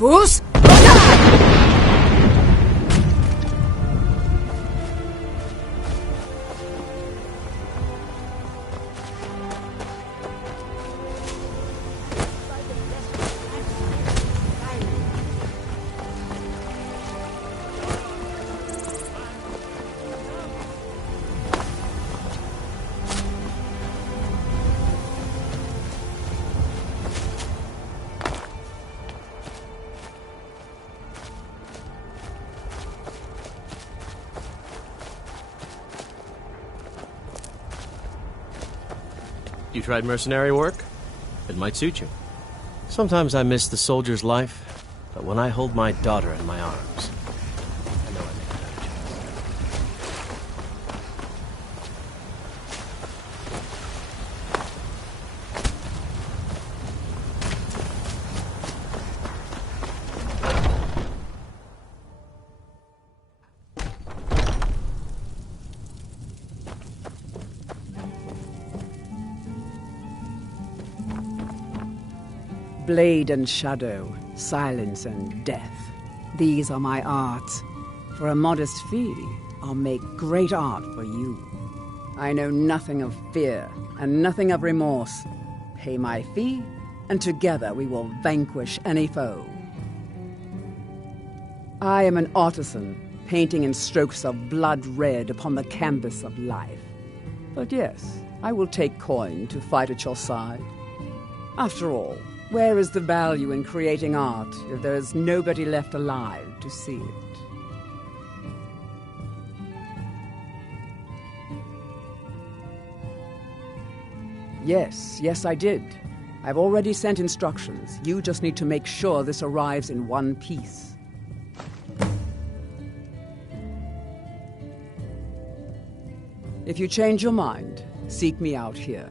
Fus! You tried mercenary work? It might suit you. Sometimes I miss the soldier's life, but when I hold my daughter in my arms, I know I make a better choice. Blade and shadow, silence and death. These are my arts. For a modest fee, I'll make great art for you. I know nothing of fear and nothing of remorse. Pay my fee, and together we will vanquish any foe. I am an artisan, painting in strokes of blood red upon the canvas of life. But yes, I will take coin to fight at your side. After all, where is the value in creating art if there is nobody left alive to see it? Yes, I did. I've already sent instructions. You just need to make sure this arrives in one piece. If you change your mind, seek me out here.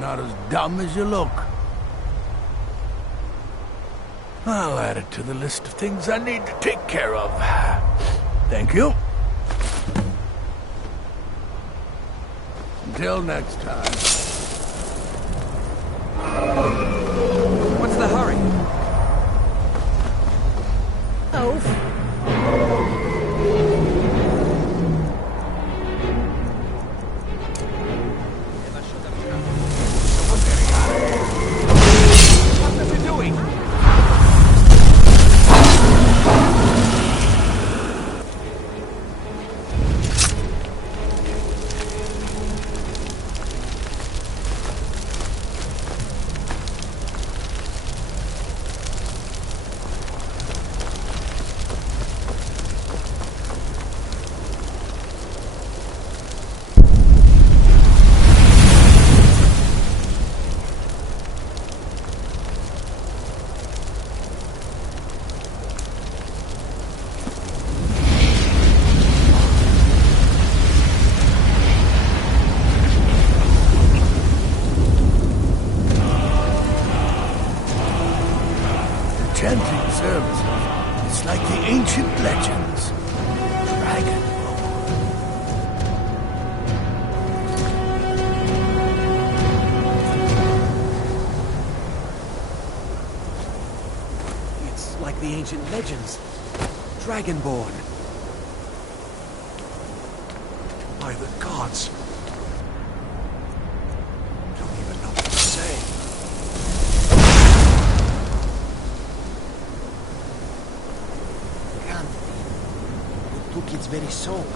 Not as dumb as you look. I'll add it to the list of things I need to take care of. Thank you. Until next time. What's the hurry? Chanting services. It's like the ancient legends. Dragon. It's like the ancient legends. Dragonborn. By the gods. Don't even know what to say. Took its very soul.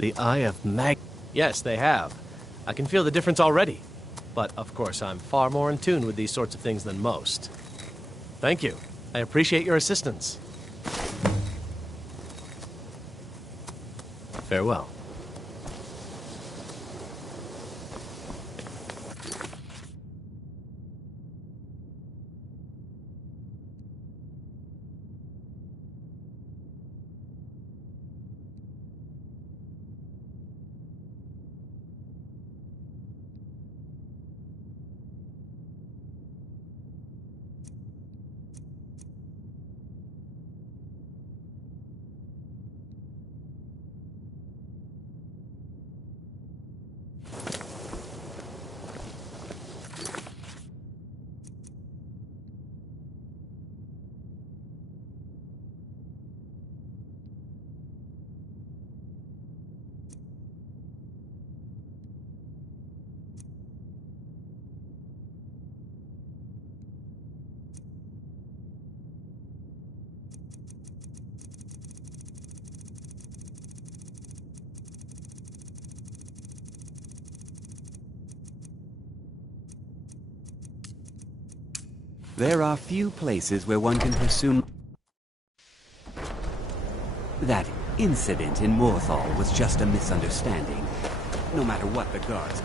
The Eye of Mag... Yes, they have. I can feel the difference already. But, of course, I'm far more in tune with these sorts of things than most. Thank you. I appreciate your assistance. Farewell. There are few places where one can pursue... That incident in Morthal was just a misunderstanding. No matter what the guards...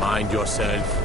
Mind yourself.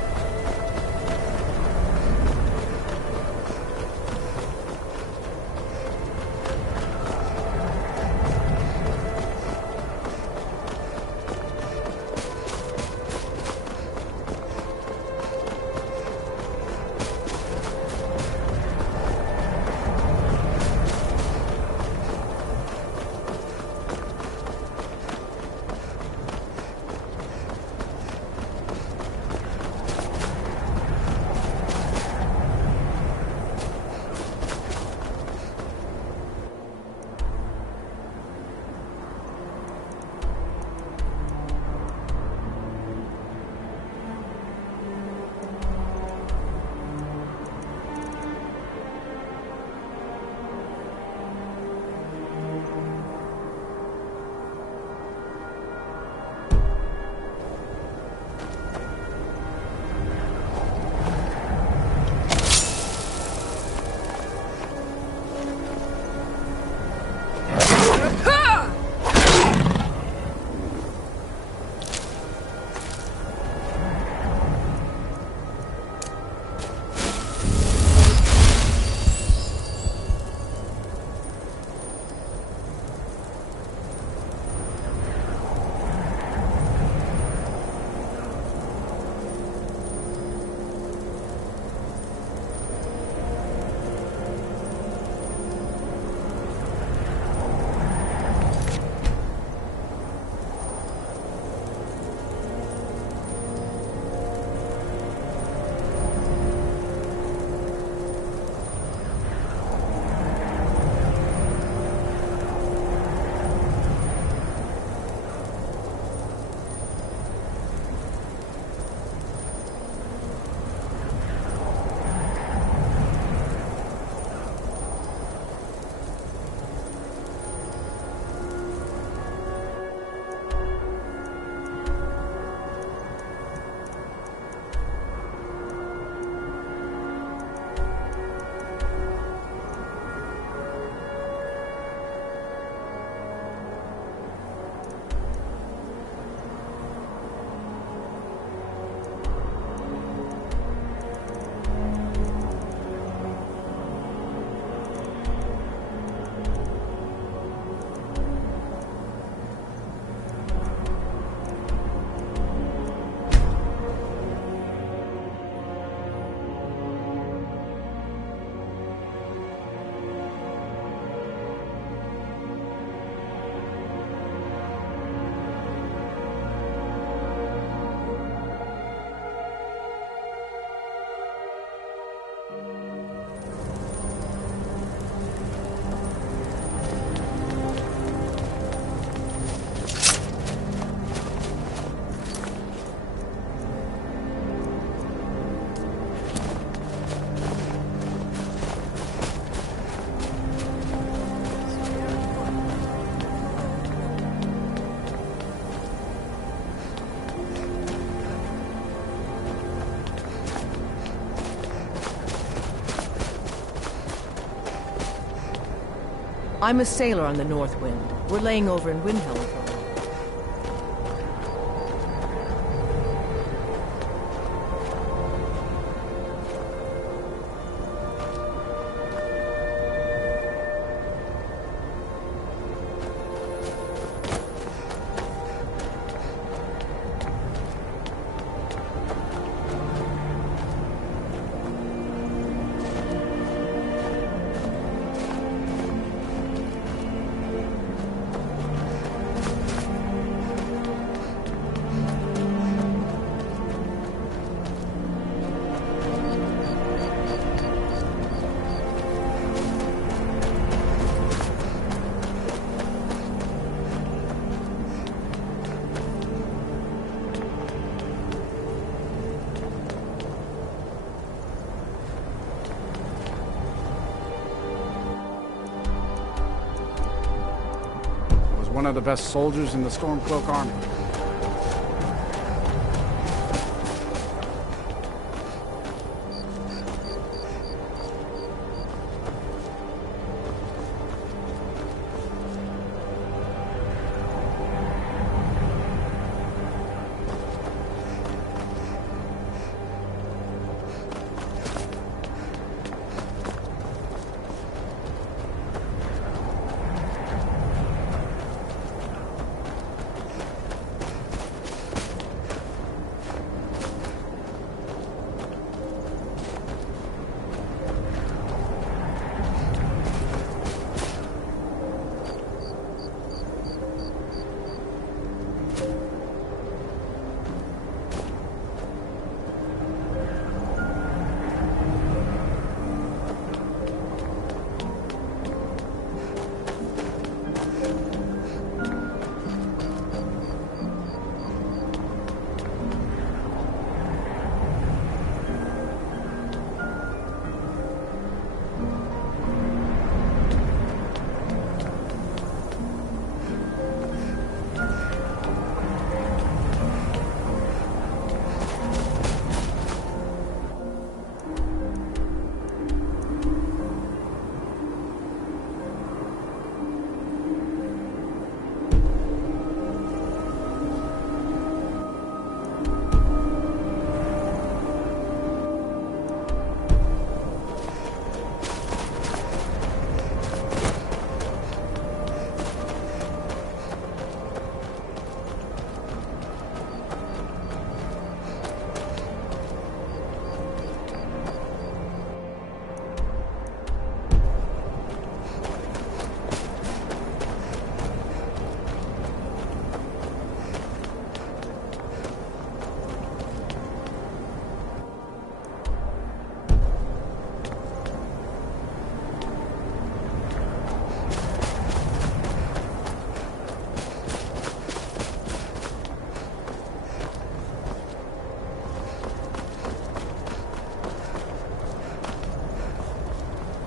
I'm a sailor on the North Wind. We're laying over in Windhelm for a while. One of the best soldiers in the Stormcloak army.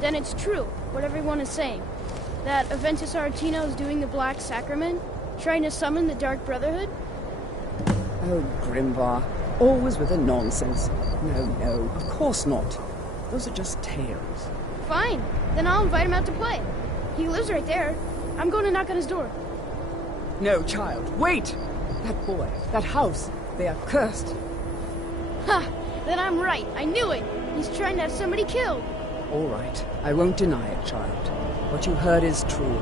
Then it's true, what everyone is saying. That Aventus Aretino is doing the Black Sacrament, trying to summon the Dark Brotherhood? Oh, Grimvar, always with the nonsense. No, of course not. Those are just tales. Fine, then I'll invite him out to play. He lives right there. I'm going to knock on his door. No, child, wait! That boy, that house, they are cursed. Ha! Then I'm right, I knew it! He's trying to have somebody killed. All right, I won't deny it, child. What you heard is true.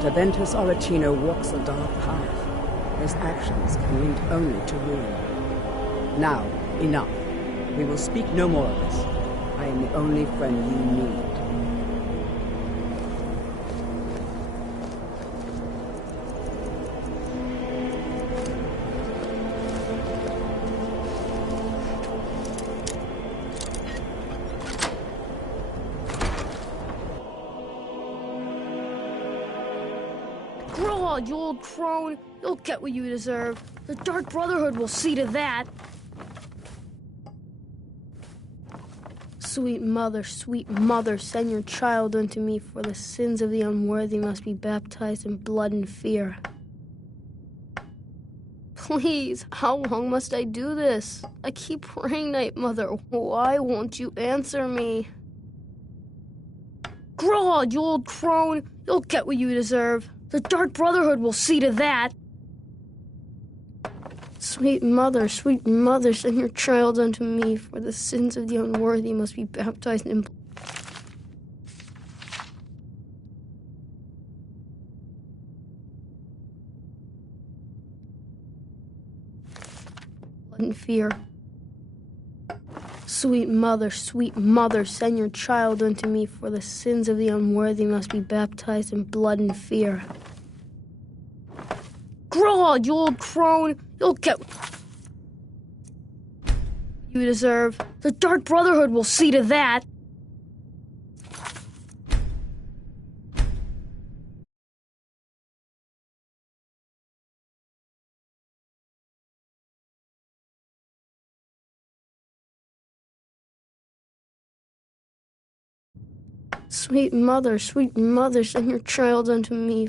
But Aventus Aretino walks a dark path. His actions can lead only to ruin. Now, enough. We will speak no more of this. I am the only friend you need. Grow on, you old crone. You'll get what you deserve. The Dark Brotherhood will see to that. Sweet mother, send your child unto me, for the sins of the unworthy must be baptized in blood and fear. Please, how long must I do this? I keep praying, Night Mother. Why won't you answer me? Grod, you old crone! You'll get what you deserve. The Dark Brotherhood will see to that. Sweet mother, send your child unto me, for the sins of the unworthy must be baptized in blood and fear. Sweet mother, send your child unto me, for the sins of the unworthy must be baptized in blood and fear. Grod, you old crone! You'll get you deserve. The Dark Brotherhood will see to that. Sweet mother, send your child unto me.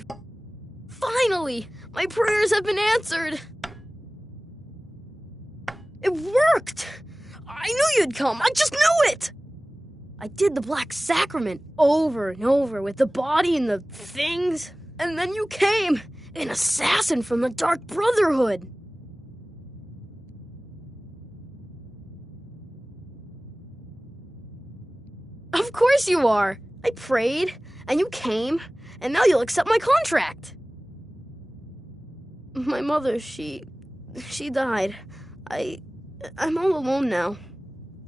Finally! My prayers have been answered! It worked! I knew you'd come! I just knew it! I did the Black Sacrament over and over with the body and the things, and then you came, an assassin from the Dark Brotherhood! Of course you are! I prayed, and you came, and now you'll accept my contract! My mother, she died. I'm all alone now.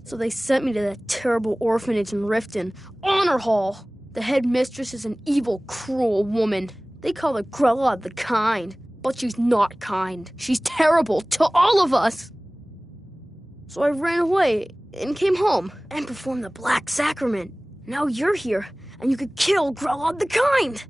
So they sent me to that terrible orphanage in Riften, Honor Hall. The head mistress is an evil, cruel woman. They call her Grella the Kind, but she's not kind. She's terrible to all of us. So I ran away and came home and performed the Black Sacrament. Now you're here, and you could kill Grella the Kind.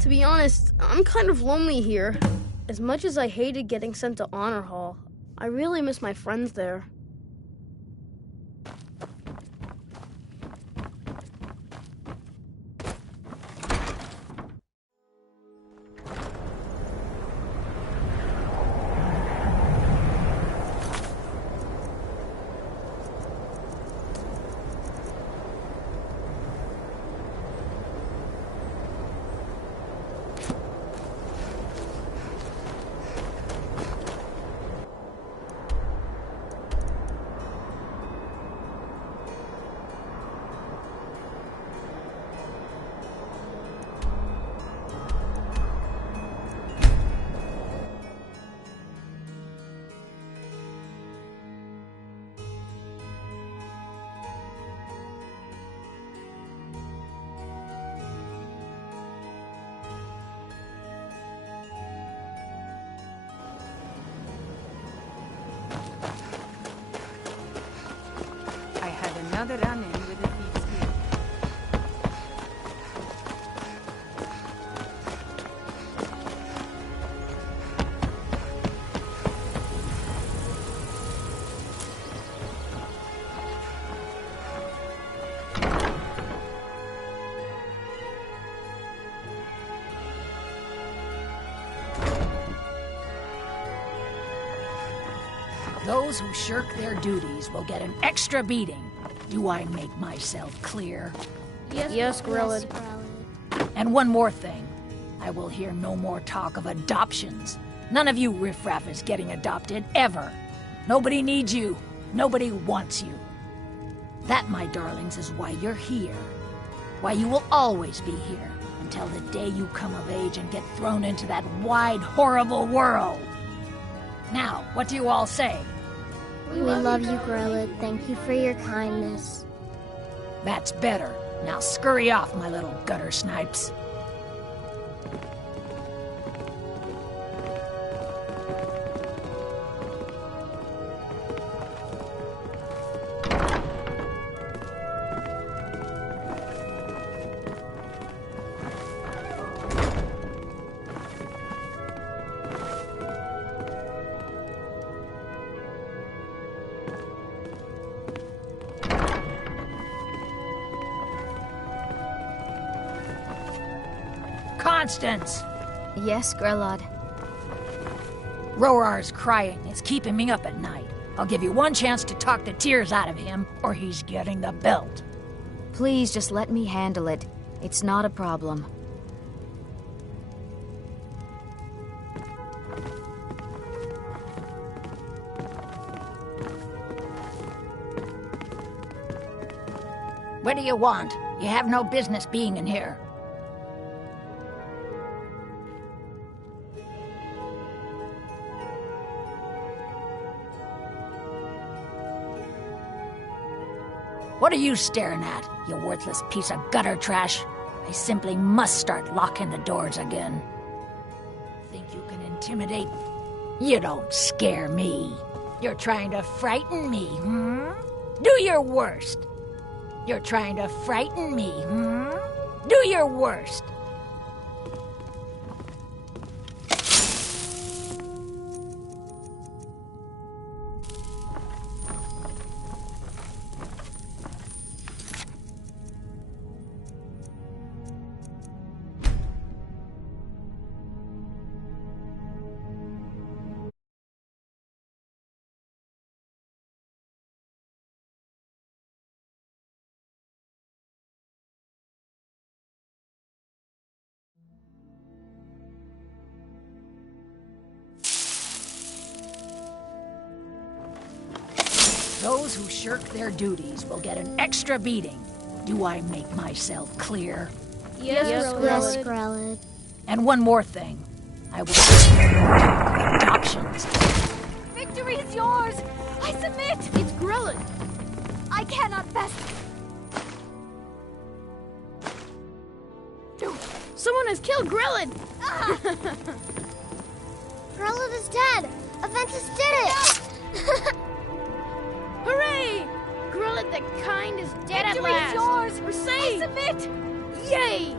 To be honest, I'm kind of lonely here. As much as I hated getting sent to Honor Hall, I really miss my friends there. Another run-in with a thief's gear. Those who shirk their duties will get an extra beating. Do I make myself clear? Yes, Grellid. And one more thing. I will hear no more talk of adoptions. None of you riffraff is getting adopted, ever. Nobody needs you. Nobody wants you. That, my darlings, is why you're here. Why you will always be here, until the day you come of age and get thrown into that wide, horrible world. Now, what do you all say? We love you, Grellid. Thank you for your kindness. That's better. Now scurry off, my little gutter snipes. Constance! Yes, Grellod. Rorar's crying. It's keeping me up at night. I'll give you one chance to talk the tears out of him, or he's getting the belt. Please just let me handle it. It's not a problem. What do you want? You have no business being in here. What are you staring at, you worthless piece of gutter trash? I simply must start locking the doors again. Think you can intimidate? You don't scare me. You're trying to frighten me, hmm? Do your worst. You're trying to frighten me, hmm? Do your worst. Those who shirk their duties will get an extra beating. Do I make myself clear? Yes, Grelid. And one more thing. I will adoptions. Victory is yours! I submit! It's Grelin. I cannot best... Someone has killed Grelin! Grelid is dead! Aventus did it! Hooray! Grelin the Kind is dead at Victory last. is yours! We're saved! I submit! Yay!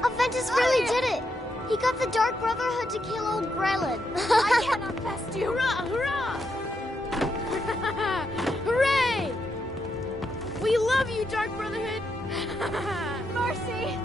Aventus really did it! He got the Dark Brotherhood to kill old Grelid. I cannot best you! Hurrah! Hurrah! Hooray! We love you, Dark Brotherhood! Mercy!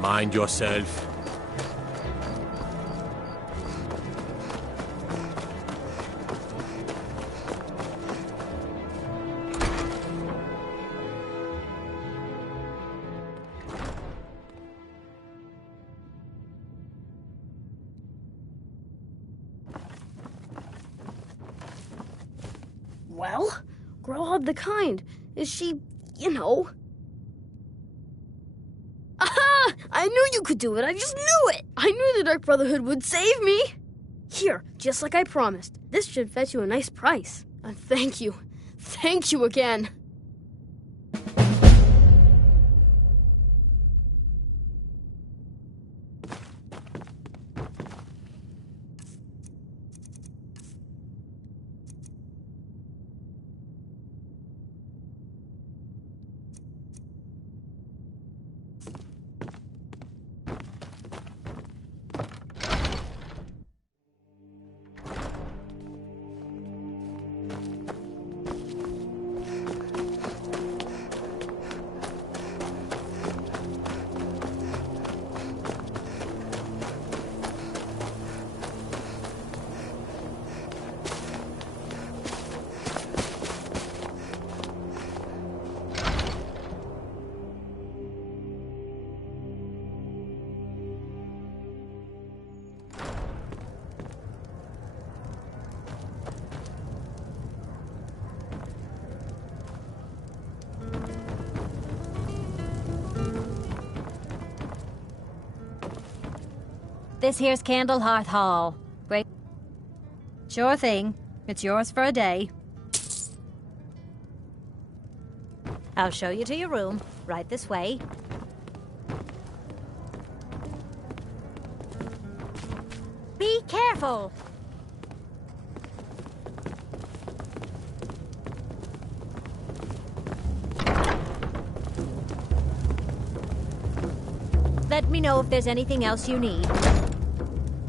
Mind yourself. Well, Grelid the Kind. Is she, you know... Aha! I knew you could do it. I just knew it. I knew the Dark Brotherhood would save me. Here, just like I promised. This should fetch you a nice price. And thank you. Thank you again. This here's Candlehearth Hall. Wait. Sure thing. It's yours for a day. I'll show you to your room. Right this way. Be careful! Let me know if there's anything else you need.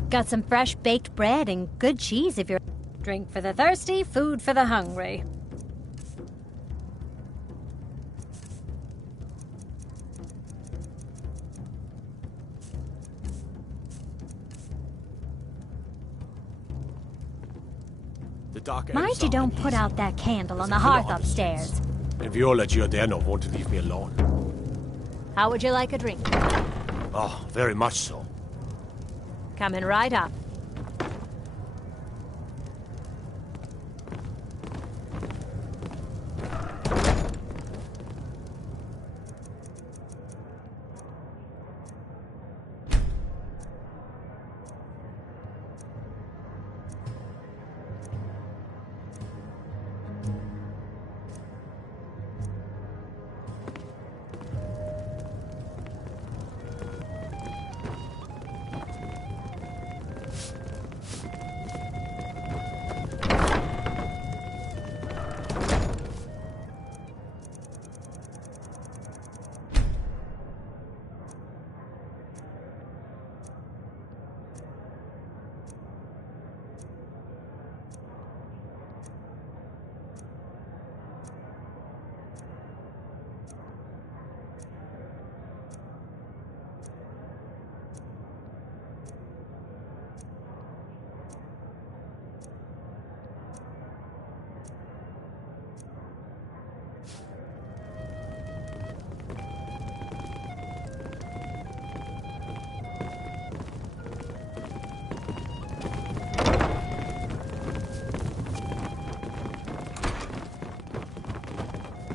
Got some fresh baked bread and good cheese if you're... Drink for the thirsty, food for the hungry. Mind you don't put out that candle on the hearth upstairs. And Viola Giordano won't leave me alone. How would you like a drink? Oh, very much so. Coming right up.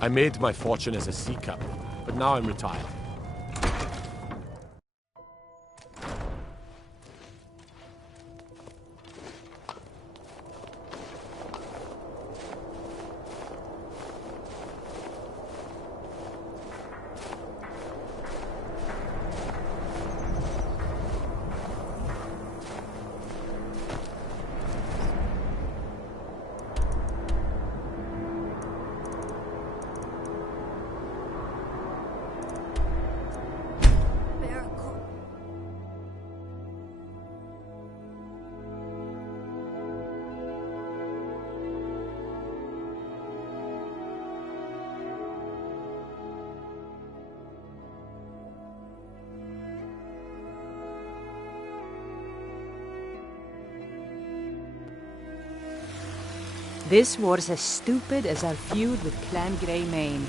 I made my fortune as a sea captain, but now I'm retired. This war's as stupid as our feud with Clan Greymane.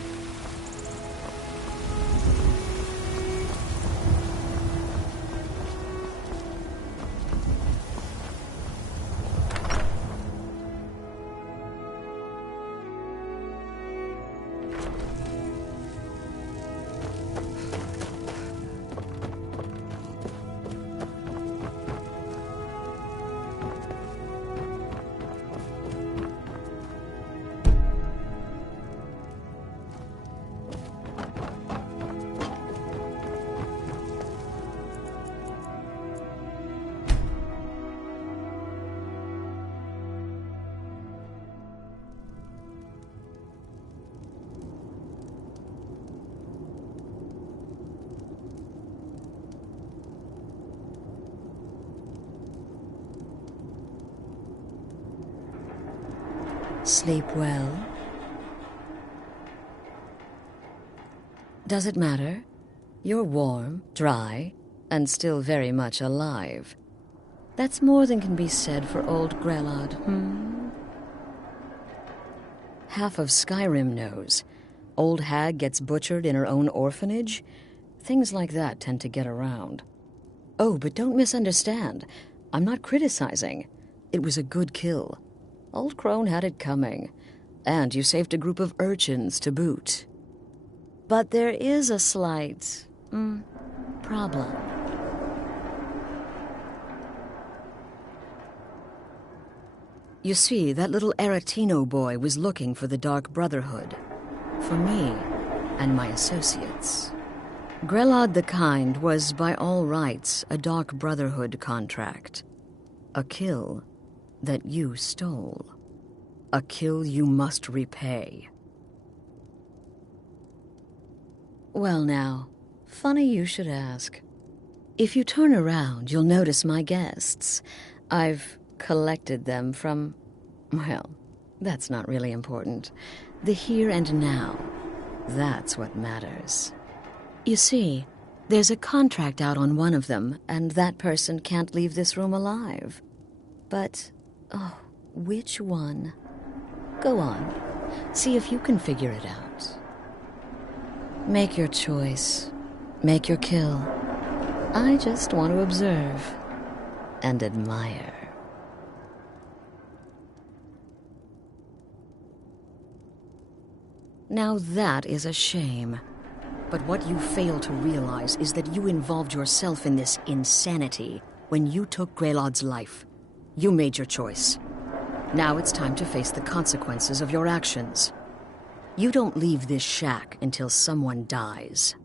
Sleep well? Does it matter? You're warm, dry, and still very much alive. That's more than can be said for old Grelod, Half of Skyrim knows. Old hag gets butchered in her own orphanage. Things like that tend to get around. Oh, but don't misunderstand. I'm not criticizing. It was a good kill. Old Crone had it coming. And you saved a group of urchins to boot. But there is a slight, problem. You see, that little Aretino boy was looking for the Dark Brotherhood. For me and my associates. Grelod the Kind was, by all rights, a Dark Brotherhood contract. A kill that you stole. A kill you must repay. Well now, funny you should ask. If you turn around, you'll notice my guests. I've collected them from, well, that's not really important. The here and now, that's what matters. You see, there's a contract out on one of them, and that person can't leave this room alive. But, oh, which one? Go on, see if you can figure it out. Make your choice. Make your kill. I just want to observe and admire. Now that is a shame. But what you fail to realize is that you involved yourself in this insanity when you took Grelod's life. You made your choice. Now it's time to face the consequences of your actions. You don't leave this shack until someone dies.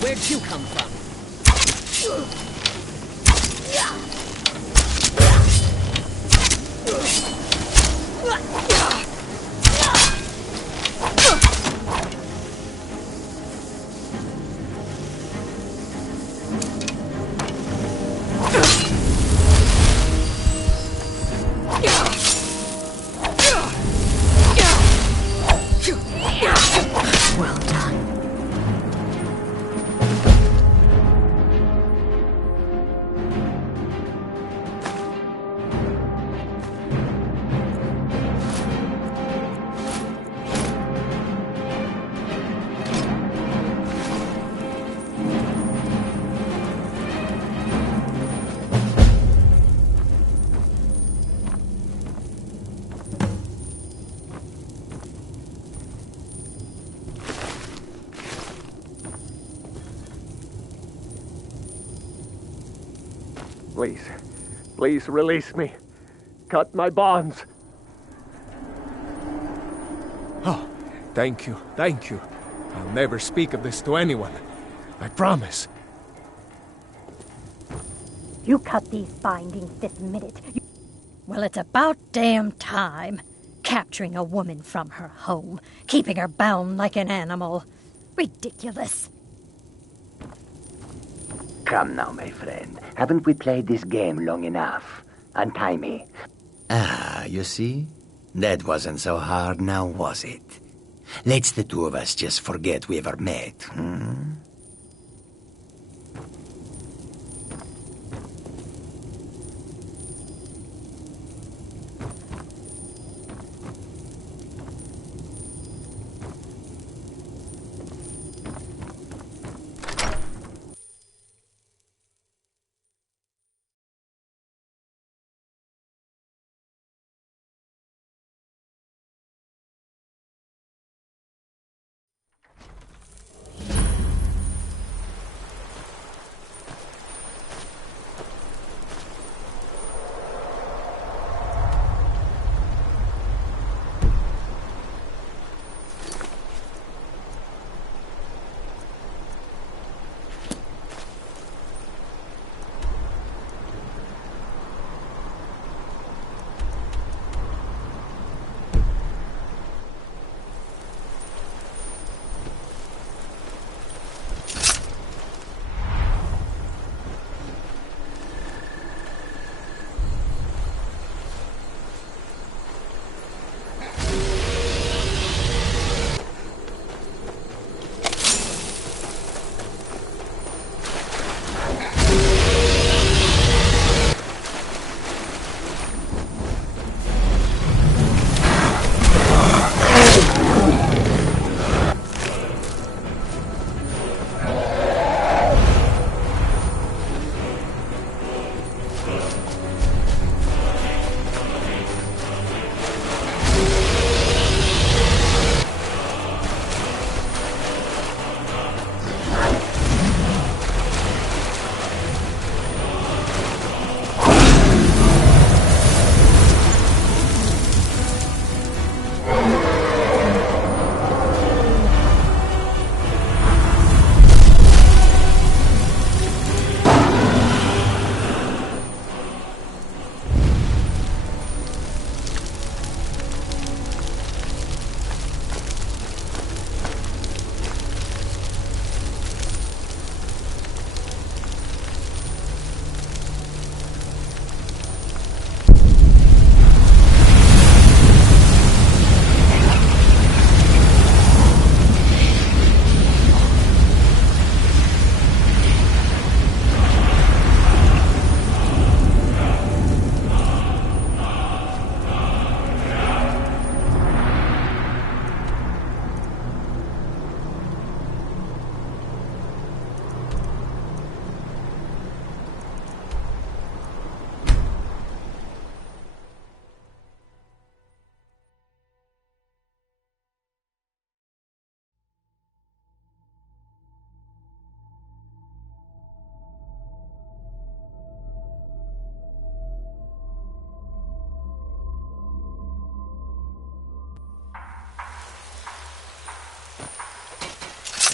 Where'd you come from? Well done. Please. Please release me. Cut my bonds. Oh, thank you. Thank you. I'll never speak of this to anyone. I promise. You cut these bindings this minute. Well, it's about damn time. Capturing a woman from her home, keeping her bound like an animal. Ridiculous. Come now, my friend. Haven't we played this game long enough? Untie me. Ah, you see? That wasn't so hard now, was it? Let's the two of us just forget we ever met, hmm?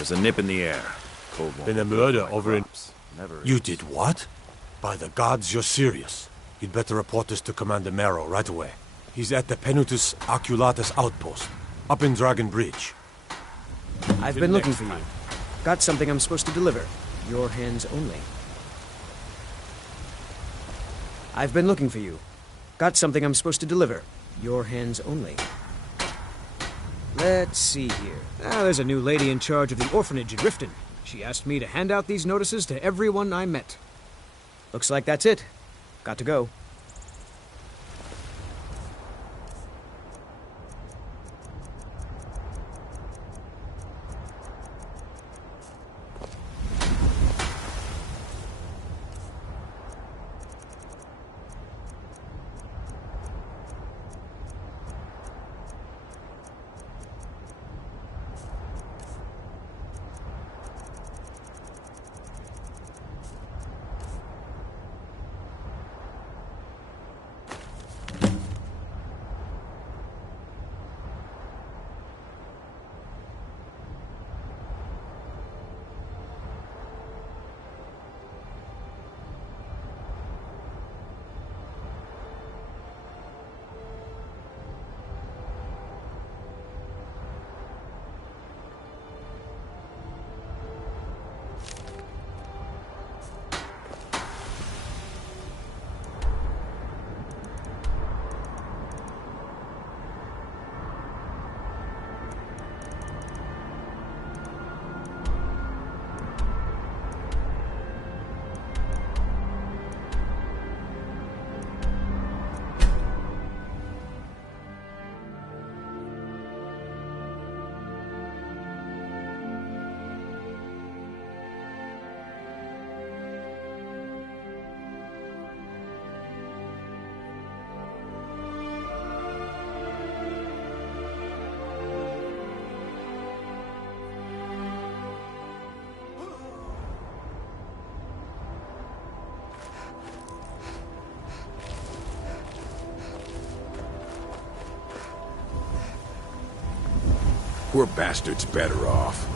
Just a nip in the air. Cold Been a murder over in... You did what? By the gods, you're serious. You'd better report this to Commander Marrow right away. He's at the Penutus Oculatus outpost, up in Dragon Bridge. I've been looking for you. Got something I'm supposed to deliver. Your hands only. I've been looking for you. Got something I'm supposed to deliver. Your hands only. Let's see here. There's a new lady in charge of the orphanage in Riften. She asked me to hand out these notices to everyone I met. Looks like that's it. Got to go. Poor bastard's better off.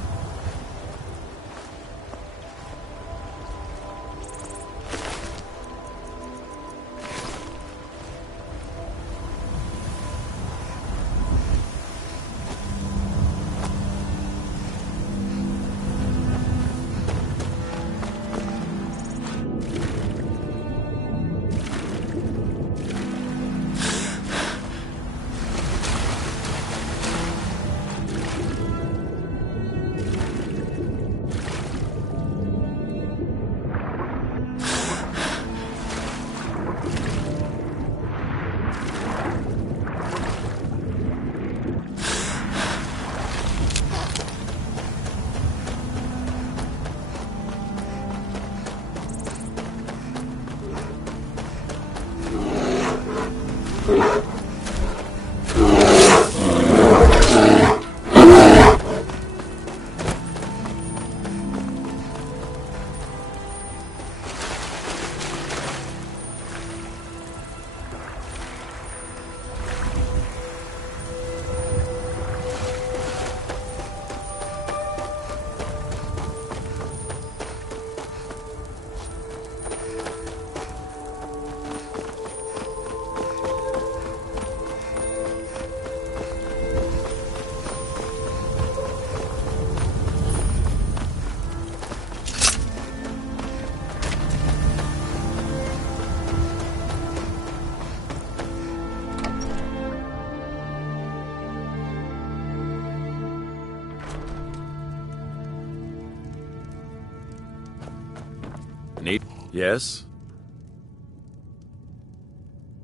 Yes?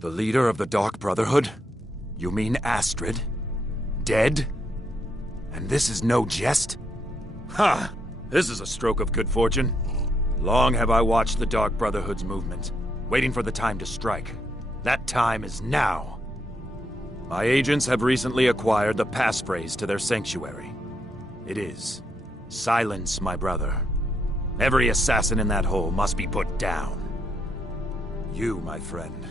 The leader of the Dark Brotherhood? You mean Astrid? Dead? And this is no jest? Ha! This is a stroke of good fortune. Long have I watched the Dark Brotherhood's movement, waiting for the time to strike. That time is now. My agents have recently acquired the passphrase to their sanctuary. It is, "Silence, my brother." Every assassin in that hole must be put down. You, my friend,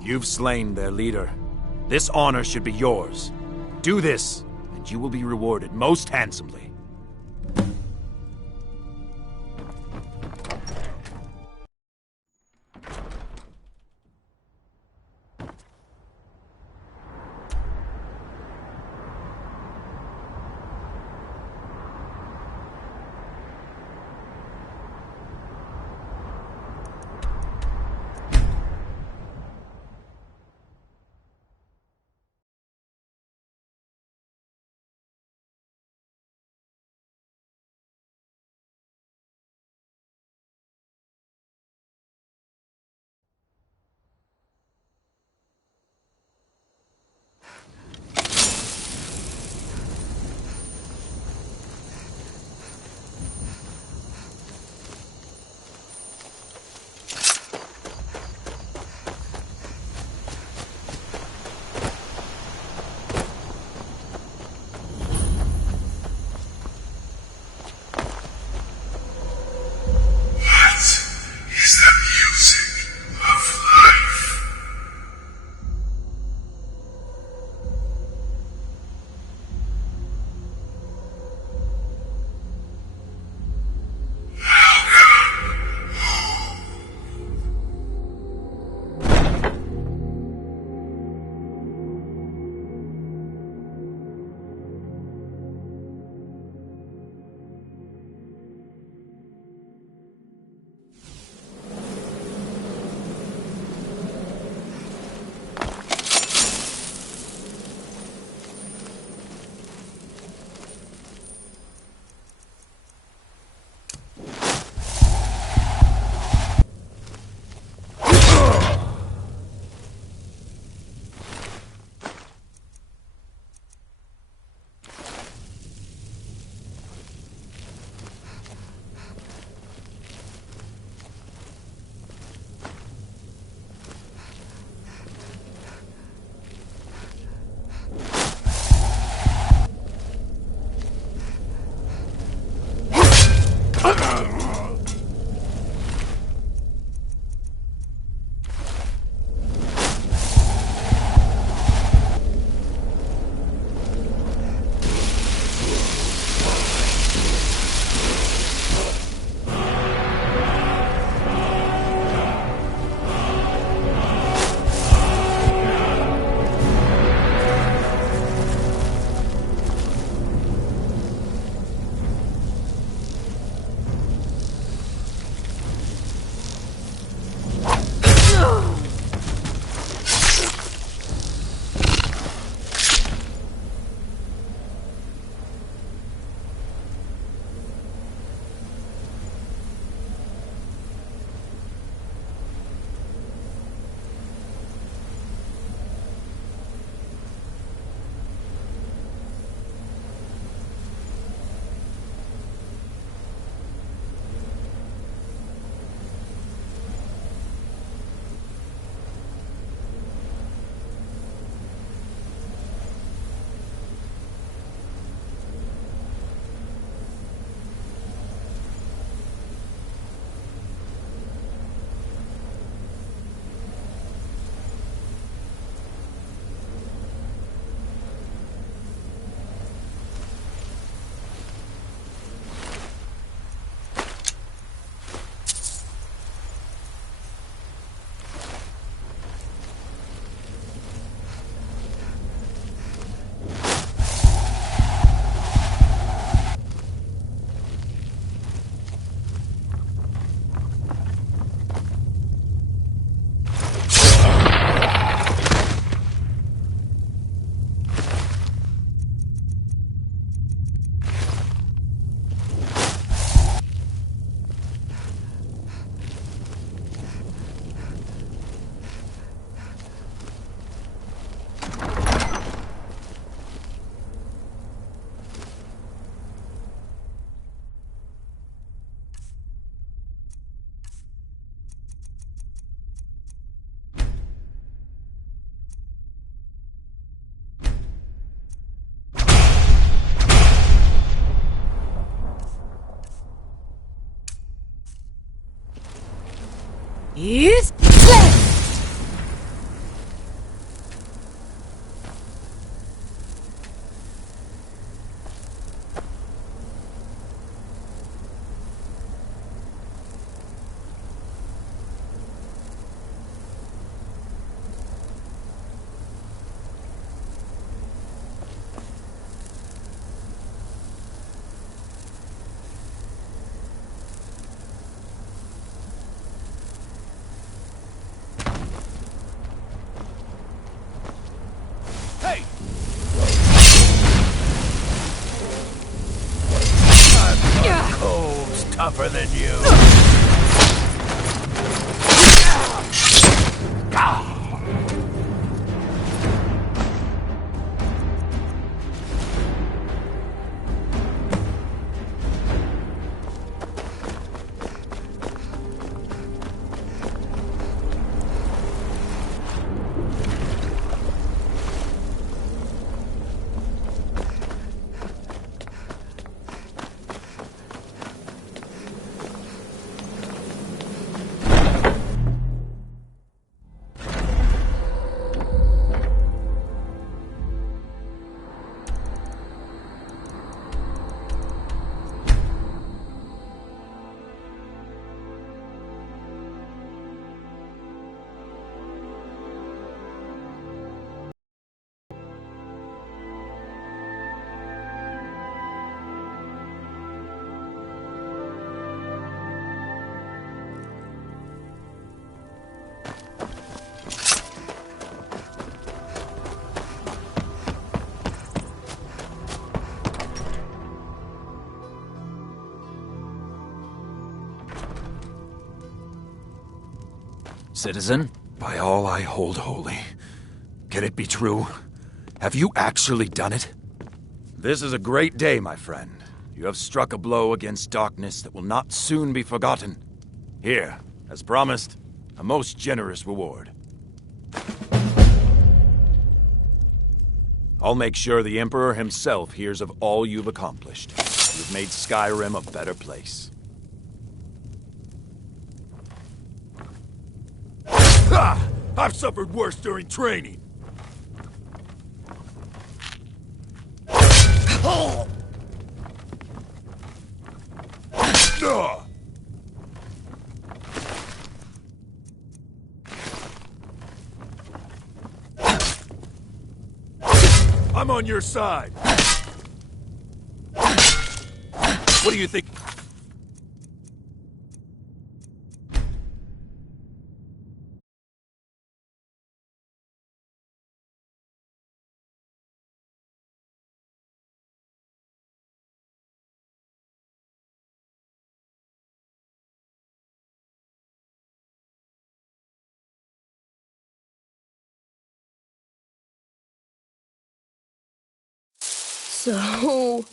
you've slain their leader. This honor should be yours. Do this, and you will be rewarded most handsomely. Yes! Hey! Cold's tougher than you. Citizen, by all I hold holy, can it be true? Have you actually done it? This is a great day, my friend. You have struck a blow against darkness that will not soon be forgotten. Here, as promised, a most generous reward. I'll make sure the Emperor himself hears of all you've accomplished. You've made Skyrim a better place. Ha! I've suffered worse during training. I'm on your side. What do you think? So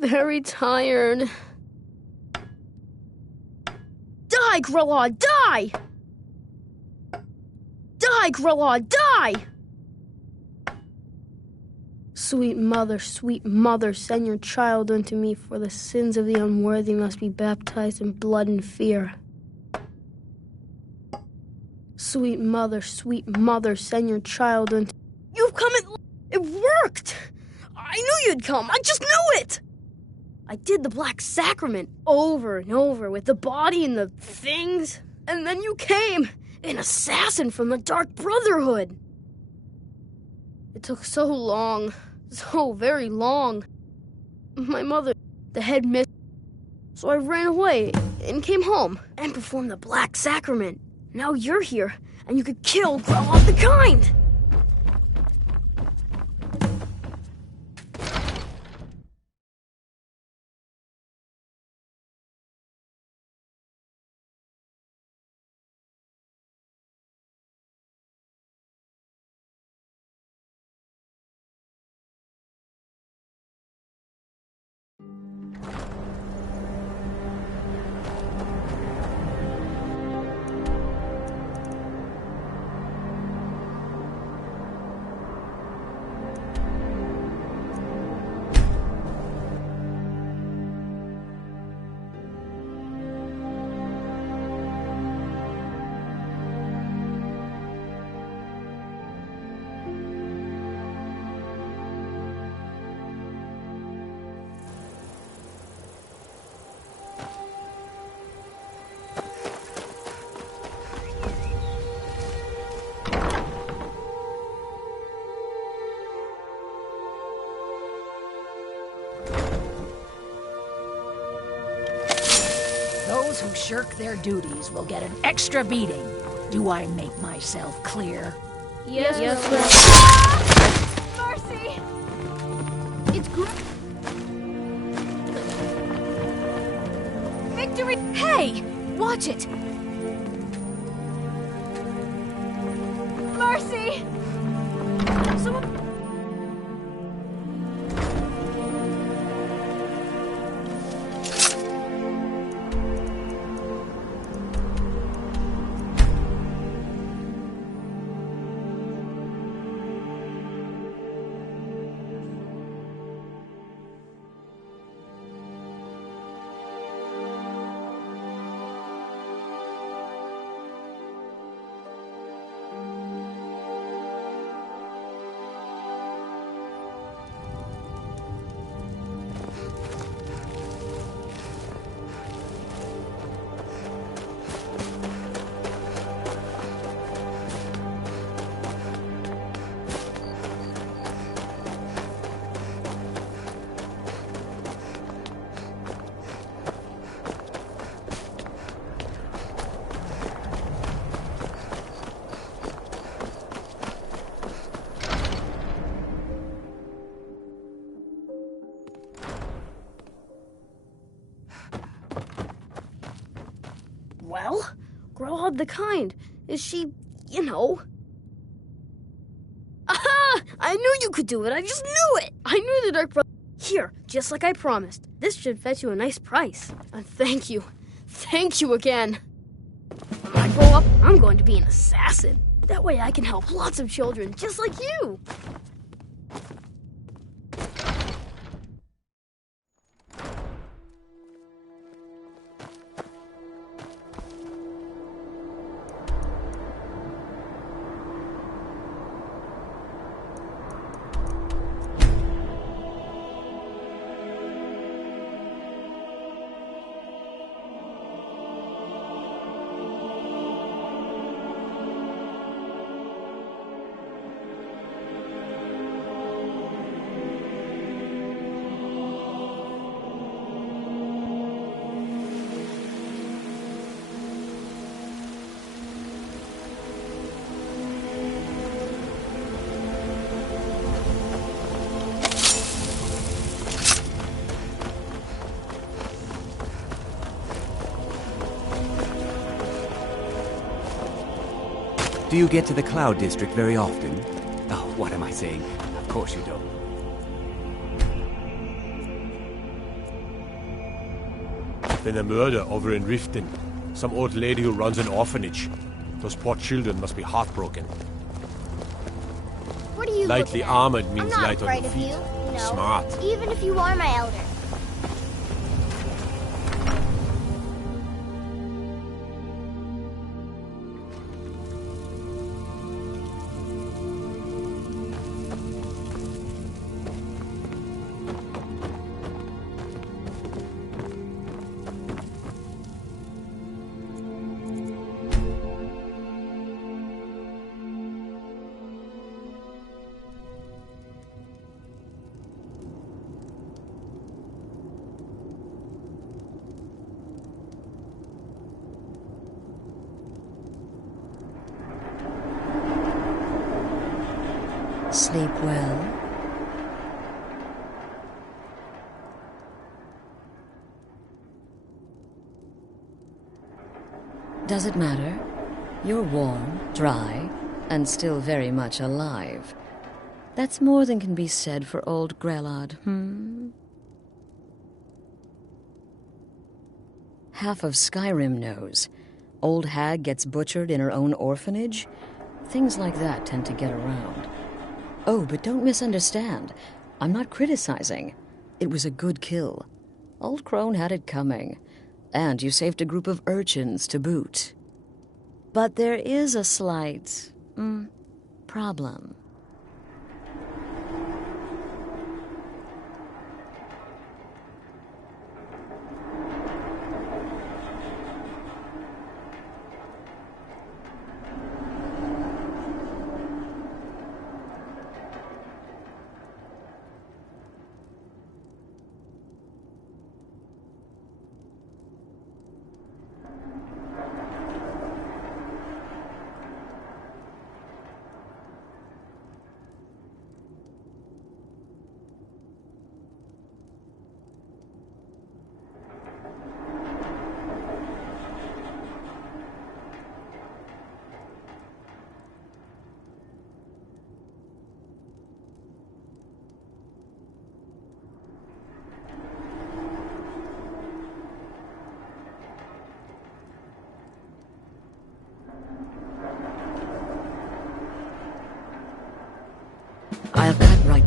very tired. Die, Grilla, die! Die, Grilla, die! Sweet mother, send your child unto me, for the sins of the unworthy must be baptized in blood and fear. Sweet mother, send your child unto... You've come at... It worked! I knew you'd come, I just knew it! I did the Black Sacrament over and over with the body and the things, and then you came, an assassin from the Dark Brotherhood. It took so long, so very long. My mother, the head mistress, so I ran away and came home and performed the Black Sacrament. Now you're here, and you could kill Grell of the Kind! shirk their duties will get an extra beating. Do I make myself clear? Yes, Mercy! It's great. Victory! Hey! Watch it! Mercy! Someone... Well, Growlhog the Kind. Is she, you know... Aha! I knew you could do it. I just knew it. I knew the Dark Brother... Here, just like I promised. This should fetch you a nice price. And thank you. Thank you again. When I grow up, I'm going to be an assassin. That way I can help lots of children just like you. Do you get to the Cloud District very often? Oh, what am I saying? Of course you don't. Been a murder over in Riften. Some old lady who runs an orphanage. Those poor children must be heartbroken. What are you Lightly looking at? armored I'm means not light on afraid your of feet. you. No. Smart. Even if you are my elder. Sleep well. Does it matter? You're warm, dry, and still very much alive. That's more than can be said for old Grelod, Half of Skyrim knows. Old hag gets butchered in her own orphanage. Things like that tend to get around. Oh, but don't misunderstand. I'm not criticizing. It was a good kill. Old Crone had it coming. And you saved a group of urchins to boot. But there is a slight... problem.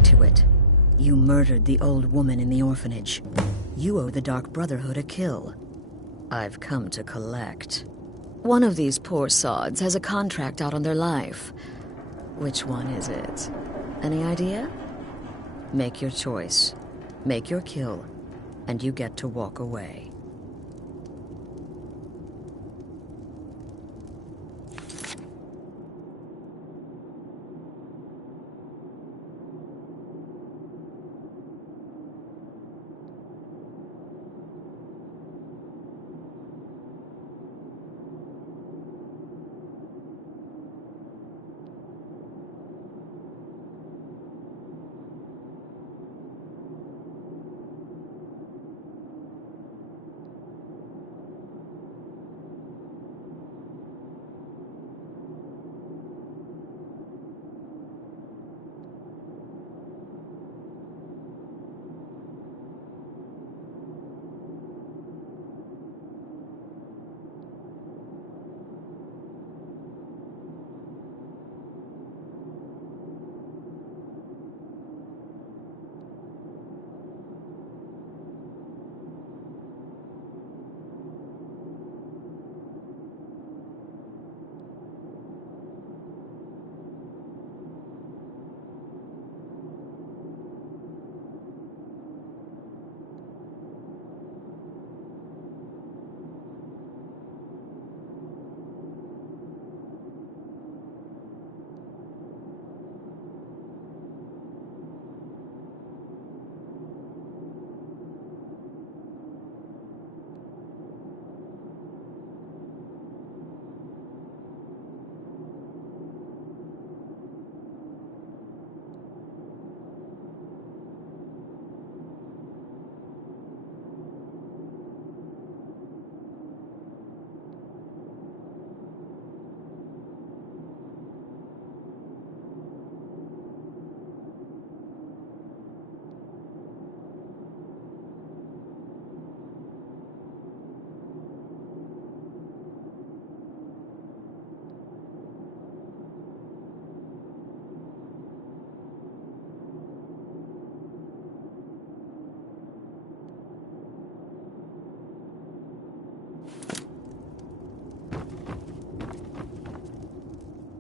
to it. You murdered the old woman in the orphanage. You owe the Dark Brotherhood a kill. I've come to collect. One of these poor sods has a contract out on their life. Which one is it? Any idea? Make your choice. Make your kill, and you get to walk away.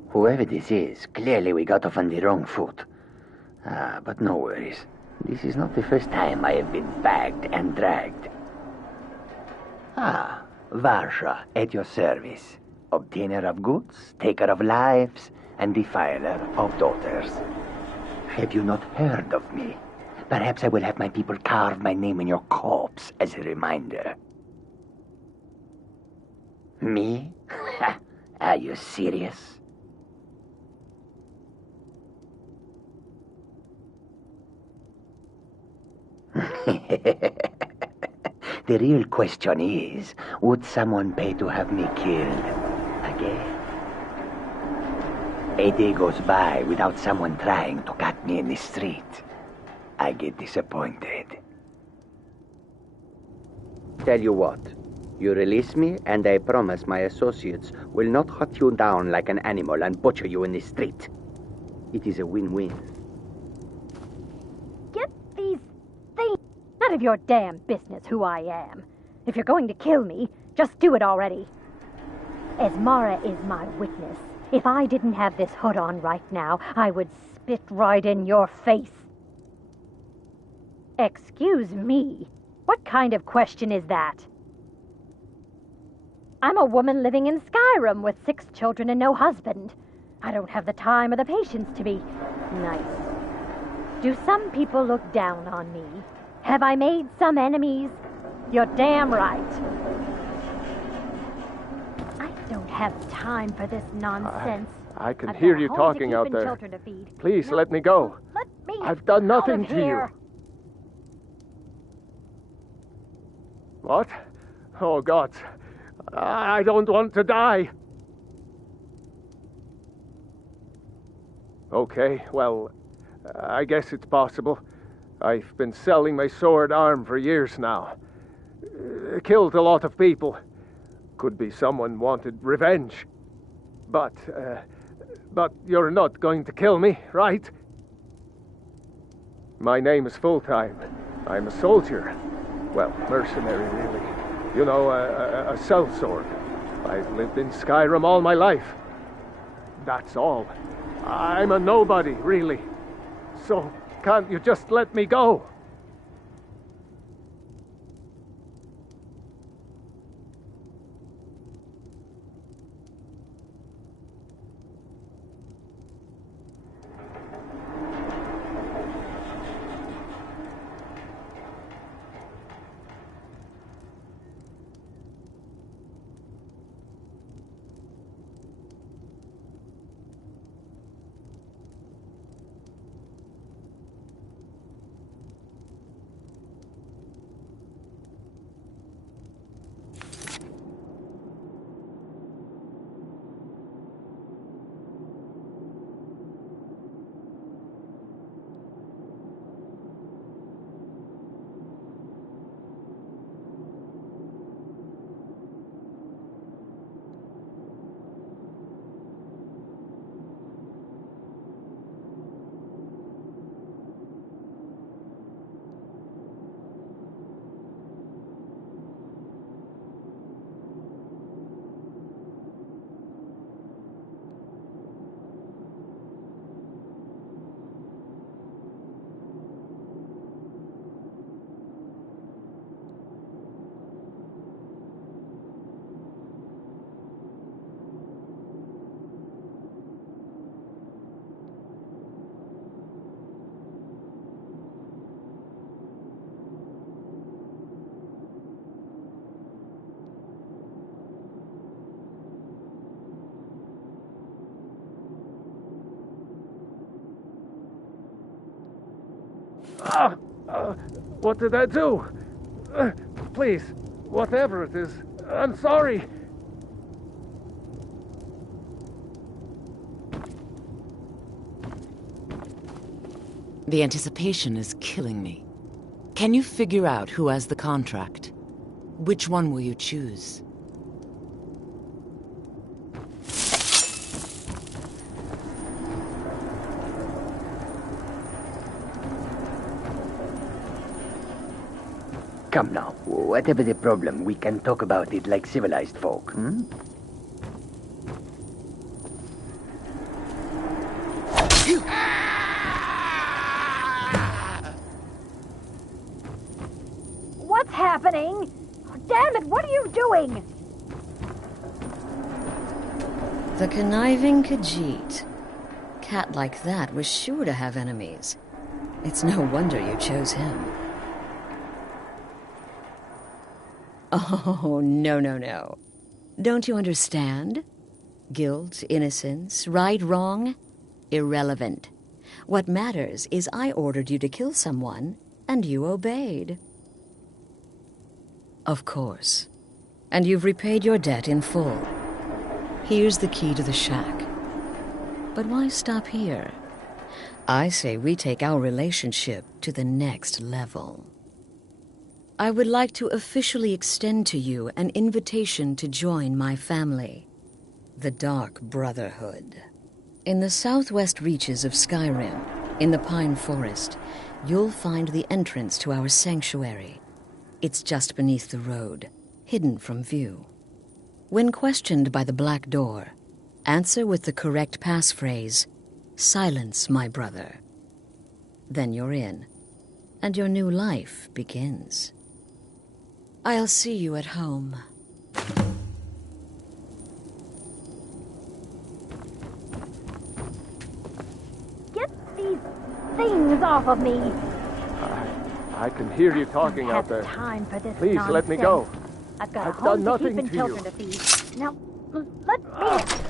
Whoever this is, clearly we got off on the wrong foot. But no worries. This is not the first time I have been bagged and dragged. Varsha, at your service. Obtainer of goods, taker of lives, and defiler of daughters. Have you not heard of me? Perhaps I will have my people carve my name in your corpse as a reminder. Me? Are you serious? The real question is, would someone pay to have me killed again? A day goes by without someone trying to cut me in the street. I get disappointed. Tell you what, you release me and I promise my associates will not hunt you down like an animal and butcher you in the street. It is a win-win. Get these things. None of your damn business who I am. If you're going to kill me, just do it already. Esmara is my witness. If I didn't have this hood on right now, I would spit right in your face. Excuse me. What kind of question is that? I'm a woman living in Skyrim with 6 children and no husband. I don't have the time or the patience to be nice. Do some people look down on me? Have I made some enemies? You're damn right. I don't have time for this nonsense. I can hear you talking out there. Please let me go. Let me I've done nothing to you. What? Oh, God. I don't want to die. Okay, well, I guess it's possible. I've been selling my sword arm for years now. Killed a lot of people. Could be someone wanted revenge. But you're not going to kill me, right? My name is Full-Time. I'm a soldier. Well, mercenary, really. You know, a sellsword. I've lived in Skyrim all my life. That's all. I'm a nobody, really. So, can't you just let me go? What did I do? Please, whatever it is, I'm sorry. The anticipation is killing me. Can you figure out who has the contract? Which one will you choose? Come now, whatever the problem, we can talk about it like civilized folk, hmm? What's happening? Damn it, what are you doing? The conniving Khajiit. Cat like that was sure to have enemies. It's no wonder you chose him. Oh, no. Don't you understand? Guilt, innocence, right, wrong, irrelevant. What matters is I ordered you to kill someone, and you obeyed. Of course. And you've repaid your debt in full. Here's the key to the shack. But why stop here? I say we take our relationship to the next level. I would like to officially extend to you an invitation to join my family, the Dark Brotherhood. In the southwest reaches of Skyrim, in the Pine Forest, you'll find the entrance to our sanctuary. It's just beneath the road, hidden from view. When questioned by the Black Door, answer with the correct passphrase, "Silence, my brother." Then you're in, and your new life begins. I'll see you at home. Get these things off of me! I can hear you talking out there. Time for this Please nonsense. let me go. I've got I've a home done nothing to keep and to you. children to feed. Now, let me...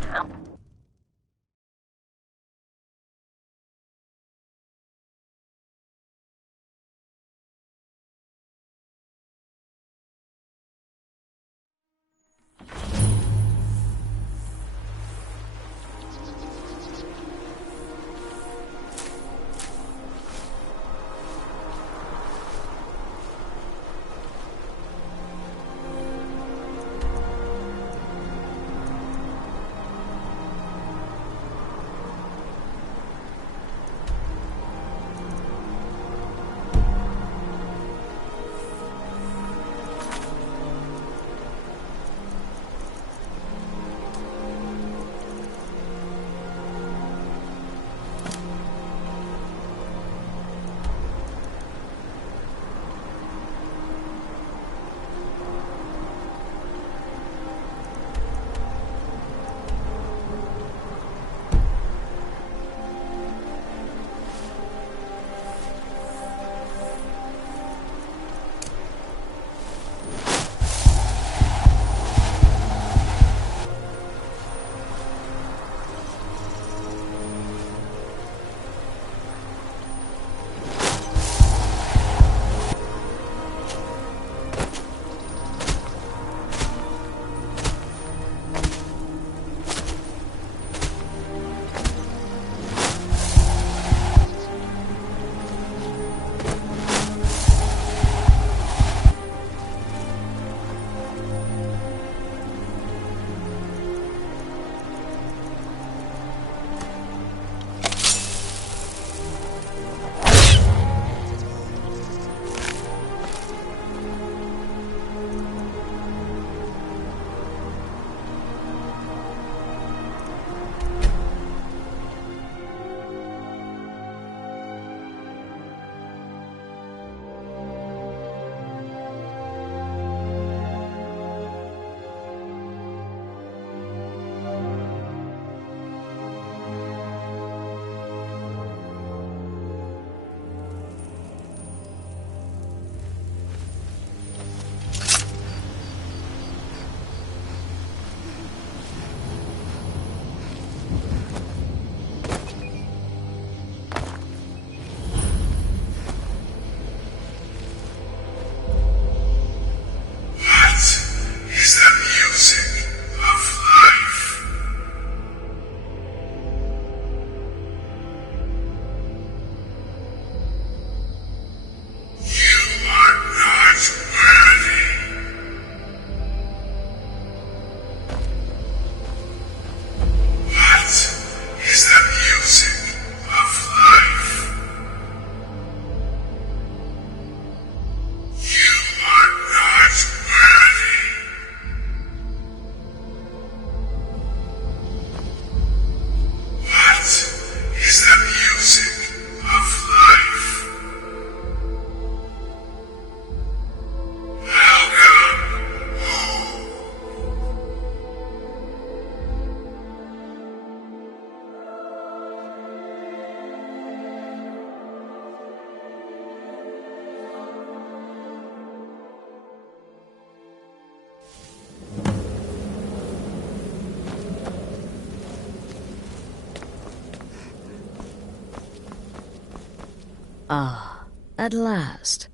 Ah, at last.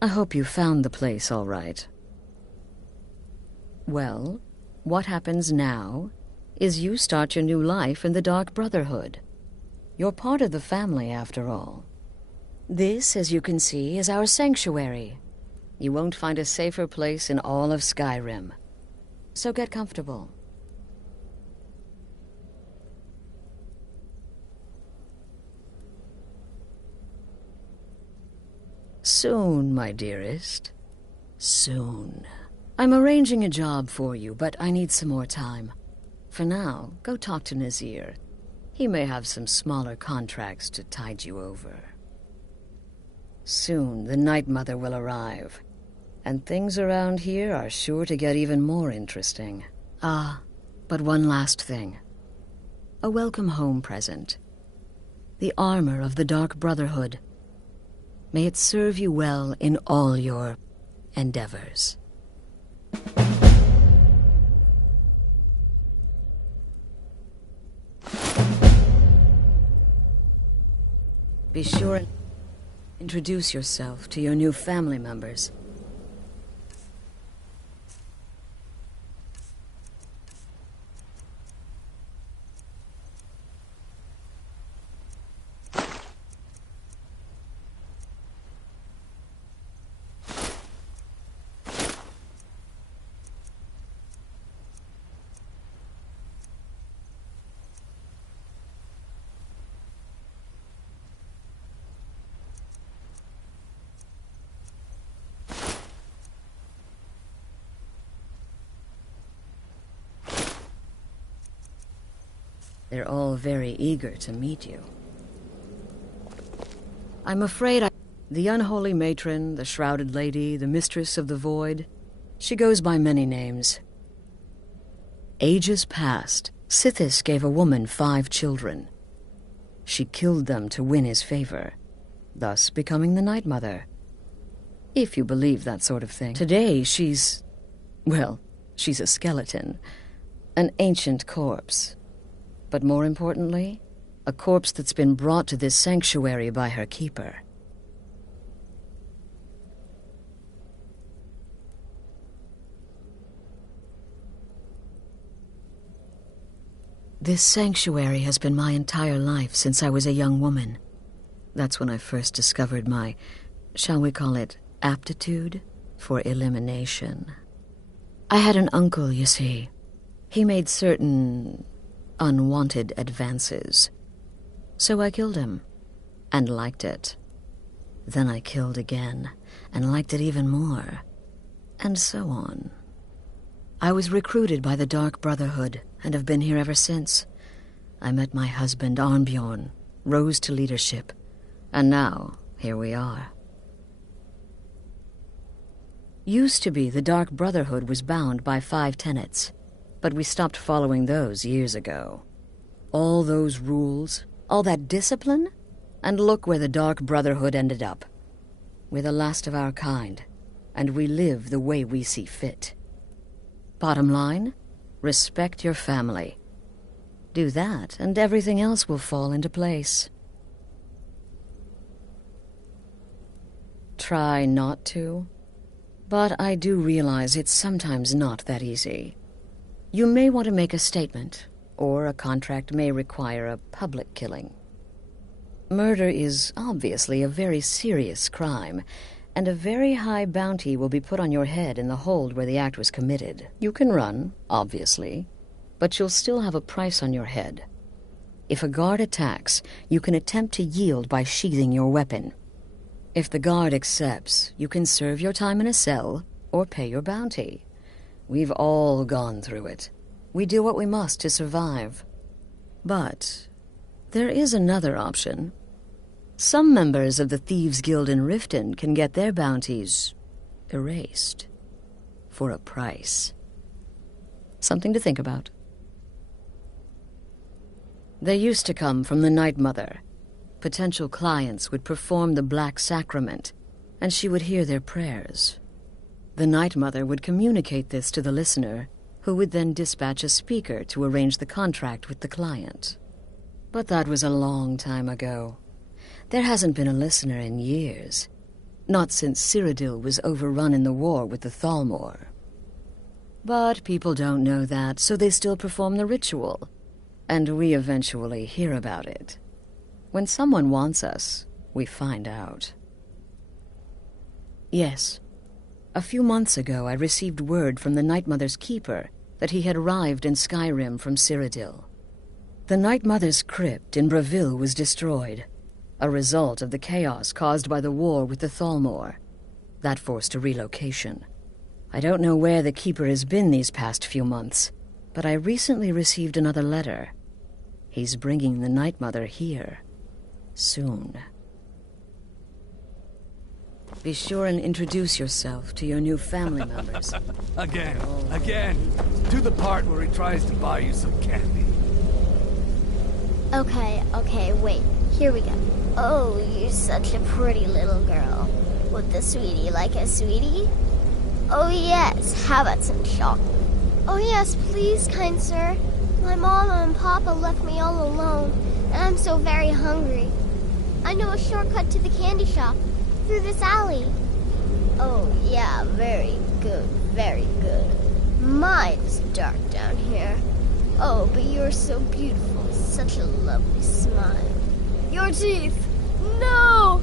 I hope you found the place all right. Well, what happens now is you start your new life in the Dark Brotherhood. You're part of the family, after all. This, as you can see, is our sanctuary. You won't find a safer place in all of Skyrim. So get comfortable. Soon, my dearest. Soon. I'm arranging a job for you, but I need some more time. For now, go talk to Nazir. He may have some smaller contracts to tide you over. Soon, the Night Mother will arrive, and things around here are sure to get even more interesting. Ah, but one last thing. A welcome home present. The armor of the Dark Brotherhood. May it serve you well in all your endeavors. Be sure and introduce yourself to your new family members. They're all very eager to meet you. I'm afraid the unholy matron, the shrouded lady, the mistress of the void, she goes by many names. Ages past, Sithis gave a woman 5 children. She killed them to win his favor, thus becoming the Night Mother. If you believe that sort of thing. Today, she's a skeleton, an ancient corpse. But more importantly, a corpse that's been brought to this sanctuary by her keeper. This sanctuary has been my entire life since I was a young woman. That's when I first discovered my, shall we call it, aptitude for elimination. I had an uncle, you see. He made certain unwanted advances. So I killed him, and liked it. Then I killed again, and liked it even more, and so on. I was recruited by the Dark Brotherhood, and have been here ever since. I met my husband, Arnbjorn, rose to leadership, and now, here we are. Used to be, the Dark Brotherhood was bound by 5 tenets, but we stopped following those years ago. All those rules, all that discipline, and look where the Dark Brotherhood ended up. We're the last of our kind, and we live the way we see fit. Bottom line, respect your family. Do that, and everything else will fall into place. Try not to, but I do realize it's sometimes not that easy. You may want to make a statement, or a contract may require a public killing. Murder is obviously a very serious crime, and a very high bounty will be put on your head in the hold where the act was committed. You can run, obviously, but you'll still have a price on your head. If a guard attacks, you can attempt to yield by sheathing your weapon. If the guard accepts, you can serve your time in a cell or pay your bounty. We've all gone through it. We do what we must to survive. But there is another option. Some members of the Thieves' Guild in Riften can get their bounties erased for a price. Something to think about. They used to come from the Night Mother. Potential clients would perform the Black Sacrament, and she would hear their prayers. The Night Mother would communicate this to the listener, who would then dispatch a speaker to arrange the contract with the client. But that was a long time ago. There hasn't been a listener in years. Not since Cyrodiil was overrun in the war with the Thalmor. But people don't know that, so they still perform the ritual. And we eventually hear about it. When someone wants us, we find out. Yes. A few months ago, I received word from the Night Mother's keeper that he had arrived in Skyrim from Cyrodiil. The Night Mother's crypt in Bravil was destroyed, a result of the chaos caused by the war with the Thalmor. That forced a relocation. I don't know where the Keeper has been these past few months, but I recently received another letter. He's bringing the Night Mother here. Soon. Be sure and introduce yourself to your new family members. Again. To the part where he tries to buy you some candy. Okay, wait. Here we go. Oh, you're such a pretty little girl. Would the sweetie like a sweetie? Oh yes, how about some chocolate? Oh yes, please, kind sir. My mama and papa left me all alone, and I'm so very hungry. I know a shortcut to the candy shop, through this alley. Oh yeah, very good, very good. My, it's dark down here. Oh, but you're so beautiful, such a lovely smile. Your teeth! No!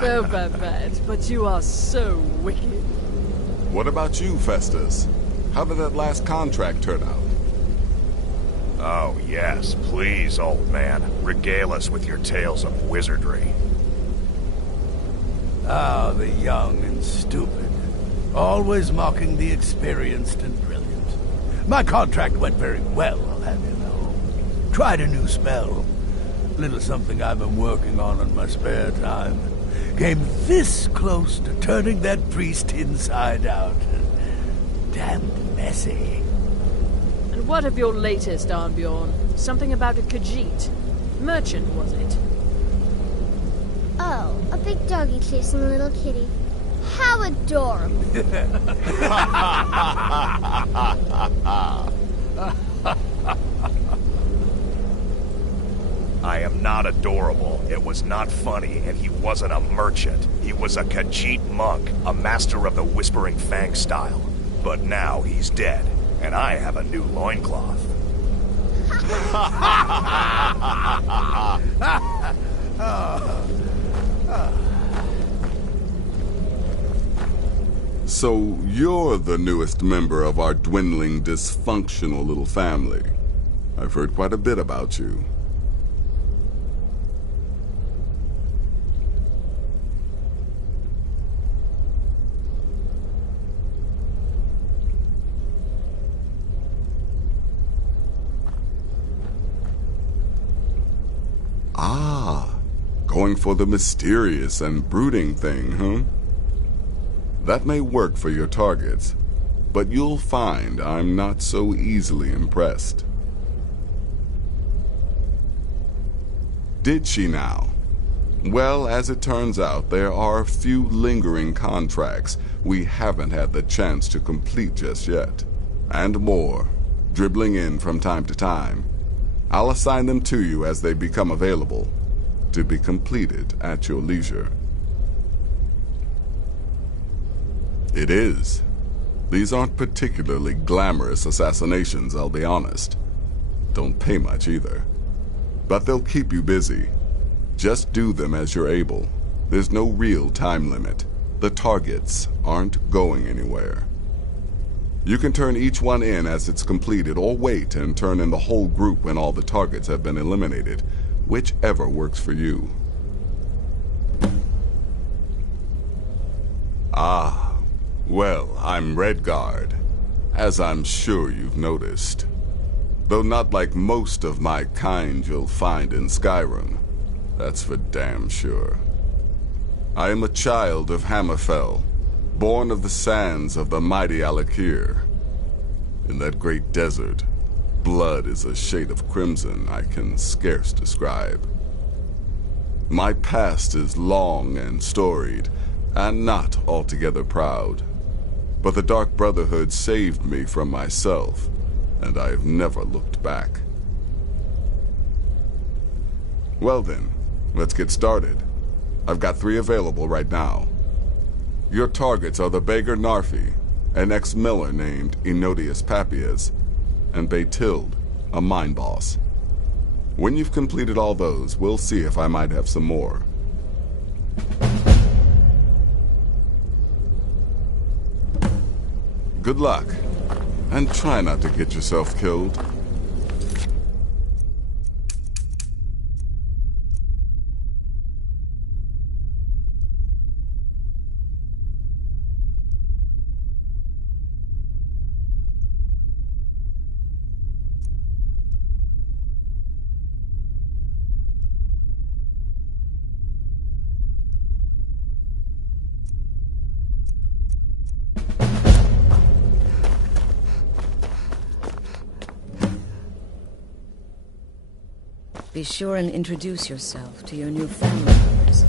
Oh, Babette, but you are so wicked. What about you, Festus? How did that last contract turn out? Oh, yes, please, old man. Regale us with your tales of wizardry. Ah, the young and stupid. Always mocking the experienced and brilliant. My contract went very well, I'll have you know. Tried a new spell. Little something I've been working on in my spare time. Came this close to turning that priest inside out. Damned messy. And what of your latest, Arnbjorn? Something about a Khajiit. Merchant, was it? Oh, a big doggy chasing a little kitty. How adorable. I am not adorable. It was not funny, and he wasn't a merchant. He was a Khajiit monk, a master of the Whispering Fang style. But now he's dead, and I have a new loincloth. So you're the newest member of our dwindling, dysfunctional little family. I've heard quite a bit about you. Ah, going for the mysterious and brooding thing, huh? That may work for your targets, but you'll find I'm not so easily impressed. Did she now? Well, as it turns out, there are a few lingering contracts we haven't had the chance to complete just yet. And more, dribbling in from time to time. I'll assign them to you as they become available, to be completed at your leisure. It is. These aren't particularly glamorous assassinations, I'll be honest. Don't pay much either. But they'll keep you busy. Just do them as you're able. There's no real time limit. The targets aren't going anywhere. You can turn each one in as it's completed, or wait and turn in the whole group when all the targets have been eliminated, whichever works for you. Ah. Well, I'm Redguard, as I'm sure you've noticed. Though not like most of my kind you'll find in Skyrim. That's for damn sure. I am a child of Hammerfell, born of the sands of the mighty Alakir. In that great desert, blood is a shade of crimson I can scarce describe. My past is long and storied, and not altogether proud. But the Dark Brotherhood saved me from myself, and I've never looked back. Well then, let's get started. I've got 3 available right now. Your targets are the beggar Narfi, an ex-miller named Enodius Papias, and Baytild, a mine boss. When you've completed all those, we'll see if I might have some more. Good luck, and try not to get yourself killed. Be sure and introduce yourself to your new family members.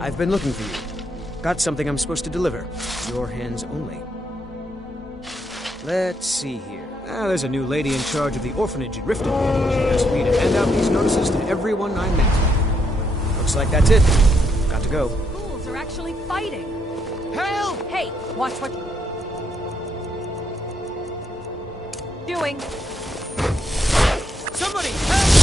I've been looking for you. Got something I'm supposed to deliver. Your hands only. Let's see here. There's a new lady in charge of the orphanage at Riften. She asked me to hand out these notices to everyone I met. Looks like that's it. Got to go. Fools are actually fighting. Help! Hey, watch what... doing. Somebody, help!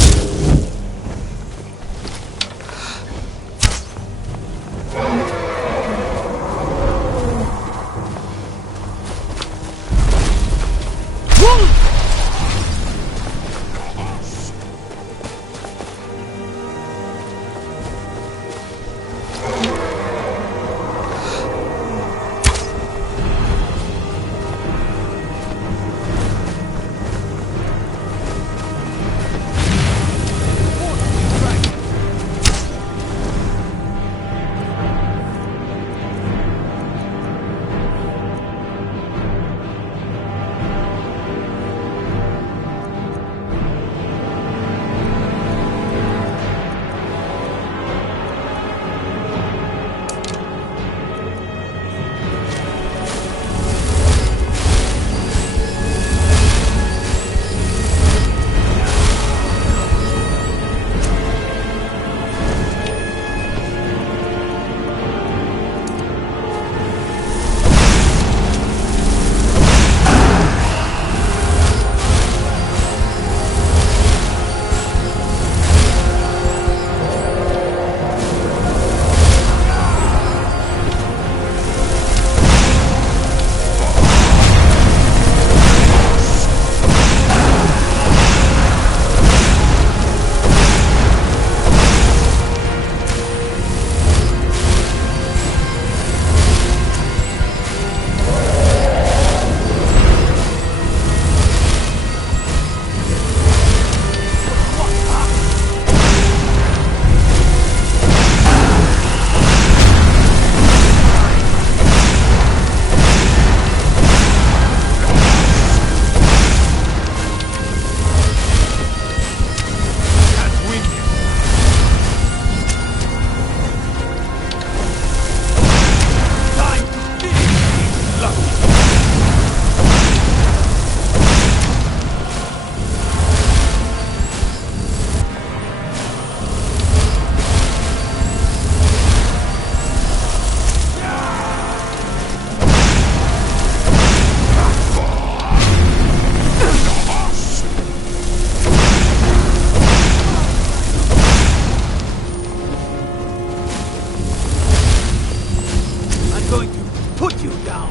going to put you down.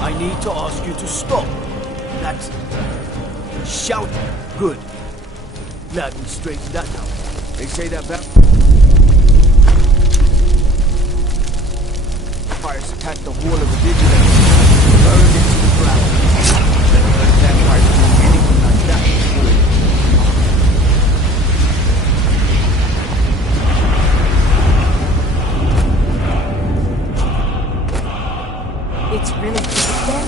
I need to ask you to stop. That's shouting. Good. Let me straighten that out. They say that vampires attacked the wall of the vigilance, burned it to the ground. Never heard of vampires doing anything like that before. It's really dead then?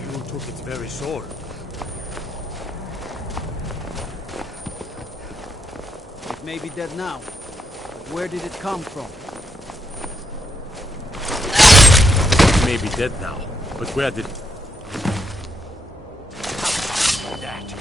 You took its very soul. It may be dead now, but where did it come from? It may be dead now, but where did... That.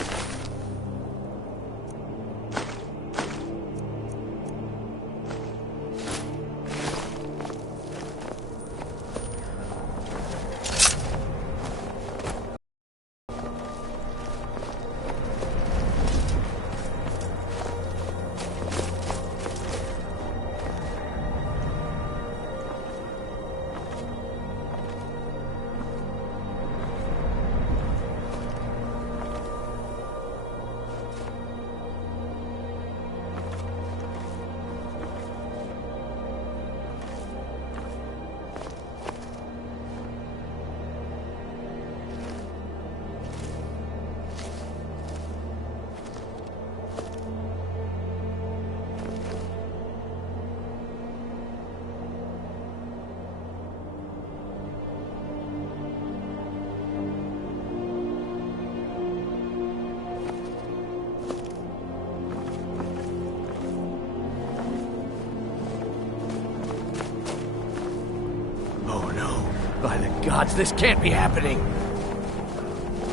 By the gods, this can't be happening!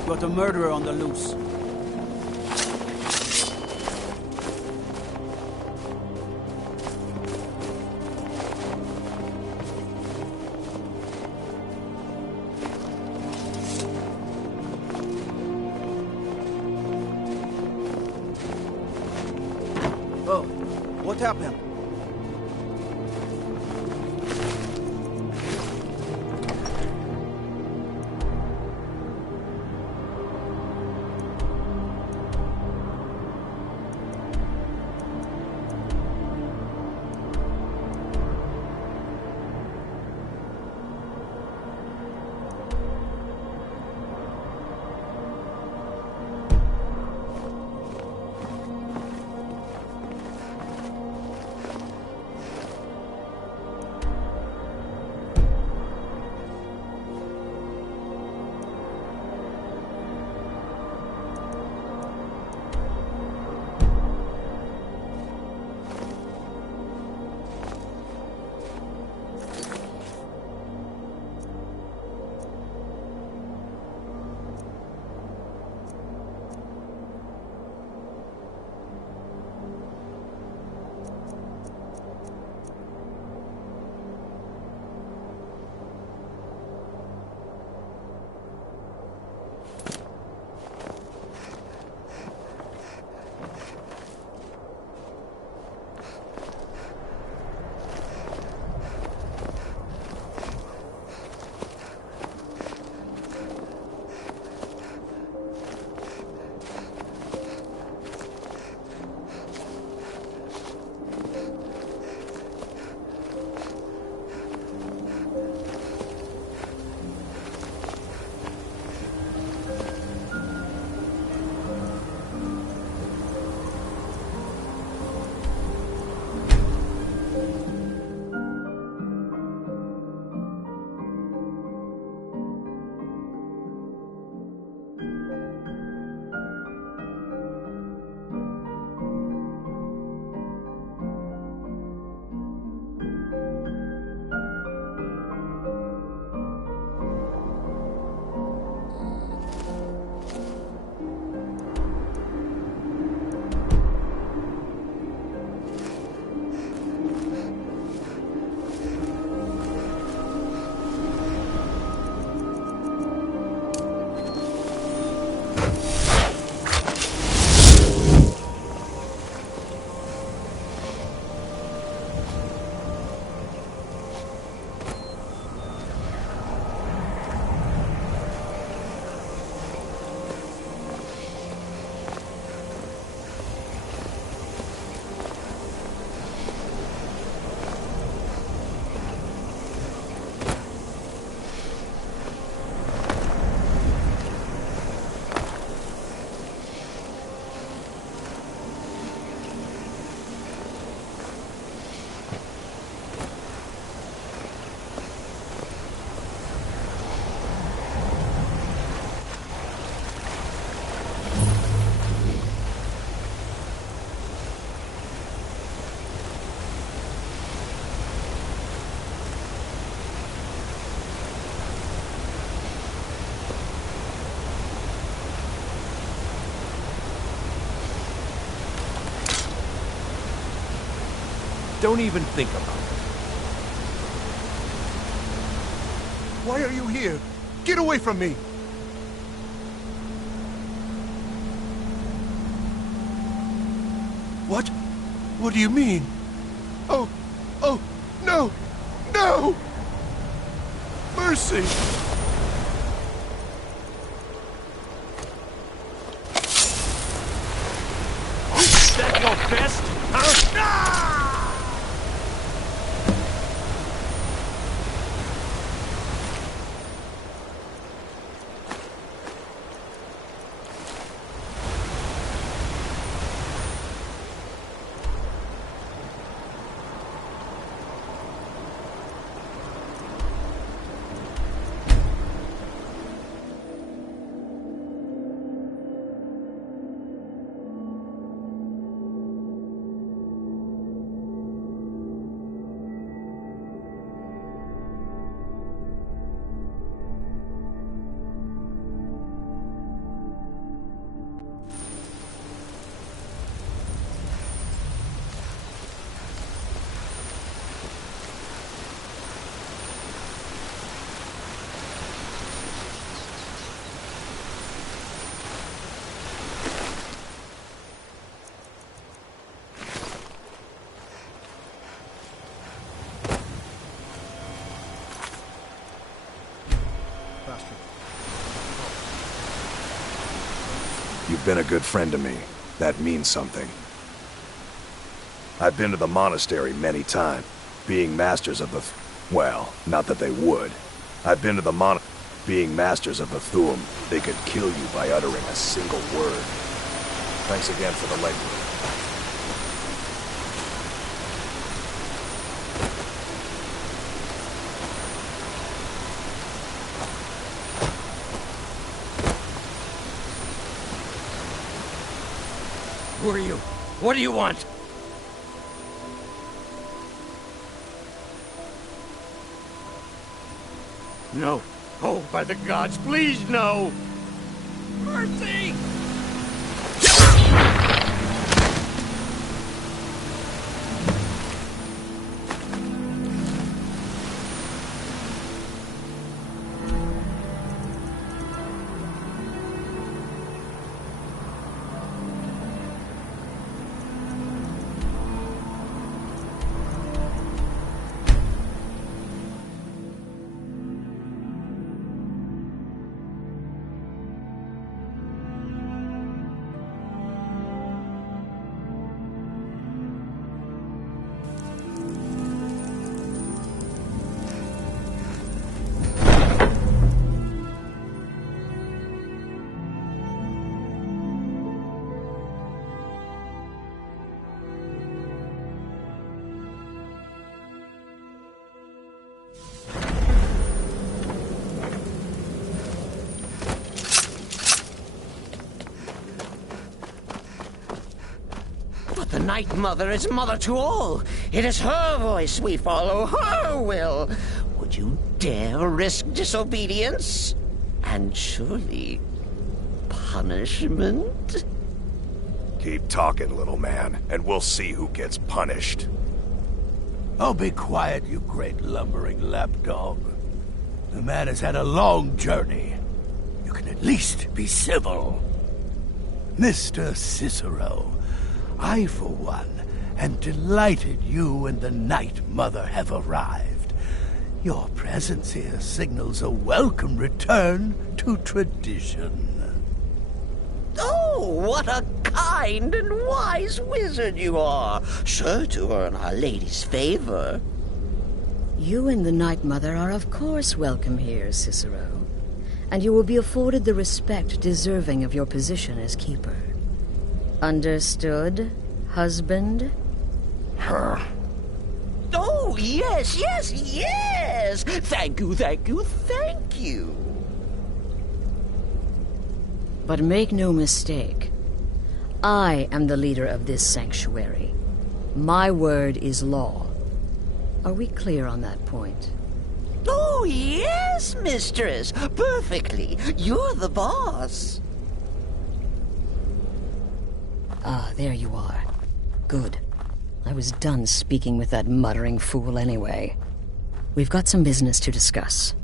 Got a murderer on the loose. Oh, what happened? Don't even think about it. Why are you here? Get away from me! What? What do you mean? Oh, no! No! Mercy! Is that your best? Huh? You've been a good friend to me. That means something. I've been to the monastery many times, being masters of the... well, not that they would. I've been to the being masters of the Thuum. They could kill you by uttering a single word. Thanks again for the legwork. Who are you? What do you want? No. Oh, by the gods, please, no! Mercy! The Night Mother is mother to all. It is her voice we follow, her will. Would you dare risk disobedience? And surely punishment? Keep talking, little man, and we'll see who gets punished. Oh, be quiet, you great lumbering lapdog. The man has had a long journey. You can at least be civil. Mr. Cicero, I, for one, am delighted you and the Night Mother have arrived. Your presence here signals a welcome return to tradition. Oh, what a kind and wise wizard you are, sure to earn Our Lady's favor. You and the Night Mother are of course welcome here, Cicero. And you will be afforded the respect deserving of your position as keeper. Understood, husband? Her. Oh, yes, yes, yes! Thank you, thank you, thank you! But make no mistake. I am the leader of this sanctuary. My word is law. Are we clear on that point? Oh, yes, mistress! Perfectly. You're the boss. Ah, there you are. Good. I was done speaking with that muttering fool anyway. We've got some business to discuss.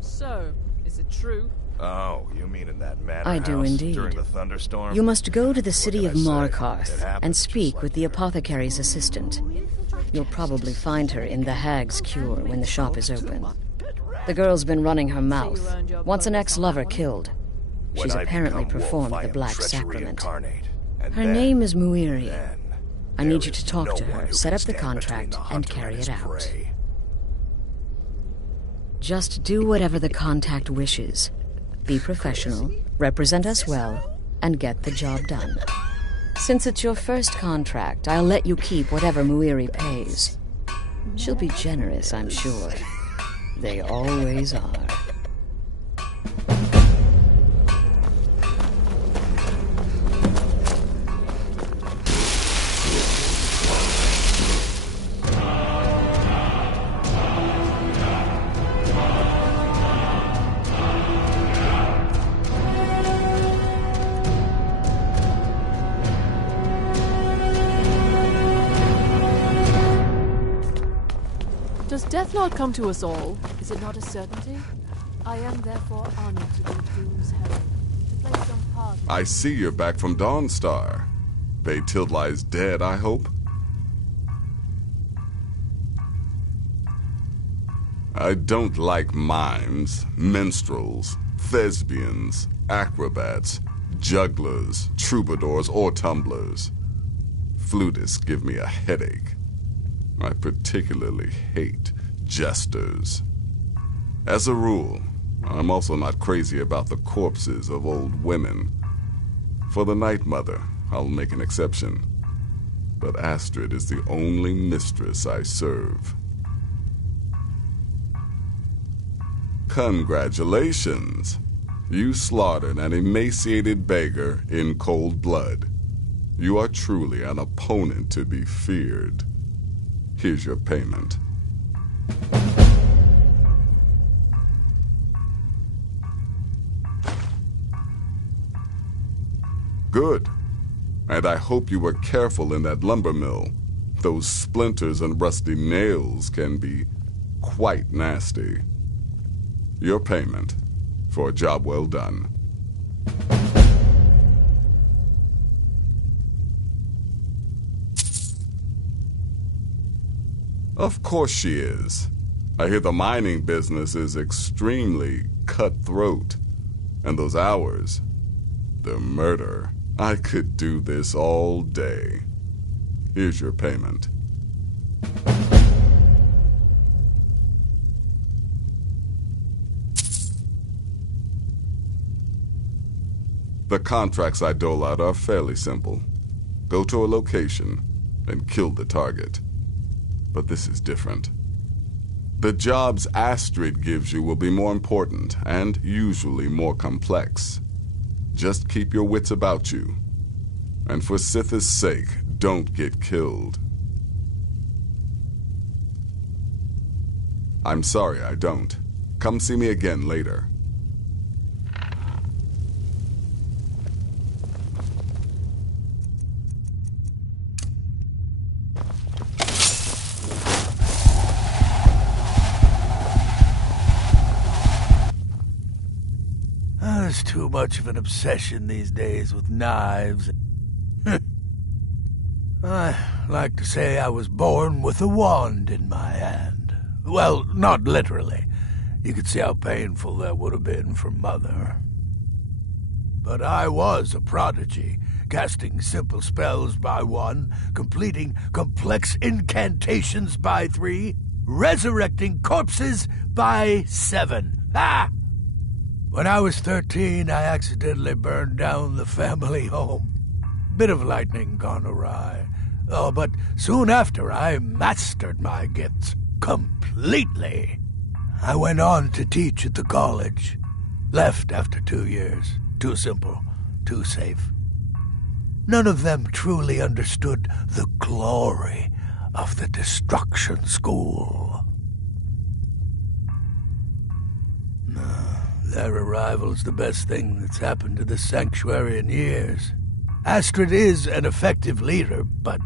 So, is it true? Oh, you mean in that manor I do house indeed. during the thunderstorm? You must go to the city of can I say? It Markarth happens and just speak like with the apothecary's assistant. You'll probably find her in the Hag's Cure when the shop is open. The girl's been running her mouth. Wants an ex-lover killed. When She's I apparently become performed wolf, I the am Black treachery Sacrament. incarnate. And Her then, name is Muiri. I need you is to talk no to one her, who set can up the stand contract, between the and hunter carry his it out. prey. Just do whatever the contact wishes. Be professional, represent us well, and get the job done. Since it's your first contract, I'll let you keep whatever Muiri pays. She'll be generous, I'm sure. They always are. Does death not come to us all? Is it not a certainty? I am therefore honored to be Doom's herald, to play some part. I see you're back from Dawnstar. Baytild lies dead, I hope? I don't like mimes, minstrels, thespians, acrobats, jugglers, troubadours, or tumblers. Flutists give me a headache. I particularly hate jesters. As a rule, I'm also not crazy about the corpses of old women. For the Night Mother, I'll make an exception. But Astrid is the only mistress I serve. Congratulations! You slaughtered an emaciated beggar in cold blood. You are truly an opponent to be feared. Here's your payment. Good. And I hope you were careful in that lumber mill. Those splinters and rusty nails can be quite nasty. Your payment for a job well done. Of course she is. I hear the mining business is extremely cutthroat. And those hours, the murder. I could do this all day. Here's your payment. The contracts I dole out are fairly simple. Go to a location and kill the target. But this is different. The jobs Astrid gives you will be more important and usually more complex. Just keep your wits about you. And for Sith's sake, don't get killed. I'm sorry I don't. Come see me again later. There's too much of an obsession these days with knives. I like to say I was born with a wand in my hand. Well, not literally. You could see how painful that would have been for Mother. But I was a prodigy, casting simple spells by 1, completing complex incantations by 3, resurrecting corpses by 7. Ah! When I was 13, I accidentally burned down the family home. Bit of lightning gone awry. Oh, but soon after, I mastered my gifts completely. I went on to teach at the college. Left after 2 years. Too simple, too safe. None of them truly understood the glory of the Destruction School. Their arrival's the best thing that's happened to the Sanctuary in years. Astrid is an effective leader, but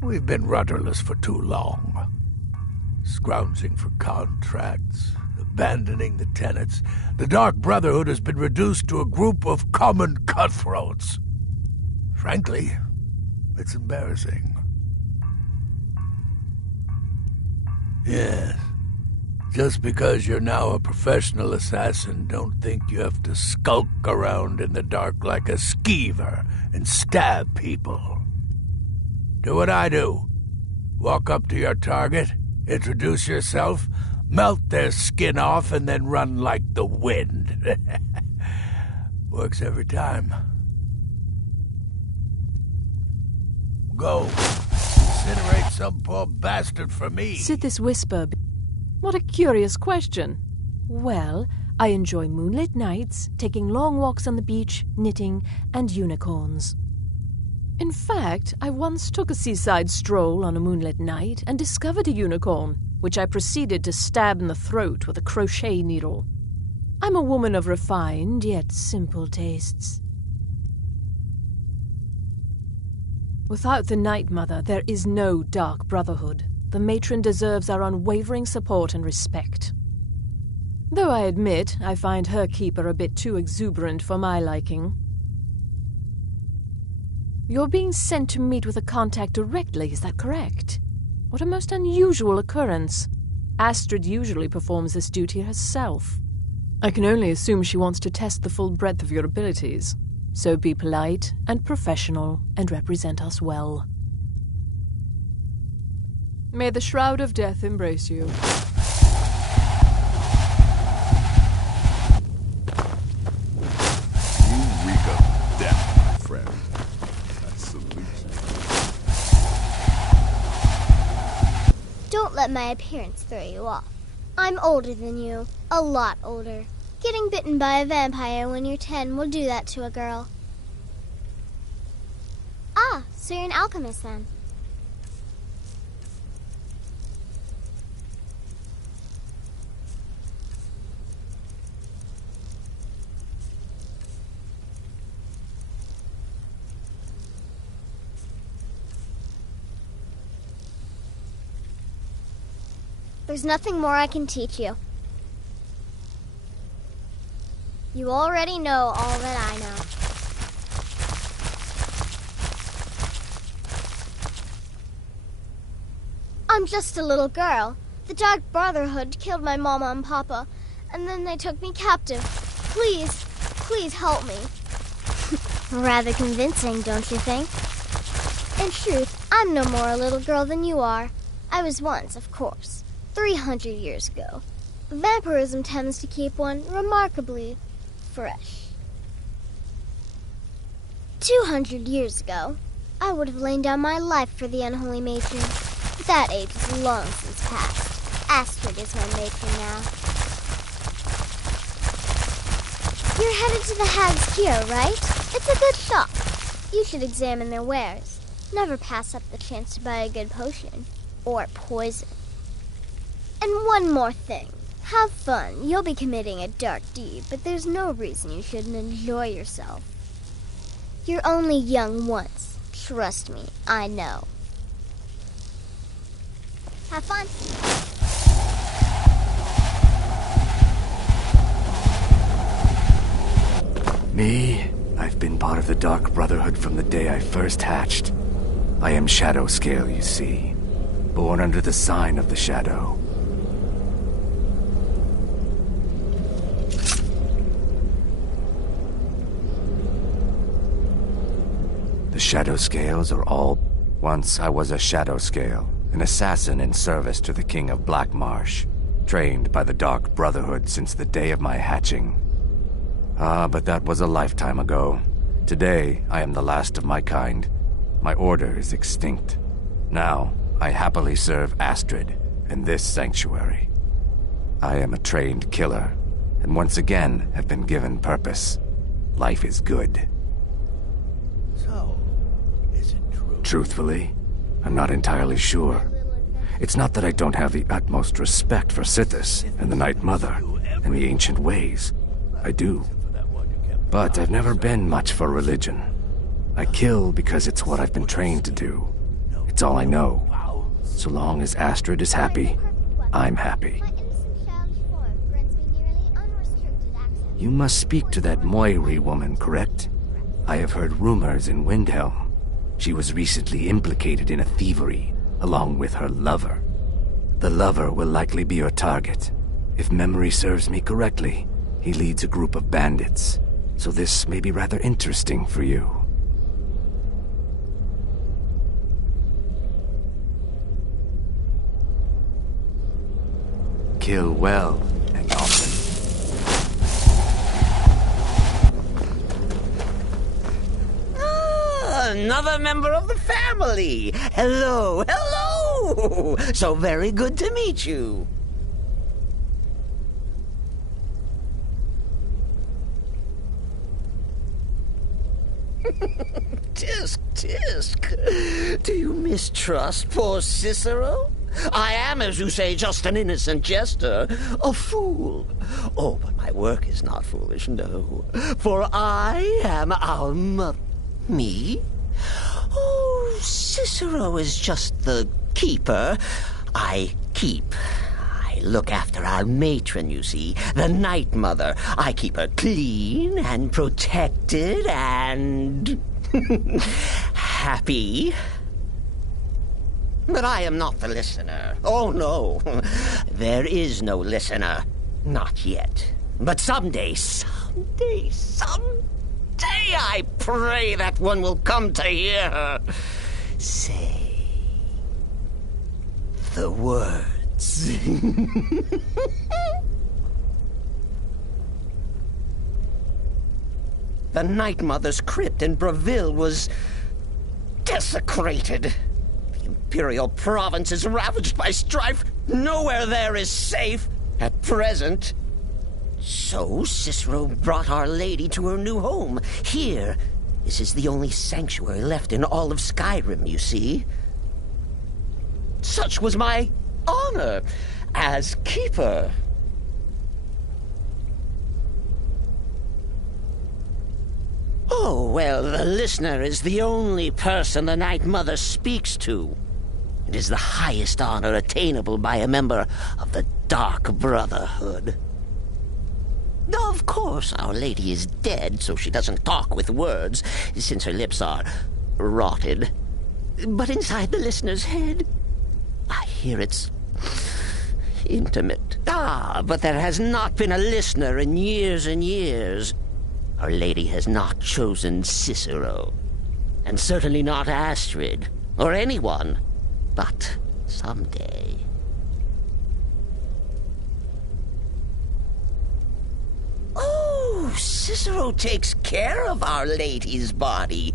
We've been rudderless for too long. Scrounging for contracts, abandoning the tenants. The Dark Brotherhood has been reduced to a group of common cutthroats. Frankly, it's embarrassing. Yes. Just because you're now a professional assassin, don't think you have to skulk around in the dark like a skeever and stab people. Do what I do. Walk up to your target, introduce yourself, melt their skin off, and then run like the wind. Works every time. Go. Incinerate some poor bastard for me. Sithis whisper. What a curious question. Well, I enjoy moonlit nights, taking long walks on the beach, knitting, and unicorns. In fact, I once took a seaside stroll on a moonlit night and discovered a unicorn, which I proceeded to stab in the throat with a crochet needle. I'm a woman of refined yet simple tastes. Without the Night Mother, there is no Dark Brotherhood. The matron deserves our unwavering support and respect. Though I admit I find her keeper a bit too exuberant for my liking. You're being sent to meet with a contact directly, is that correct? What a most unusual occurrence. Astrid usually performs this duty herself. I can only assume she wants to test the full breadth of your abilities. So be polite and professional and represent us well. May the Shroud of Death embrace you. You reek of death, my friend. I salute you. Don't let my appearance throw you off. I'm older than you. A lot older. Getting bitten by a vampire when you're 10 will do that to a girl. Ah, so you're an alchemist then. There's nothing more I can teach you. You already know all that I know. I'm just a little girl. The Dark Brotherhood killed my mama and papa, and then they took me captive. Please, please help me. Rather convincing, don't you think? In truth, I'm no more a little girl than you are. I was once, of course. 300 years ago. Vampirism tends to keep one remarkably fresh. 200 years ago, I would have lain down my life for the unholy matron. But that age is long since past. Astrid is my matron now. You're headed to the Hag's Cure, right? It's a good shop. You should examine their wares. Never pass up the chance to buy a good potion. Or poison. And one more thing. Have fun. You'll be committing a dark deed, but there's no reason you shouldn't enjoy yourself. You're only young once. Trust me, I know. Have fun. Me? I've been part of the Dark Brotherhood from the day I first hatched. I am Shadow Scale, you see. Born under the sign of the Shadow. The Shadow Scales are all... Once I was a Shadow Scale, an assassin in service to the King of Black Marsh, trained by the Dark Brotherhood since the day of my hatching. Ah, but that was a lifetime ago. Today, I am the last of my kind. My order is extinct. Now, I happily serve Astrid in this sanctuary. I am a trained killer, and once again have been given purpose. Life is good. So, is it true? Truthfully, I'm not entirely sure. It's not that I don't have the utmost respect for Sithis and the Night Mother and the ancient ways. I do. But I've never been much for religion. I kill because it's what I've been trained to do. That's all I know. So long as Astrid is happy, I'm happy. You must speak to that Moiri woman, correct? I have heard rumors in Windhelm. She was recently implicated in a thievery, along with her lover. The lover will likely be your target. If memory serves me correctly, he leads a group of bandits, so this may be rather interesting for you. Kill well and often. Another member of the family. Hello, hello. So very good to meet you. Tisk. Do you mistrust poor Cicero? I am, as you say, just an innocent jester, a fool. Oh, but my work is not foolish, no. For I am our mother. Me? Oh, Cicero is just the keeper. I keep. I look after our matron, you see, the Night Mother. I keep her clean and protected and happy. But I am not the listener. Oh, no. There is no listener. Not yet. But someday, I pray that one will come to hear her say the words. The Night Mother's crypt in Breville was desecrated. The Imperial province is ravaged by strife. Nowhere there is safe at present. So Cicero brought Our Lady to her new home. Here, this is the only sanctuary left in all of Skyrim, you see. Such was my honor as keeper. Oh, well, the listener is the only person the Night Mother speaks to. It is the highest honor attainable by a member of the Dark Brotherhood. Of course, Our Lady is dead, so she doesn't talk with words, since her lips are rotted. But inside the listener's head, I hear it's intimate. But there has not been a listener in years and years. Our Lady has not chosen Cicero, and certainly not Astrid, or anyone. But someday... Oh, Cicero takes care of Our Lady's body.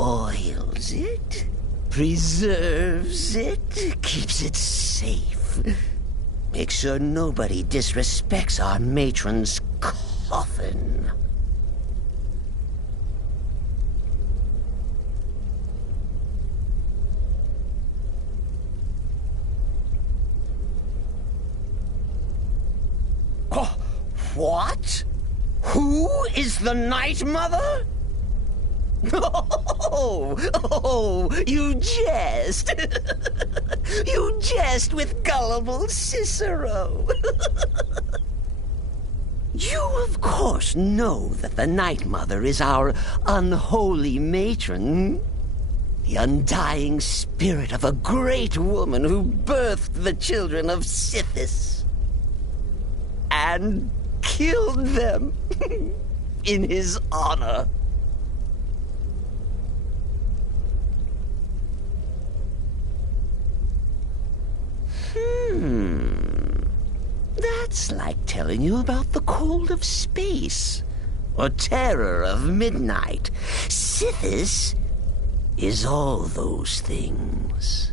Oils it, preserves it, keeps it safe. Makes sure nobody disrespects our matron's coffin. Oh, what? Who is the Night Mother? Oh, you jest. You jest with gullible Cicero. You, of course, know that the Night Mother is our unholy matron. The undying spirit of a great woman who birthed the children of Sithis. And killed them in his honor. That's like telling you about the cold of space, or terror of midnight. Sithis is all those things.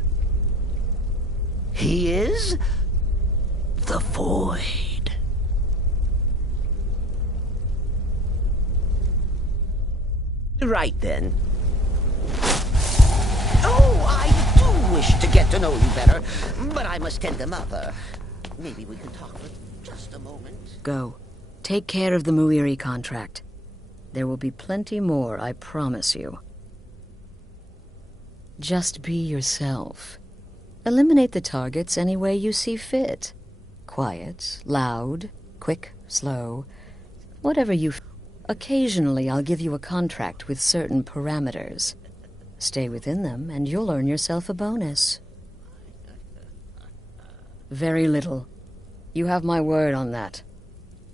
He is the void. Right then. Oh, I do wish to get to know you better, but I must tend to Mother. Maybe we can talk for just a moment. Go. Take care of the Muiri contract. There will be plenty more, I promise you. Just be yourself. Eliminate the targets any way you see fit. Quiet, loud, quick, slow, whatever you... Occasionally, I'll give you a contract with certain parameters. Stay within them, and you'll earn yourself a bonus. Very little. You have my word on that.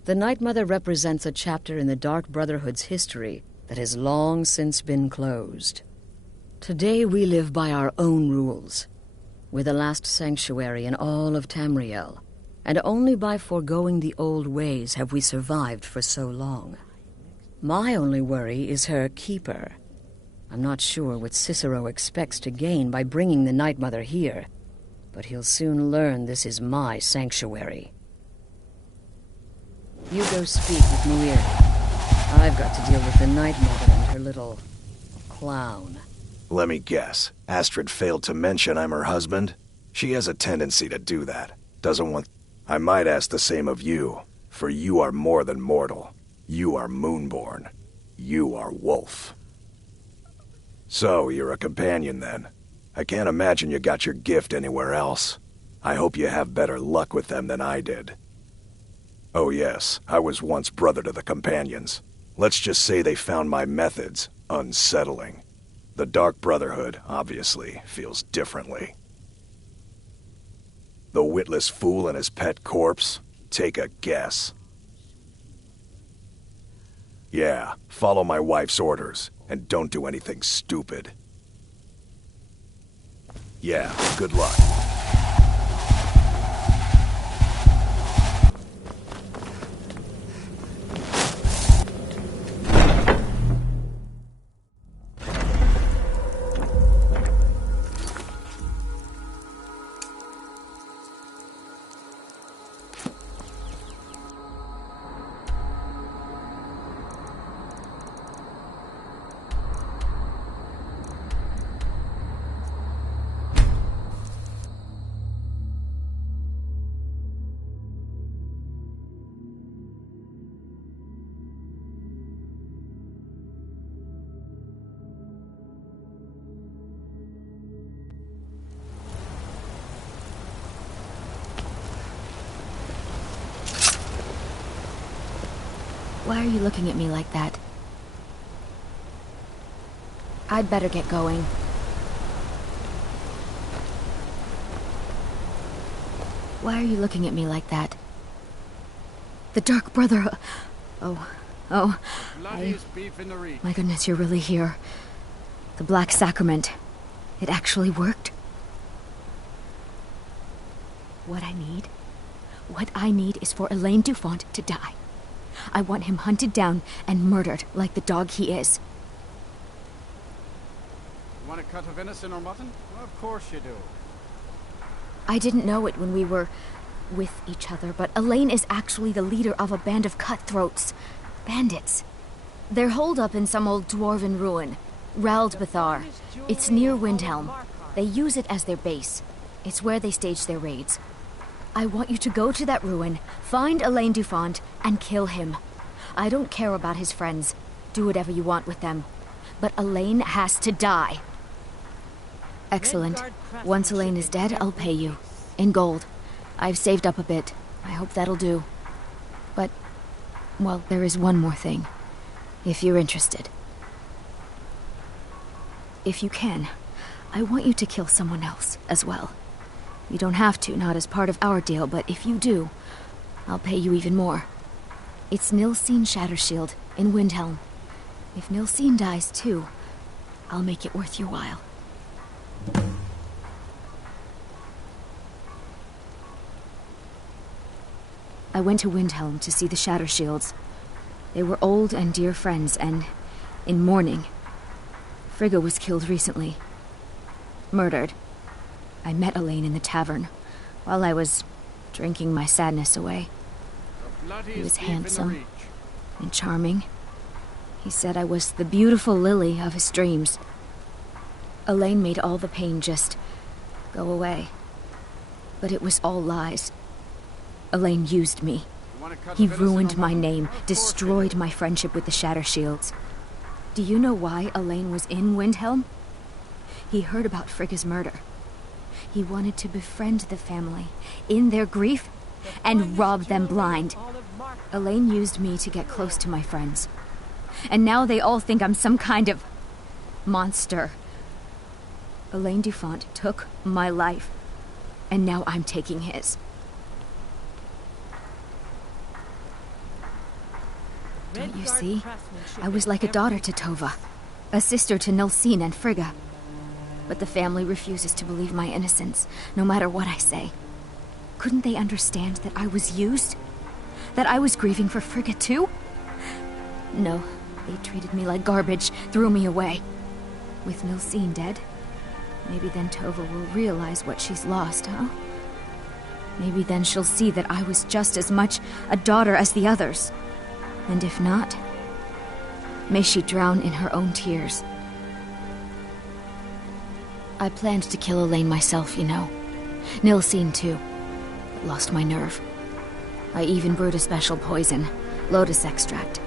The Night Mother represents a chapter in the Dark Brotherhood's history that has long since been closed. Today we live by our own rules. We're the last sanctuary in all of Tamriel, and only by foregoing the old ways have we survived for so long. My only worry is her keeper. I'm not sure what Cicero expects to gain by bringing the Night Mother here, but he'll soon learn this is my sanctuary. You go speak with Muir. I've got to deal with the Night Mother and her little clown. Let me guess. Astrid failed to mention I'm her husband? She has a tendency to do that. Doesn't want... I might ask the same of you, for you are more than mortal. You are Moonborn. You are Wolf. So, you're a companion then. I can't imagine you got your gift anywhere else. I hope you have better luck with them than I did. Oh yes, I was once brother to the companions. Let's just say they found my methods unsettling. The Dark Brotherhood, obviously, feels differently. The witless fool and his pet corpse? Take a guess. Yeah, follow my wife's orders, and don't do anything stupid. Yeah, good luck. Why are you looking at me like that? I'd better get going. Why are you looking at me like that? The Dark Brother... Oh... My goodness, you're really here. The Black Sacrament. It actually worked? What I need is for Elaine Dufont to die. I want him hunted down and murdered like the dog he is. You want a cut of venison or mutton? Well, of course you do. I didn't know it when we were with each other, but Elaine is actually the leader of a band of cutthroats. Bandits. They're holed up in some old dwarven ruin. Raldbethar. It's near Windhelm. They use it as their base. It's where they stage their raids. I want you to go to that ruin, find Elaine Dufont, and kill him. I don't care about his friends. Do whatever you want with them. But Elaine has to die. Excellent. Once Elaine is dead, I'll pay you. In gold. I've saved up a bit. I hope that'll do. But, well, there is one more thing. If you're interested. If you can, I want you to kill someone else as well. You don't have to, not as part of our deal, but if you do, I'll pay you even more. It's Nilsine Shattershield in Windhelm. If Nilsine dies too, I'll make it worth your while. I went to Windhelm to see the Shattershields. They were old and dear friends, and in mourning. Frigga was killed recently. Murdered. I met Elaine in the tavern, while I was drinking my sadness away. He was handsome and charming. He said I was the beautiful lily of his dreams. Elaine made all the pain just go away. But it was all lies. Elaine used me. He ruined my name, destroyed my friendship with the Shattershields. Do you know why Elaine was in Windhelm? He heard about Frigga's murder. He wanted to befriend the family in their grief and rob them blind. Elaine used me to get close to my friends. And now they all think I'm some kind of monster. Elaine Dufont took my life, and now I'm taking his. Don't you see? I was like a daughter to Tova, a sister to Nilsine and Frigga. But the family refuses to believe my innocence, no matter what I say. Couldn't they understand that I was used? That I was grieving for Frigga too? No, they treated me like garbage, threw me away. With Nilsine dead, maybe then Tova will realize what she's lost, huh? Maybe then she'll see that I was just as much a daughter as the others. And if not, may she drown in her own tears. I planned to kill Elaine myself, you know. Nilsine too, but lost my nerve. I even brewed a special poison, lotus extract.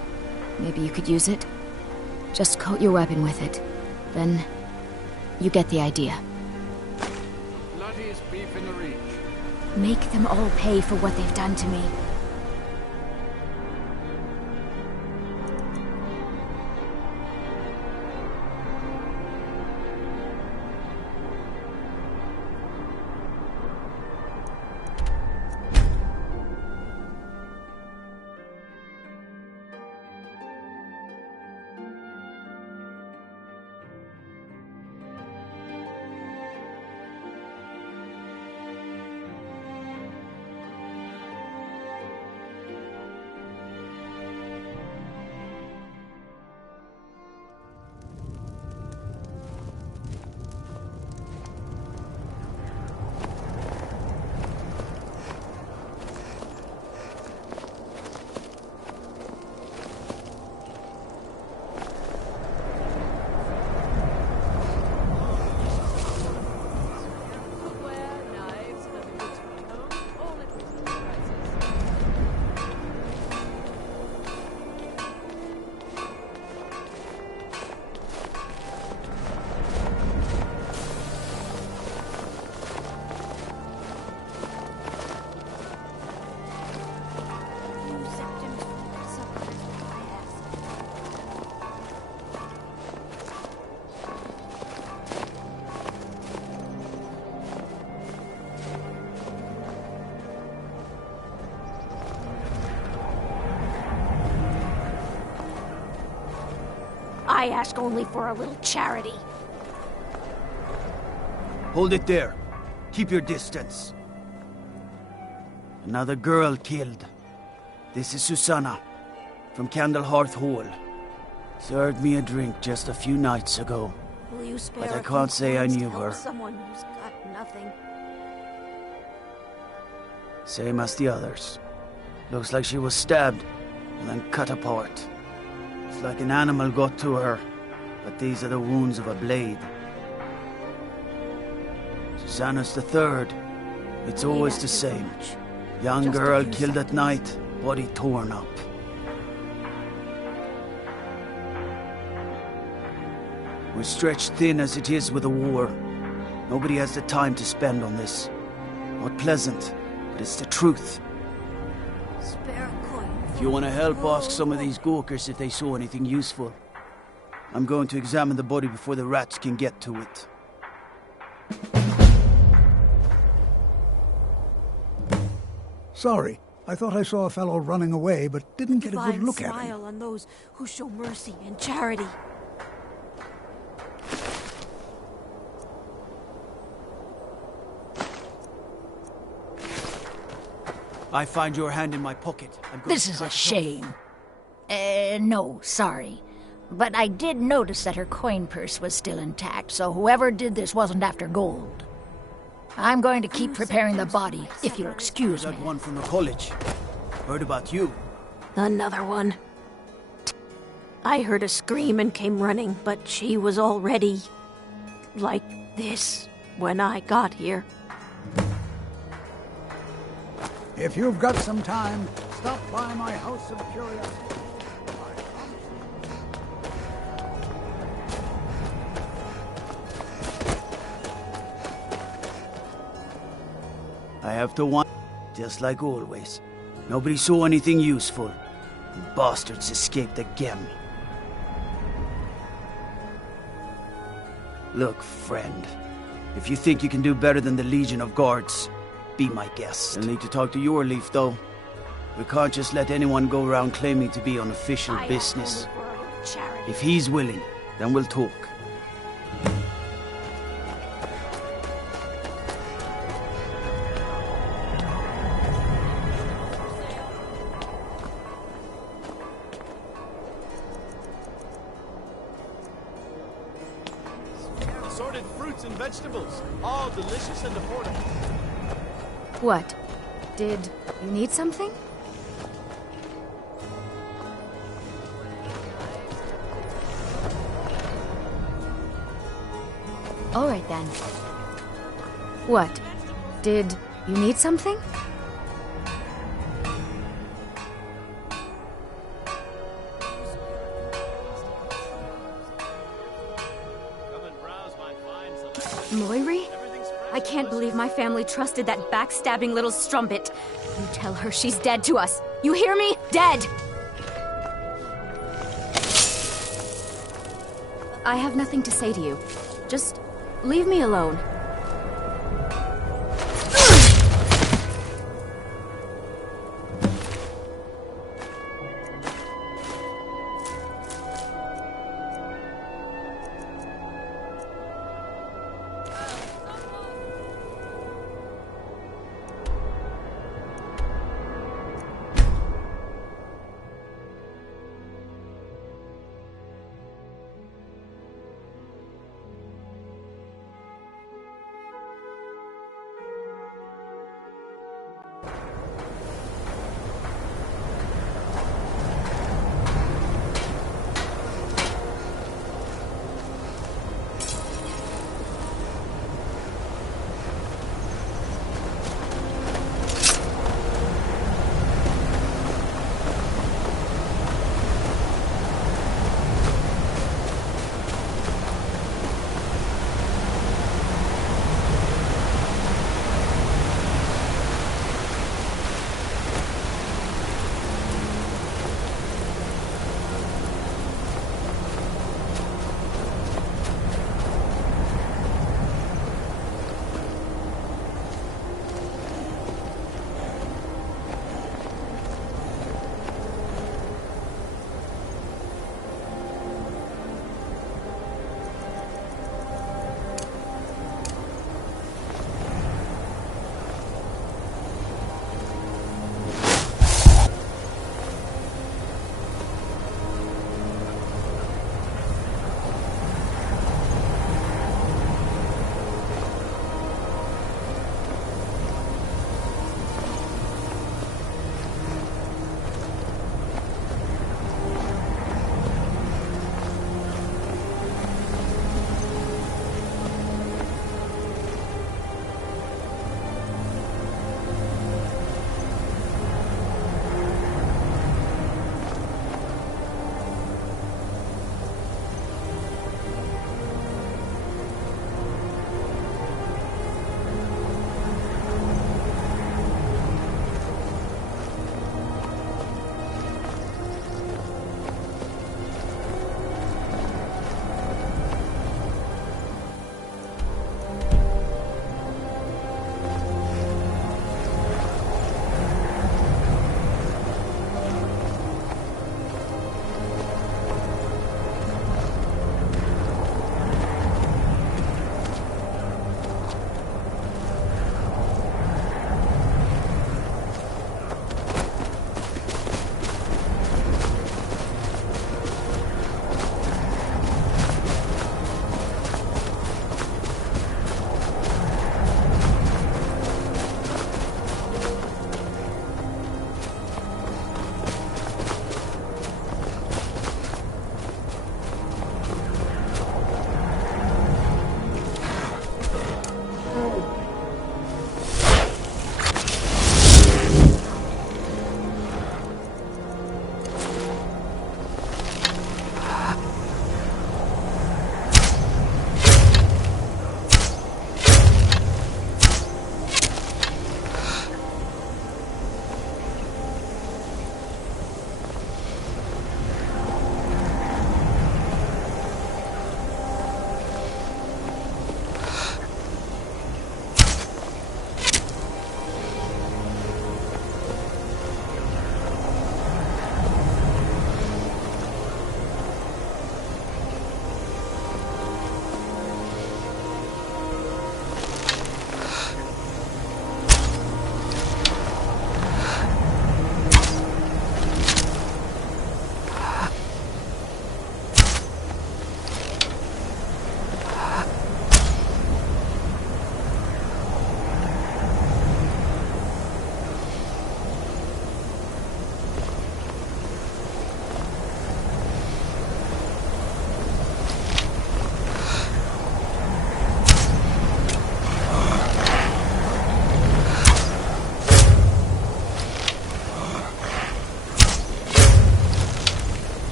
Maybe you could use it? Just coat your weapon with it. Then, you get the idea. Bloodiest beef in the reach. Make them all pay for what they've done to me. I ask only for a little charity. Hold it there. Keep your distance. Another girl killed. This is Susanna, from Candlehearth Hall. Served me a drink just a few nights ago. Will you spare But I a few can't say I coins to knew help her. someone who's got nothing? Same as the others. Looks like she was stabbed and then cut apart. It's like an animal got to her, but these are the wounds of a blade. Susanna's the third. It's always the same. Young girl killed at night, body torn up. We're stretched thin as it is with the war. Nobody has the time to spend on this. Not pleasant, but it's the truth. Spare a coin. If you want to help, ask some of these gawkers if they saw anything useful. I'm going to examine the body before the rats can get to it. Sorry. I thought I saw a fellow running away, but didn't get a good look at him. Smile on those who show mercy and charity. I find your hand in my pocket. This is a shame. No, sorry. But I did notice that her coin purse was still intact, so whoever did this wasn't after gold. I'm going to keep preparing the body, if you'll excuse me. That one from the college. Heard about you. Another one. I heard a scream and came running, but she was already like this when I got here. If you've got some time, stop by my house of curiosity. I have to want, just like always. Nobody saw anything useful. The bastards escaped again. Look, friend. If you think you can do better than the Legion of Guards, be my guest. I'll need to talk to your Leaf, though. We can't just let anyone go around claiming to be on official business. If he's willing, then we'll talk. Assorted fruits and vegetables, all delicious and affordable. What? Did you need something? All right, then. What? Did you need something? Moiri? I can't believe my family trusted that backstabbing little strumpet. You tell her she's dead to us. You hear me? Dead! I have nothing to say to you. Just leave me alone.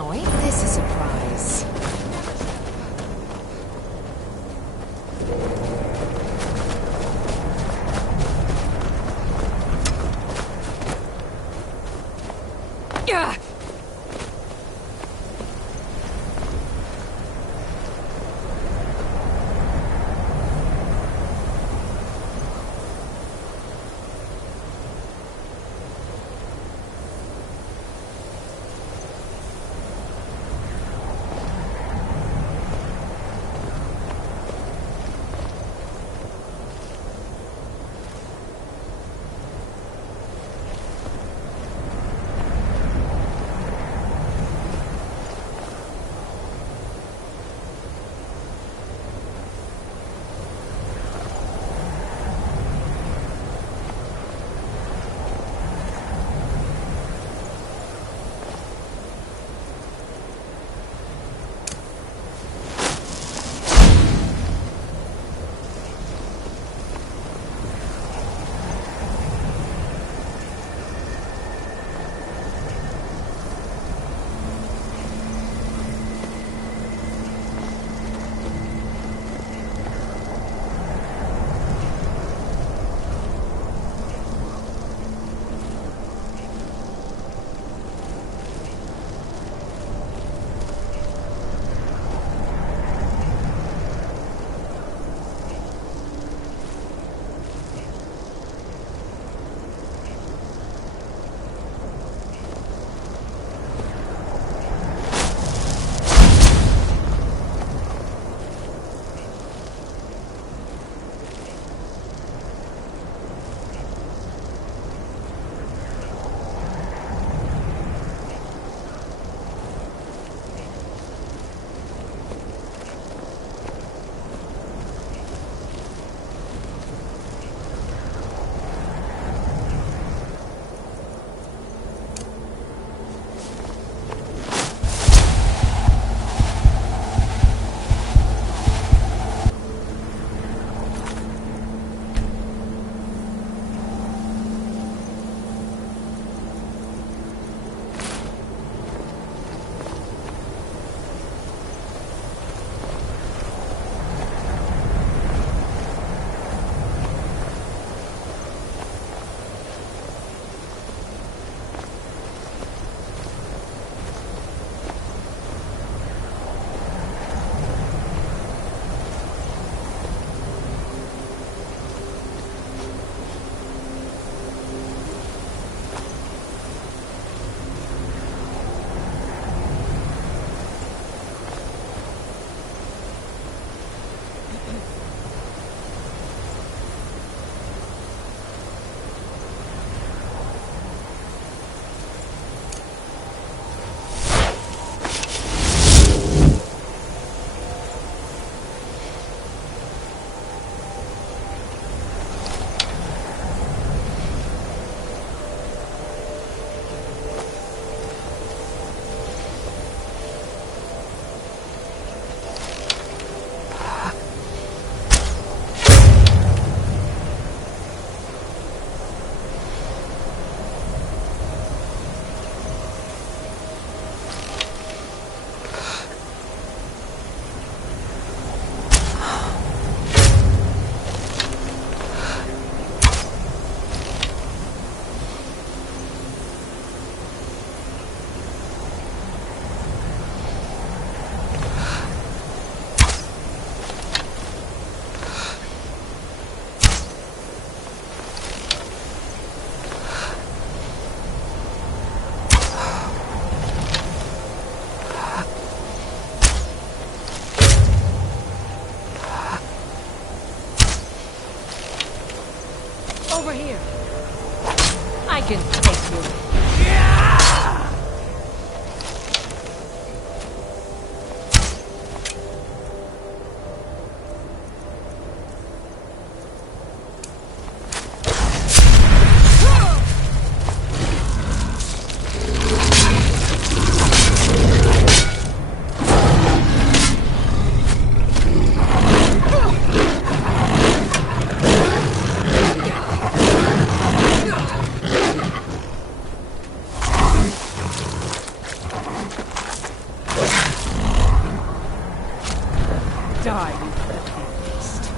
Now ain't this a surprise? Yeah. Over here. I can take you. Die, you dirty beast.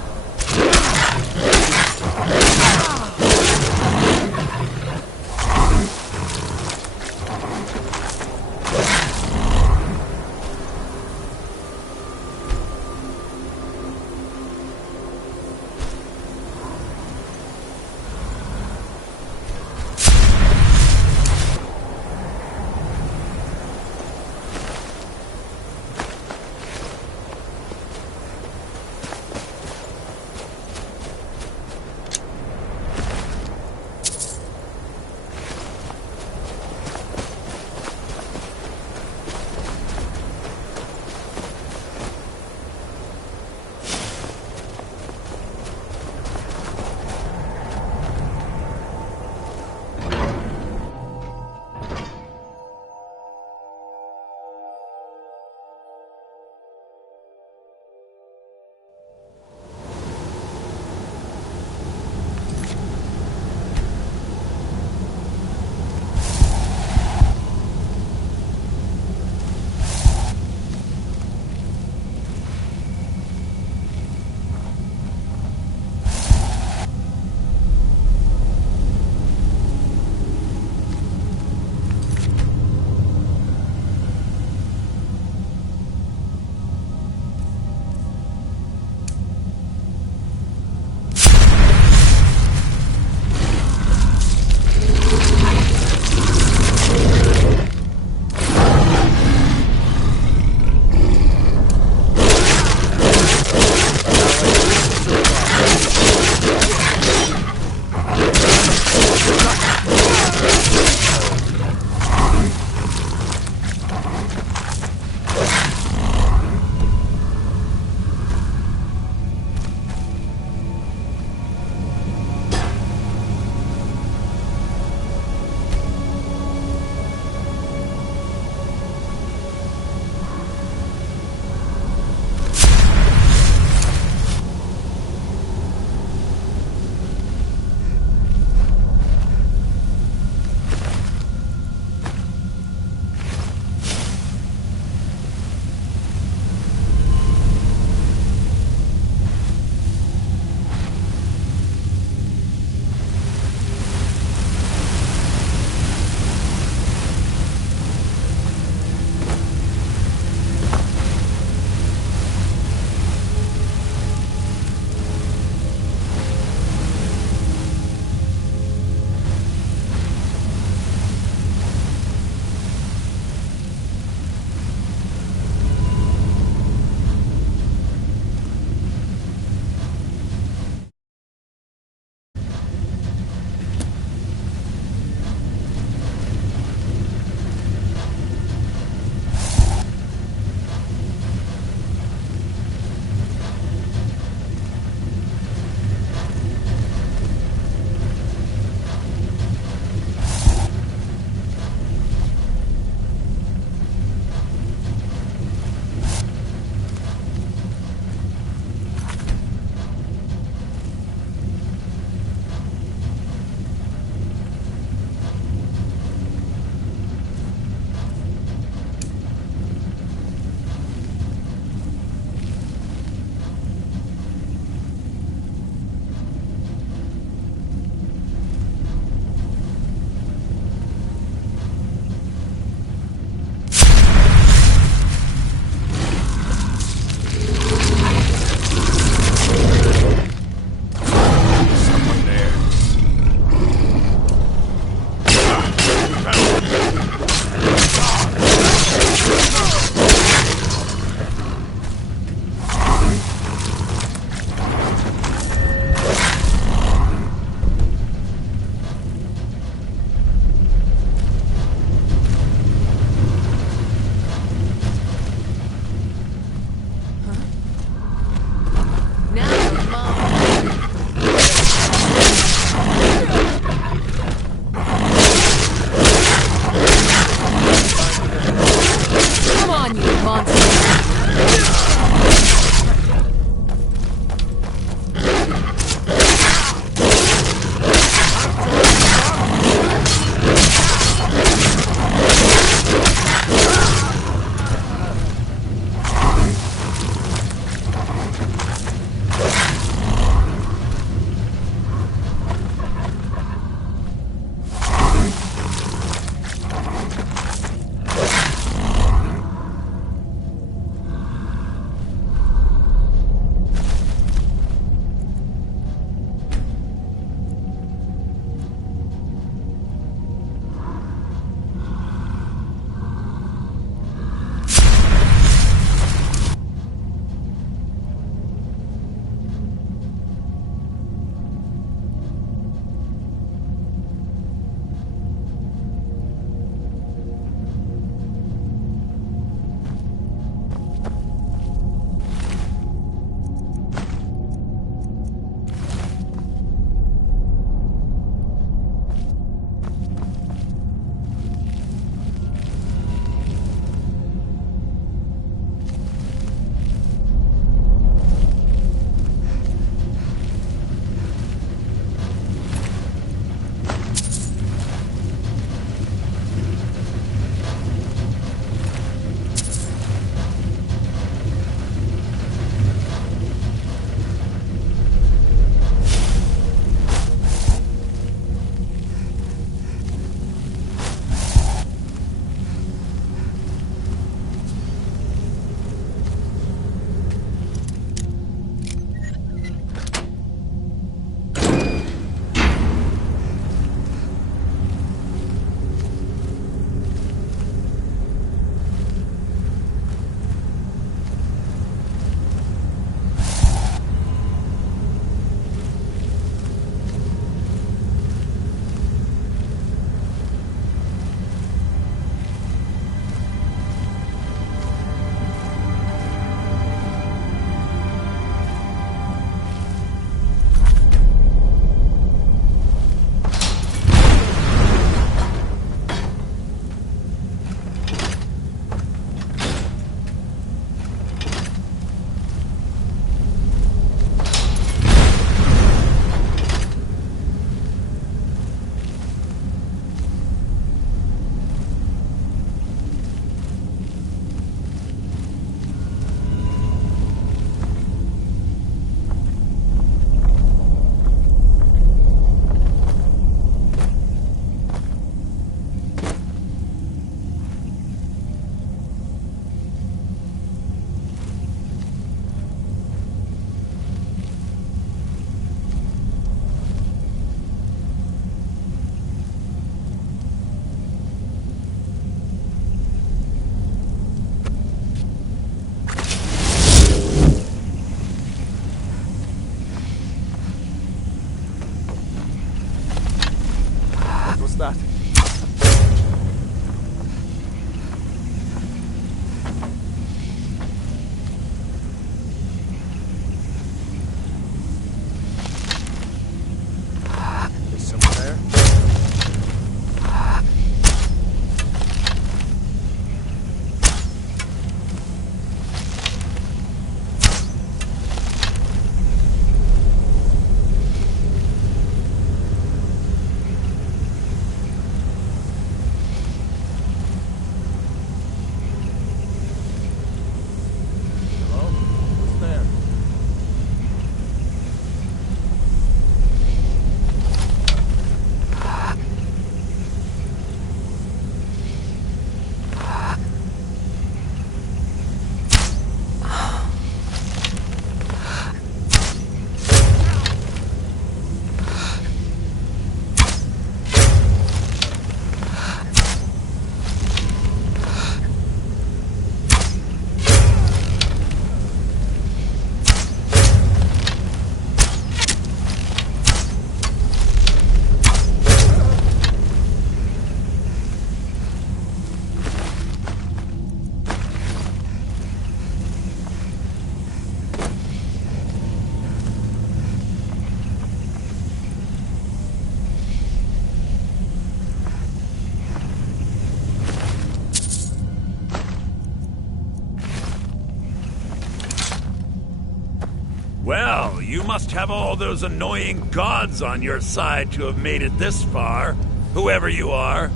Well, you must have all those annoying gods on your side to have made it this far, whoever you are.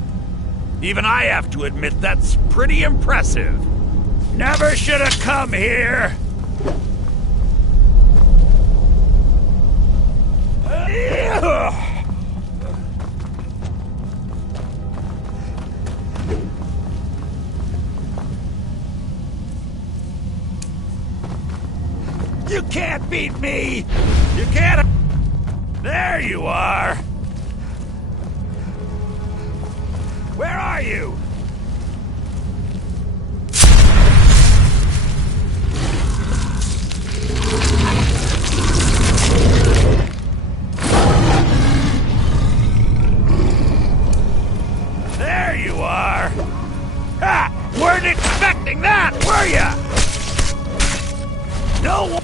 Even I have to admit that's pretty impressive. Never should have come here! You can't beat me! You can't... There you are! Where are you? There you are! Ha! Weren't expecting that, were ya? No!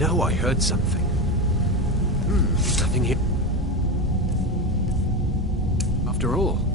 know I heard something. Nothing here. After all.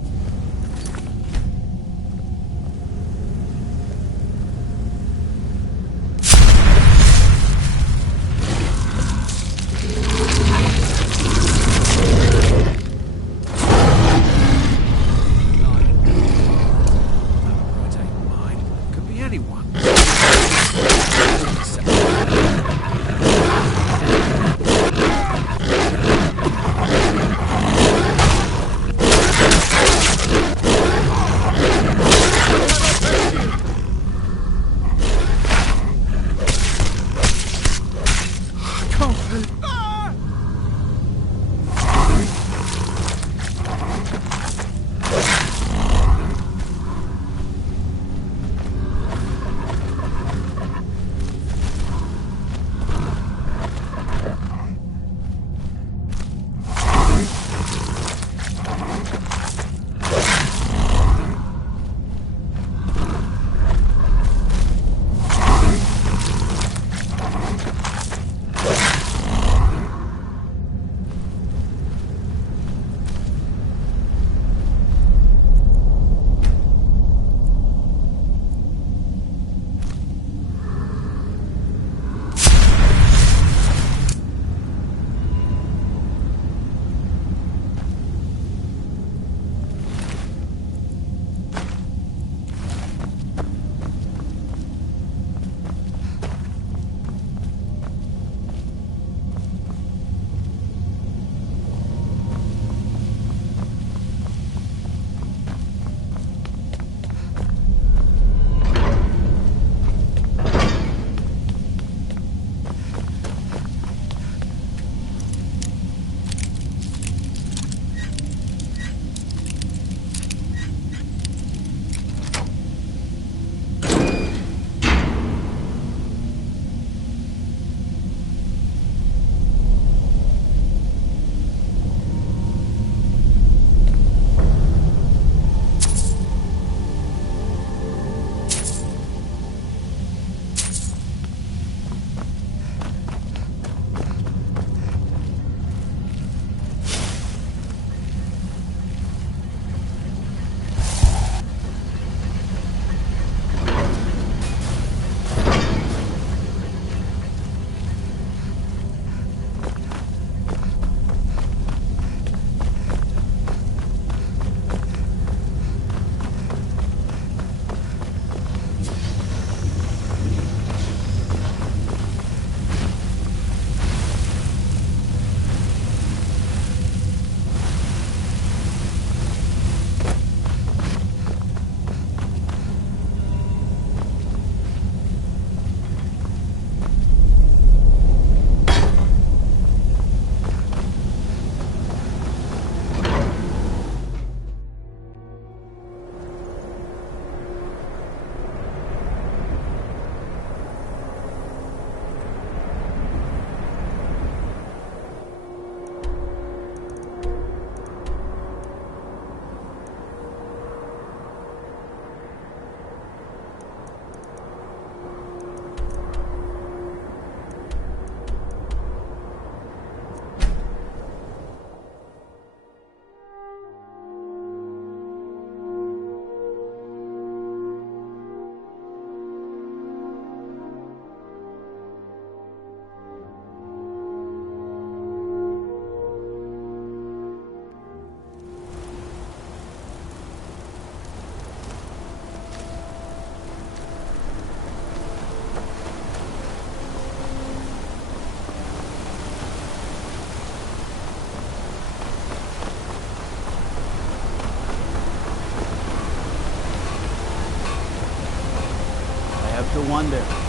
wonder.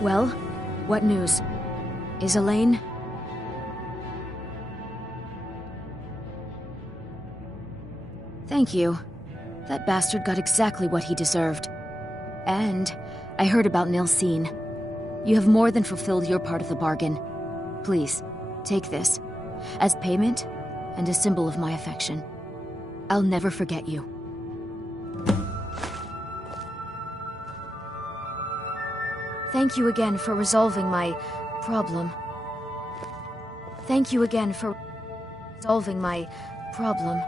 Well, what news? Is Elaine? Thank you. That bastard got exactly what he deserved. And I heard about Nilsine. You have more than fulfilled your part of the bargain. Please, take this, as payment and a symbol of my affection. I'll never forget you. Thank you again for resolving my problem. Thank you again for resolving my problem.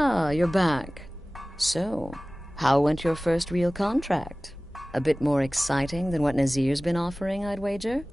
Ah, you're back. So, how went your first real contract? A bit more exciting than what Nazir's been offering, I'd wager?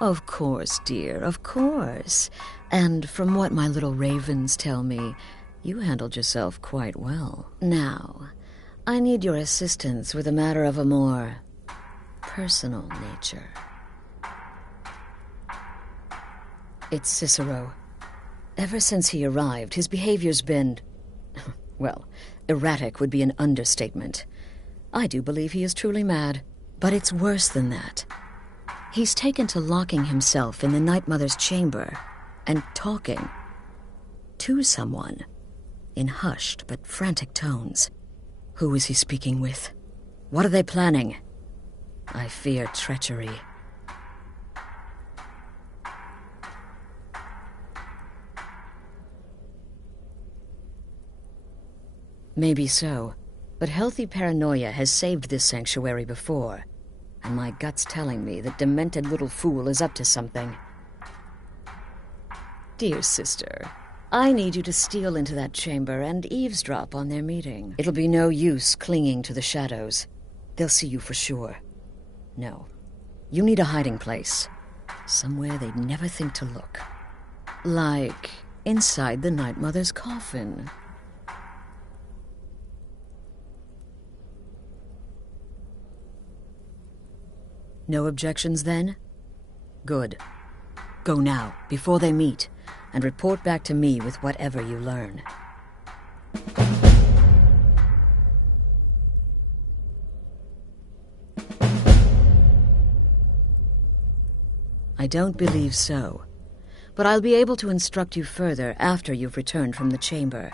Of course, dear, of course. And from what my little ravens tell me, you handled yourself quite well. Now, I need your assistance with a matter of a more personal nature. It's Cicero. Ever since he arrived, his behavior's been... well, erratic would be an understatement. I do believe he is truly mad. But it's worse than that. He's taken to locking himself in the Night Mother's chamber and talking to someone in hushed but frantic tones. Who is he speaking with? What are they planning? I fear treachery. Maybe so, but healthy paranoia has saved this sanctuary before. And my gut's telling me that demented little fool is up to something. Dear sister, I need you to steal into that chamber and eavesdrop on their meeting. It'll be no use clinging to the shadows. They'll see you for sure. No. You need a hiding place. Somewhere they'd never think to look. Like inside the Night Mother's coffin. No objections then? Good. Go now, before they meet, and report back to me with whatever you learn. I don't believe so, but I'll be able to instruct you further after you've returned from the chamber.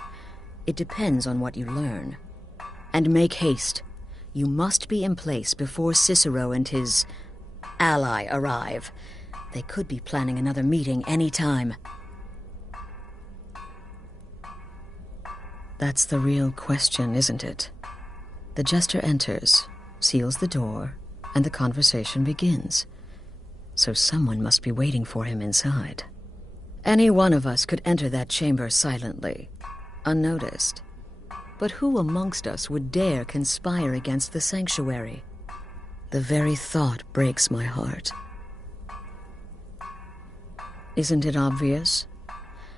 It depends on what you learn. And make haste. You must be in place before Cicero and his ally arrive. They could be planning another meeting any time. That's the real question, isn't it? The jester enters, seals the door, and the conversation begins. So someone must be waiting for him inside. Any one of us could enter that chamber silently, unnoticed. But who amongst us would dare conspire against the sanctuary? The very thought breaks my heart. Isn't it obvious?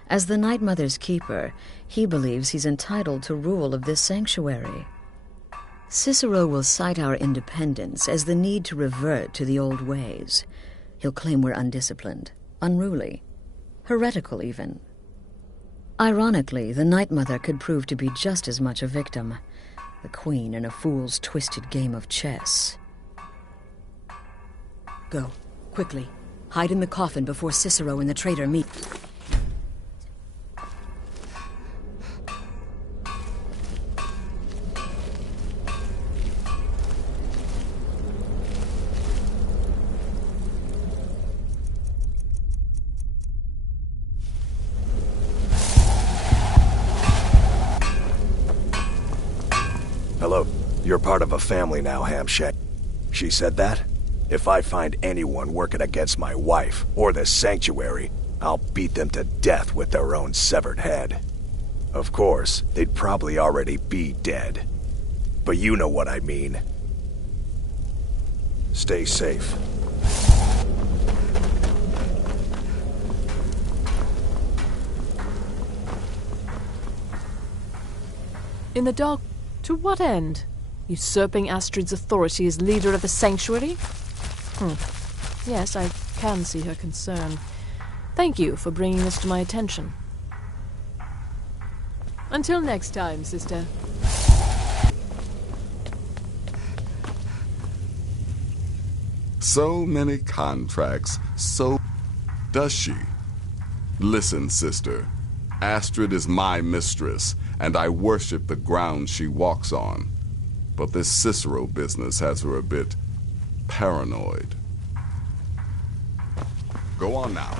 As the Night Mother's keeper, he believes he's entitled to rule of this sanctuary. Cicero will cite our independence as the need to revert to the old ways. He'll claim we're undisciplined, unruly, heretical even. Ironically, the Night Mother could prove to be just as much a victim, the queen in a fool's twisted game of chess. Go, quickly. Hide in the coffin before Cicero and the traitor meet. Hello. You're part of a family now, Hamshet. She said that? If I find anyone working against my wife, or this sanctuary, I'll beat them to death with their own severed head. Of course, they'd probably already be dead. But you know what I mean. Stay safe. In the dark, to what end? Usurping Astrid's authority as leader of the sanctuary? Yes, I can see her concern. Thank you for bringing this to my attention. Until next time, sister. So many contracts, so... Does she? Listen, sister. Astrid is my mistress, and I worship the ground she walks on. But this Cicero business has her a bit paranoid. Go on now.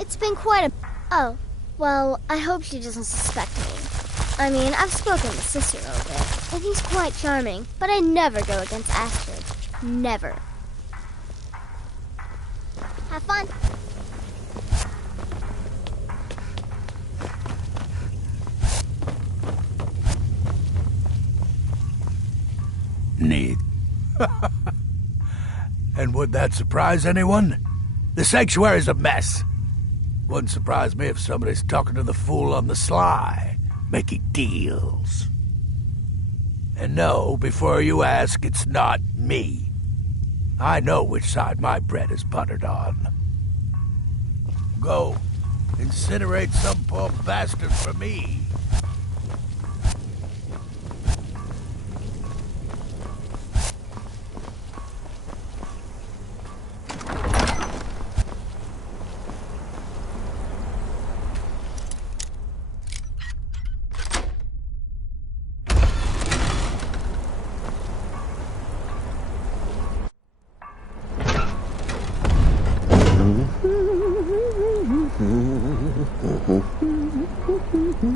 It's been quite a... Oh, well, I hope she doesn't suspect me. I mean, I've spoken to Cicero a bit, and he's quite charming, but I never go against Astrid. Never. Have fun. Neat. And would that surprise anyone? The sanctuary's a mess. Wouldn't surprise me if somebody's talking to the fool on the sly, making deals. And no, before you ask, it's not me. I know which side my bread is buttered on. Go. Incinerate some poor bastard for me. Are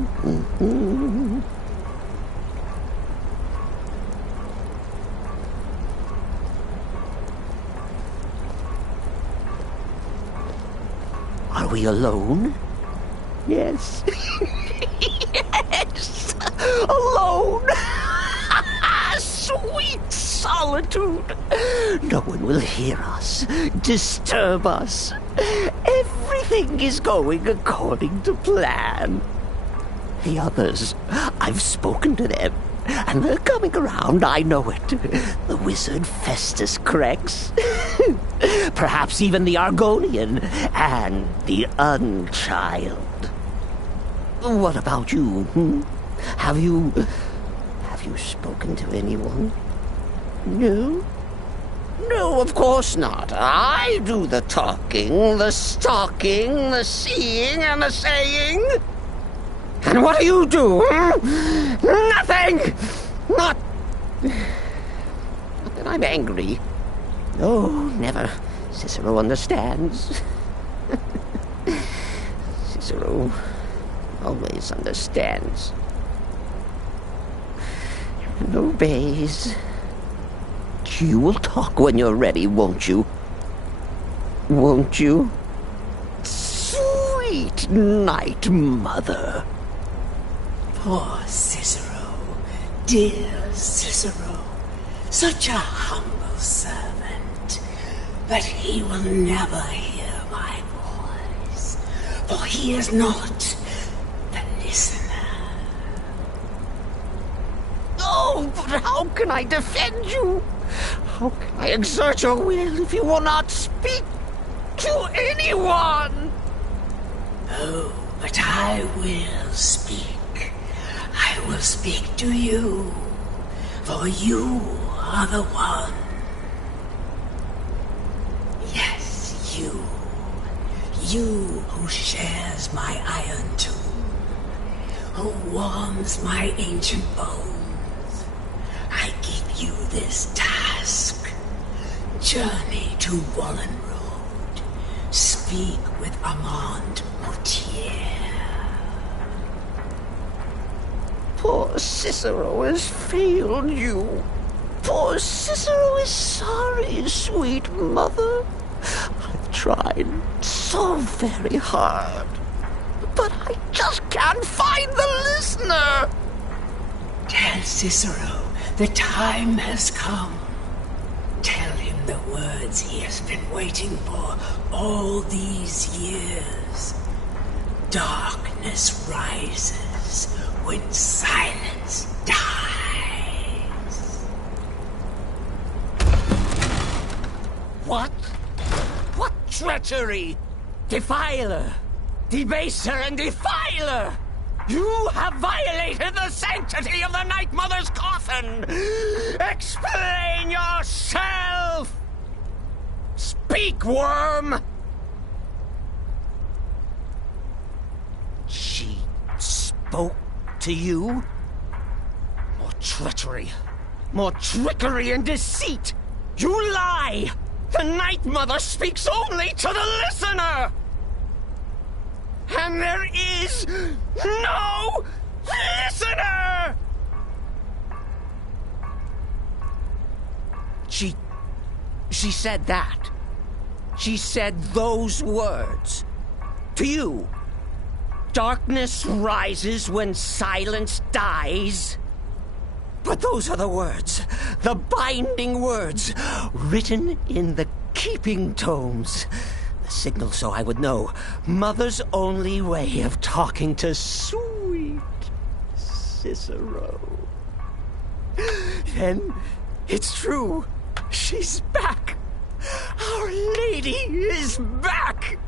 we alone? Yes. Yes! Alone! Sweet solitude! No one will hear us, disturb us. Everything is going according to plan. The others, I've spoken to them, and they're coming around, I know it. The wizard Festus Crex. Perhaps even the Argonian, and the Unchild. What about you, Have you spoken to anyone? No? No, of course not. I do the talking, the stalking, the seeing, and the saying. And what do you do, Nothing! Not that I'm angry. No, never. Cicero understands. Cicero always understands. And obeys. You will talk when you're ready, won't you? Won't you? Sweet night, Mother. Poor Cicero, dear Cicero, such a humble servant, but he will never hear my voice, for he is not the listener. Oh, but how can I defend you? How can I exert your will if you will not speak to anyone? Oh, but I will speak. I will speak to you, for you are the one. Yes, you. You who shares my iron tomb, who warms my ancient bones. I give you this task. Journey to Wallen Road. Speak with Armand Moutier. Poor Cicero has failed you. Poor Cicero is sorry, sweet mother. I've tried so very hard, but I just can't find the listener. Tell Cicero the time has come. Tell him the words he has been waiting for all these years. Darkness rises when silence dies. What? What treachery? Defiler! Debaser and defiler! You have violated the sanctity of the Night Mother's coffin! Explain yourself! Speak, worm! She spoke to you? More treachery. More trickery and deceit! You lie! The Night Mother speaks only to the listener! And there is no listener! She said that. She said those words. To you. Darkness rises when silence dies. But those are the words, the binding words, written in the keeping tomes. The signal so I would know. Mother's only way of talking to sweet Cicero. Then it's true. She's back. Our Lady is back.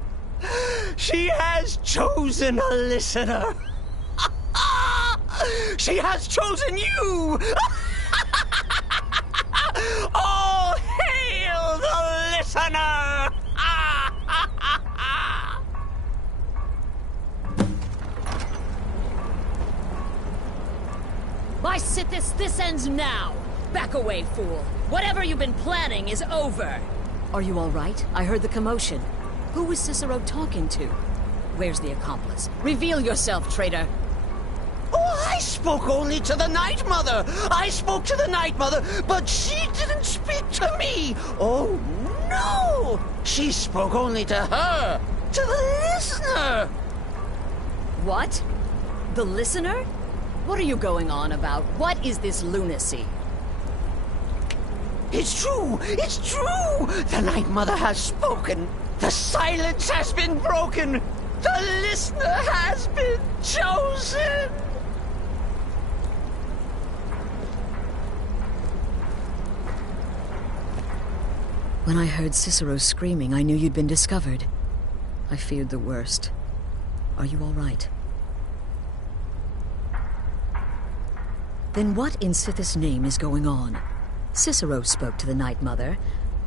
She has chosen a listener. She has chosen you. All hail the listener. By Sithis, this ends now. Back away, fool. Whatever you've been planning is over. Are you all right? I heard the commotion. Who was Cicero talking to? Where's the accomplice? Reveal yourself, traitor. I spoke only to the Night Mother. I spoke to the Night Mother, but she didn't speak to me. Oh, no. She spoke only to her, to the listener. What? The listener? What are you going on about? What is this lunacy? It's true! It's true! The Night Mother has spoken. The silence has been broken. The listener has been chosen. When I heard Cicero screaming, I knew you'd been discovered. I feared the worst. Are you all right? Then what in Sithis' name is going on? Cicero spoke to the Night Mother,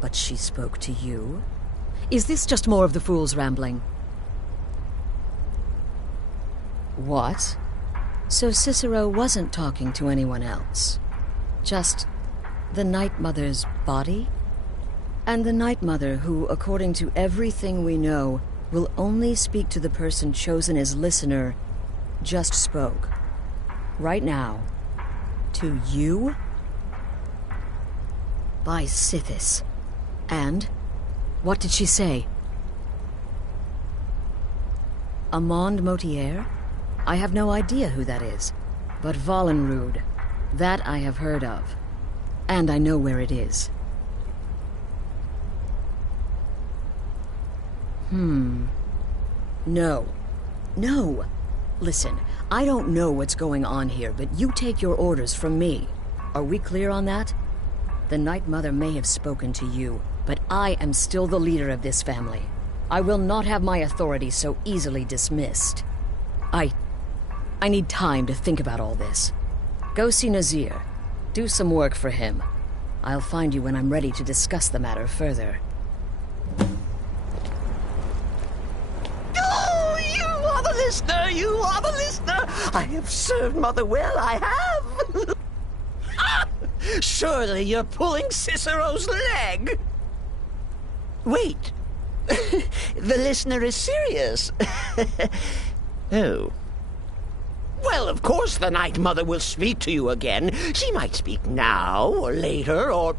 but she spoke to you? Is this just more of the fool's rambling? What? So Cicero wasn't talking to anyone else? Just the Night Mother's body? And the Night Mother, who, according to everything we know, will only speak to the person chosen as listener, just spoke. Right now. To you? By Sithis. And? What did she say? Amand Motier? I have no idea who that is. But Valenrud, that I have heard of. And I know where it is. No. No. Listen, I don't know what's going on here, but you take your orders from me. Are we clear on that? The Night Mother may have spoken to you, but I am still the leader of this family. I will not have my authority so easily dismissed. I need time to think about all this. Go see Nazir. Do some work for him. I'll find you when I'm ready to discuss the matter further. Oh, you are the listener! You are the listener! I have served Mother well, I have! Surely you're pulling Cicero's leg! Wait. The listener is serious. Oh. Well, of course the Night Mother will speak to you again. She might speak now, or later, or...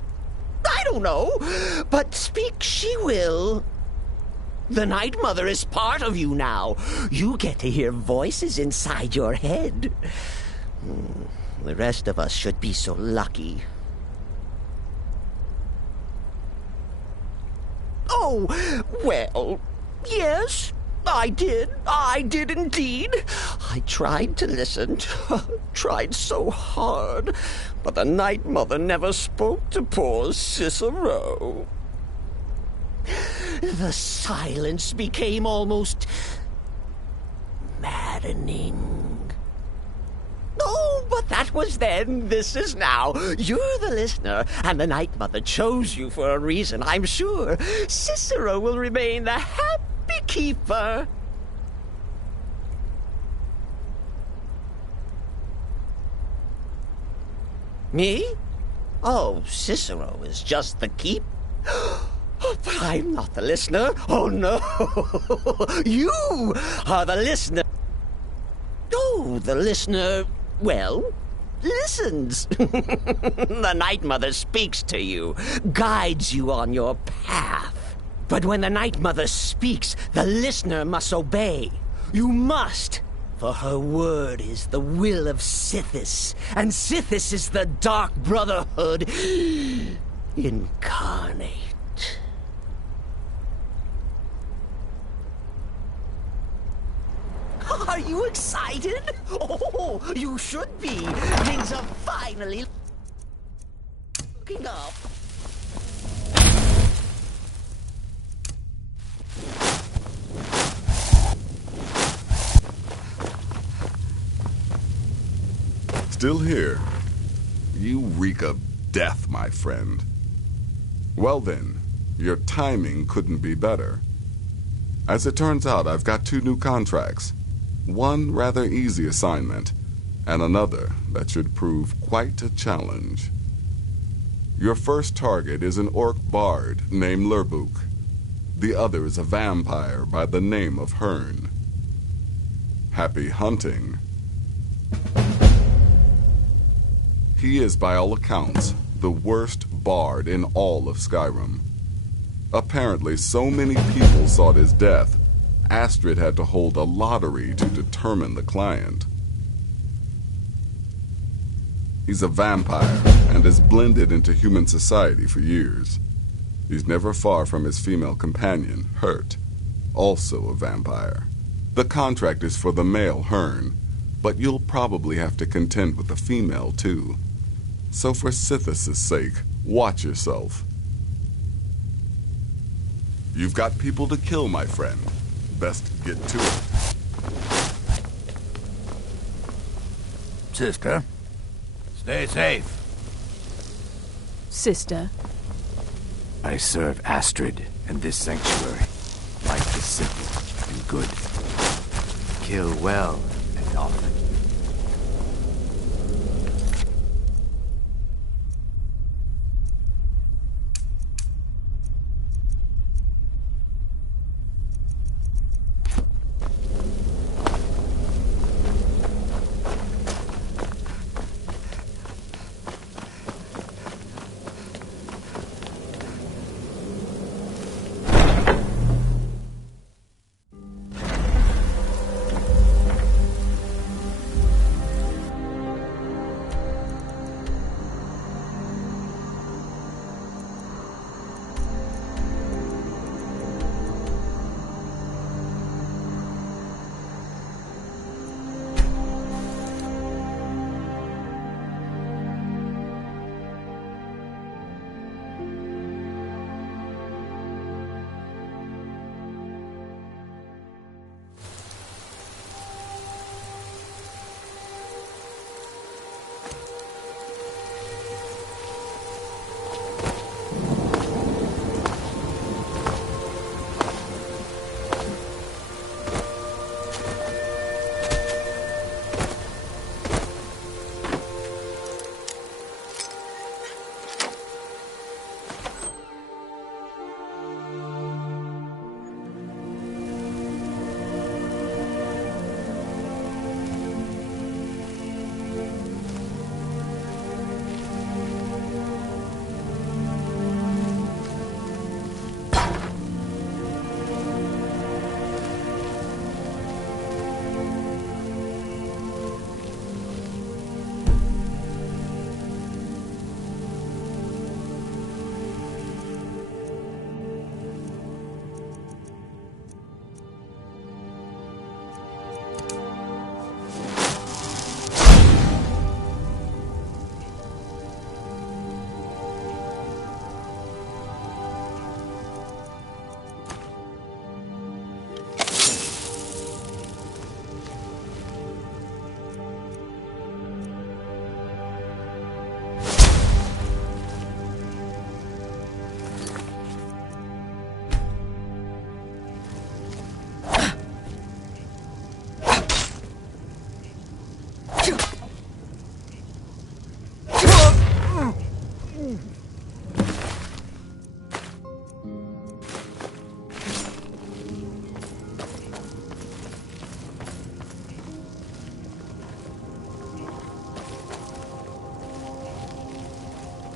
I don't know. But speak she will. The Night Mother is part of you now. You get to hear voices inside your head. The rest of us should be so lucky. Oh, well, yes, I did. I did indeed. I tried to listen, tried so hard, but the Night Mother never spoke to poor Cicero. The silence became almost maddening. Oh, but that was then. This is now. You're the listener, and the Night Mother chose you for a reason, I'm sure. Cicero will remain the happy keeper. Me? Oh, Cicero is just the keep. Oh, but I'm not the listener. Oh, no. You are the listener. Oh, the listener, well, listens. The Night Mother speaks to you, guides you on your path. But when the Night Mother speaks, the listener must obey. You must. For her word is the will of Sithis, and Sithis is the Dark Brotherhood incarnate. Are you excited? Oh, you should be. Things are finally looking up. Still here? You reek of death, my friend. Well then, your timing couldn't be better. As it turns out, I've got 2 new contracts. One rather easy assignment, and another that should prove quite a challenge. Your first target is an orc bard named Lerbuk. The other is a vampire by the name of Hearn. Happy hunting. He is, by all accounts, the worst bard in all of Skyrim. Apparently, so many people sought his death, Astrid had to hold a lottery to determine the client. He's a vampire and has blended into human society for years. He's never far from his female companion, Hurt, also a vampire. The contract is for the male Hearn, but you'll probably have to contend with the female too. So for Sithis' sake, watch yourself. You've got people to kill, my friend. Best get to it. Sister, stay safe. Sister. I serve Astrid and this sanctuary. Life is simple and good. Kill well and often.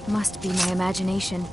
Must be my imagination.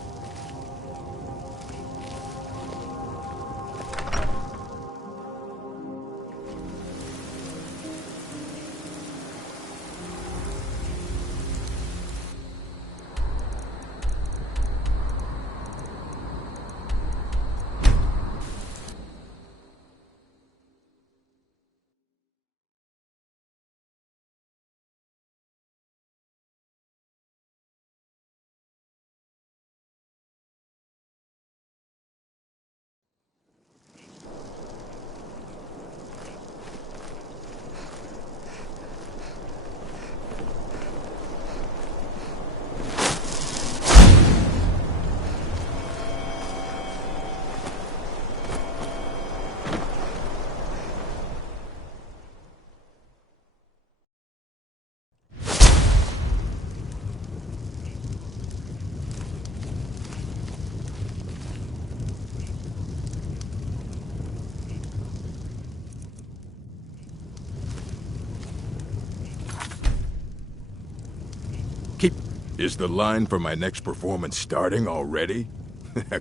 Is the line for my next performance starting already?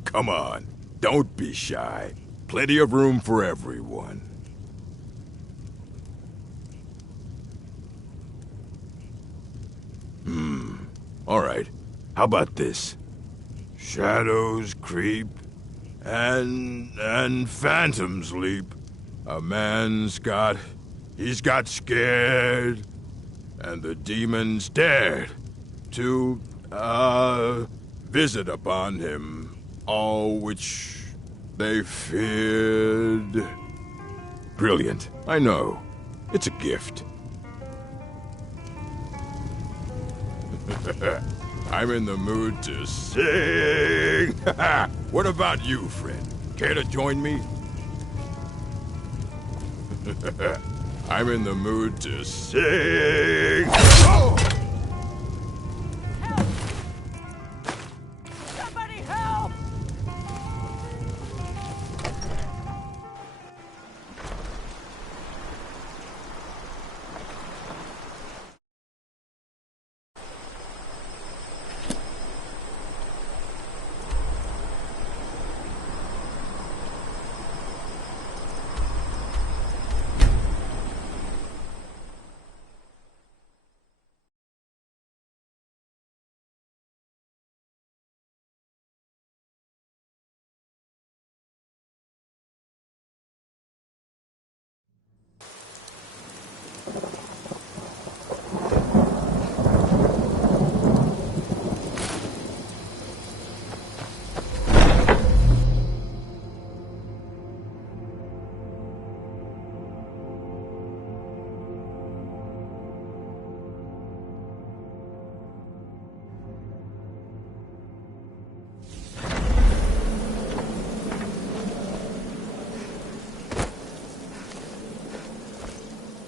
Come on, don't be shy. Plenty of room for everyone. All right. How about this? Shadows creep, and phantoms leap. A man's he's got scared, and the demons dared to, visit upon him all which they feared. Brilliant, I know. It's a gift. I'm in the mood to sing. What about you, friend? Care to join me? I'm in the mood to sing. Oh! Help! Somebody help!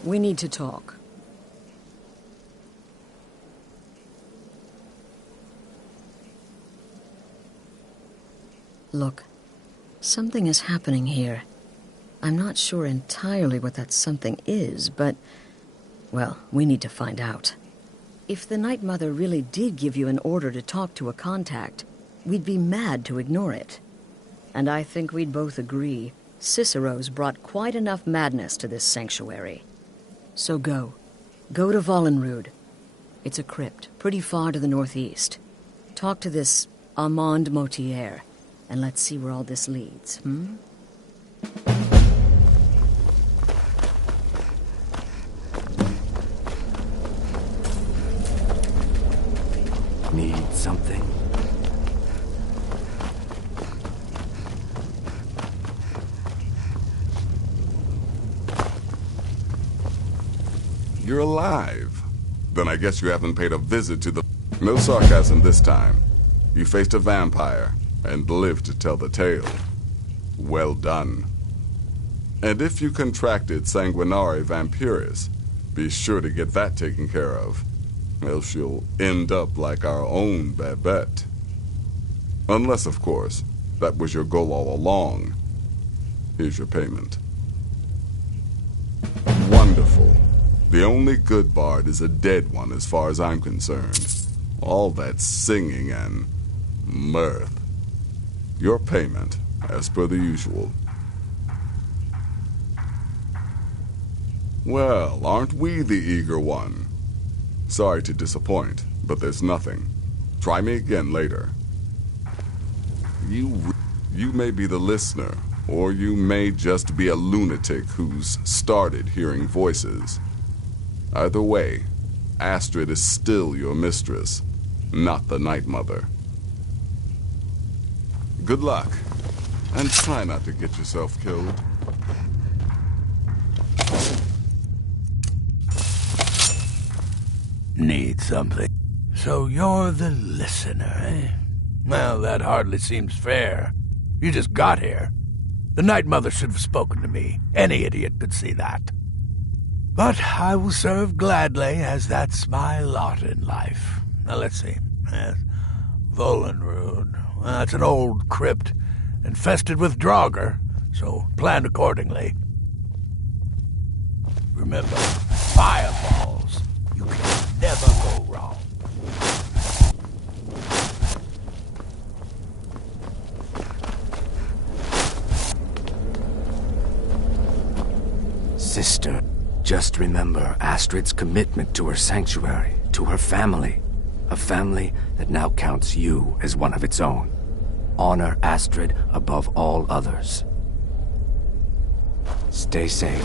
We need to talk. Look, something is happening here. I'm not sure entirely what that something is, but, well, we need to find out. If the Night Mother really did give you an order to talk to a contact, we'd be mad to ignore it. And I think we'd both agree Cicero's brought quite enough madness to this sanctuary. So go to Vollenrud. It's a crypt, pretty far to the northeast. Talk to this Armand Motier, and let's see where all this leads, Need something? You're alive. Then I guess you haven't paid a visit to the... No sarcasm this time. You faced a vampire and lived to tell the tale. Well done. And if you contracted sanguinare vampiris, be sure to get that taken care of. Else you'll end up like our own Babette. Unless, of course, that was your goal all along. Here's your payment. Wonderful. The only good bard is a dead one as far as I'm concerned. All that singing and mirth. Your payment, as per the usual. Well, aren't we the eager one? Sorry to disappoint, but there's nothing. Try me again later. You may be the listener, or you may just be a lunatic who's started hearing voices. Either way, Astrid is still your mistress, not the Night Mother. Good luck, and try not to get yourself killed. Need something. So you're the listener, eh? Well, that hardly seems fair. You just got here. The Night Mother should have spoken to me. Any idiot could see that. But I will serve gladly, as that's my lot in life. Now, let's see. Yes. Vollenrud. Well, that's an old crypt, infested with Draugr, so plan accordingly. Remember, fireballs. You can never go wrong. sister. Just remember Astrid's commitment to her sanctuary, to her family. A family that now counts you as one of its own. Honor Astrid above all others. Stay safe.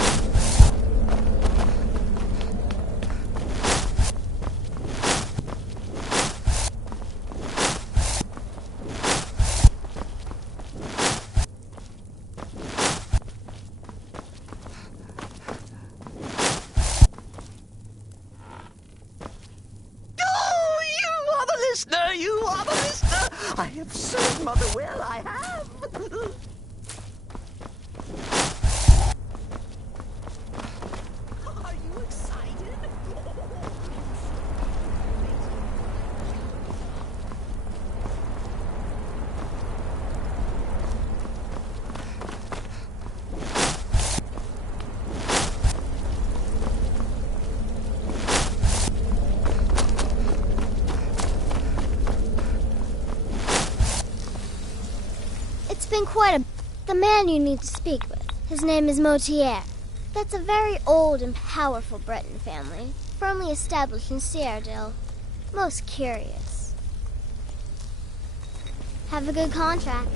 You are the listener! I have served Mother well, I have! Are you excited? It's been quite a... The man you need to speak with. His name is Motier. That's a very old and powerful Breton family, firmly established in Cyrodiil. Most curious. Have a good contract.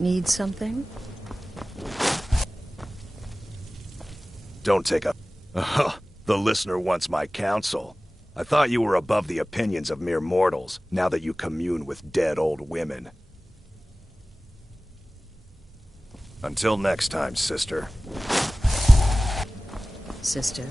Need something? Don't take a... The listener wants my counsel. I thought you were above the opinions of mere mortals, now that you commune with dead old women. Until next time, sister. Sister?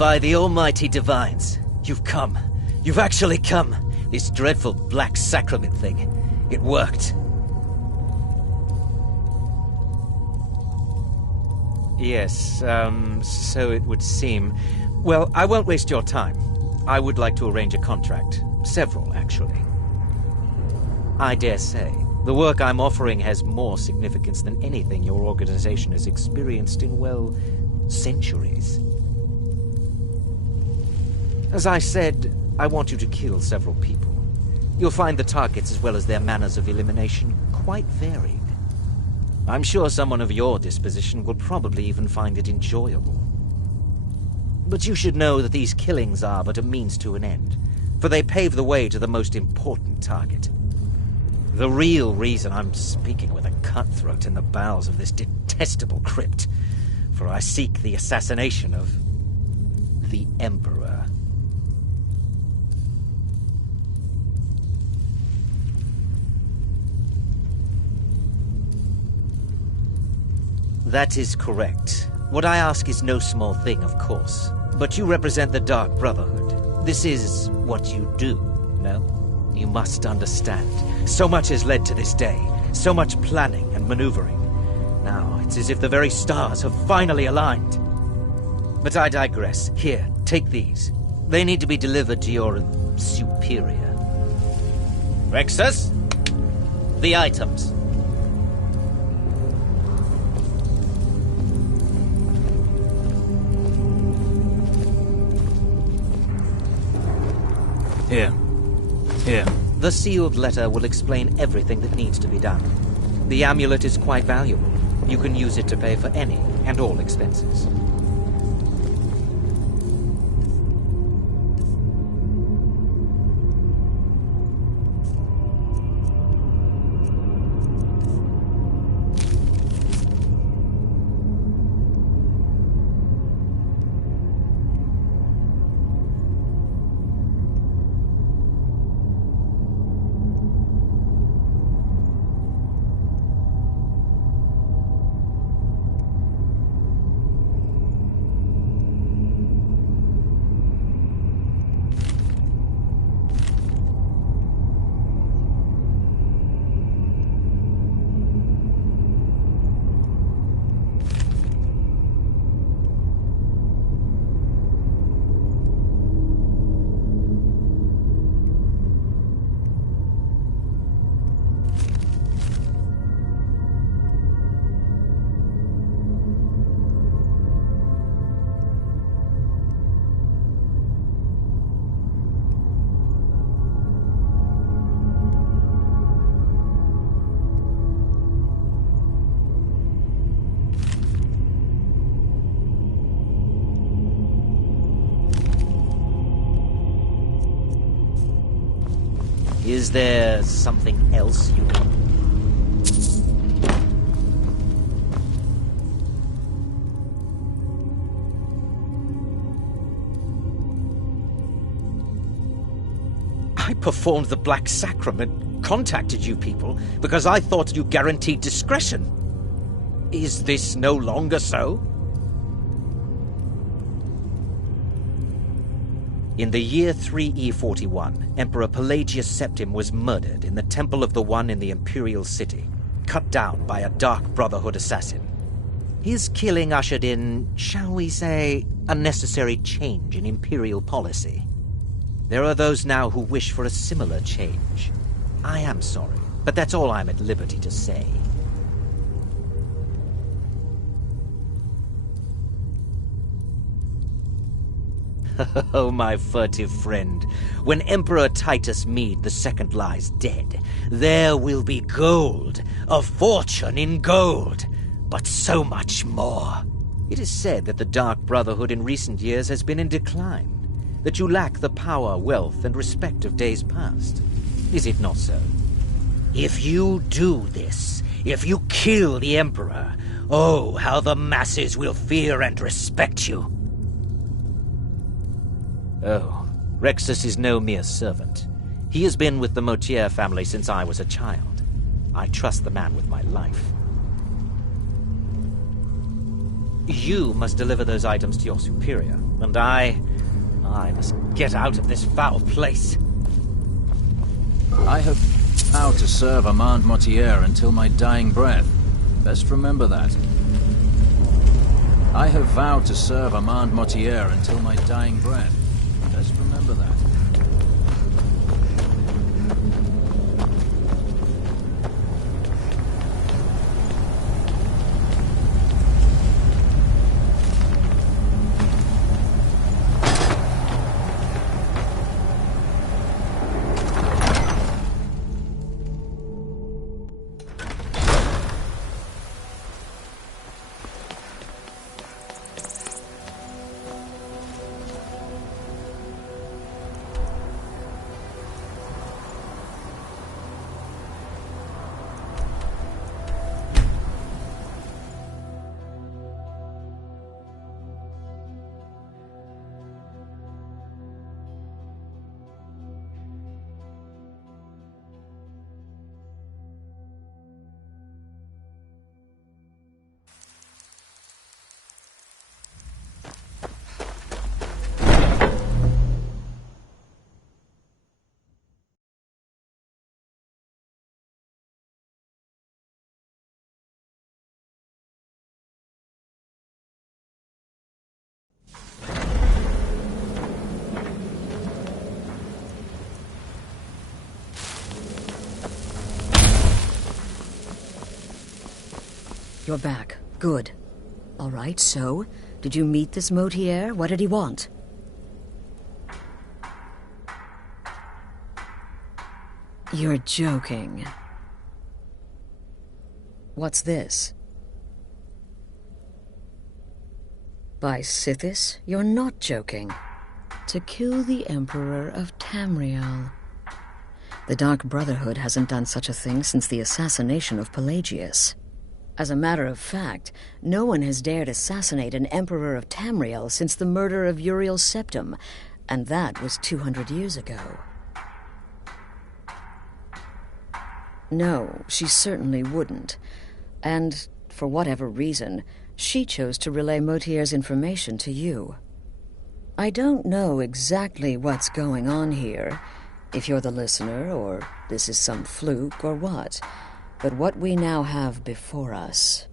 By the almighty divines, you've come. You've actually come. This dreadful black sacrament thing. It worked. Yes, so it would seem. Well, I won't waste your time. I would like to arrange a contract. Several, actually. I dare say, the work I'm offering has more significance than anything your organization has experienced in, well, centuries. As I said, I want you to kill several people. You'll find the targets as well as their manners of elimination quite varied. I'm sure someone of your disposition will probably even find it enjoyable. But you should know that these killings are but a means to an end, for they pave the way to the most important target. The real reason I'm speaking with a cutthroat in the bowels of this detestable crypt, for I seek the assassination of the Emperor. That is correct. What I ask is no small thing, of course. But you represent the Dark Brotherhood. This is what you do, no? You must understand. So much has led to this day. So much planning and maneuvering. Now, it's as if the very stars have finally aligned. But I digress. Here, take these. They need to be delivered to your superior. Rexus? The items. Here. The sealed letter will explain everything that needs to be done. The amulet is quite valuable. You can use it to pay for any and all expenses. Is there something else you need? I performed the Black Sacrament, contacted you people, because I thought you guaranteed discretion. Is this no longer so? In the year 3E41, Emperor Pelagius Septim was murdered in the Temple of the One in the Imperial City, cut down by a Dark Brotherhood assassin. His killing ushered in, shall we say, a necessary change in Imperial policy. There are those now who wish for a similar change. I am sorry, but that's all I'm at liberty to say. Oh, my furtive friend, when Emperor Titus Mede II lies dead, there will be gold, a fortune in gold, but so much more. It is said that the Dark Brotherhood in recent years has been in decline, that you lack the power, wealth, and respect of days past. Is it not so? If you do this, if you kill the Emperor, oh, how the masses will fear and respect you. Oh, Rexus is no mere servant. He has been with the Motier family since I was a child. I trust the man with my life. You must deliver those items to your superior. And I must get out of this foul place. I have vowed to serve Armand Mortier until my dying breath. Best remember that. I have vowed to serve Armand Mortier until my dying breath. Best remember that. You're back. Good. All right, so, did you meet this Mortier? What did he want? You're joking. What's this? By Sithis, you're not joking. To kill the Emperor of Tamriel. The Dark Brotherhood hasn't done such a thing since the assassination of Pelagius. As a matter of fact, no one has dared assassinate an Emperor of Tamriel since the murder of Uriel Septim, and that was 200 years ago. No, she certainly wouldn't. And, for whatever reason, she chose to relay Mortier's information to you. I don't know exactly what's going on here, if you're the listener, or this is some fluke, or what. But what we now have before us...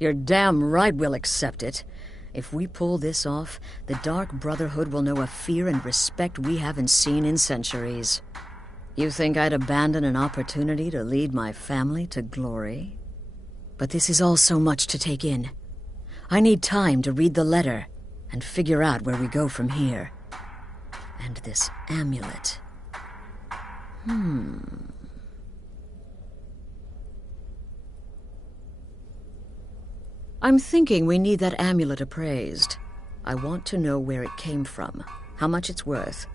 You're damn right we'll accept it. If we pull this off, the Dark Brotherhood will know a fear and respect we haven't seen in centuries. You think I'd abandon an opportunity to lead my family to glory? But this is all so much to take in. I need time to read the letter and figure out where we go from here. And this amulet... I'm thinking we need that amulet appraised. I want to know where it came from, how much it's worth,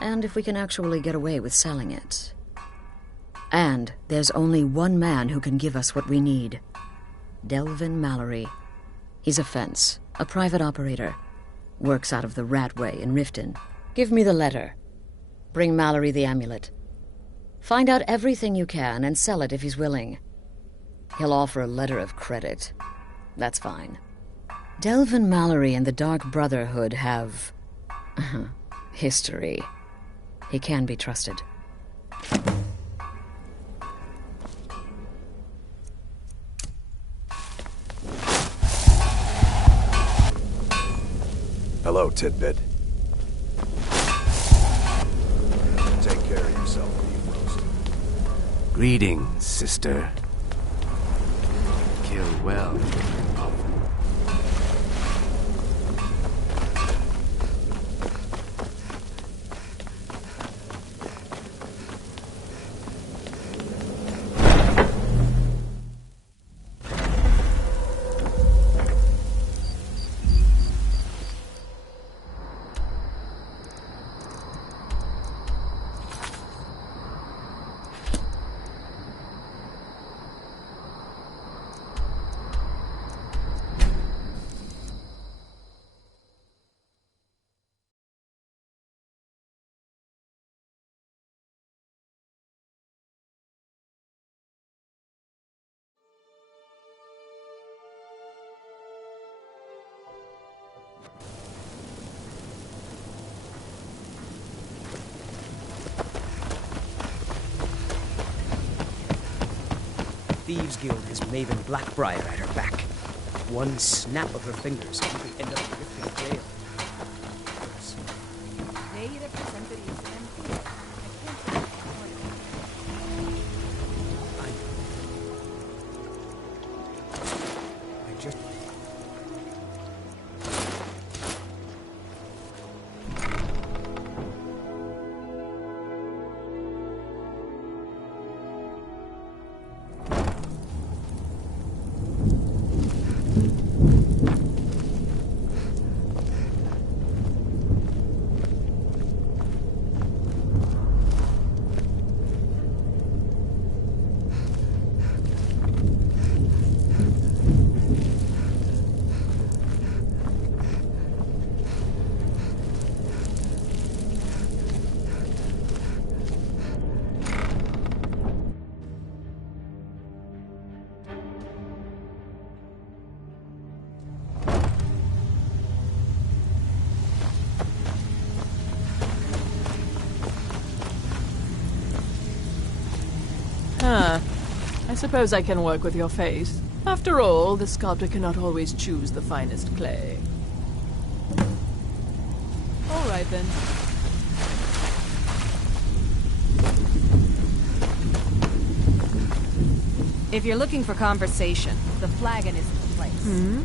and if we can actually get away with selling it. And there's only one man who can give us what we need. Delvin Mallory. He's a fence, a private operator. Works out of the Ratway in Riften. Give me the letter. Bring Mallory the amulet. Find out everything you can and sell it if he's willing. He'll offer a letter of credit. That's fine. Delvin Mallory and the Dark Brotherhood have... history. He can be trusted. Hello, Tidbit. Take care of yourself, you roast. Greetings, sister. Kill well. Thieves Guild has Maven Blackbriar at her back. One snap of her fingers and you could end up in Rifkin jail. They represented Islam. I just... I suppose I can work with your face. After all, the sculptor cannot always choose the finest clay. All right, then. If you're looking for conversation, the flagon isn't the place. Hmm?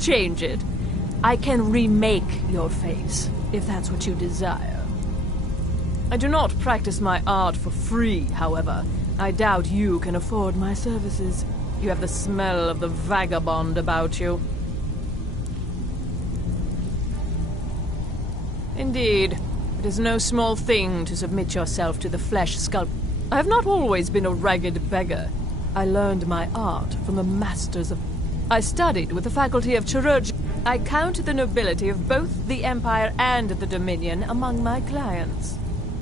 Change it. I can remake your face, if that's what you desire. I do not practice my art for free, however. I doubt you can afford my services. You have the smell of the vagabond about you. Indeed, it is no small thing to submit yourself to the flesh sculpt. I have not always been a ragged beggar. I learned my art from the masters of... I studied with the faculty of chirurgy. I count the nobility of both the Empire and the Dominion among my clients.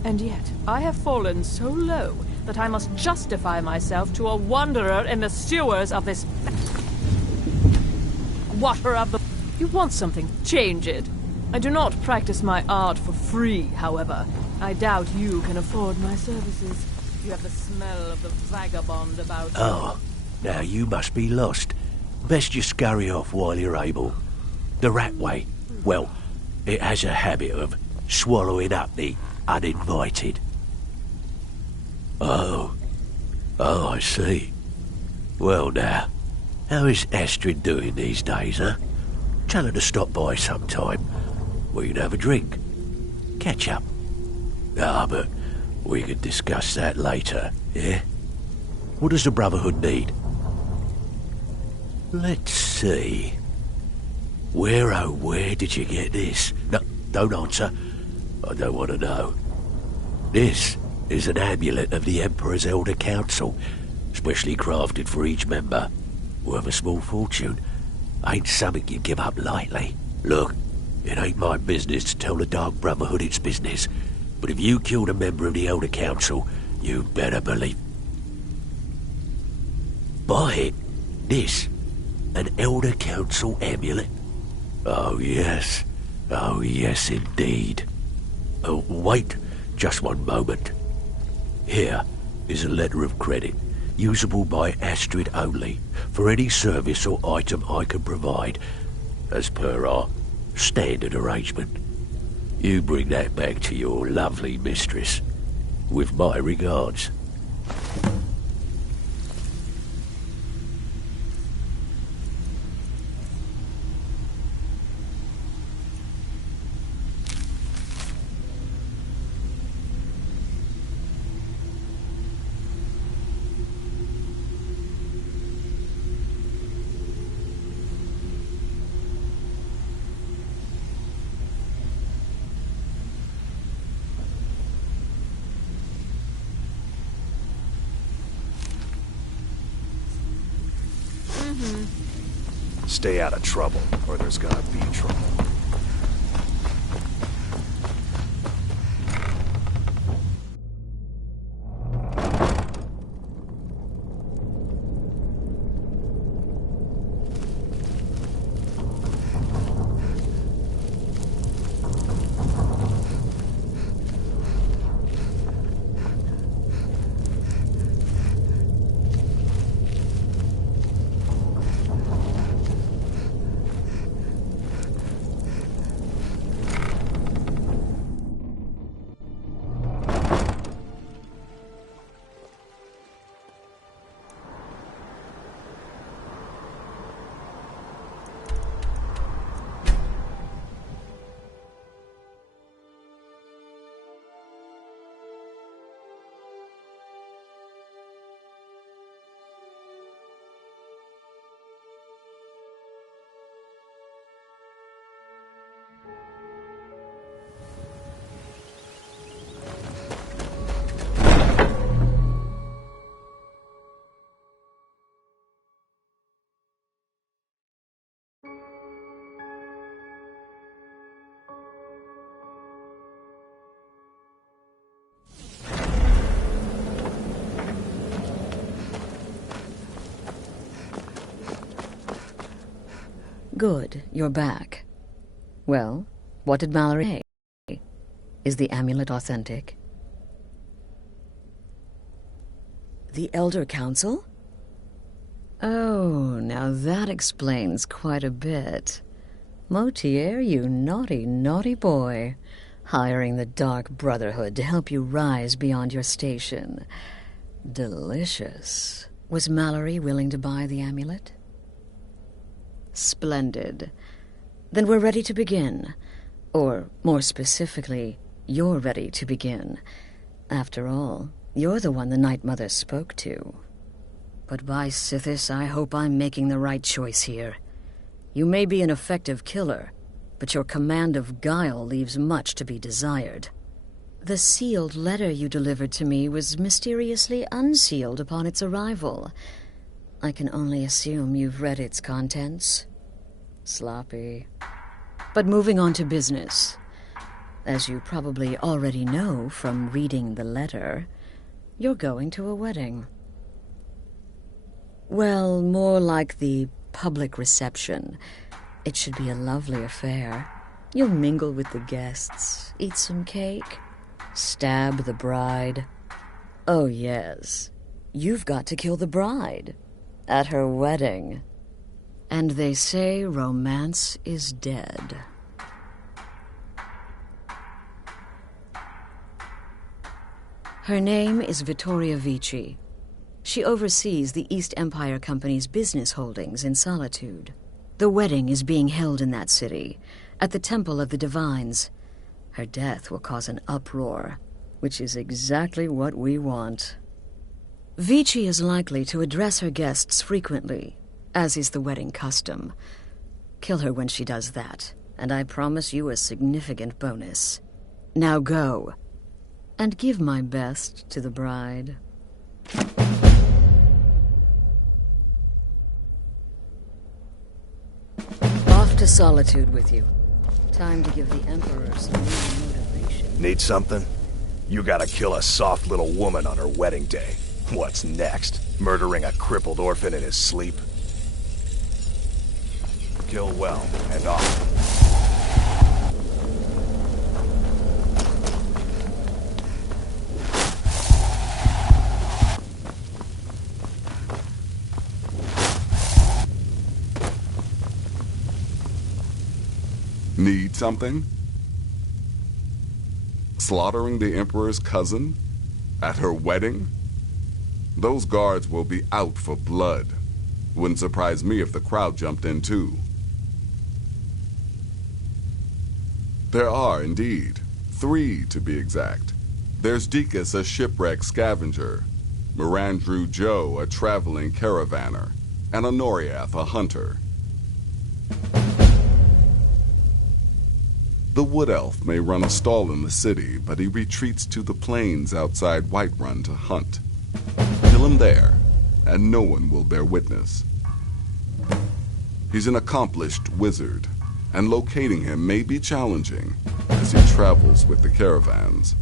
And yet, I have fallen so low that I must justify myself to a wanderer in the sewers of this... water of the... You want something? Change it. I do not practice my art for free, however. I doubt you can afford my services. You have the smell of the vagabond about you. Oh, now you must be lost. Best you scurry off while you're able. The rat way, well, it has a habit of swallowing up the uninvited. Oh, I see. Well now, how is Astrid doing these days, huh? Tell her to stop by sometime. We can have a drink. Catch up. Ah, but we can discuss that later, yeah? What does the Brotherhood need? Let's see. Where did you get this? No, don't answer. I don't want to know. This is an amulet of the Emperor's Elder Council, specially crafted for each member. Worth a small fortune. Ain't something you give up lightly. Look, it ain't my business to tell the Dark Brotherhood its business, but if you killed a member of the Elder Council, you better believe... Buy it. This. An Elder Council amulet. Oh yes indeed. Oh, wait just one moment. Here is a letter of credit, usable by Astrid only, for any service or item I can provide, as per our standard arrangement. You bring that back to your lovely mistress, with my regards. Stay out of trouble, or there's gonna be trouble. Good, you're back. Well, what did Mallory say? Is the amulet authentic? The Elder Council? Oh, now that explains quite a bit. Motier, you naughty, naughty boy. Hiring the Dark Brotherhood to help you rise beyond your station. Delicious. Was Mallory willing to buy the amulet? Splendid. Then we're ready to begin. Or, more specifically, you're ready to begin. After all, you're the one the Night Mother spoke to. But by Sithis, I hope I'm making the right choice here. You may be an effective killer, but your command of guile leaves much to be desired. The sealed letter you delivered to me was mysteriously unsealed upon its arrival. I can only assume you've read its contents. Sloppy. But moving on to business. As you probably already know from reading the letter, you're going to a wedding. Well, more like the public reception. It should be a lovely affair. You'll mingle with the guests, eat some cake, stab the bride. Oh, yes. You've got to kill the bride. At her wedding. And they say romance is dead. Her name is Vittoria Vici. She oversees the East Empire Company's business holdings in Solitude. The wedding is being held in that city, at the Temple of the Divines. Her death will cause an uproar, which is exactly what we want. Vici is likely to address her guests frequently, as is the wedding custom. Kill her when she does that, and I promise you a significant bonus. Now go, and give my best to the bride. Off to Solitude with you. Time to give the Emperor some new motivation. Need something? You gotta kill a soft little woman on her wedding day. What's next? Murdering a crippled orphan in his sleep? Kill well and often. Need something? Slaughtering the Emperor's cousin? At her wedding? Those guards will be out for blood. Wouldn't surprise me if the crowd jumped in too. There are, indeed. 3, to be exact. There's Deacus, a shipwreck scavenger, Mirandru Joe, a traveling caravaner, and Honoriath, a hunter. The Wood Elf may run a stall in the city, but he retreats to the plains outside Whiterun to hunt. Kill him there, and no one will bear witness. He's an accomplished wizard, and locating him may be challenging as he travels with the caravans.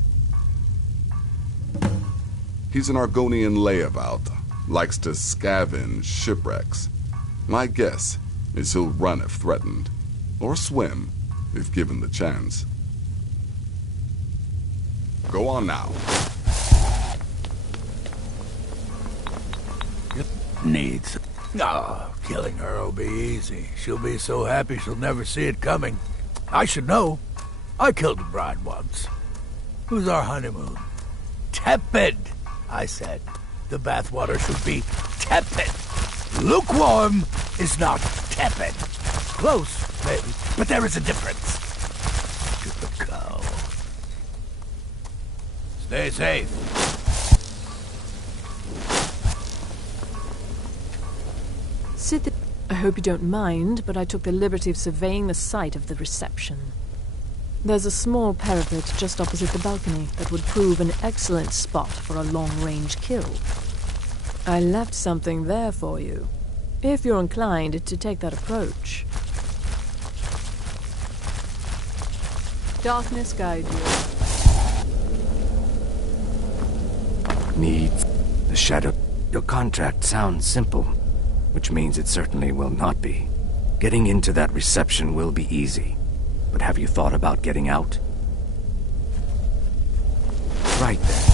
He's an Argonian layabout, likes to scavenge shipwrecks. My guess is he'll run if threatened, or swim if given the chance. Go on now. Needs. Oh, killing her will be easy. She'll be so happy she'll never see it coming. I should know. I killed a bride once. Who's our honeymoon? Tepid, I said. The bathwater should be tepid. Lukewarm is not tepid. Close, maybe, but there is a difference. Stupid cow. Stay safe. Sith, I hope you don't mind, but I took the liberty of surveying the site of the reception. There's a small parapet just opposite the balcony that would prove an excellent spot for a long-range kill. I left something there for you, if you're inclined to take that approach. Darkness guide you. Needs the shadow. Your contract sounds simple, which means it certainly will not be. Getting into that reception will be easy, but have you thought about getting out? Right then.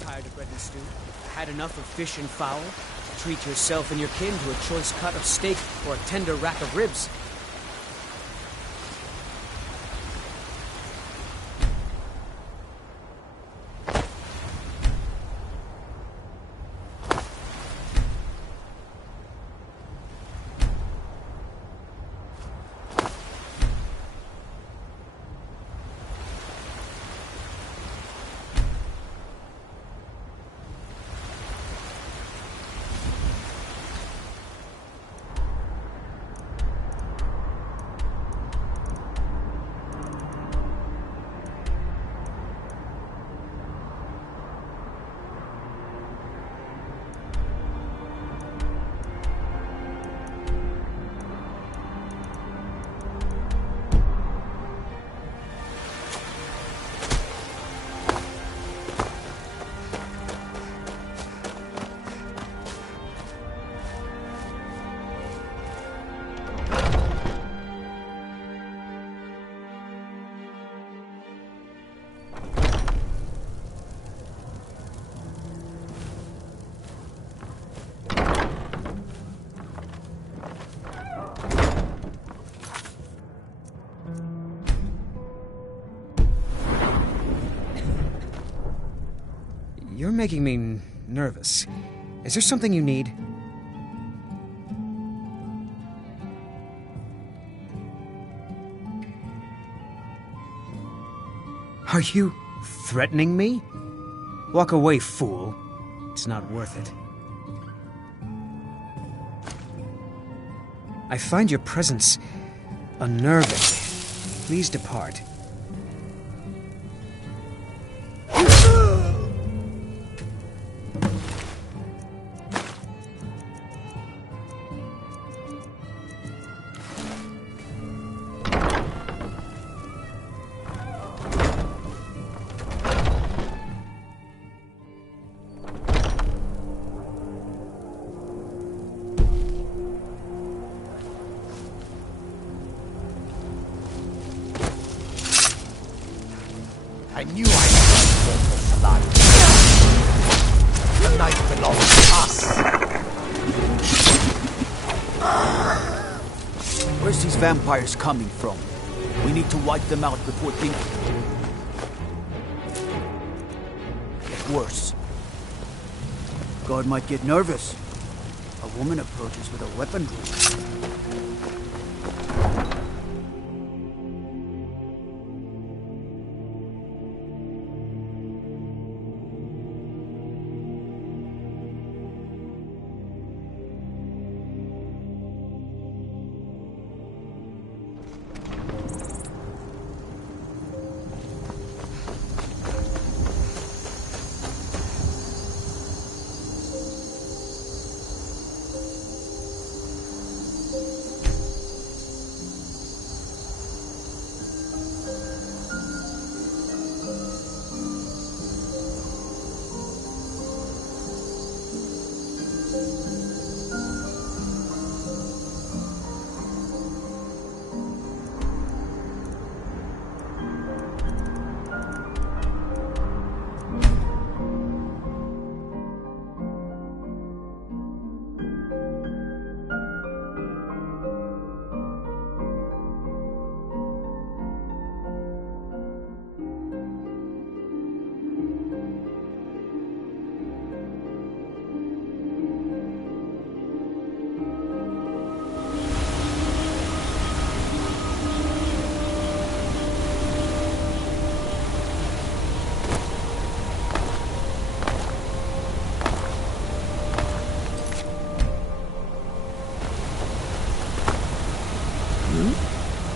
Tired of bread and stew? Had enough of fish and fowl? Treat yourself and your kin to a choice cut of steak or a tender rack of ribs. You're making me nervous. Is there something you need? Are you threatening me? Walk away, fool. It's not worth it. I find your presence unnerving. Please depart. I knew I was for blood. The night belongs to us. Where's these vampires coming from? We need to wipe them out before things get worse. Redguard might get nervous. A woman approaches with a weapon drawn.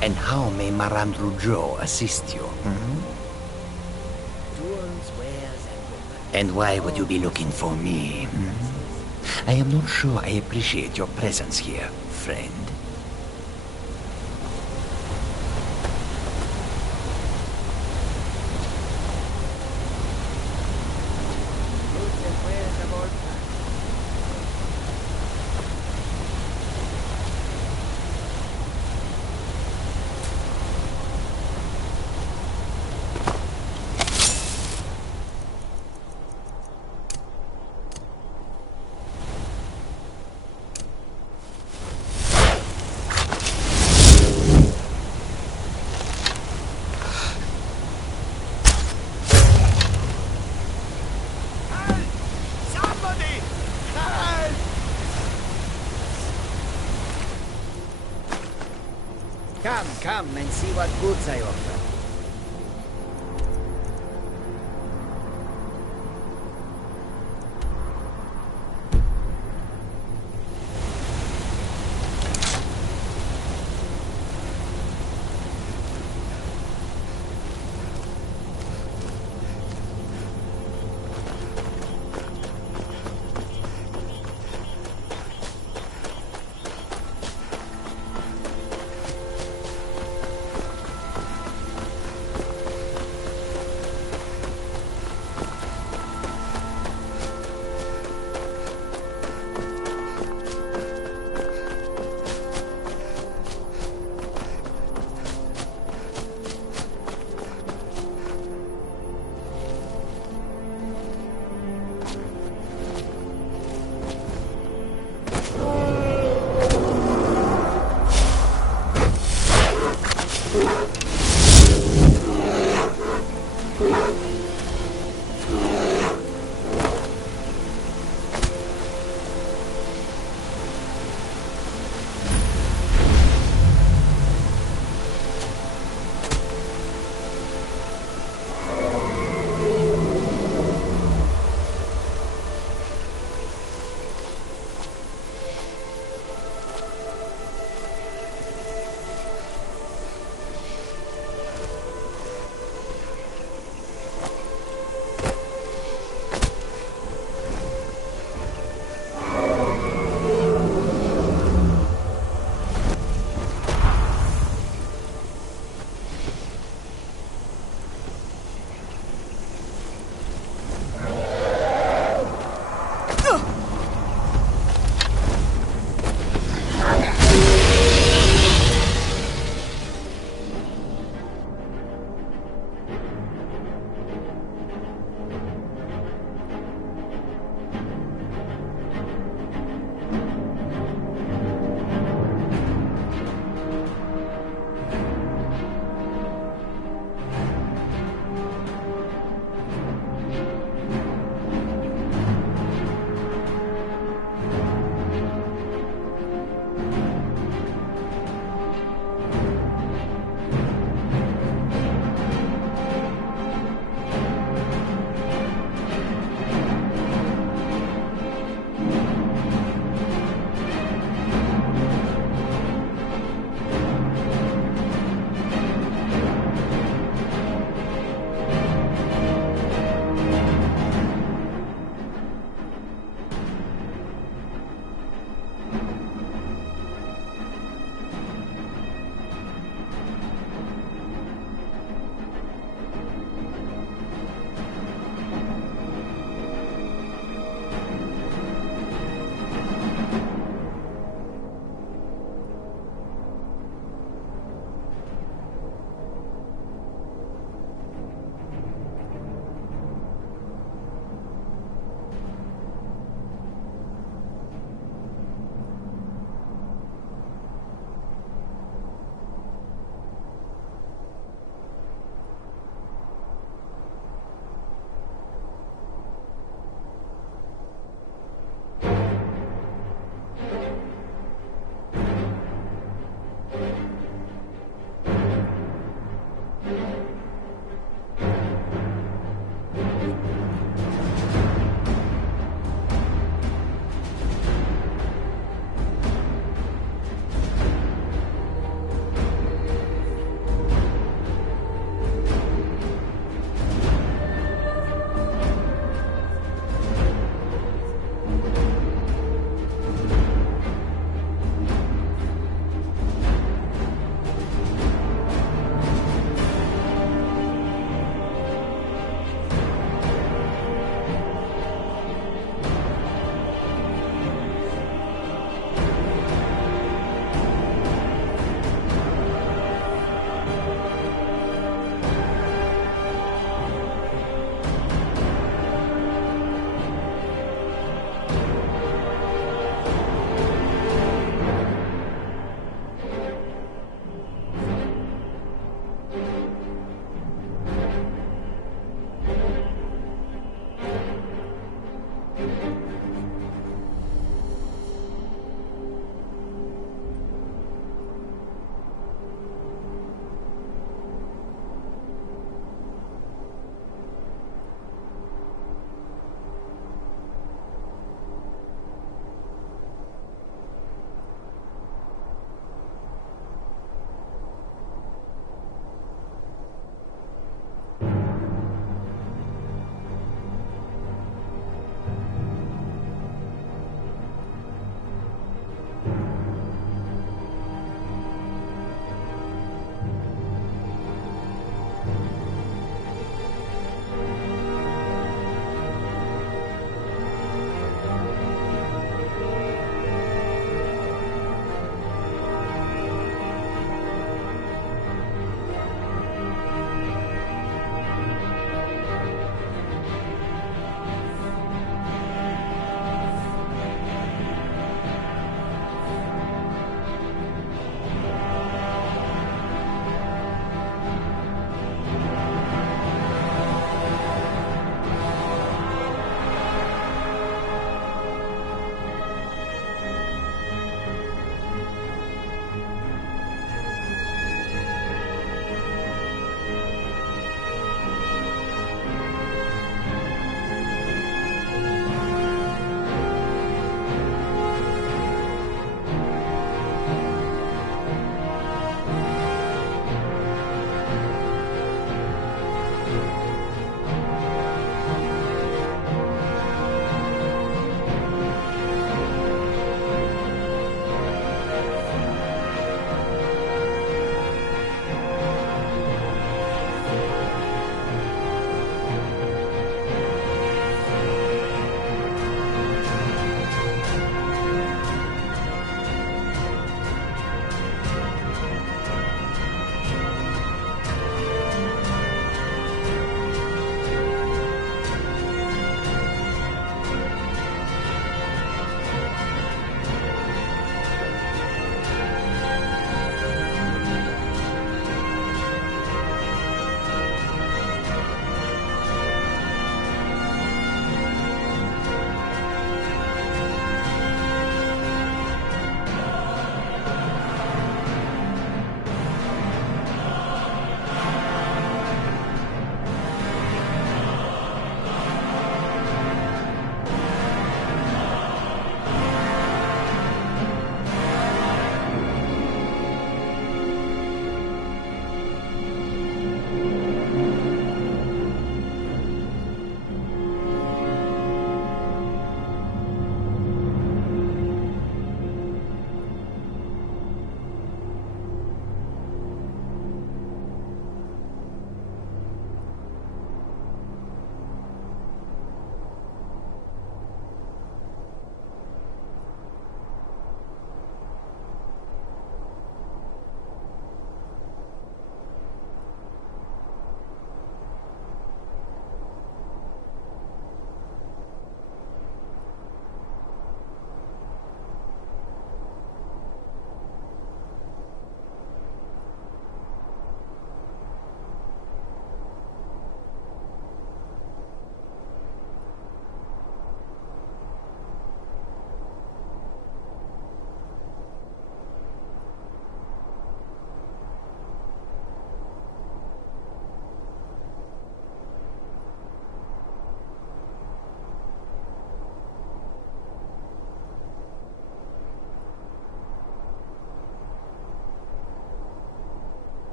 And how may Marandru Joe assist you? And why would you be looking for me? I am not sure I appreciate your presence here, friend. Come and see what goods I offer.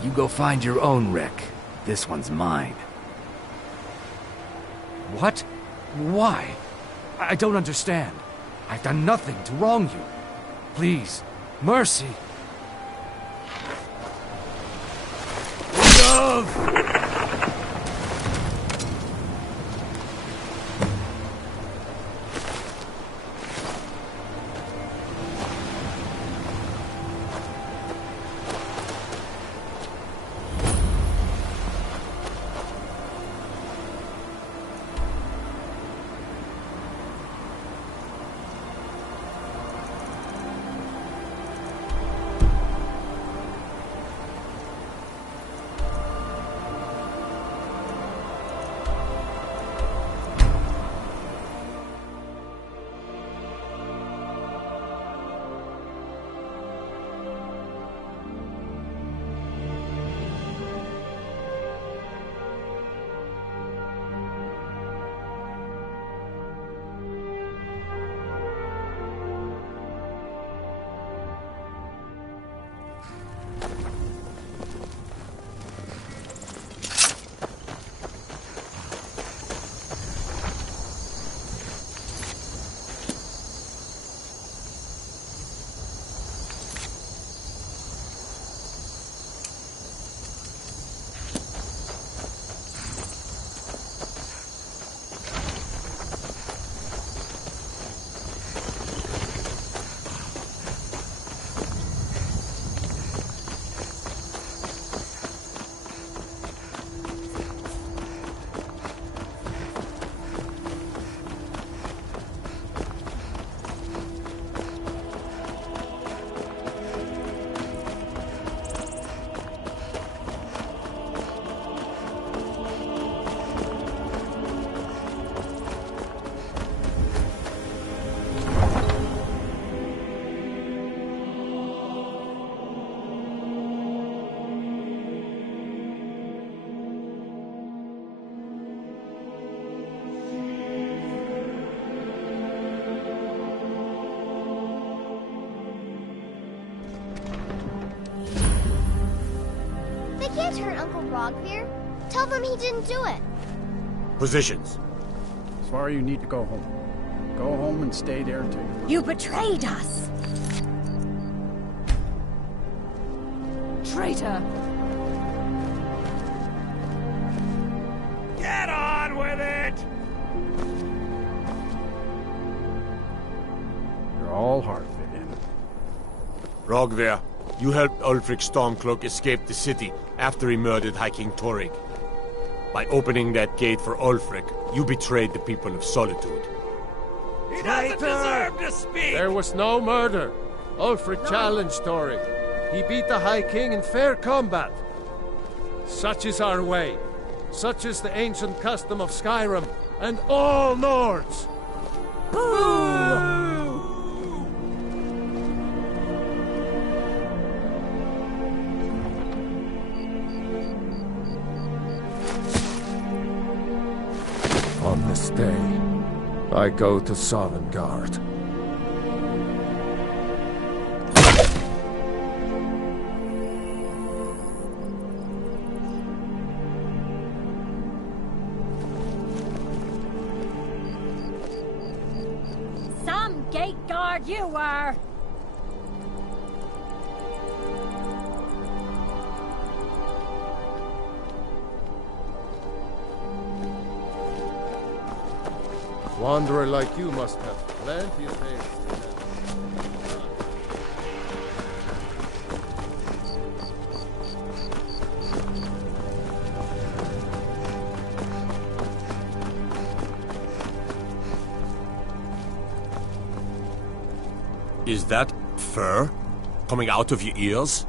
You go find your own wreck. This one's mine. What? Why? I don't understand. I've done nothing to wrong you. Please, mercy. Love! Can't hurt Uncle Rogvir. Tell them he didn't do it. Positions. Sorry, you need to go home. Go home and stay there too. You betrayed us! Traitor! Get on with it! You're all hard fit in. Rogvir, You helped Ulfric Stormcloak escape the city after he murdered High King Torrig. By opening that gate for Ulfric, you betrayed the people of Solitude. He doesn't deserve to speak! There was no murder. Ulfric challenged Torrig. He beat the High King in fair combat. Such is our way. Such is the ancient custom of Skyrim and all Nords. On this day, I go to Sovngarde. Some gate guard you were! Wanderer like you must have plenty of haste. Is that fur coming out of your ears?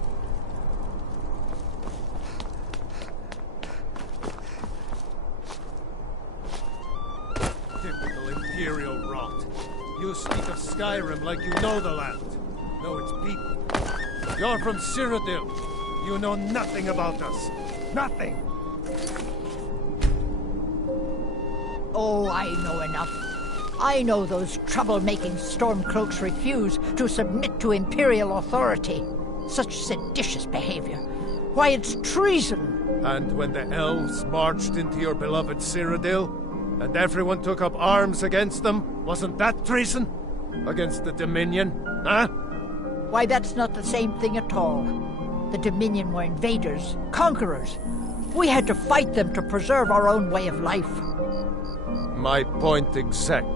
Typical Imperial rot. You speak of Skyrim like you know the land. Know its people. You're from Cyrodiil. You know nothing about us. Nothing! Oh, I know enough. I know those trouble-making Stormcloaks refuse to submit to Imperial authority. Such seditious behavior. Why, it's treason! And when the elves marched into your beloved Cyrodiil, and everyone took up arms against them, wasn't that treason? Against the Dominion, huh? Why, that's not the same thing at all. The Dominion were invaders, conquerors. We had to fight them to preserve our own way of life. My point exactly.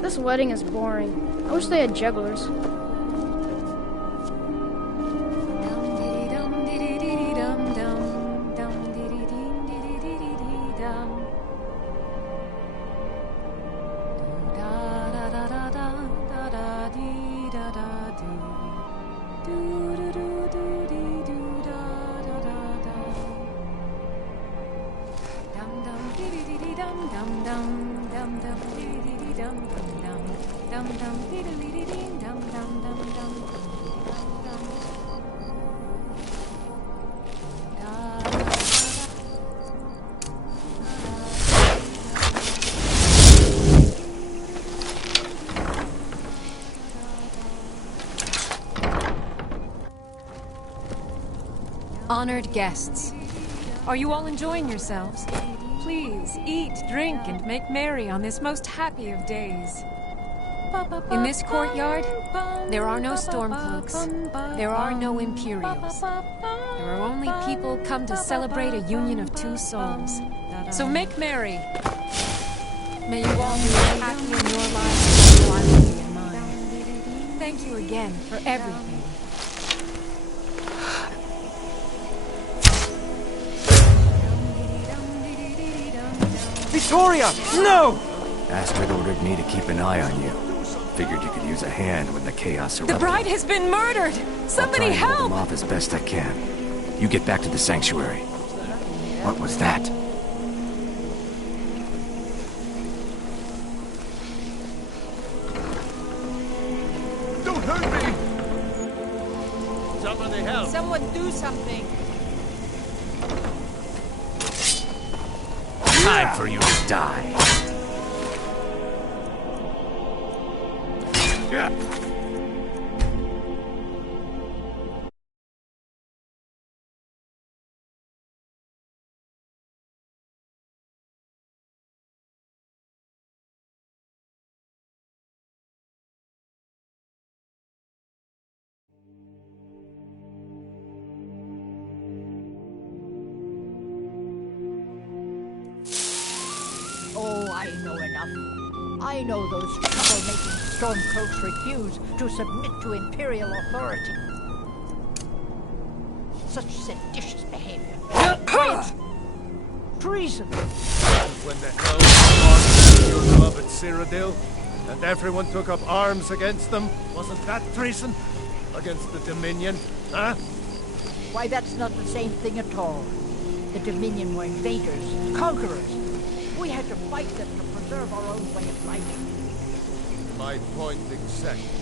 This wedding is boring. I wish they had jugglers. Honored guests, are you all enjoying yourselves? Please eat, drink, and make merry on this most happy of days. In this courtyard, there are no Stormcloaks. There are no Imperials. There are only people come to celebrate a union of two souls. So make merry. May you all be as happy in your lives as I will be in mine. Thank you again for everything. Victoria! No! Astrid ordered me to keep an eye on you. Figured you could use a hand when the chaos erupted. The bride has been murdered! Somebody I'll try and hold help! them off as best I can. You get back to the sanctuary. What was that? Don't hurt me! Somebody help! Someone do something! Time for you to die. enough. I know those troublemaking Stormcloaks refuse to submit to Imperial authority. Such seditious behavior. It's treason. When the Hells marched your beloved Cyrodiil, and everyone took up arms against them, wasn't that treason? Against the Dominion, huh? Why, that's not the same thing at all. The Dominion were invaders, conquerors. We had to fight them to preserve our own way of life. My point exactly.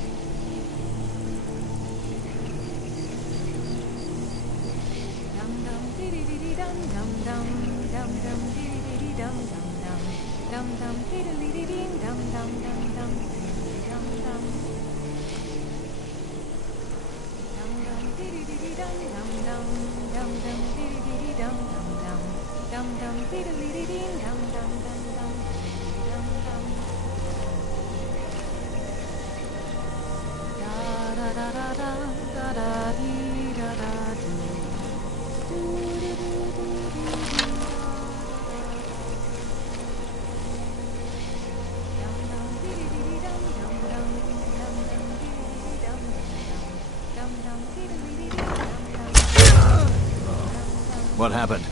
What happened?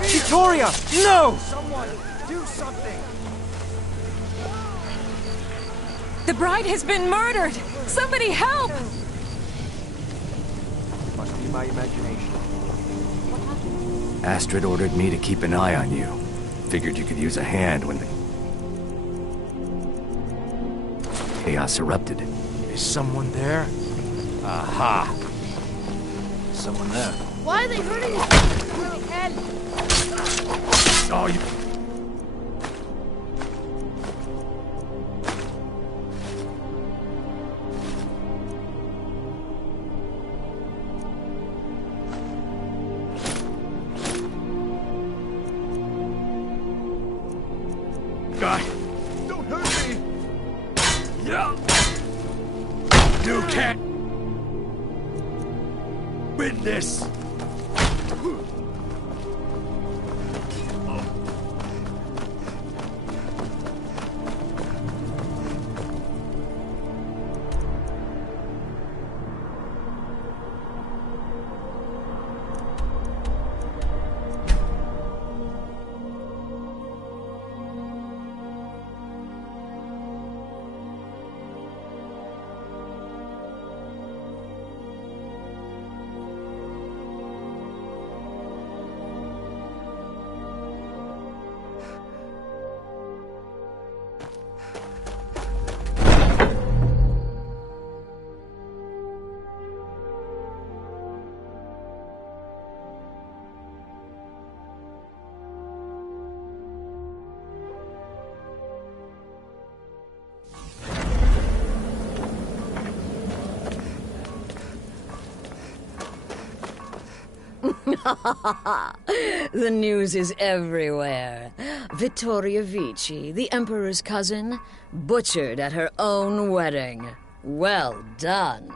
Victoria! No! Someone, do something! The bride has been murdered! Somebody help! Must be my imagination. Astrid ordered me to keep an eye on you. Figured you could use a hand when the chaos erupted. Is someone there? Aha! Someone there. Why are they hurting us? Hell! Oh, you... Guy, don't hurt me! Yeah! You can't win this! The news is everywhere. Vittoria Vici, the Emperor's cousin, butchered at her own wedding. Well done.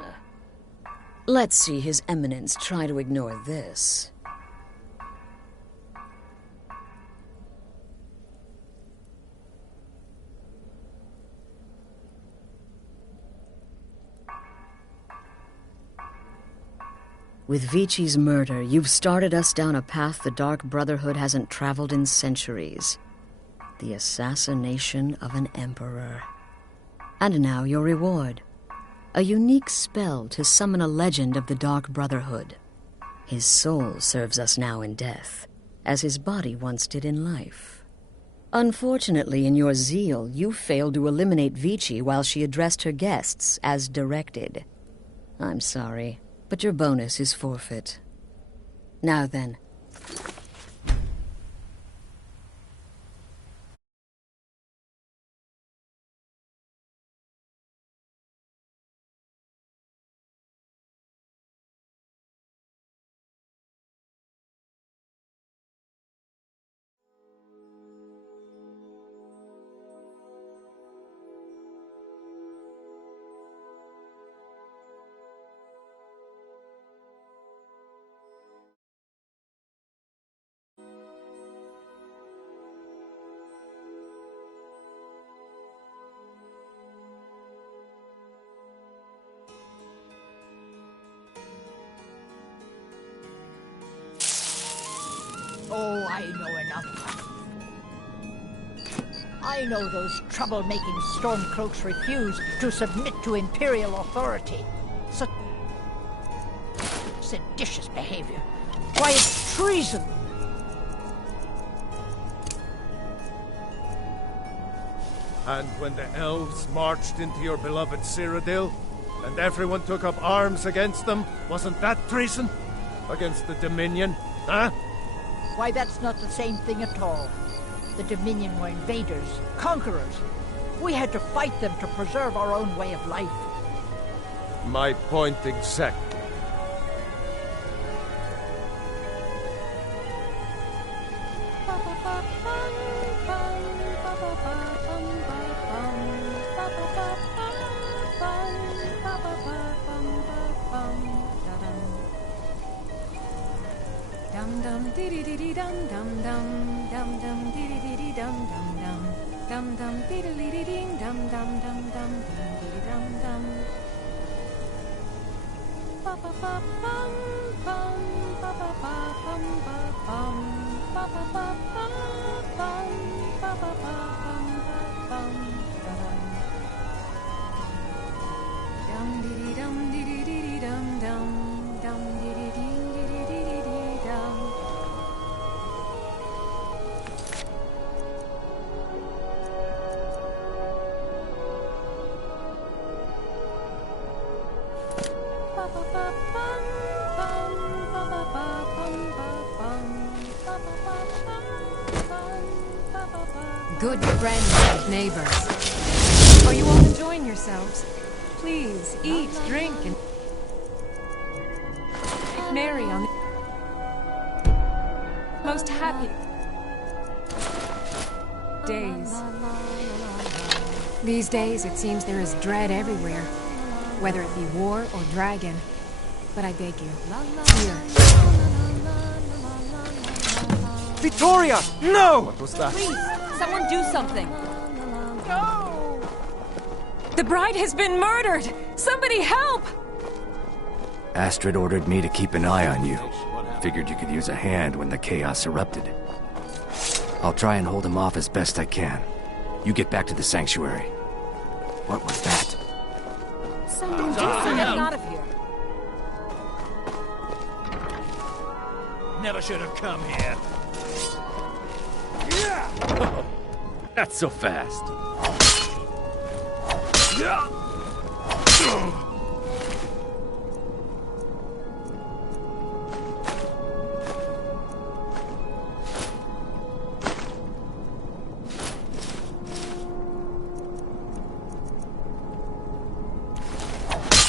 Let's see His Eminence try to ignore this. With Vici's murder, you've started us down a path the Dark Brotherhood hasn't traveled in centuries. The assassination of an emperor. And now your reward. A unique spell to summon a legend of the Dark Brotherhood. His soul serves us now in death, as his body once did in life. Unfortunately, in your zeal, you failed to eliminate Vici while she addressed her guests as directed. I'm sorry, but your bonus is forfeit. Now then, Oh, I know enough. I know those trouble-making Stormcloaks refuse to submit to Imperial authority. Such seditious behavior. Why, it's treason! And when the elves marched into your beloved Cyrodiil, and everyone took up arms against them, wasn't that treason? Against the Dominion, huh? Why, that's not the same thing at all. The Dominion were invaders, conquerors. We had to fight them to preserve our own way of life. My point exactly. Dum dum dee dee dee dum dum dum dum dum dee dee dee dum dum dum dum dum dee dee dee ding dum dum dum dum dee dum dum ba ba ba bum bum ba ba ba bum ba bum ba ba ba bum ba ba ba bum ba bum dum dee dee dum dum dum dee dee ding dee dee dee dee dum. Good friends and neighbors. Are you all enjoying yourselves? Please eat, drink, and make merry on the most happy days. These days, it seems there is dread everywhere, whether it be war or dragon. But I beg you, here. Victoria! No! What was that? Please, someone do something. No! The bride has been murdered! Somebody help! Astrid ordered me to keep an eye on you. Figured you could use a hand when the chaos erupted. I'll try and hold him off as best I can. You get back to the sanctuary. What was that? Someone do something out of here. Never should have come here. Not so fast.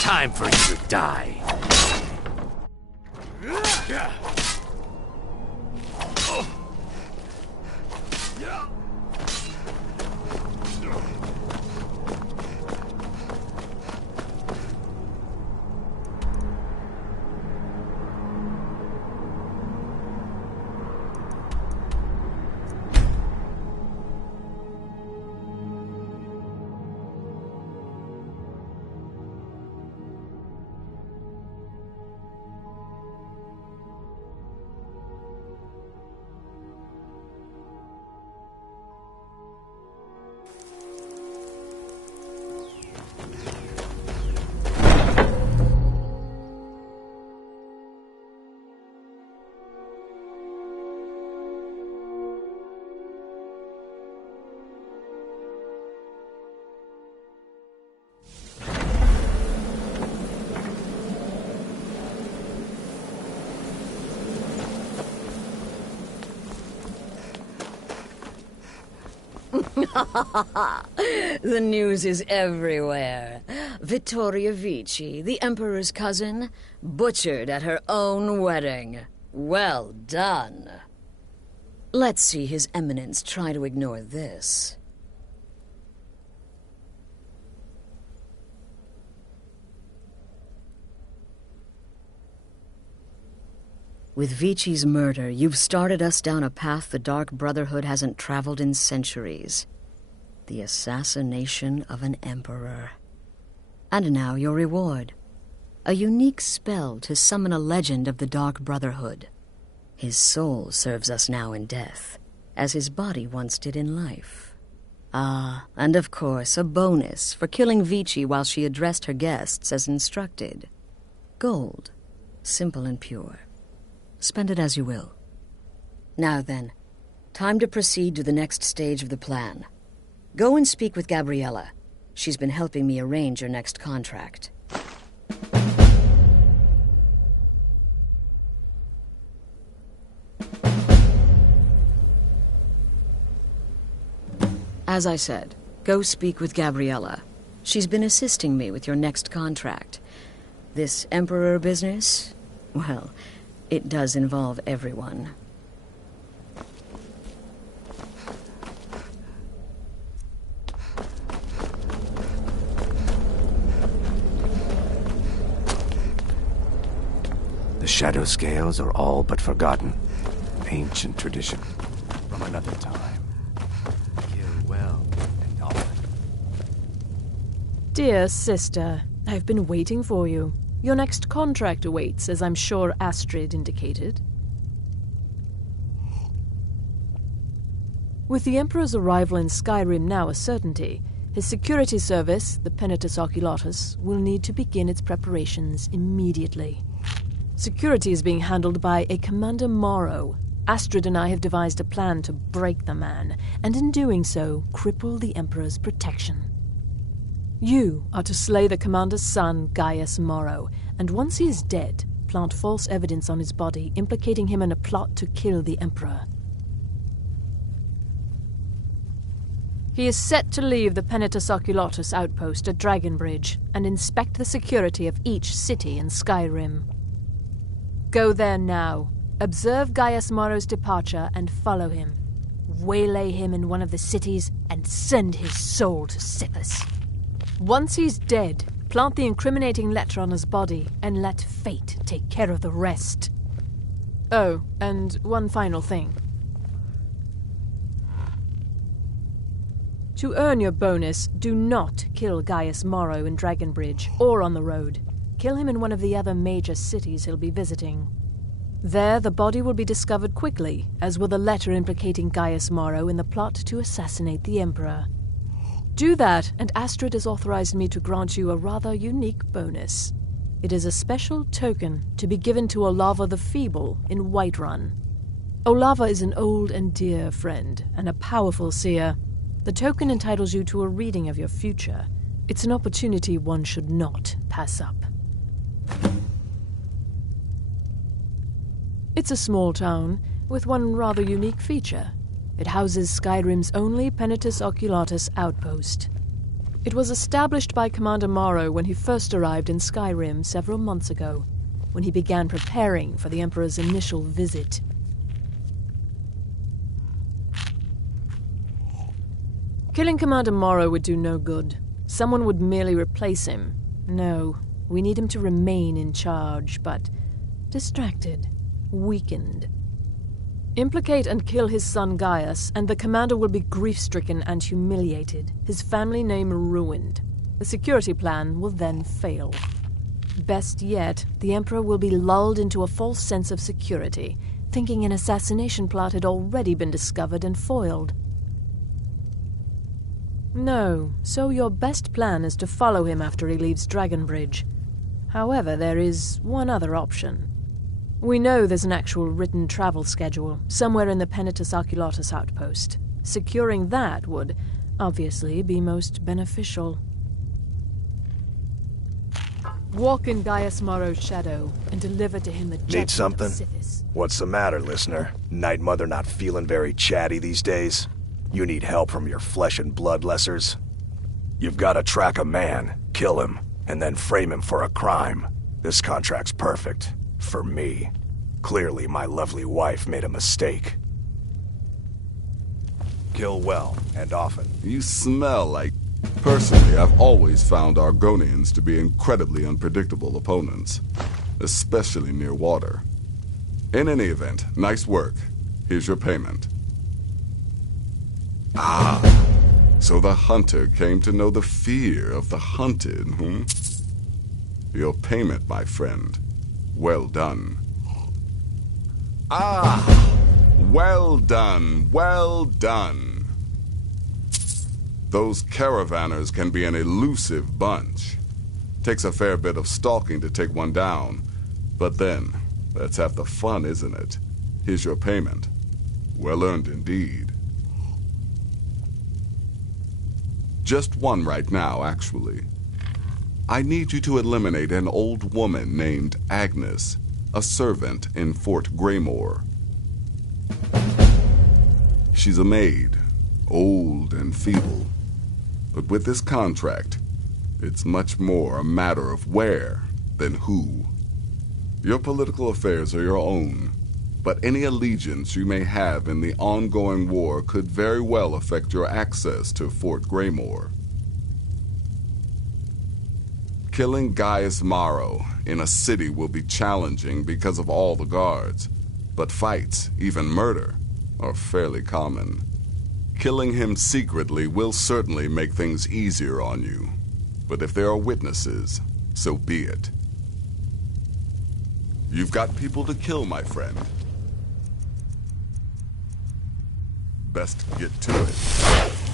Time for you to die. The news is everywhere. Vittoria Vici, the Emperor's cousin, butchered at her own wedding. Well done. Let's see His Eminence try to ignore this. With Vici's murder, you've started us down a path the Dark Brotherhood hasn't traveled in centuries. The assassination of an emperor. And now your reward. A unique spell to summon a legend of the Dark Brotherhood. His soul serves us now in death, as his body once did in life. Ah, and of course, a bonus for killing Vici while she addressed her guests as instructed. Gold, simple and pure. Spend it as you will. Now then, time to proceed to the next stage of the plan. Go and speak with Gabriella. She's been helping me arrange your next contract. As I said, go speak with Gabriella. She's been assisting me with your next contract. This Emperor business, well, it does involve everyone. The shadow scales are all but forgotten. Ancient tradition from another time. Kill well and often. Dear sister, I've been waiting for you. Your next contract awaits, as I'm sure Astrid indicated. With the Emperor's arrival in Skyrim now a certainty, his security service, the Penitus Oculatus, will need to begin its preparations immediately. Security is being handled by a Commander Morrow. Astrid and I have devised a plan to break the man, and in doing so, cripple the Emperor's protection. You are to slay the Commander's son, Gaius Morrow, and once he is dead, plant false evidence on his body, implicating him in a plot to kill the Emperor. He is set to leave the Penitus Oculatus outpost at Dragonbridge and inspect the security of each city in Skyrim. Go there now, observe Gaius Morrow's departure and follow him. Waylay him in one of the cities and send his soul to Sithis. Once he's dead, plant the incriminating letter on his body and let fate take care of the rest. Oh, and one final thing. To earn your bonus, do not kill Gaius Morrow in Dragonbridge or on the road. Kill him in one of the other major cities he'll be visiting. There, the body will be discovered quickly, as will the letter implicating Gaius Morrow in the plot to assassinate the Emperor. Do that, and Astrid has authorized me to grant you a rather unique bonus. It is a special token to be given to Olava the Feeble in Whiterun. Olava is an old and dear friend, and a powerful seer. The token entitles you to a reading of your future. It's an opportunity one should not pass up. It's a small town, with one rather unique feature. It houses Skyrim's only Penitus Oculatus outpost. It was established by Commander Morrow when he first arrived in Skyrim several months ago, when he began preparing for the Emperor's initial visit. Killing Commander Morrow would do no good. Someone would merely replace him. No, we need him to remain in charge, but distracted, weakened. Implicate and kill his son Gaius, and the commander will be grief-stricken and humiliated, his family name ruined. The security plan will then fail. Best yet, the Emperor will be lulled into a false sense of security, thinking an assassination plot had already been discovered and foiled. No, so your best plan is to follow him after he leaves Dragonbridge. However, there is one other option. We know there's an actual written travel schedule, somewhere in the Penitus Oculatus outpost. Securing that would, obviously, be most beneficial. Walk in Gaius Morrow's shadow, and deliver to him the judgment Need something? of Sithis. What's the matter, listener? Night Mother not feeling very chatty these days? You need help from your flesh and blood lessers? You've got to track a man, kill him, and then frame him for a crime. This contract's perfect. For me. Clearly, my lovely wife made a mistake. Kill well, and often. You smell like... Personally, I've always found Argonians to be incredibly unpredictable opponents, especially near water. In any event, nice work. Here's your payment. Ah, so the hunter came to know the fear of the hunted, hmm? Your payment, my friend. Well done. Ah! Well done, well done. Those caravanners can be an elusive bunch. Takes a fair bit of stalking to take one down. But then, that's half the fun, isn't it? Here's your payment. Well earned indeed. Just one right now, actually. I need you to eliminate an old woman named Agnes, a servant in Fort Greymore. She's a maid, old and feeble. But with this contract, it's much more a matter of where than who. Your political affairs are your own, but any allegiance you may have in the ongoing war could very well affect your access to Fort Greymore. Killing Gaius Maro in a city will be challenging because of all the guards, but fights, even murder, are fairly common. Killing him secretly will certainly make things easier on you, but if there are witnesses, so be it. You've got people to kill, my friend. Best get to it.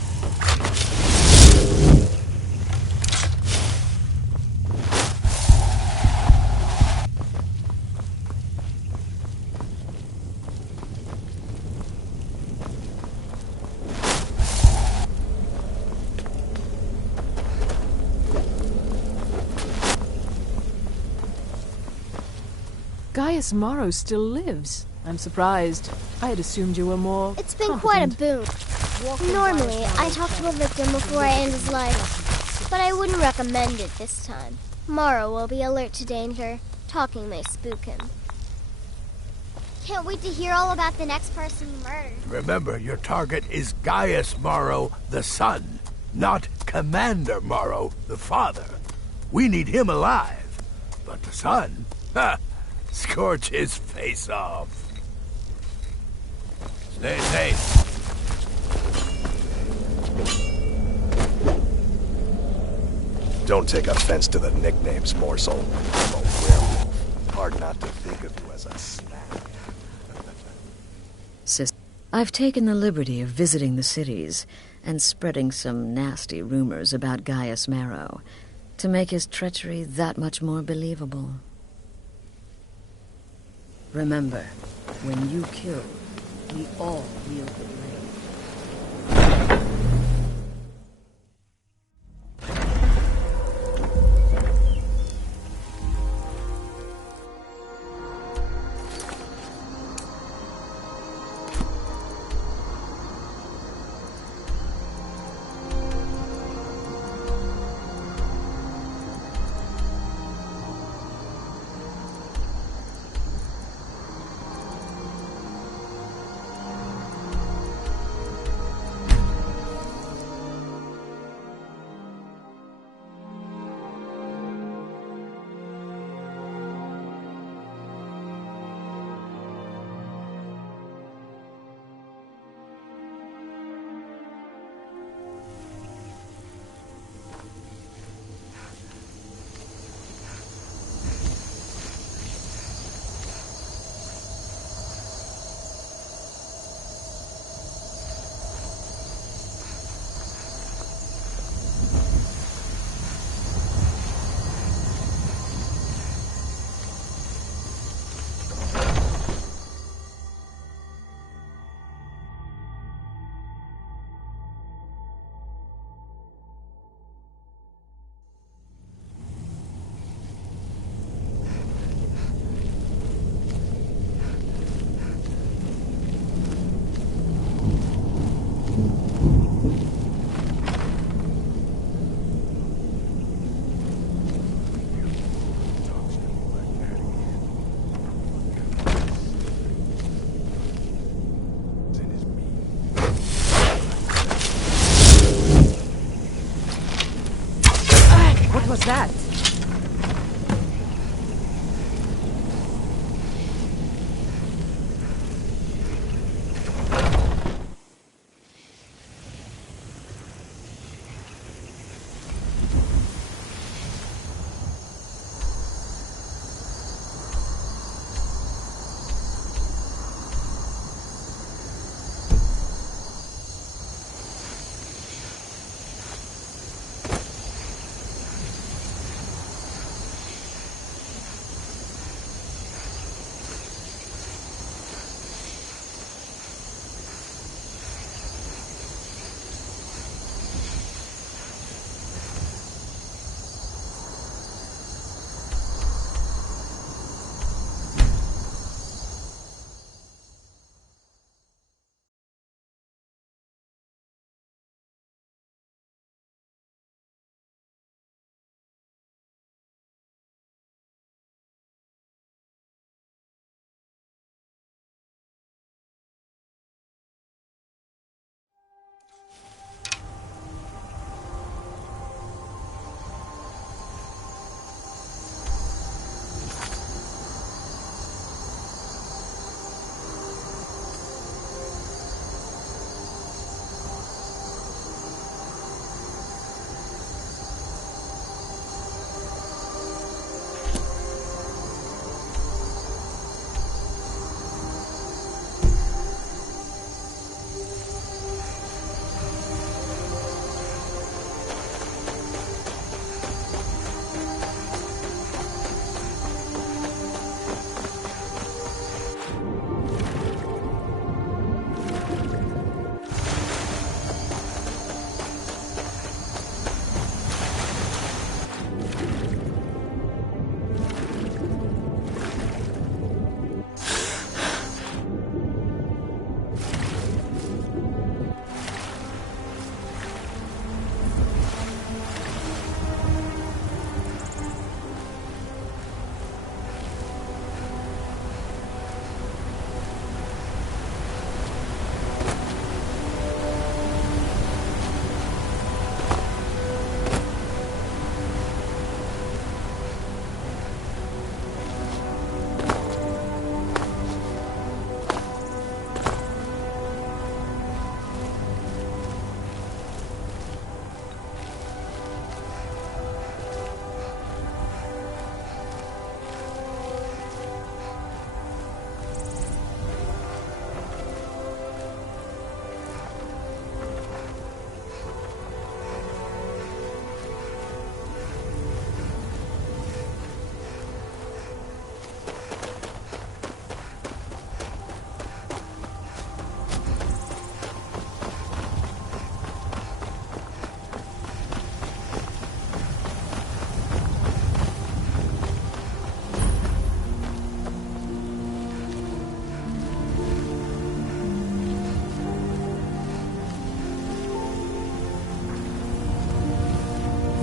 Gaius Maro still lives. I'm surprised. I had assumed you were more It's been competent. quite a boon. Normally, I talk to a victim before I end his life, but I wouldn't recommend it this time. Maro will be alert to danger. Talking may spook him. Can't wait to hear all about the next person you murdered. Remember, your target is Gaius Maro, the son, not Commander Maro, the father. We need him alive. But the son? Ha! Scorch his face off. Stay safe. Don't take offense to the nicknames, morsel. I'm a werewolf. Hard not to think of you as a snack. Sis, I've taken the liberty of visiting the cities and spreading some nasty rumors about Gaius Maro to make his treachery that much more believable. Remember, when you kill, we all wield the blade. What was that?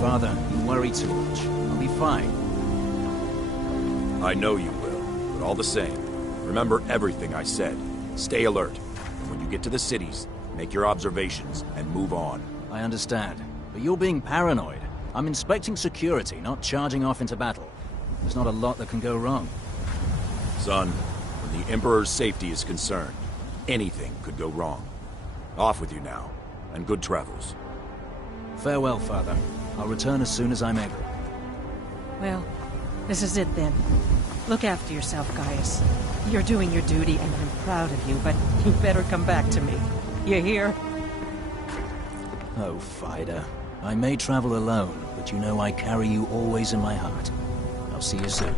Father, you worry too much. I'll be fine. I know you will, but all the same, remember everything I said. Stay alert. And when you get to the cities, make your observations and move on. I understand, but you're being paranoid. I'm inspecting security, not charging off into battle. There's not a lot that can go wrong. Son, when the Emperor's safety is concerned, anything could go wrong. Off with you now, and good travels. Farewell, Father. I'll return as soon as I'm able. Well, this is it then. Look after yourself, Gaius. You're doing your duty, and I'm proud of you, but you better come back to me. You hear? Oh, Fida. I may travel alone, but you know I carry you always in my heart. I'll see you soon.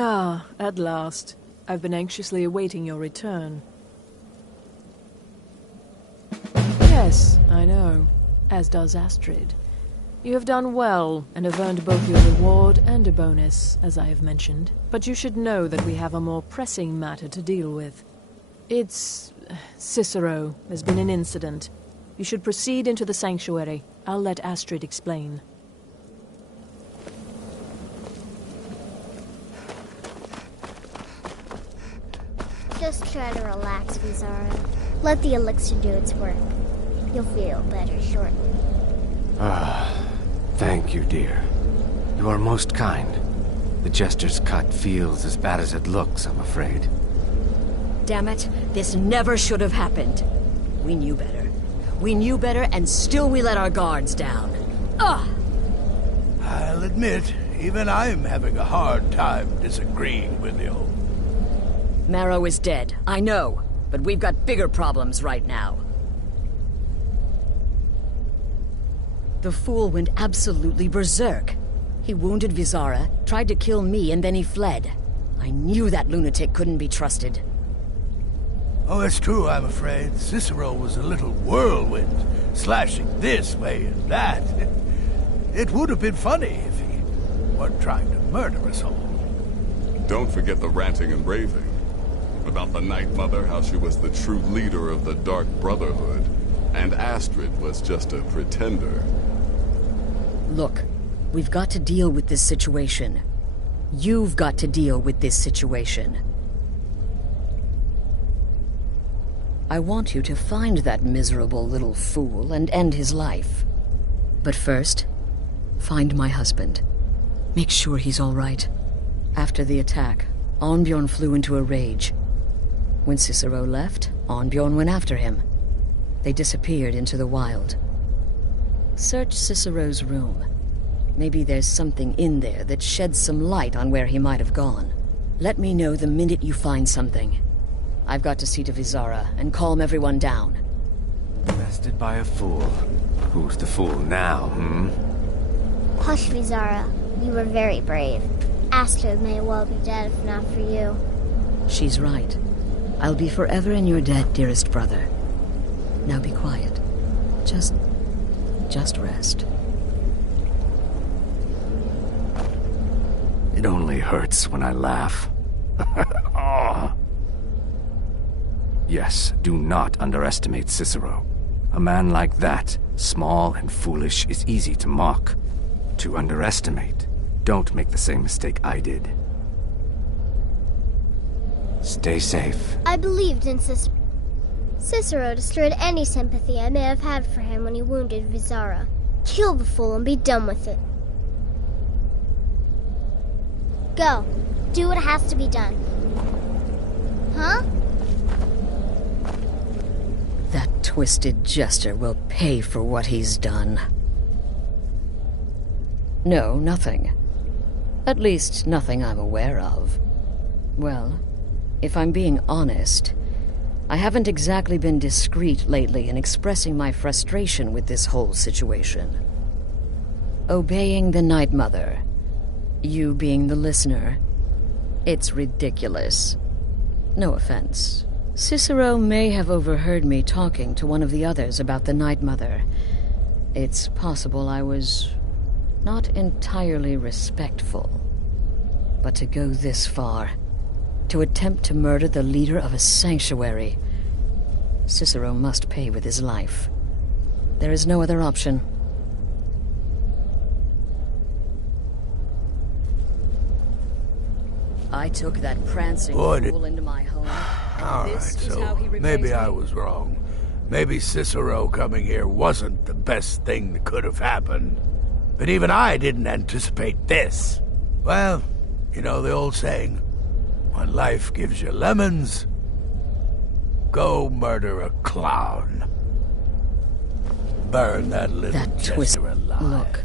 Ah, at last. I've been anxiously awaiting your return. Yes, I know. As does Astrid. You have done well, and have earned both your reward and a bonus, as I have mentioned. But you should know that we have a more pressing matter to deal with. It's... Cicero. There's been an incident. You should proceed into the sanctuary. I'll let Astrid explain. Just try to relax, Vizara. Let the elixir do its work. You'll feel better shortly. Thank you, dear. You are most kind. The jester's cut feels as bad as it looks, I'm afraid. Damn it, this never should have happened. We knew better. We knew better, and still we let our guards down. Ugh! I'll admit, even I'm having a hard time disagreeing with you. Marrow is dead, I know, but we've got bigger problems right now. The fool went absolutely berserk. He wounded Vizara, tried to kill me, and then he fled. I knew that lunatic couldn't be trusted. Oh, it's true, I'm afraid. Cicero was a little whirlwind, slashing this way and that. It would have been funny if he weren't trying to murder us all. Don't forget the ranting and raving. About the Night Mother, how she was the true leader of the Dark Brotherhood, and Astrid was just a pretender. Look, we've got to deal with this situation. You've got to deal with this situation. I want you to find that miserable little fool and end his life. But first, find my husband. Make sure he's all right. After the attack, Arnbjorn flew into a rage. When Cicero left, Arnbjorn went after him. They disappeared into the wild. Search Cicero's room. Maybe there's something in there that sheds some light on where he might have gone. Let me know the minute you find something. I've got to see to Vizara and calm everyone down. Bested by a fool. Who's the fool now, Hush, Vizara. You were very brave. Astrid may well be dead if not for you. She's right. I'll be forever in your debt, dearest brother. Now be quiet. Just rest. It only hurts when I laugh. Oh. Yes, do not underestimate Cicero. A man like that, small and foolish, is easy to mock. To underestimate. Don't make the same mistake I did. Stay safe. I believed in Cicero. Cicero destroyed any sympathy I may have had for him when he wounded Vizara. Kill the fool and be done with it. Go. Do what has to be done. Huh? That twisted jester will pay for what he's done. No, nothing. At least, nothing I'm aware of. Well, if I'm being honest, I haven't exactly been discreet lately in expressing my frustration with this whole situation. Obeying the Night Mother, you being the listener, it's ridiculous. No offense. Cicero may have overheard me talking to one of the others about the Night Mother. It's possible I was not entirely respectful. But to go this far, to attempt to murder the leader of a sanctuary, Cicero must pay with his life. There is no other option. I took that prancing fool into my home. All right, so maybe I was wrong. Maybe Cicero coming here wasn't the best thing that could have happened. But even I didn't anticipate this. Well, you know the old saying, when life gives you lemons, go murder a clown. Burn that little jester alive. Look,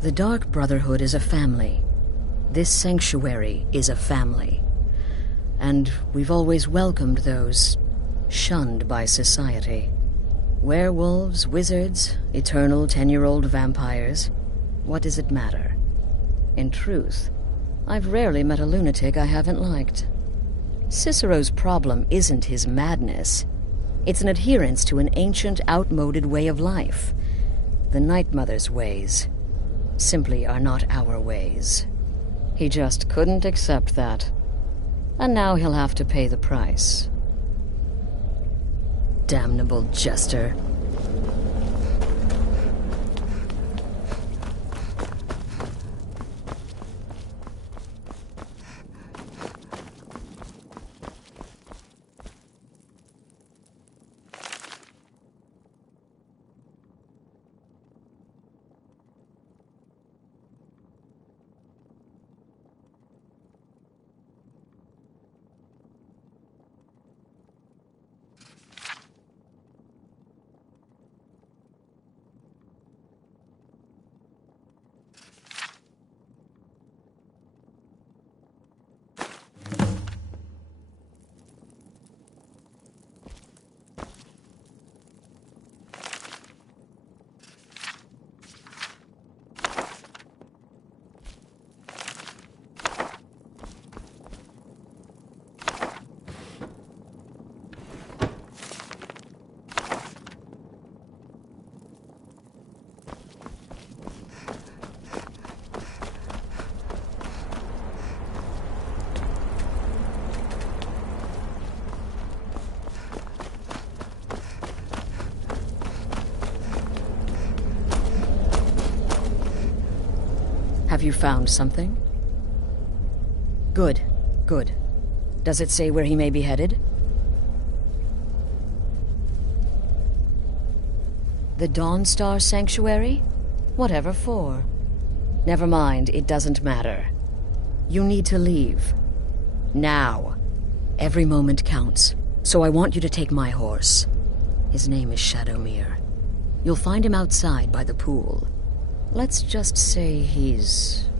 the Dark Brotherhood is a family. This sanctuary is a family. And we've always welcomed those shunned by society. Werewolves, wizards, eternal 10-year-old vampires. What does it matter? In truth, I've rarely met a lunatic I haven't liked. Cicero's problem isn't his madness. It's an adherence to an ancient, outmoded way of life. The Night Mother's ways simply are not our ways. He just couldn't accept that. And now he'll have to pay the price. Damnable jester. Have you found something? Good, good. Does it say where he may be headed? The Dawnstar Sanctuary? Whatever for. Never mind, it doesn't matter. You need to leave. Now. Every moment counts, so I want you to take my horse. His name is Shadowmere. You'll find him outside by the pool. Let's just say he's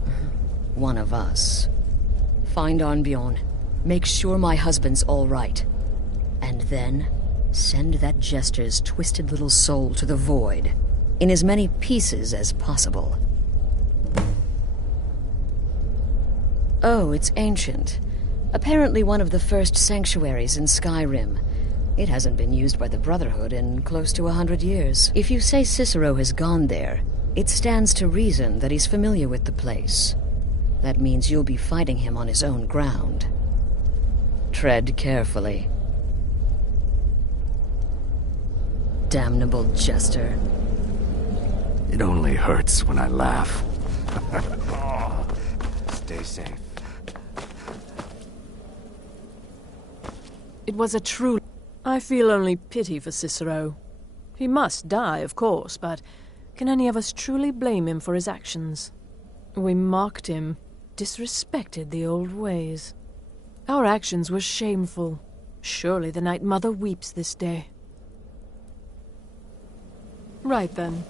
one of us. Find Arnbjorn. Make sure my husband's all right. And then send that jester's twisted little soul to the void, in as many pieces as possible. Oh, it's ancient. Apparently one of the first sanctuaries in Skyrim. It hasn't been used by the Brotherhood in close to 100 years. If you say Cicero has gone there, it stands to reason that he's familiar with the place. That means you'll be fighting him on his own ground. Tread carefully. Damnable jester. It only hurts when I laugh. Stay safe. It was a true... I feel only pity for Cicero. He must die, of course, but can any of us truly blame him for his actions? We mocked him, disrespected the old ways. Our actions were shameful. Surely the Night Mother weeps this day. Right then.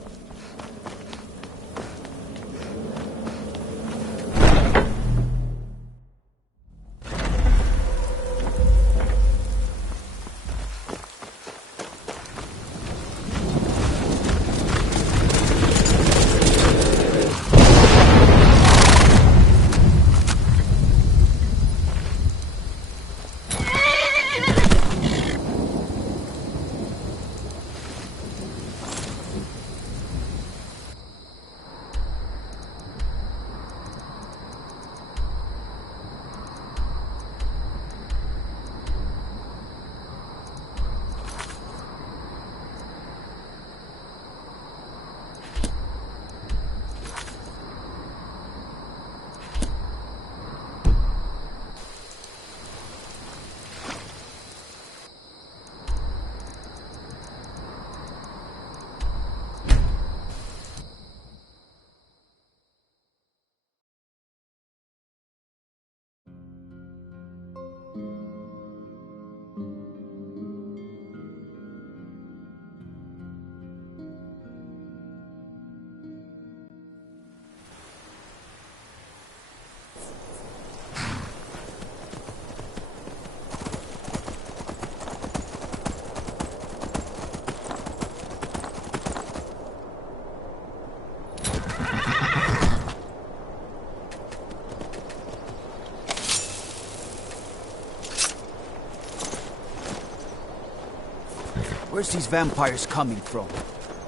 Where's these vampires coming from?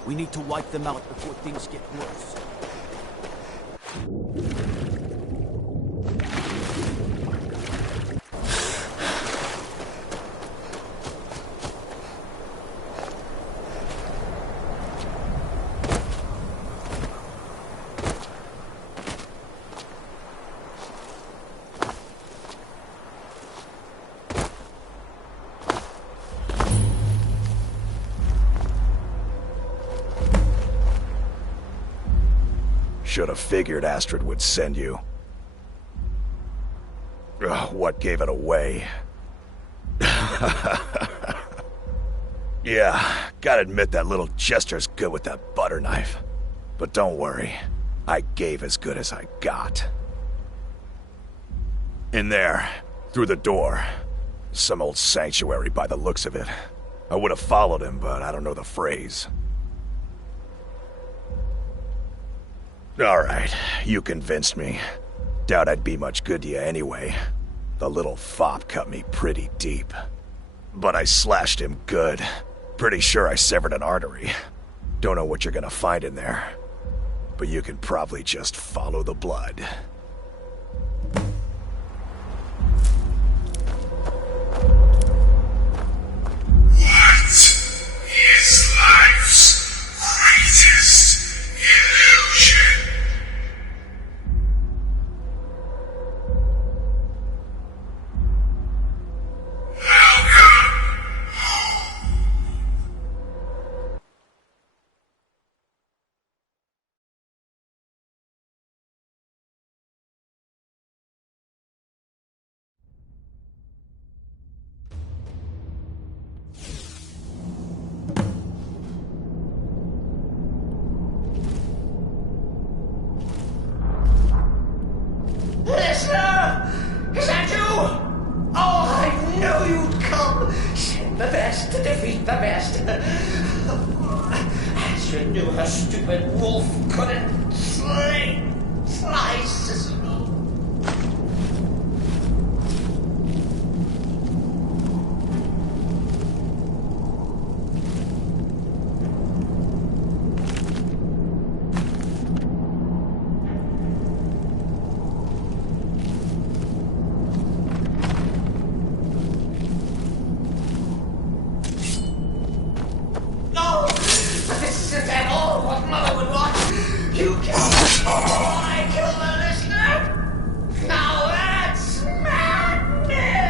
We need to wipe them out before things get worse. Should have figured Astrid would send you. Ugh, what gave it away? Yeah, gotta admit that little gesture's good with that butter knife. But don't worry, I gave as good as I got. In there, through the door. Some old sanctuary by the looks of it. I would have followed him, but I don't know the phrase. Alright, you convinced me. Doubt I'd be much good to you anyway. The little fop cut me pretty deep. But I slashed him good. Pretty sure I severed an artery. Don't know what you're gonna find in there. But you can probably just follow the blood. What is life's greatest illusion? Listener! Is that you? Oh, I knew you'd come! Send the best to defeat the best. Astrid knew her stupid wolf couldn't slice Sicily. No! This isn't at all what Mother would want! You killed her! I killed the listener! Now that's madness!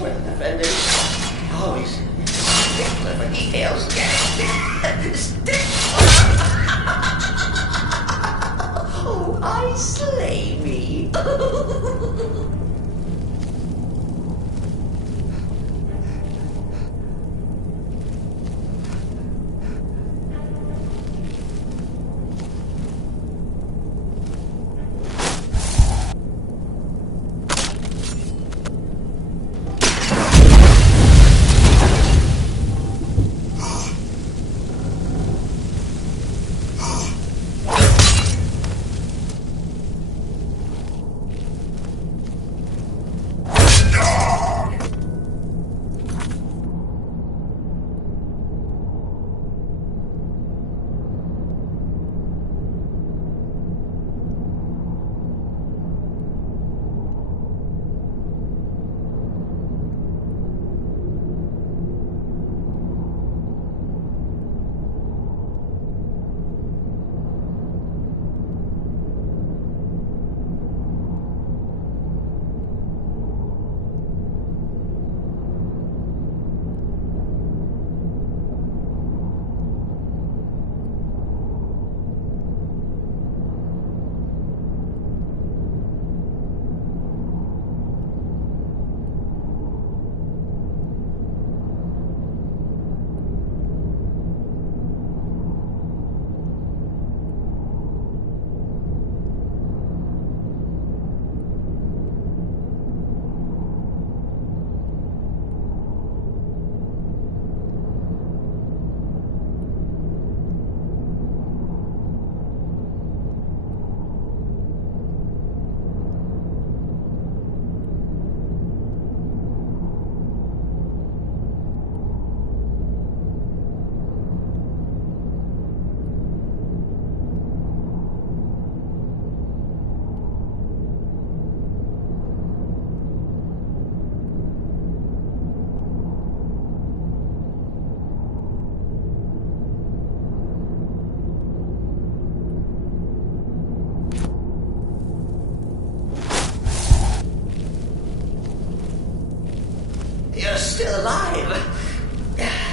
Well defended. Always stickler for details. Oh, I slay me. You're still alive.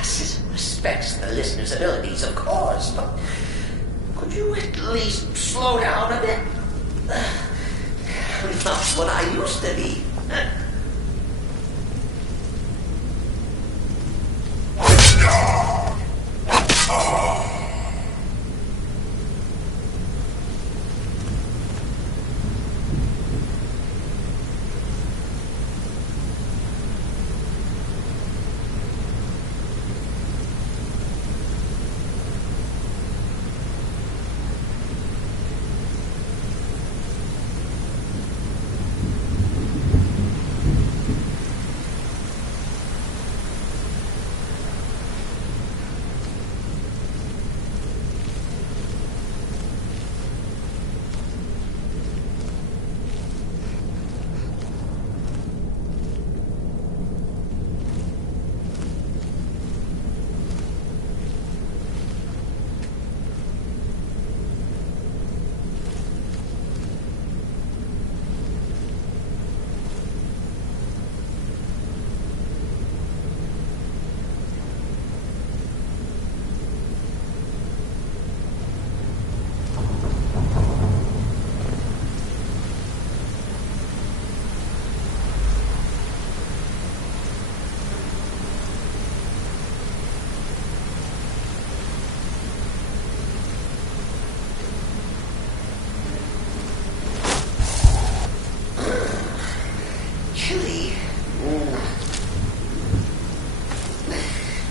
Citizen respects the listener's abilities, of course, but could you at least slow down a bit? Not what I used to be.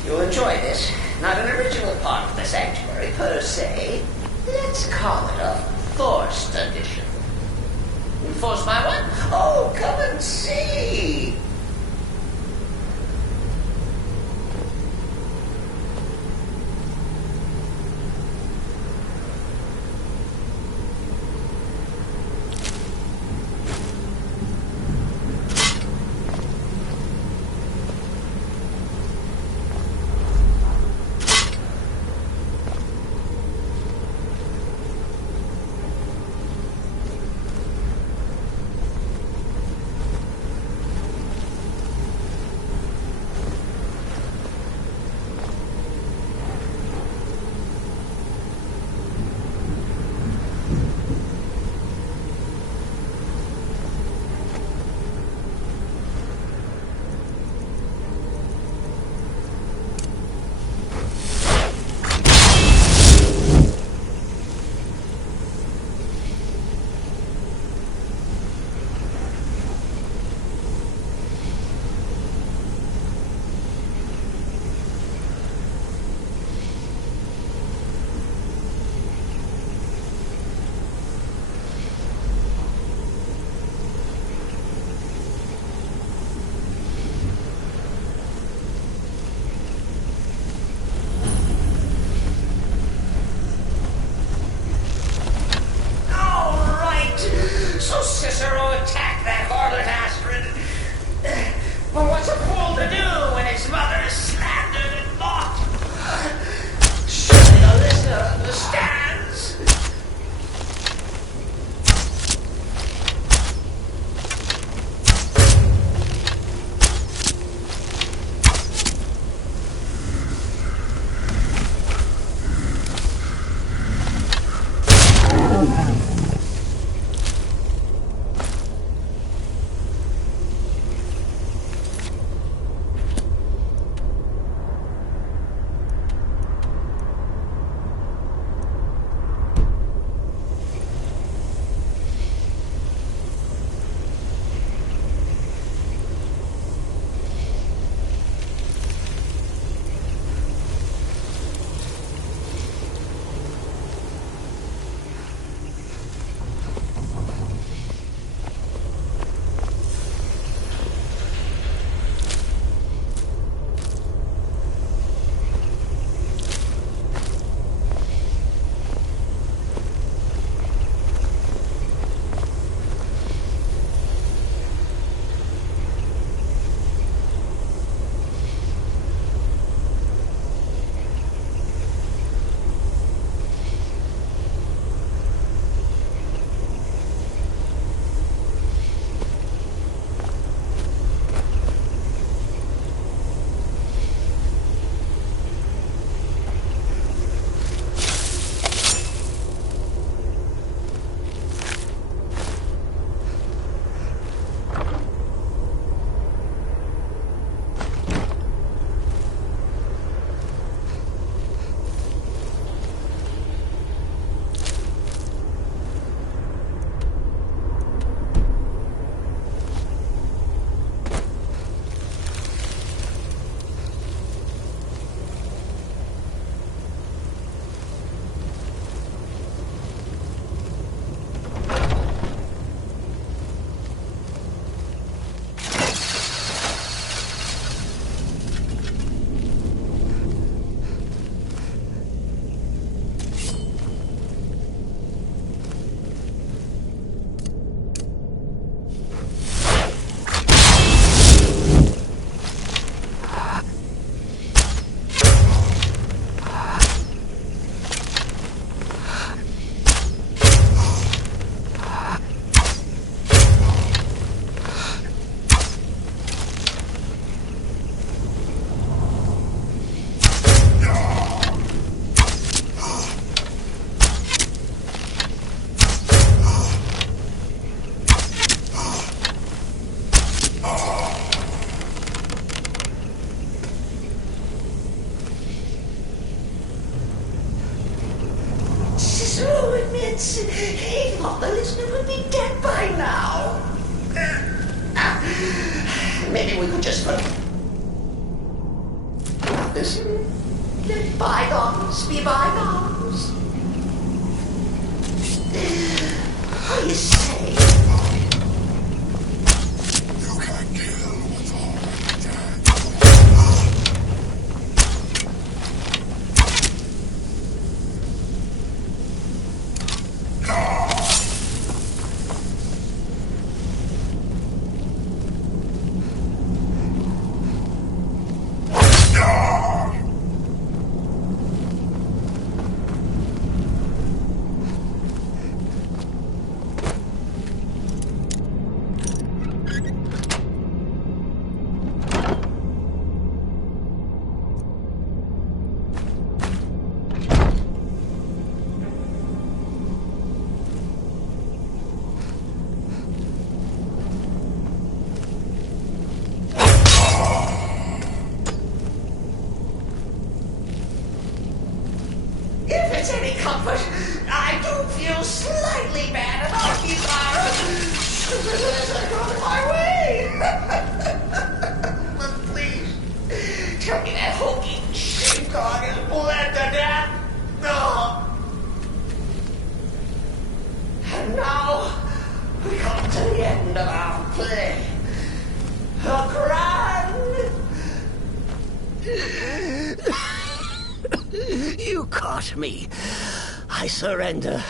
You'll enjoy this. Not an original part of the sanctuary, per se. Let's call it a forced addition. Forced by what? Oh, come and see! thought the listener would be dead by now. Maybe we could just listen. Let bygones be bygones. What do you say? You can't kill what's already dead. If it's any comfort, I do feel slightly bad about these as I got in my way. But please, tell me that hokey sheepdog is bled to death. No. And now we come to the end of our play. A grand. You caught me. I surrender.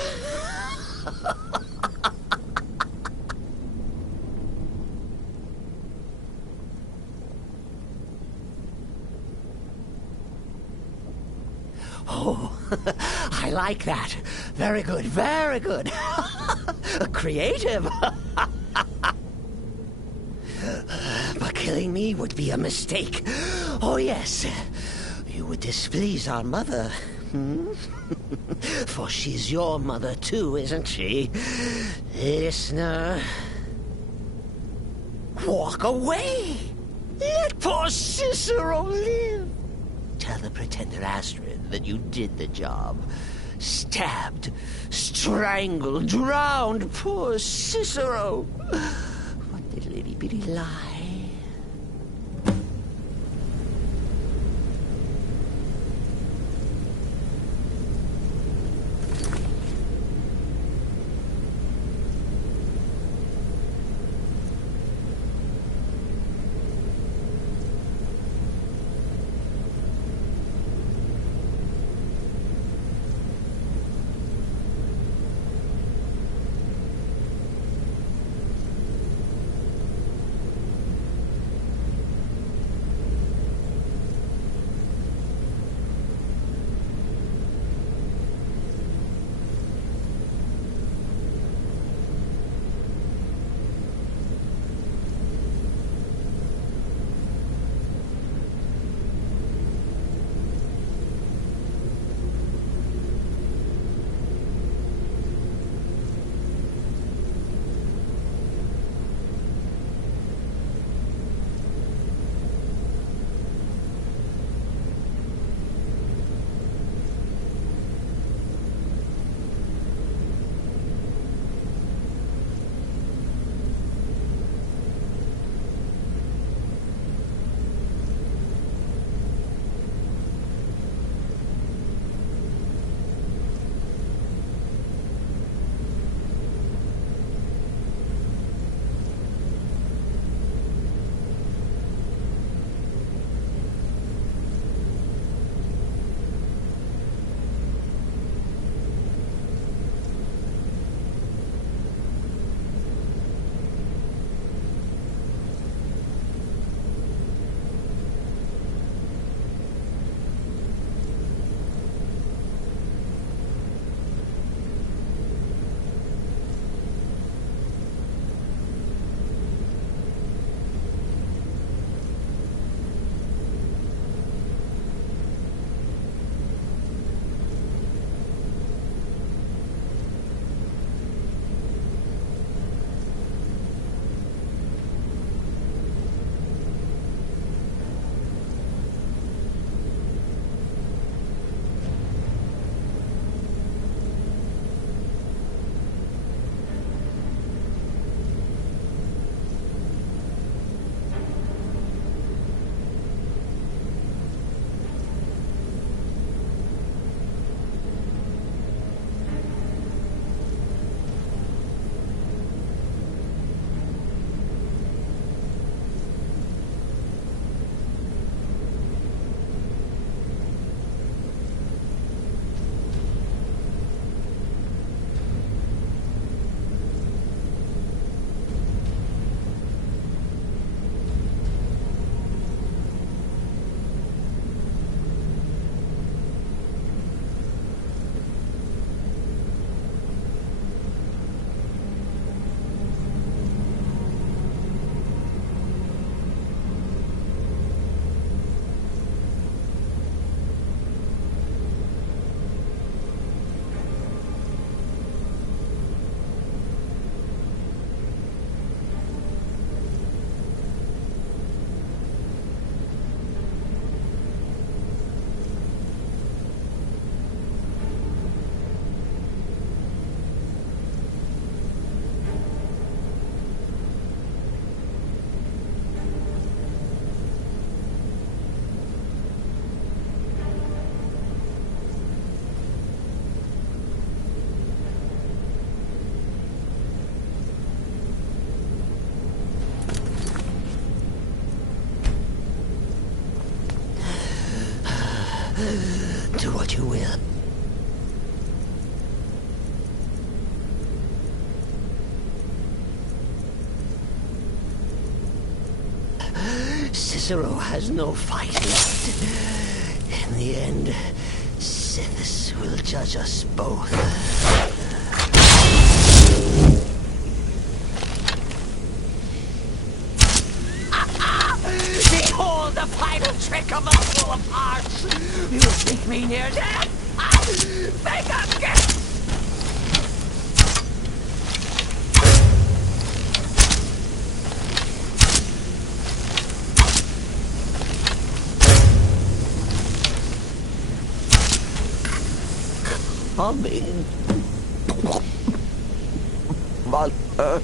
Oh, I like that. Very good, very good. Creative. But killing me would be a mistake. Oh, yes. You would displease our mother. For she's your mother too, isn't she? Listener. Walk away. Let poor Cicero live. Tell the pretender Astrid that you did the job. Stabbed, strangled, drowned poor Cicero. What little itty bitty lie. Do what you will. Cicero has no fight left. In the end, Sithis will judge us both. Behold the final trick of the Fool of Hearts! You think me near death? Think I'm getting... Coming. Mother.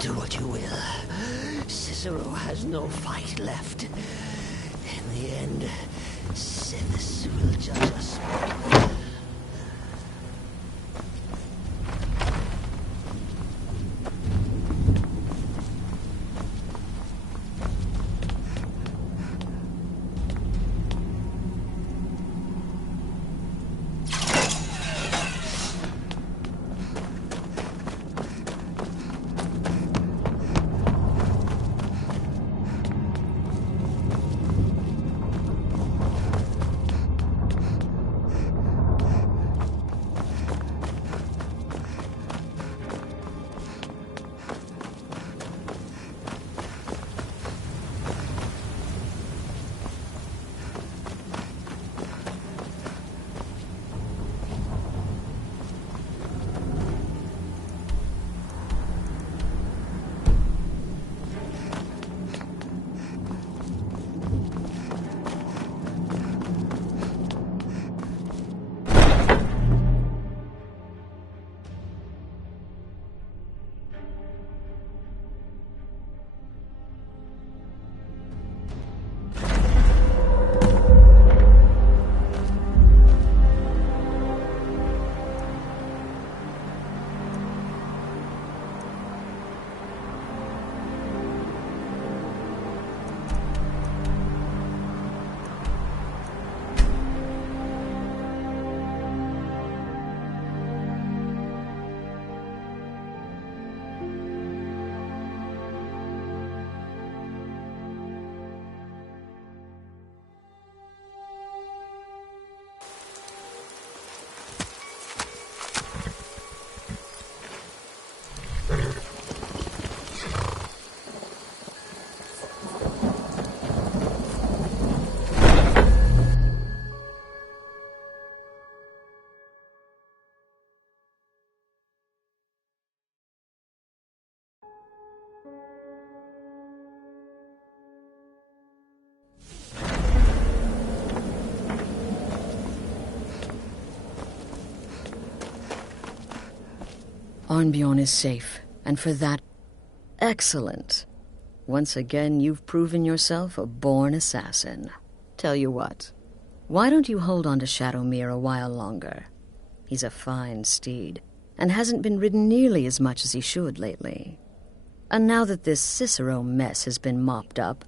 Do what you will. Cicero has no fight left. In the end, Sithis will judge us both. Arnbjorn is safe, and for that... Excellent. Once again, you've proven yourself a born assassin. Tell you what, why don't you hold on to Shadowmere a while longer? He's a fine steed, and hasn't been ridden nearly as much as he should lately. And now that this Cicero mess has been mopped up,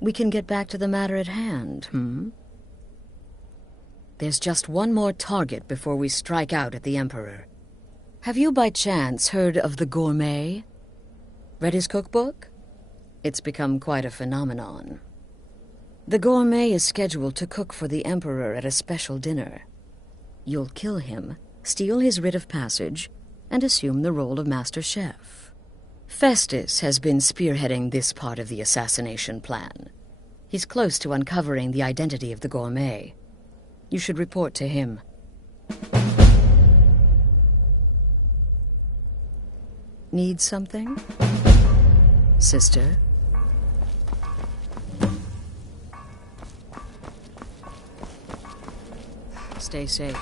we can get back to the matter at hand, There's just one more target before we strike out at the Emperor. Have you by chance heard of the Gourmet? Read his cookbook? It's become quite a phenomenon. The Gourmet is scheduled to cook for the Emperor at a special dinner. You'll kill him, steal his writ of passage, and assume the role of Master Chef. Festus has been spearheading this part of the assassination plan. He's close to uncovering the identity of the Gourmet. You should report to him. Need something? Sister? Stay safe.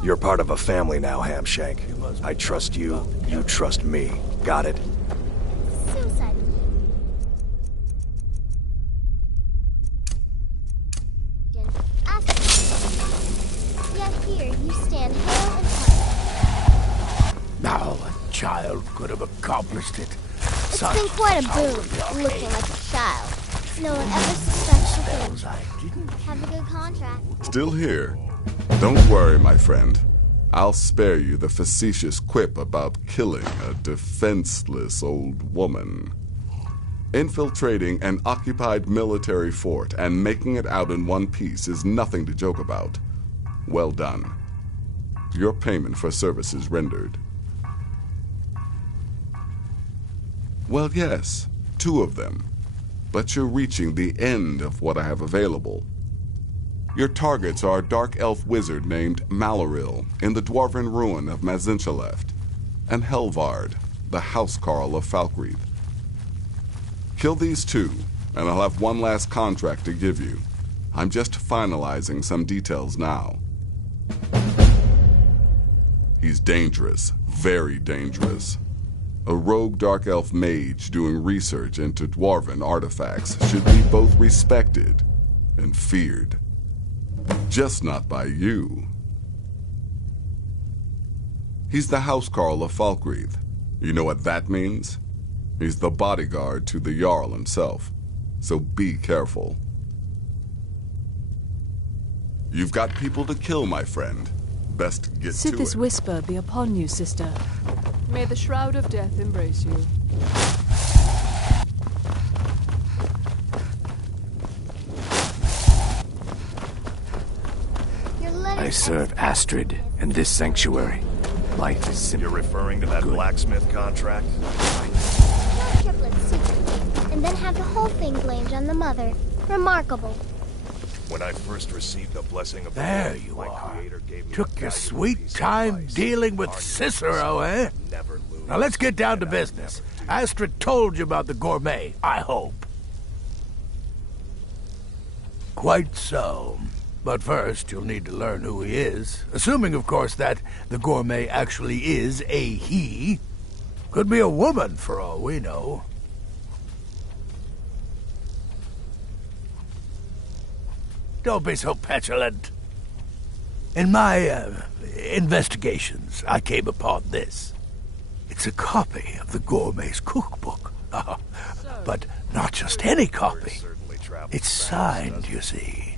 You're part of a family now, Hamshank. I trust you, you trust me. Got it? Suicide. Yet here you stand hale and hearty. Now a child could have accomplished it. It's been quite a boon, looking like a child. No one ever suspects you could have a good contract. Still here? Don't worry, my friend. I'll spare you the facetious quip about killing a defenseless old woman. Infiltrating an occupied military fort and making it out in one piece is nothing to joke about. Well done. Your payment for services rendered. Well, yes, 2 of them. But you're reaching the end of what I have available. Your targets are a dark elf wizard named Maloril in the dwarven ruin of Mazinchaleft, and Helvard, the housecarl of Falkreath. Kill these 2, and I'll have one last contract to give you. I'm just finalizing some details now. He's dangerous, very dangerous. A rogue dark elf mage doing research into dwarven artifacts should be both respected and feared. Just not by you. He's the housecarl of Falkreath. You know what that means? He's the bodyguard to the Jarl himself, so be careful. You've got people to kill, my friend. Best get to it. Sithis whisper be upon you, sister. May the shroud of death embrace you. I serve Astrid and this sanctuary. Life is simple. You're referring to that blacksmith contract? Kill triplets secretly, and then have the whole thing blamed on the mother. Remarkable. When I first received the blessing of the There Lord, you my are. Creator gave me Took a your valuable sweet piece of time advice. dealing with Arn Cicero, eh? never lose, Now let's get down to and I business. never do. Astrid told you about the Gourmet, I hope. Quite so. But first, you'll need to learn who he is. Assuming, of course, that the Gourmet actually is a he. Could be a woman, for all we know. Don't be so petulant. In my investigations, I came upon this. It's a copy of the Gourmet's cookbook. But not just any copy. It's signed, you see.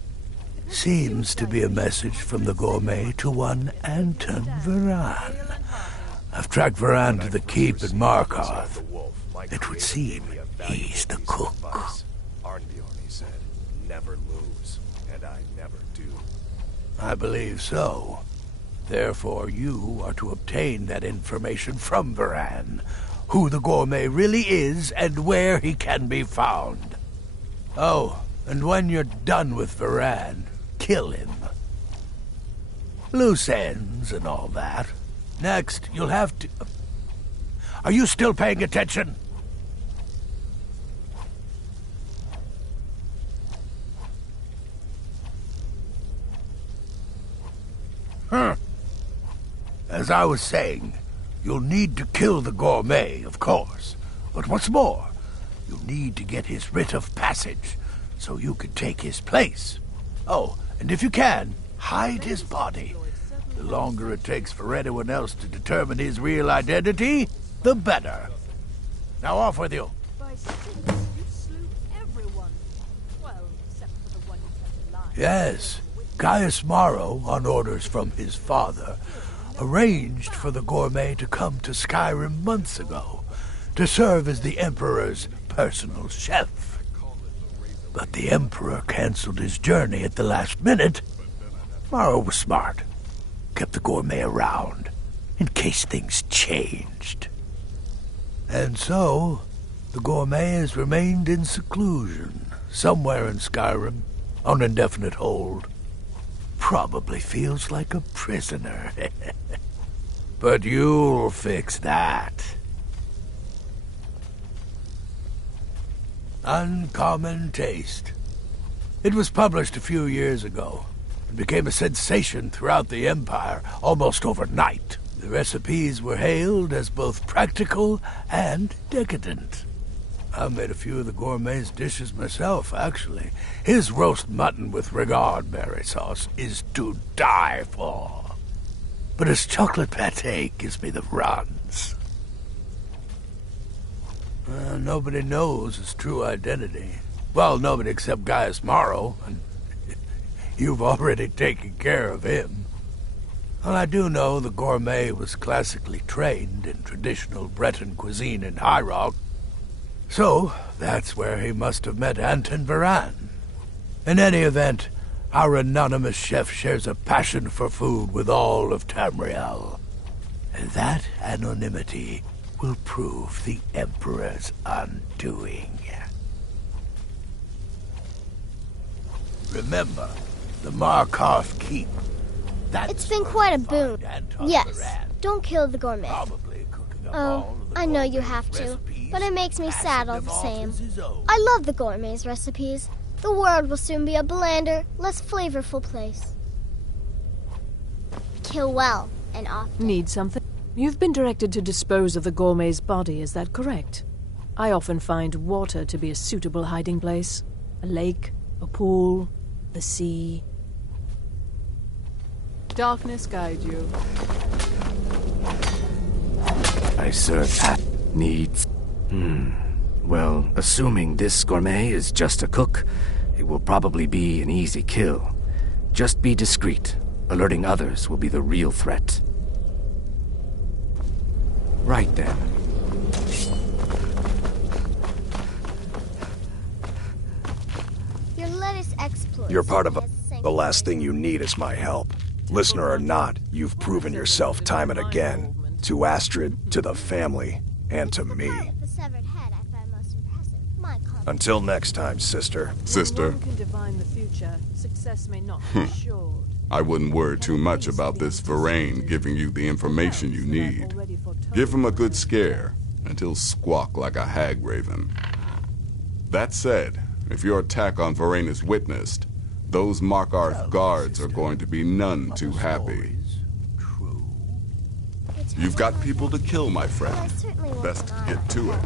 Seems to be a message from the Gourmet to one Anton Varan. I've tracked Varan to the keep at Markarth. It would seem he's the cook. Arnbjorn, he said, never lose, and I never do. I believe so. Therefore, you are to obtain that information from Varan. Who the Gourmet really is and where he can be found. Oh, and when you're done with Varan, kill him. Loose ends and all that. Next, you'll have to... Are you still paying attention? Huh. As I was saying, you'll need to kill the gourmet, of course. But what's more, you'll need to get his writ of passage so you can take his place. Oh, and if you can, hide his body. The longer it takes for anyone else to determine his real identity, the better. Now off with you. Yes, Gaius Maro, on orders from his father, arranged for the gourmet to come to Skyrim months ago to serve as the Emperor's personal chef. But the Emperor canceled his journey at the last minute. Maro was smart. Kept the gourmet around, in case things changed. And so, the gourmet has remained in seclusion, somewhere in Skyrim, on indefinite hold. Probably feels like a prisoner. But you'll fix that. Uncommon Taste. It was published a few years ago. It became a sensation throughout the Empire almost overnight. The recipes were hailed as both practical and decadent. I made a few of the gourmet's dishes myself, actually. His roast mutton with regard berry sauce is to die for. But his chocolate pate gives me the runs. Nobody knows his true identity. Well, nobody except Gaius Maro, and you've already taken care of him. Well, I do know the gourmet was classically trained in traditional Breton cuisine in High Rock, so that's where he must have met Anton Varan. In any event, our anonymous chef shares a passion for food with all of Tamriel. And that anonymity will prove the Emperor's undoing. Remember, the Markarth Keep. It's been quite a boon. Yes, don't kill the gourmet. Oh, I know you have to, but it makes me sad all the same. I love the gourmet's recipes. The world will soon be a blander, less flavorful place. Kill well and often. Need something? You've been directed to dispose of the gourmet's body, is that correct? I often find water to be a suitable hiding place. A lake, a pool, the sea. Darkness guide you. I serve that needs. Well, assuming this gourmet is just a cook, it will probably be an easy kill. Just be discreet. Alerting others will be the real threat. Right then. Your latest exploits. You're part of a... The last thing you need is my help. Listener or not, you've proven yourself time and again. To Astrid, to the family, and to me. Until next time, sister. Sister. One can divine the future. Success may not be assured. I wouldn't worry too much about this Varane giving you the information you need. Give him a good scare, and he'll squawk like a hag raven. That said, if your attack on Varane is witnessed, those Markarth guards are going to be none too happy. You've got people to kill, my friend. Best get to it.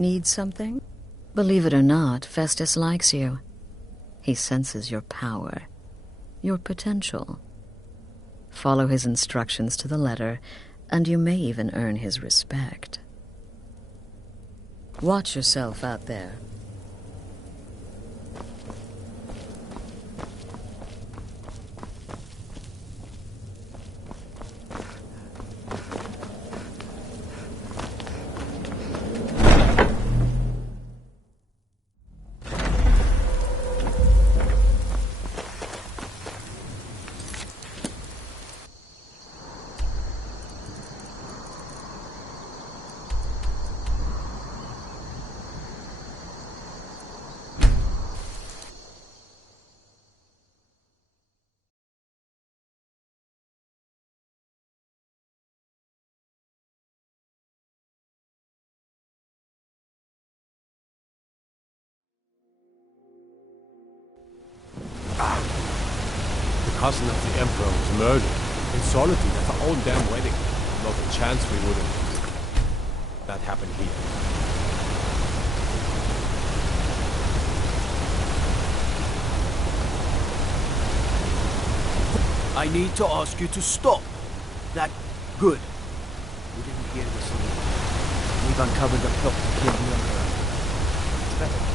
Need something? Believe it or not, Festus likes you. He senses your power, your potential. Follow his instructions to the letter, and you may even earn his respect. Watch yourself out there. cousin of the Emperor was murdered in solitude at our own damn wedding. Not a chance we wouldn't. That happened here. I need to ask you to stop. That... good. We didn't hear this alone. We've uncovered the plot to kill the Emperor. It's better.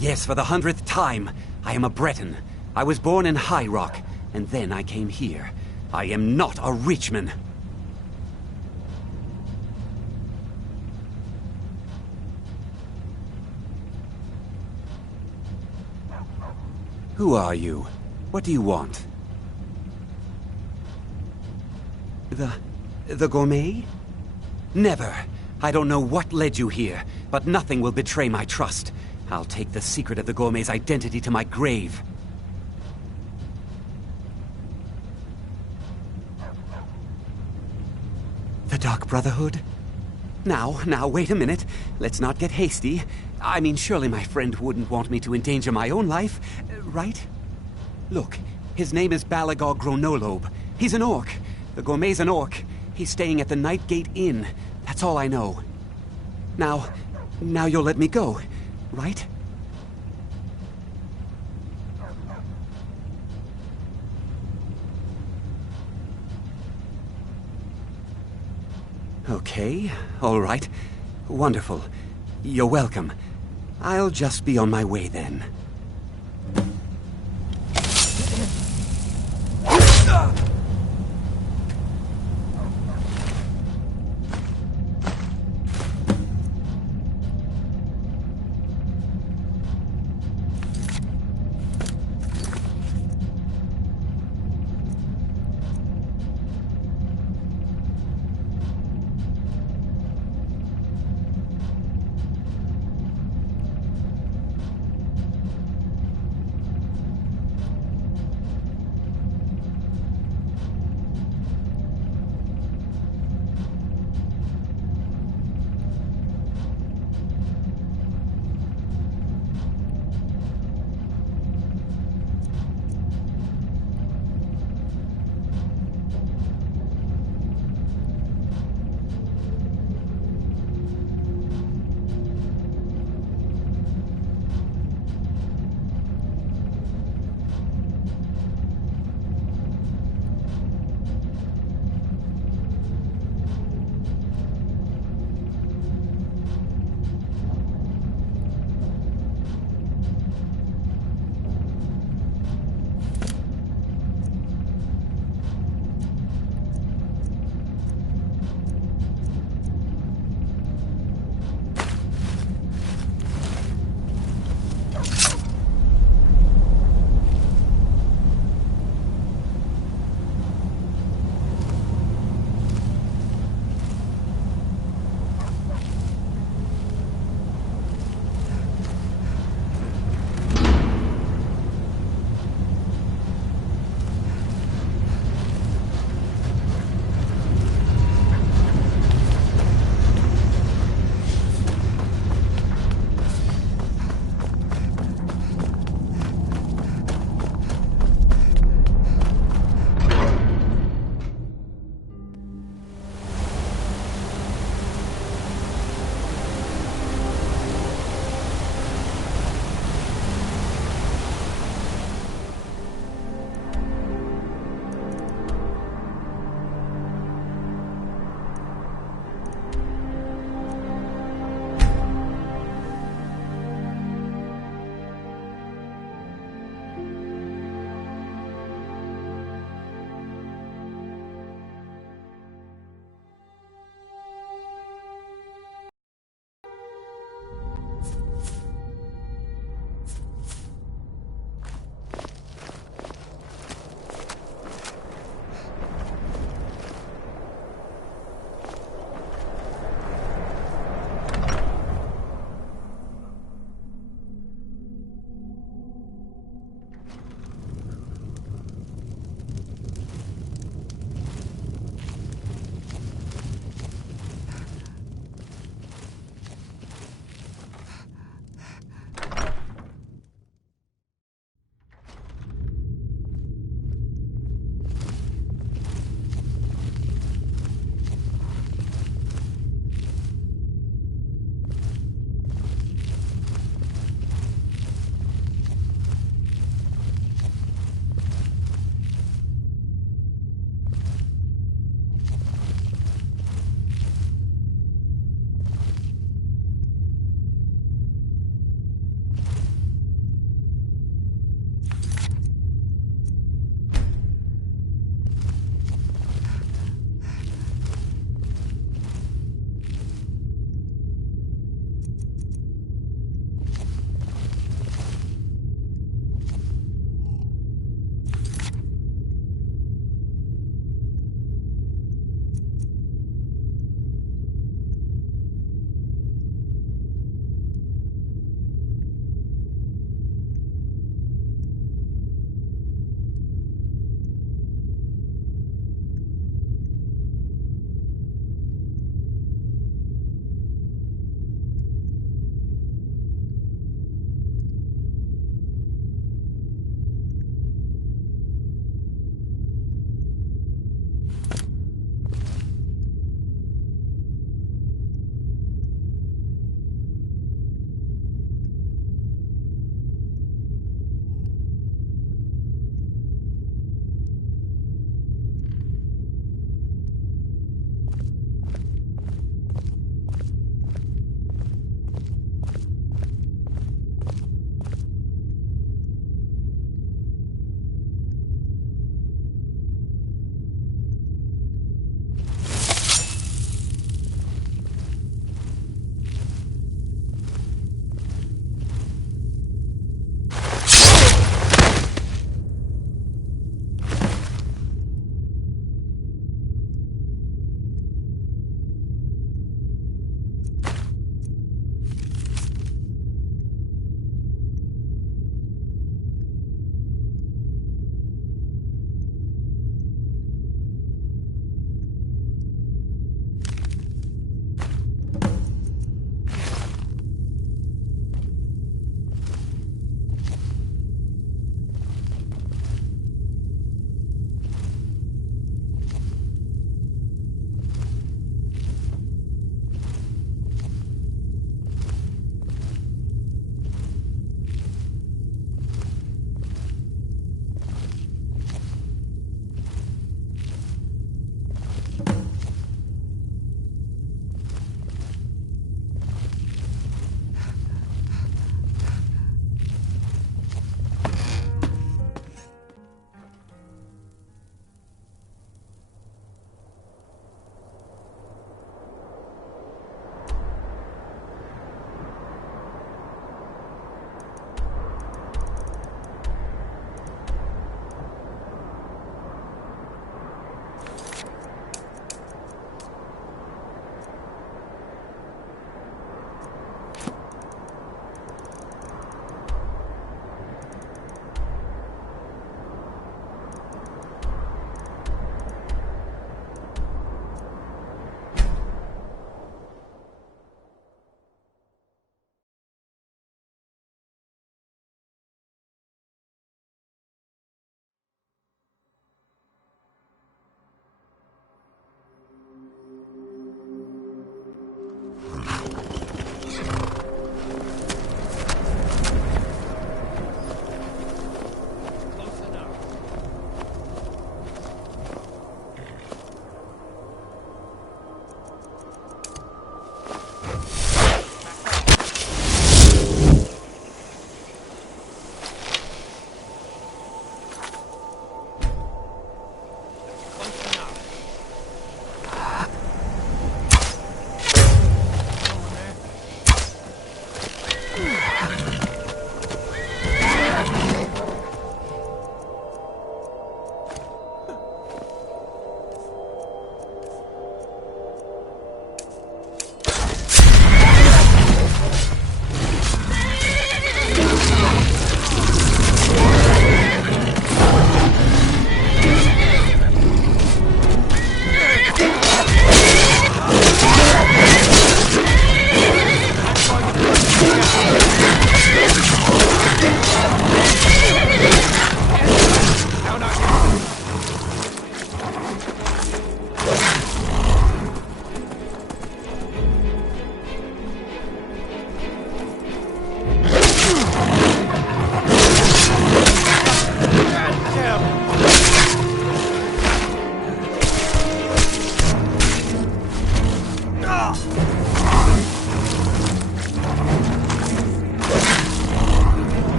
Yes, for the 100th time. I am a Breton. I was born in High Rock, and then I came here. I am not a Richman. Who are you? What do you want? The gourmet? Never. I don't know what led you here, but nothing will betray my trust. I'll take the secret of the gourmet's identity to my grave. The Dark Brotherhood? Now, wait a minute. Let's not get hasty. I mean, surely my friend wouldn't want me to endanger my own life, right? Look, his name is Balagor Gronolobe. He's an orc. The gourmet's an orc. He's staying at the Nightgate Inn. That's all I know. Now you'll let me go, right? Okay, all right. Wonderful. You're welcome. I'll just be on my way then.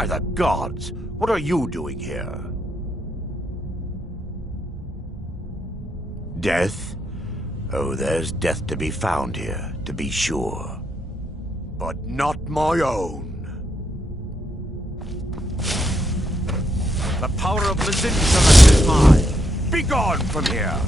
By the gods, what are you doing here? Death? Oh, there's death to be found here, to be sure. But not my own. The power of Mazincelus is mine. Be gone from here!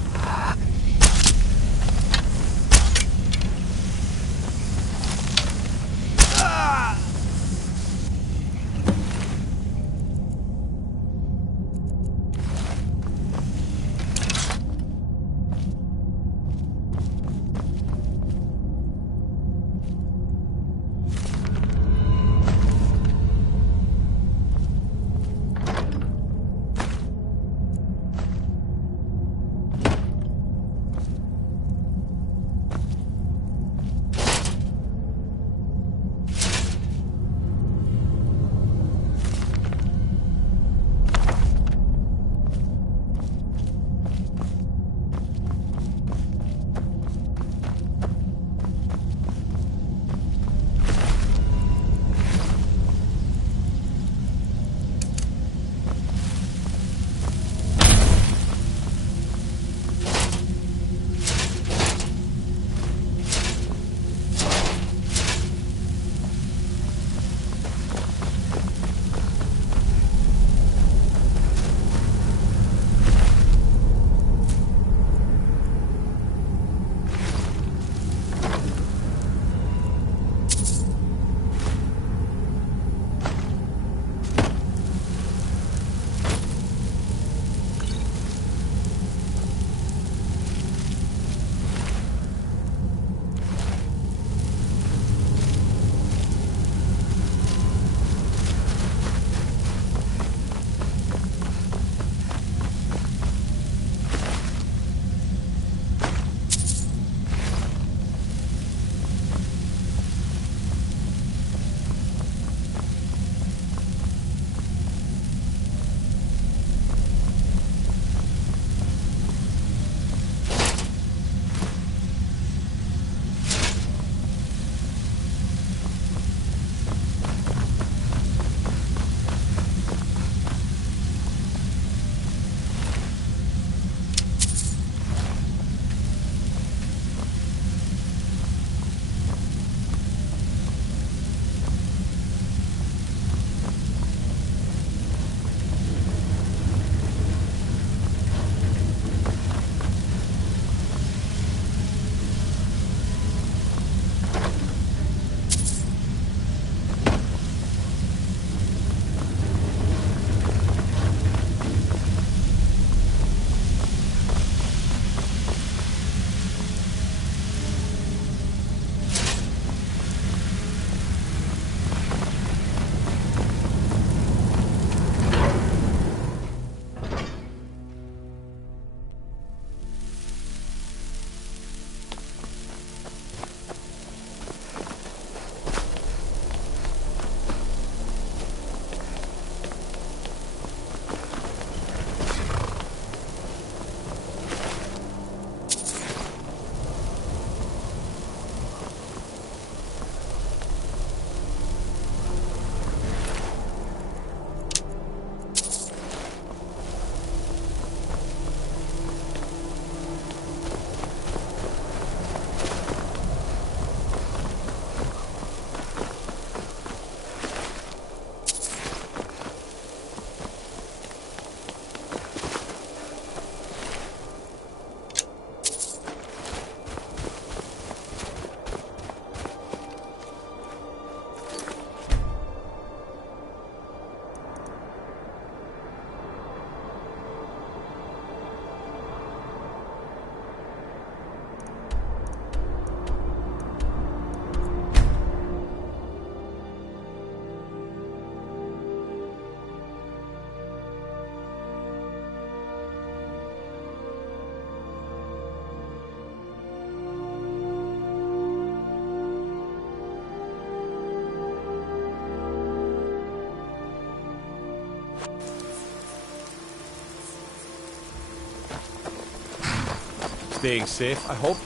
Staying safe, I hope.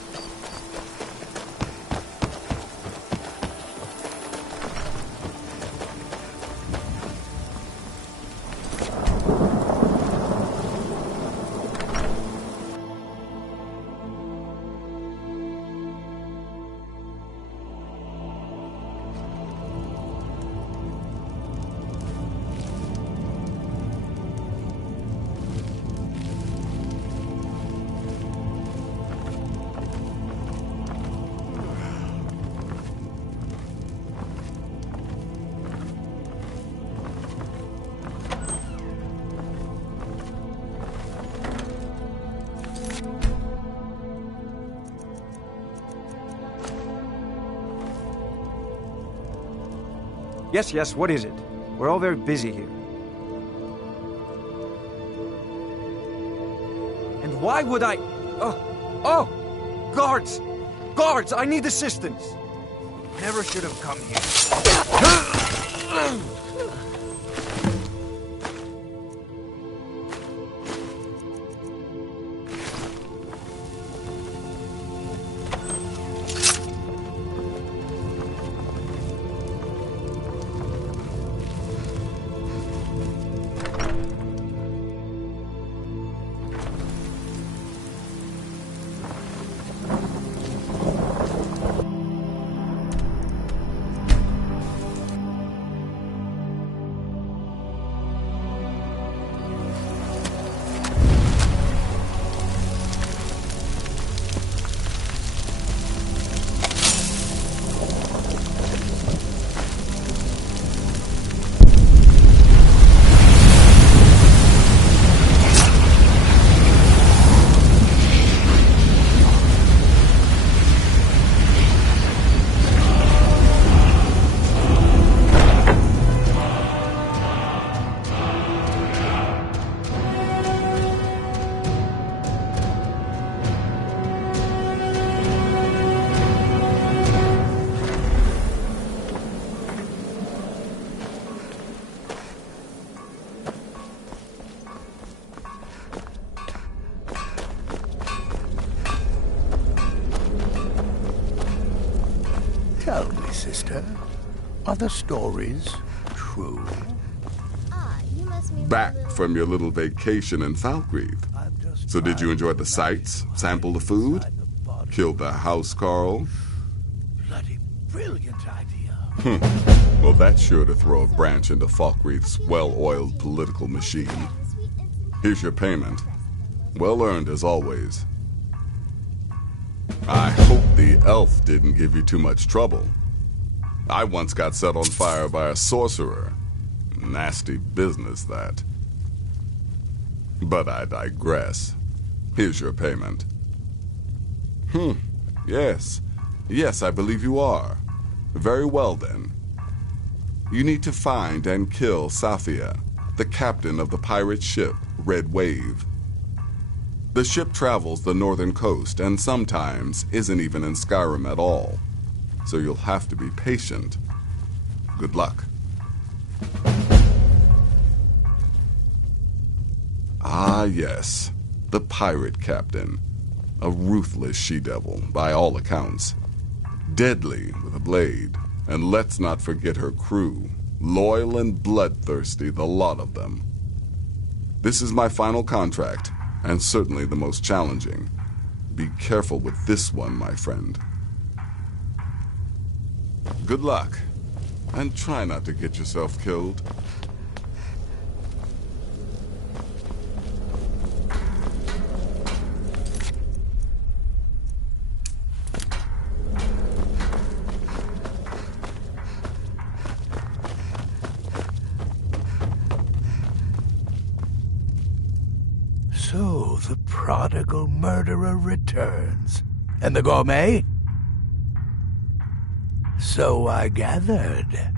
Yes, what is it? We're all very busy here. And why would I... Oh! Guards! Guards, I need assistance! Never should have come here. Tell me, sister, are the stories true? Back from your little vacation in Falkreath. So did you enjoy the sights, sample the food, kill the housecarl? Bloody brilliant idea. Well, that's sure to throw a branch into Falkreath's well-oiled political machine. Here's your payment. Well earned as always. I hope the elf didn't give you too much trouble. I once got set on fire by a sorcerer. Nasty business, that. But I digress. Here's your payment. Yes. Yes, I believe you are. Very well, then. You need to find and kill Safia, the captain of the pirate ship, Red Wave. The ship travels the northern coast and sometimes isn't even in Skyrim at all. So you'll have to be patient. Good luck. Ah, yes. The pirate captain. A ruthless she-devil, by all accounts. Deadly with a blade. And let's not forget her crew. Loyal and bloodthirsty, the lot of them. This is my final contract, and certainly the most challenging. Be careful with this one, my friend. Good luck, and try not to get yourself killed. So the prodigal murderer returns. And the gourmet? So I gathered.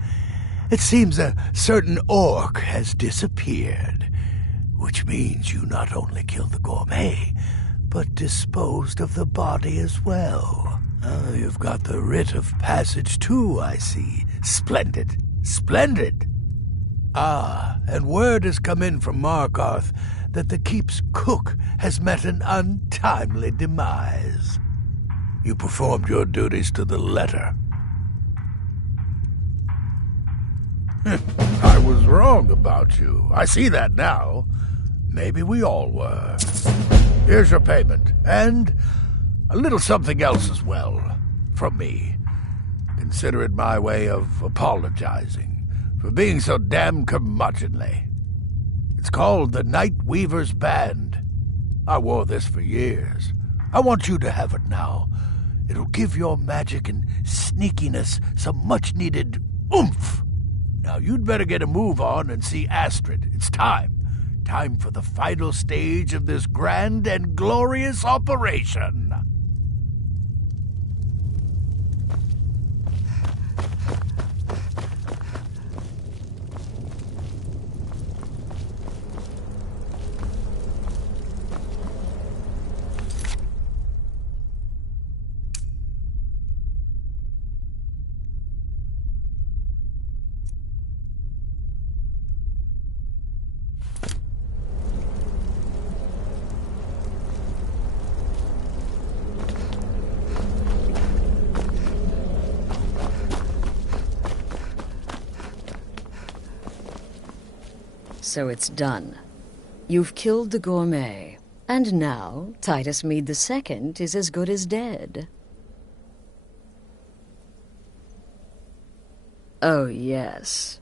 It seems a certain orc has disappeared, which means you not only killed the gourmet, but disposed of the body as well. Oh, you've got the writ of passage too, I see. Splendid. Splendid. Ah, and word has come in from Markarth that the keep's cook has met an untimely demise. You performed your duties to the letter. I was wrong about you. I see that now. Maybe we all were. Here's your payment, and a little something else as well, from me. Consider it my way of apologizing for being so damn curmudgeonly. It's called the Night Weaver's Band. I wore this for years. I want you to have it now. It'll give your magic and sneakiness some much-needed oomph. Now you'd better get a move on and see Astrid. It's time. Time for the final stage of this grand and glorious operation. So it's done. You've killed the gourmet, and now Titus Mede II is as good as dead. Oh, yes.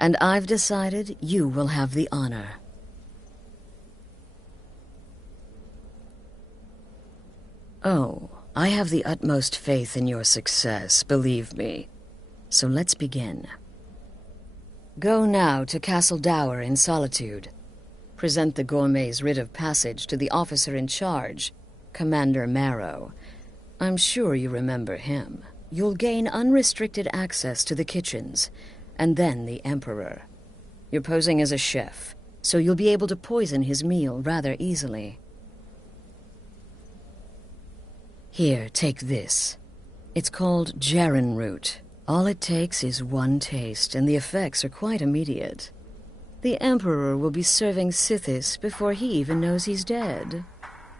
And I've decided you will have the honor. Oh, I have the utmost faith in your success, believe me. So let's begin. Go now to Castle Dower in Solitude. Present the gourmet's writ of passage to the officer in charge, Commander Marrow. I'm sure you remember him. You'll gain unrestricted access to the kitchens, and then the Emperor. You're posing as a chef, so you'll be able to poison his meal rather easily. Here, take this. It's called Jarren root. All it takes is one taste, and the effects are quite immediate. The Emperor will be serving Sithis before he even knows he's dead.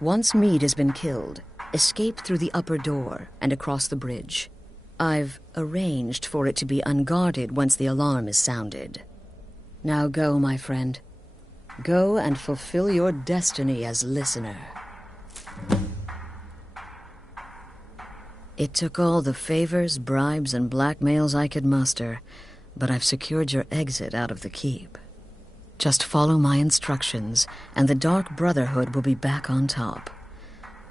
Once Mede has been killed, escape through the upper door and across the bridge. I've arranged for it to be unguarded once the alarm is sounded. Now go, my friend. Go and fulfill your destiny as listener. It took all the favors, bribes, and blackmails I could muster, but I've secured your exit out of the keep. Just follow my instructions, and the Dark Brotherhood will be back on top.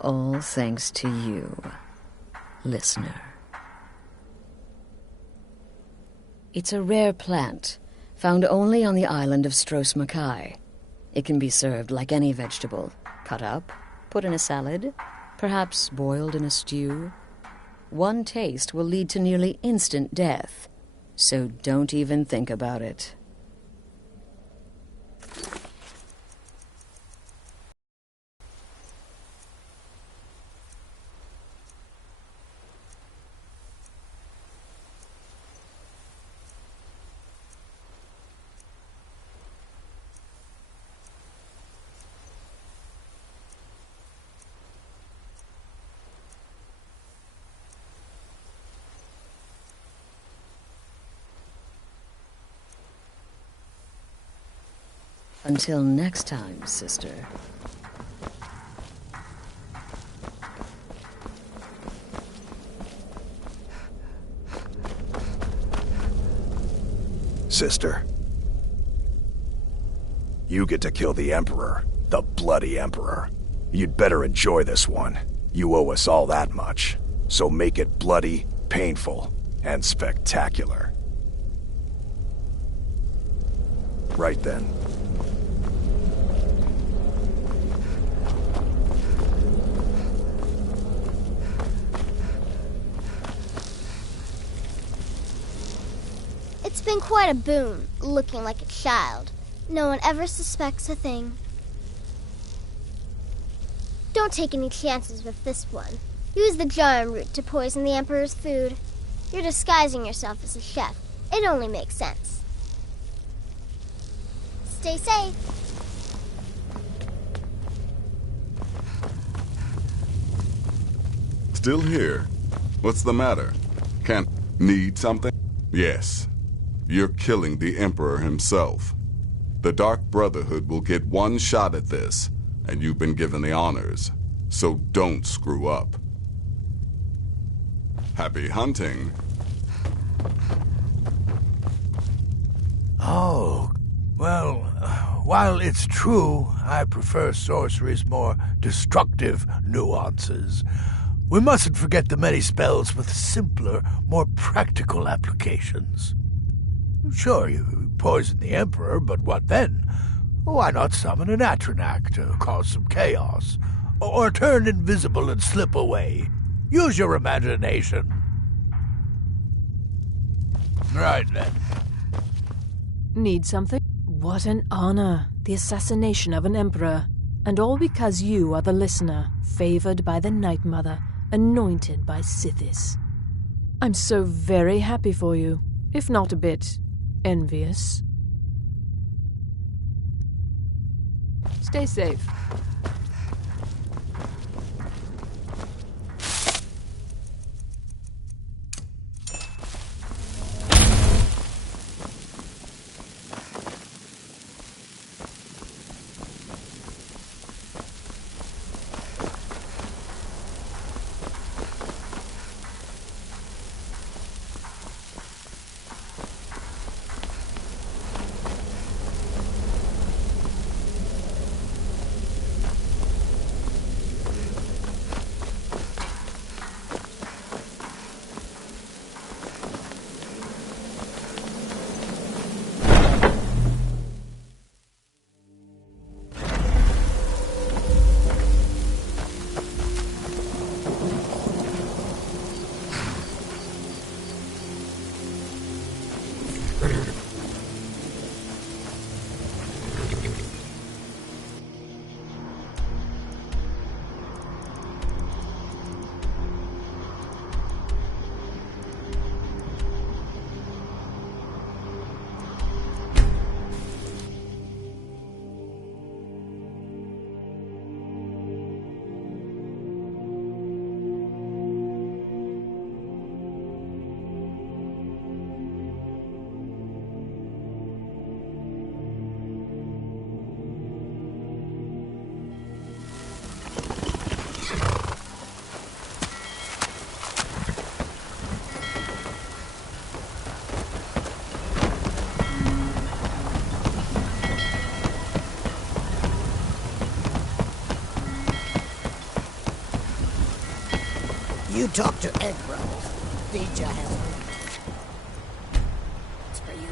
All thanks to you, listener. It's a rare plant, found only on the island of Stros Mackay. It can be served like any vegetable, cut up, put in a salad, perhaps boiled in a stew. One taste will lead to nearly instant death, so don't even think about it. Until next time, sister. Sister. You get to kill the Emperor. The bloody Emperor. You'd better enjoy this one. You owe us all that much. So make it bloody, painful, and spectacular. Right then. It's been quite a boon, looking like a child. No one ever suspects a thing. Don't take any chances with this one. Use the Jarren root to poison the Emperor's food. You're disguising yourself as a chef. It only makes sense. Stay safe. Still here? What's the matter? Can't need something? Yes. You're killing the Emperor himself. The Dark Brotherhood will get one shot at this, and you've been given the honors. So don't screw up. Happy hunting. Oh, well, while it's true I prefer sorcery's more destructive nuances, we mustn't forget the many spells with simpler, more practical applications. Sure, you poison the Emperor, but what then? Why not summon an Atronak to cause some chaos? Or turn invisible and slip away? Use your imagination. Right then. Need something? What an honor. The assassination of an emperor. And all because you are the listener, favored by the Night Mother, anointed by Sithis. I'm so very happy for you, if not a bit envious. Stay safe. You talk to Egg Brothers. Deja has heard. It's for you.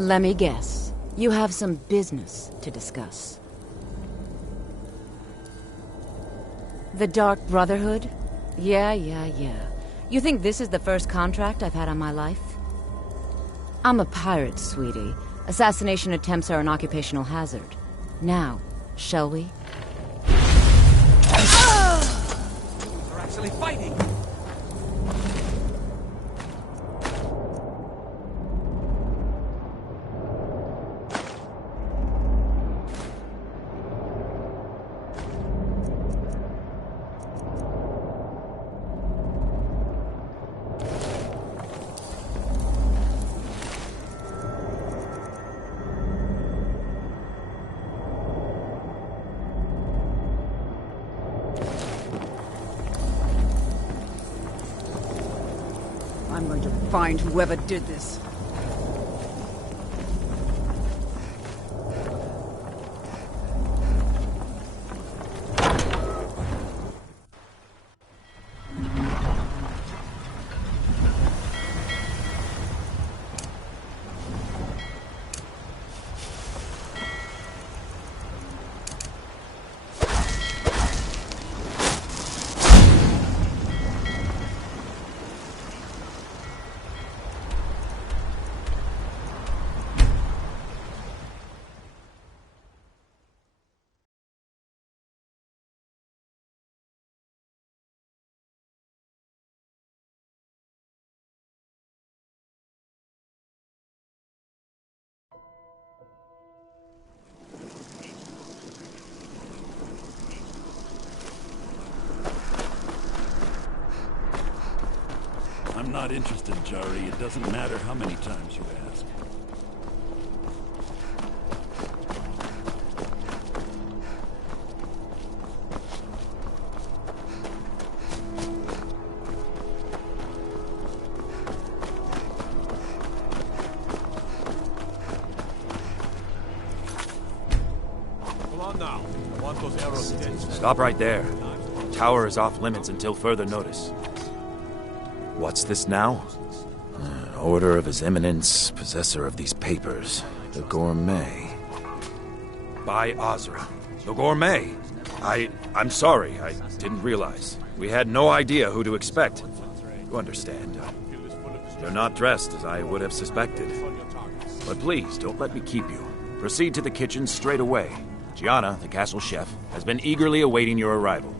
Let me guess. You have some business to discuss. The Dark Brotherhood? Yeah. You think this is the first contract I've had on my life? I'm a pirate, sweetie. Assassination attempts are an occupational hazard. Now, shall we? They're actually fighting! I'm going to find whoever did this. I'm not interested, Jari. It doesn't matter how many times you ask. Come on now. I want those arrows dead. Stop right there. The tower is off limits until further notice. What's this now? An order of His Eminence, possessor of these papers. The Gourmet. By Azra. The Gourmet? I'm sorry. I didn't realize. We had no idea who to expect. You understand. You're not dressed as I would have suspected. But please, don't let me keep you. Proceed to the kitchen straight away. Gianna, the castle chef, has been eagerly awaiting your arrival.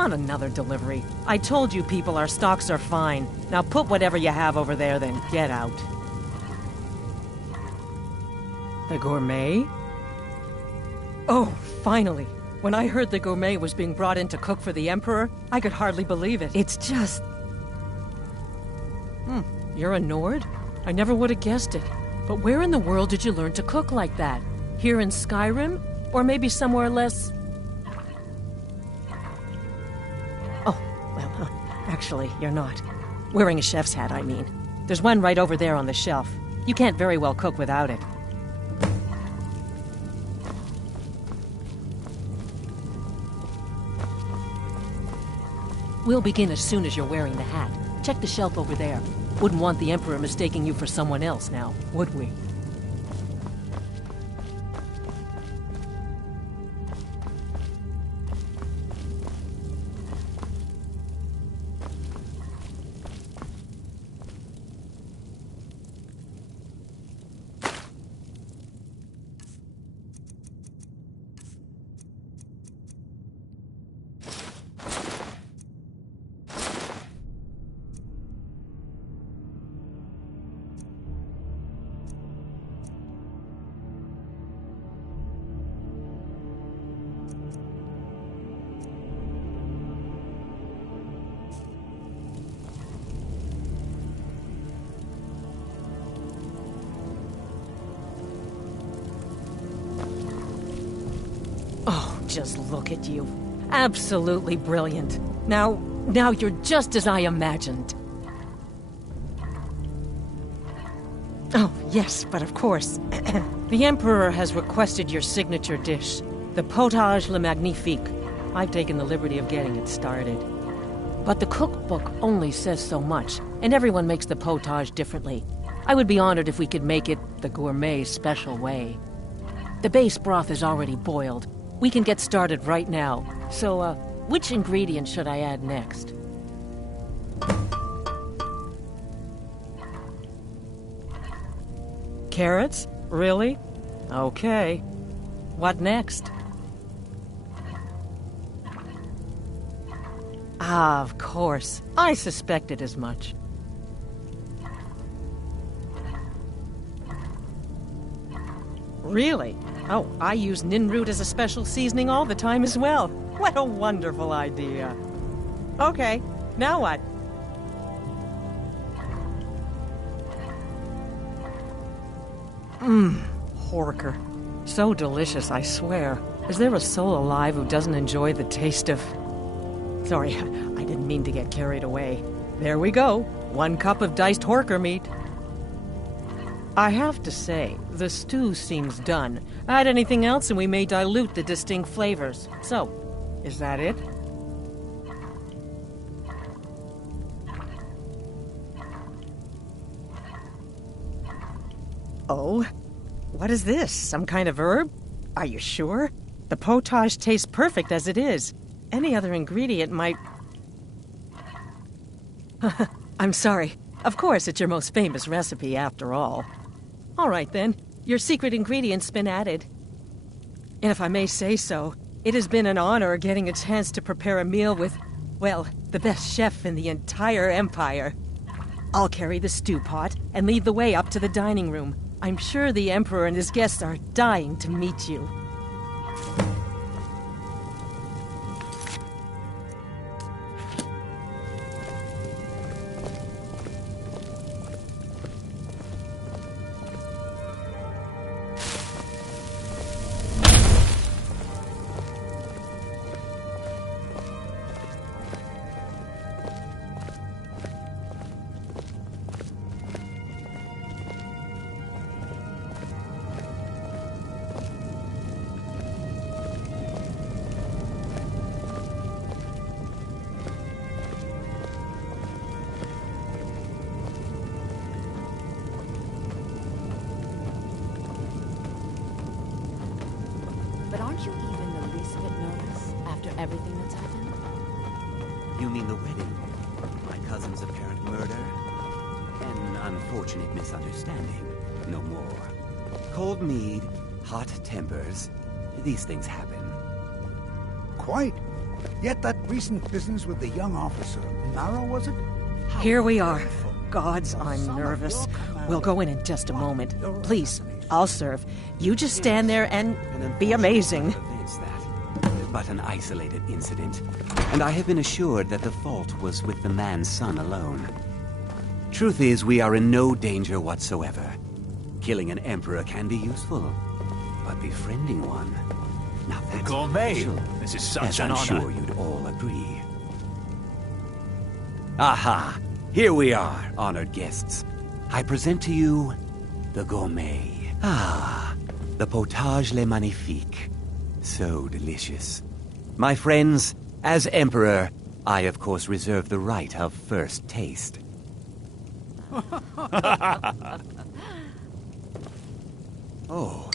On another delivery. I told you people our stocks are fine. Now put whatever you have over there, then get out. The gourmet? Oh, finally. When I heard the gourmet was being brought in to cook for the Emperor, I could hardly believe it. It's just... You're a Nord? I never would have guessed it. But where in the world did you learn to cook like that? Here in Skyrim? Or maybe somewhere less... Oh, well, actually, you're not. Wearing a chef's hat, I mean. There's one right over there on the shelf. You can't very well cook without it. We'll begin as soon as you're wearing the hat. Check the shelf over there. Wouldn't want the Emperor mistaking you for someone else now, would we? Just look at you. Absolutely brilliant. Now you're just as I imagined. Oh, yes, but of course. The Emperor has requested your signature dish, the potage le magnifique. I've taken the liberty of getting it started. But the cookbook only says so much, and everyone makes the potage differently. I would be honored if we could make it the gourmet special way. The base broth is already boiled. We can get started right now. So, which ingredient should I add next? Carrots? Really? Okay. What next? Ah, of course. I suspected as much. Really? Oh, I use ninroot as a special seasoning all the time as well. What a wonderful idea. Okay, now what? Horker. So delicious, I swear. Is there a soul alive who doesn't enjoy the taste of... Sorry, I didn't mean to get carried away. There we go. 1 cup of diced horker meat. I have to say, the stew seems done. Add anything else and we may dilute the distinct flavors. So, is that it? Oh? What is this? Some kind of herb? Are you sure? The potage tastes perfect as it is. Any other ingredient might... I'm sorry. Of course, it's your most famous recipe, after all. All right, then. Your secret ingredient's been added. And if I may say so, it has been an honor getting a chance to prepare a meal with, well, the best chef in the entire Empire. I'll carry the stew pot and lead the way up to the dining room. I'm sure the Emperor and his guests are dying to meet you. But aren't you even the least bit nervous after everything that's happened? You mean the wedding? My cousin's apparent murder? An unfortunate misunderstanding. No more. Cold mead, hot tempers. These things happen. Quite. Yet that recent business with the young officer, Mara, was it? Here we are. Gods, I'm nervous. We'll go in just a moment. Please, I'll serve. You just stand there and be amazing. But an isolated incident, and I have been assured that the fault was with the man's son alone. Truth is, we are in no danger whatsoever. Killing an emperor can be useful, but befriending one, now that's gourmet. official, This is such as an I'm honor. sure you'd all agree. Aha! Here we are, honored guests. I present to you the gourmet. Ah, the potage le magnifique. So delicious. My friends, as Emperor, I of course reserve the right of first taste. Oh.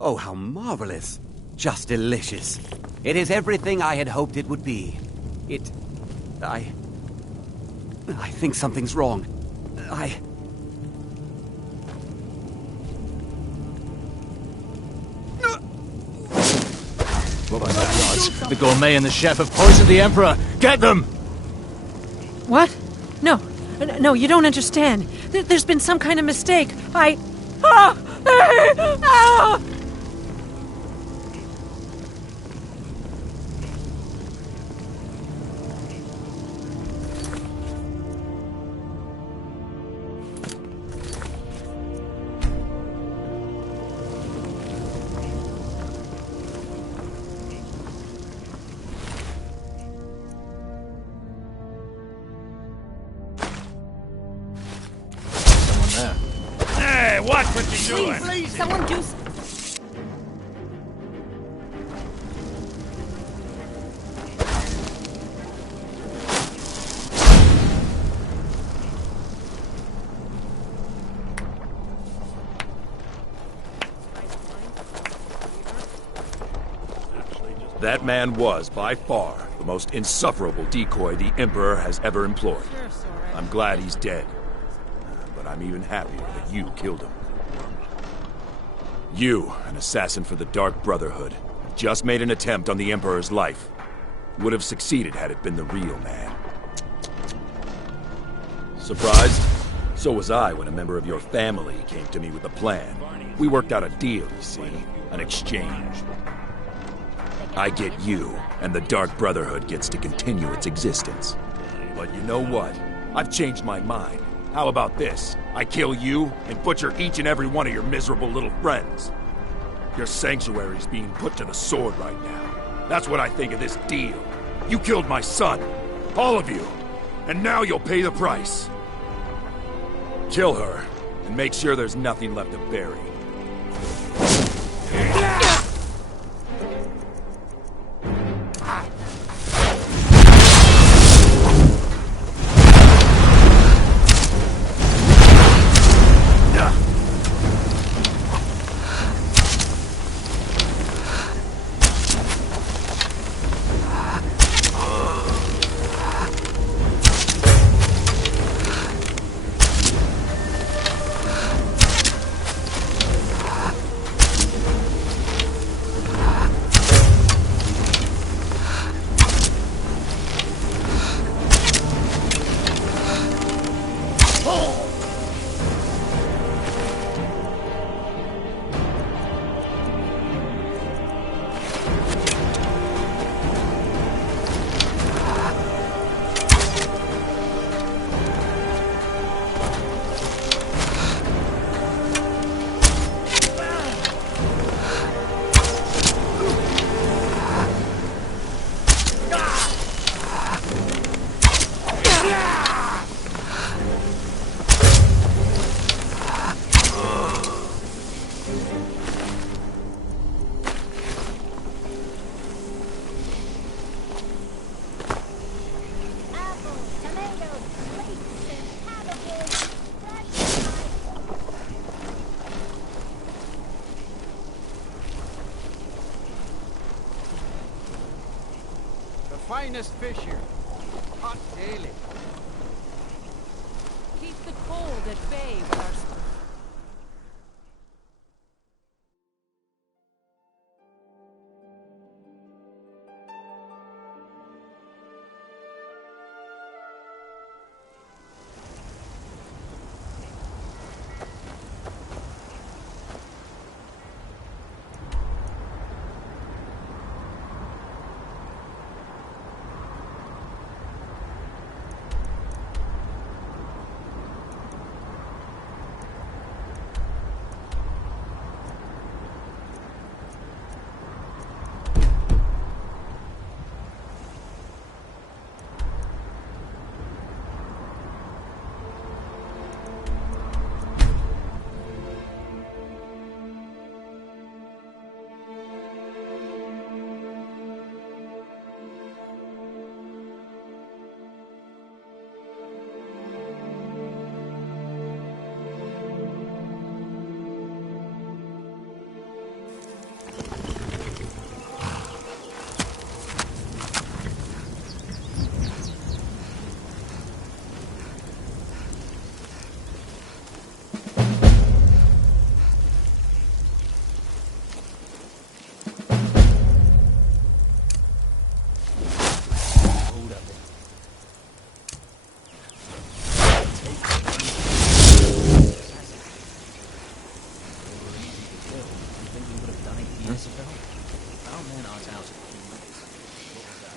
Oh, how marvelous. Just delicious. It is everything I had hoped it would be. I think something's wrong. What was that, Roz? The gourmet and the chef have poisoned the Emperor! Get them! What? No. No, you don't understand. There's been some kind of mistake. Ah! Hey, watch what you're doing! Please, someone do... That man was, by far, the most insufferable decoy the Emperor has ever employed. I'm glad he's dead. But I'm even happier that you killed him. You, an assassin for the Dark Brotherhood, just made an attempt on the Emperor's life. Would have succeeded had it been the real man. Surprised? So was I when a member of your family came to me with a plan. We worked out a deal, you see. An exchange. I get you, and the Dark Brotherhood gets to continue its existence. But you know what? I've changed my mind. How about this? I kill you and butcher each and every one of your miserable little friends. Your sanctuary's being put to the sword right now. That's what I think of this deal. You killed my son. All of you. And now you'll pay the price. Kill her, and make sure there's nothing left to bury. Finest fish here. Hot daily. Keep the cold at bay with our... Isabel? Our men aren't out in a few minutes. What was that?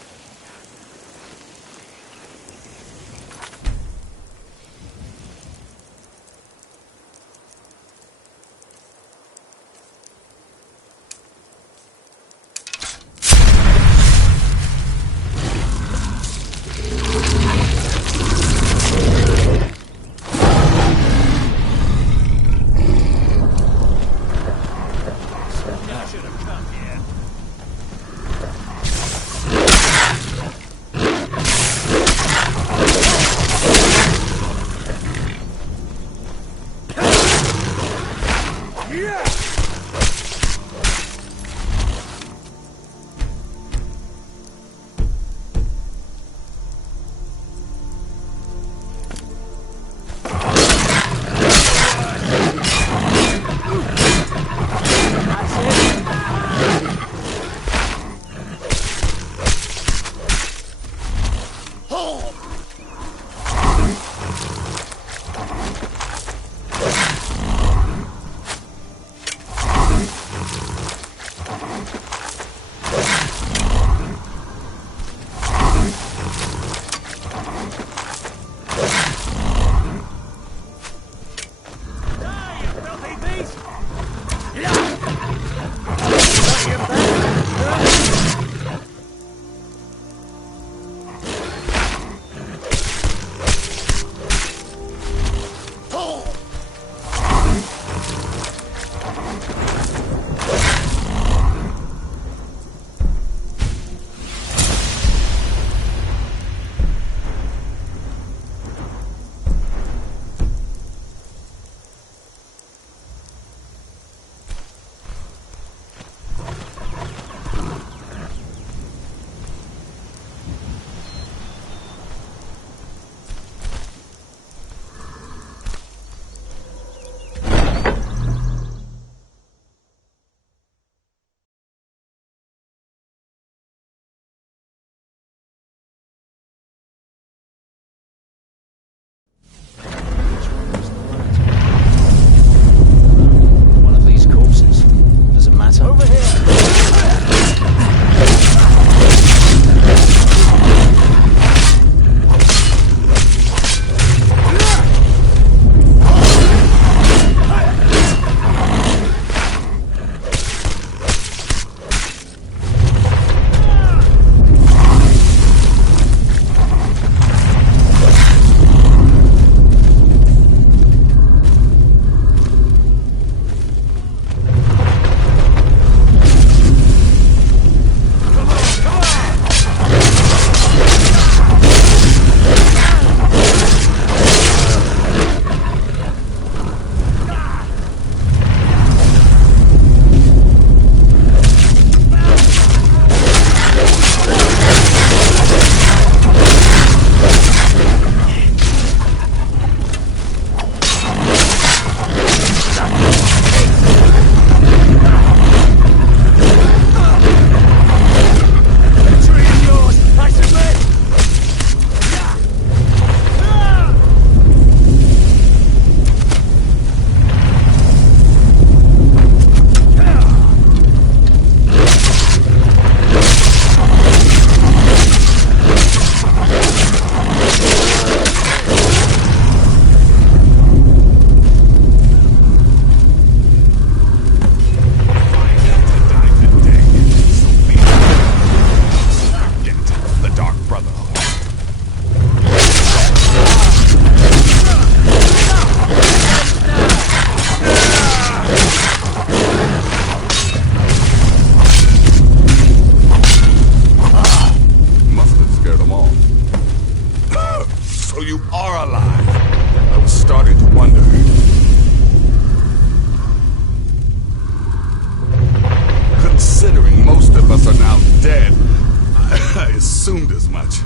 assumed as much.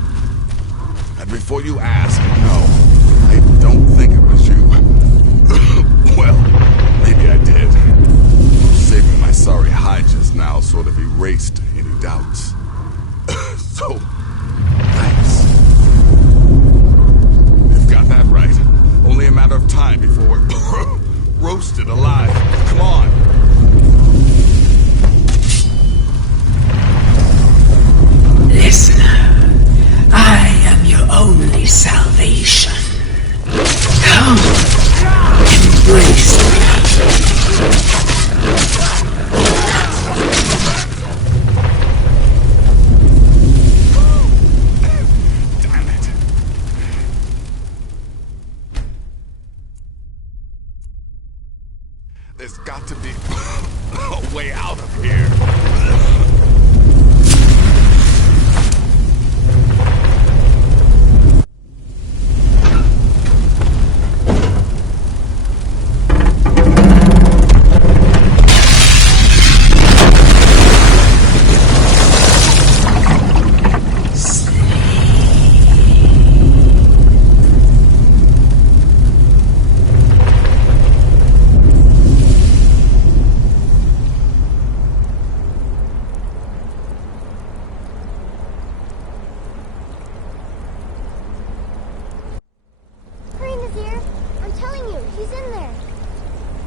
And before you ask, no, I don't think it was you. Well, maybe I did. Saving my sorry hide just now sort of erased any doubts. So, thanks. You've got that right. Only a matter of time before we're roasted alive. Come on. There's got to be a way out of here.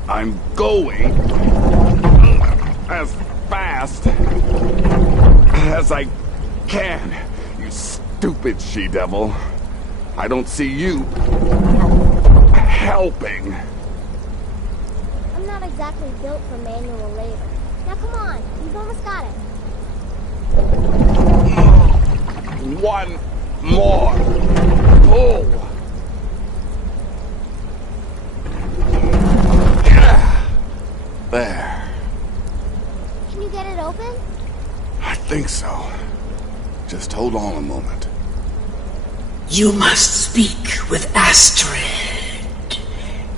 I'm going as fast as I can, you stupid she-devil. I don't see you helping. I'm not exactly built for manual labor. Now come on, you've almost got it. One more pull. There. Can you get it open? I think so. Just hold on a moment. You must speak with Astrid,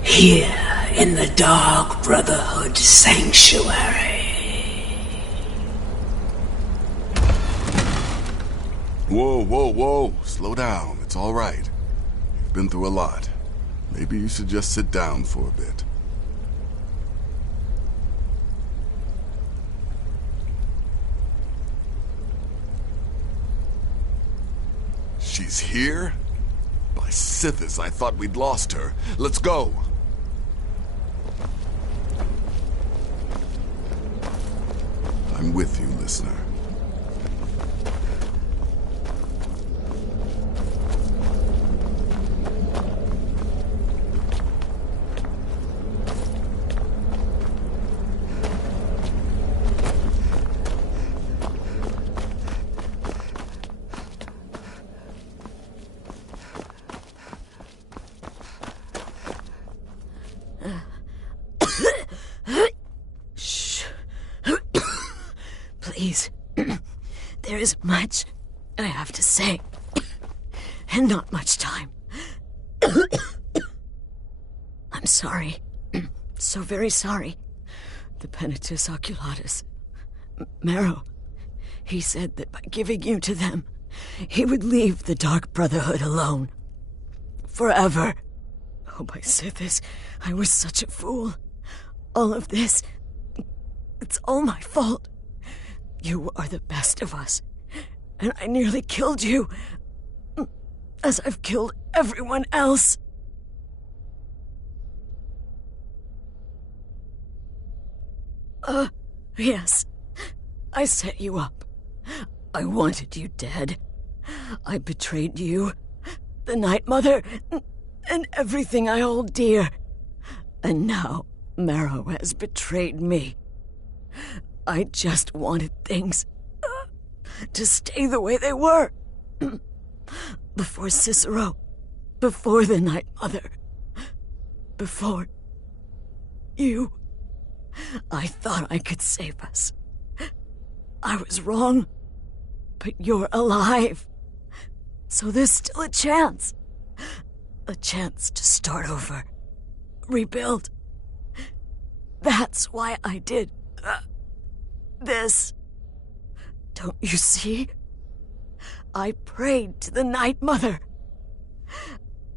here in the Dark Brotherhood Sanctuary. Whoa, whoa, whoa. Slow down. It's all right. You've been through a lot. Maybe you should just sit down for a bit. She's here? By Sithis, I thought we'd lost her. Let's go! I'm with you, listener. Please. There is much I have to say, and not much time. I'm sorry. So very sorry. The Penitus Oculatus. Marrow. He said that by giving you to them, he would leave the Dark Brotherhood alone. Forever. Oh, by Sithis, I was such a fool. All of this, it's all my fault. You are the best of us, and I nearly killed you, as I've killed everyone else. Yes, I set you up. I wanted you dead. I betrayed you, the Night Mother, and everything I hold dear. And now Marrow has betrayed me. I just wanted things to stay the way they were. Before Cicero, before the Night Mother, before you. I thought I could save us. I was wrong, but you're alive. So there's still a chance. A chance to start over. Rebuild. That's why I did this. Don't you see? I prayed to the Night Mother.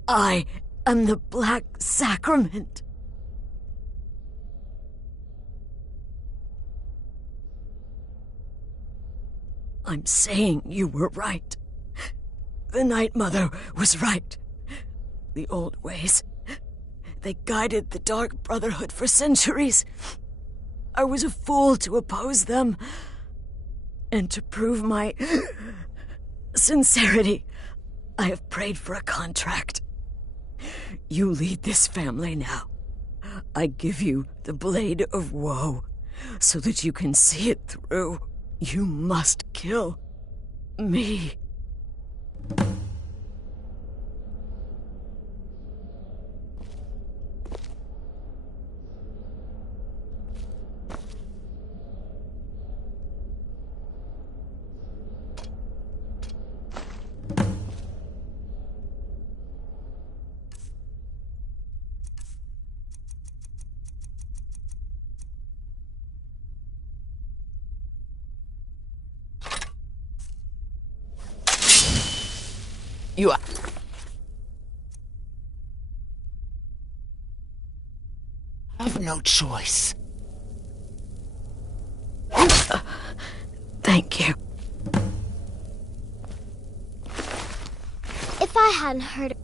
I am the Black Sacrament. I'm saying you were right. The Night Mother was right. The old ways, they guided the Dark Brotherhood for centuries. I was a fool to oppose them. And to prove my sincerity, I have prayed for a contract. You lead this family now. I give you the Blade of Woe, so that you can see it through. You must kill me. You... I've no choice. Thank you. If I hadn't heard...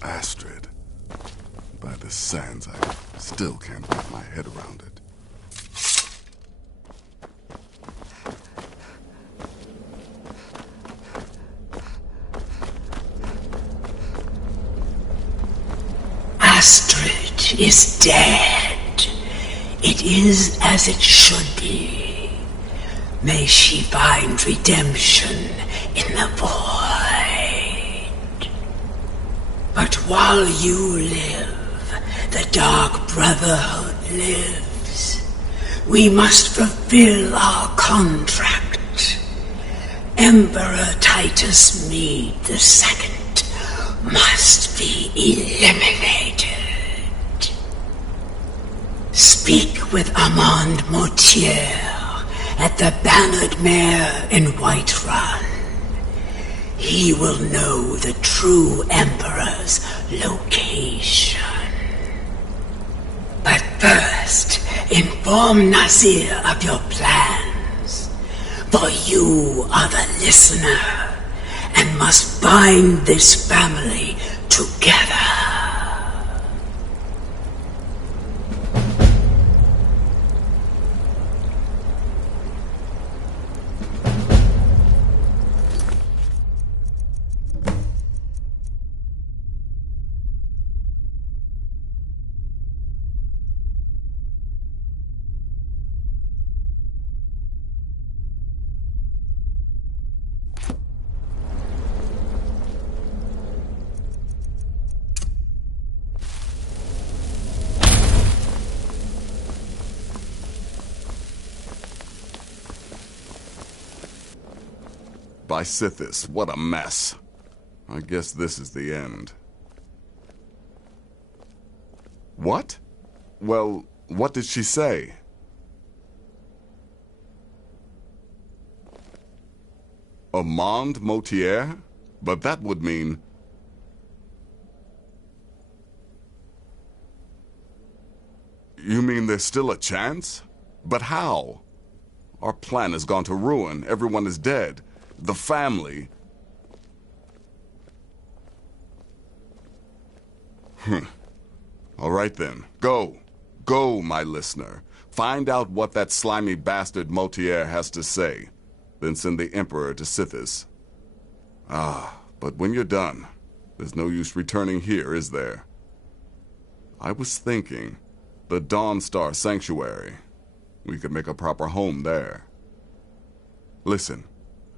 Astrid. By the sands, I still can't wrap my head around it. Astrid is dead. It is as it should be. May she find redemption in the void. But while you live, the Dark Brotherhood lives. We must fulfill our contract. Emperor Titus Mede II must be eliminated. Speak with Armand Mortier at the Bannered Mare in Whiterun. He will know the true Emperor's location. But first, inform Nazir of your plans, for you are the listener and must bind this family together. By Sithis, what a mess. I guess this is the end. What? Well, what did she say? Armand Mortier? But that would mean... You mean there's still a chance? But how? Our plan has gone to ruin. Everyone is dead. The family... All right then. Go. Go, my listener. Find out what that slimy bastard Mortier has to say. Then send the Emperor to Sithis. Ah, but when you're done, there's no use returning here, is there? I was thinking, the Dawnstar Sanctuary. We could make a proper home there. Listen,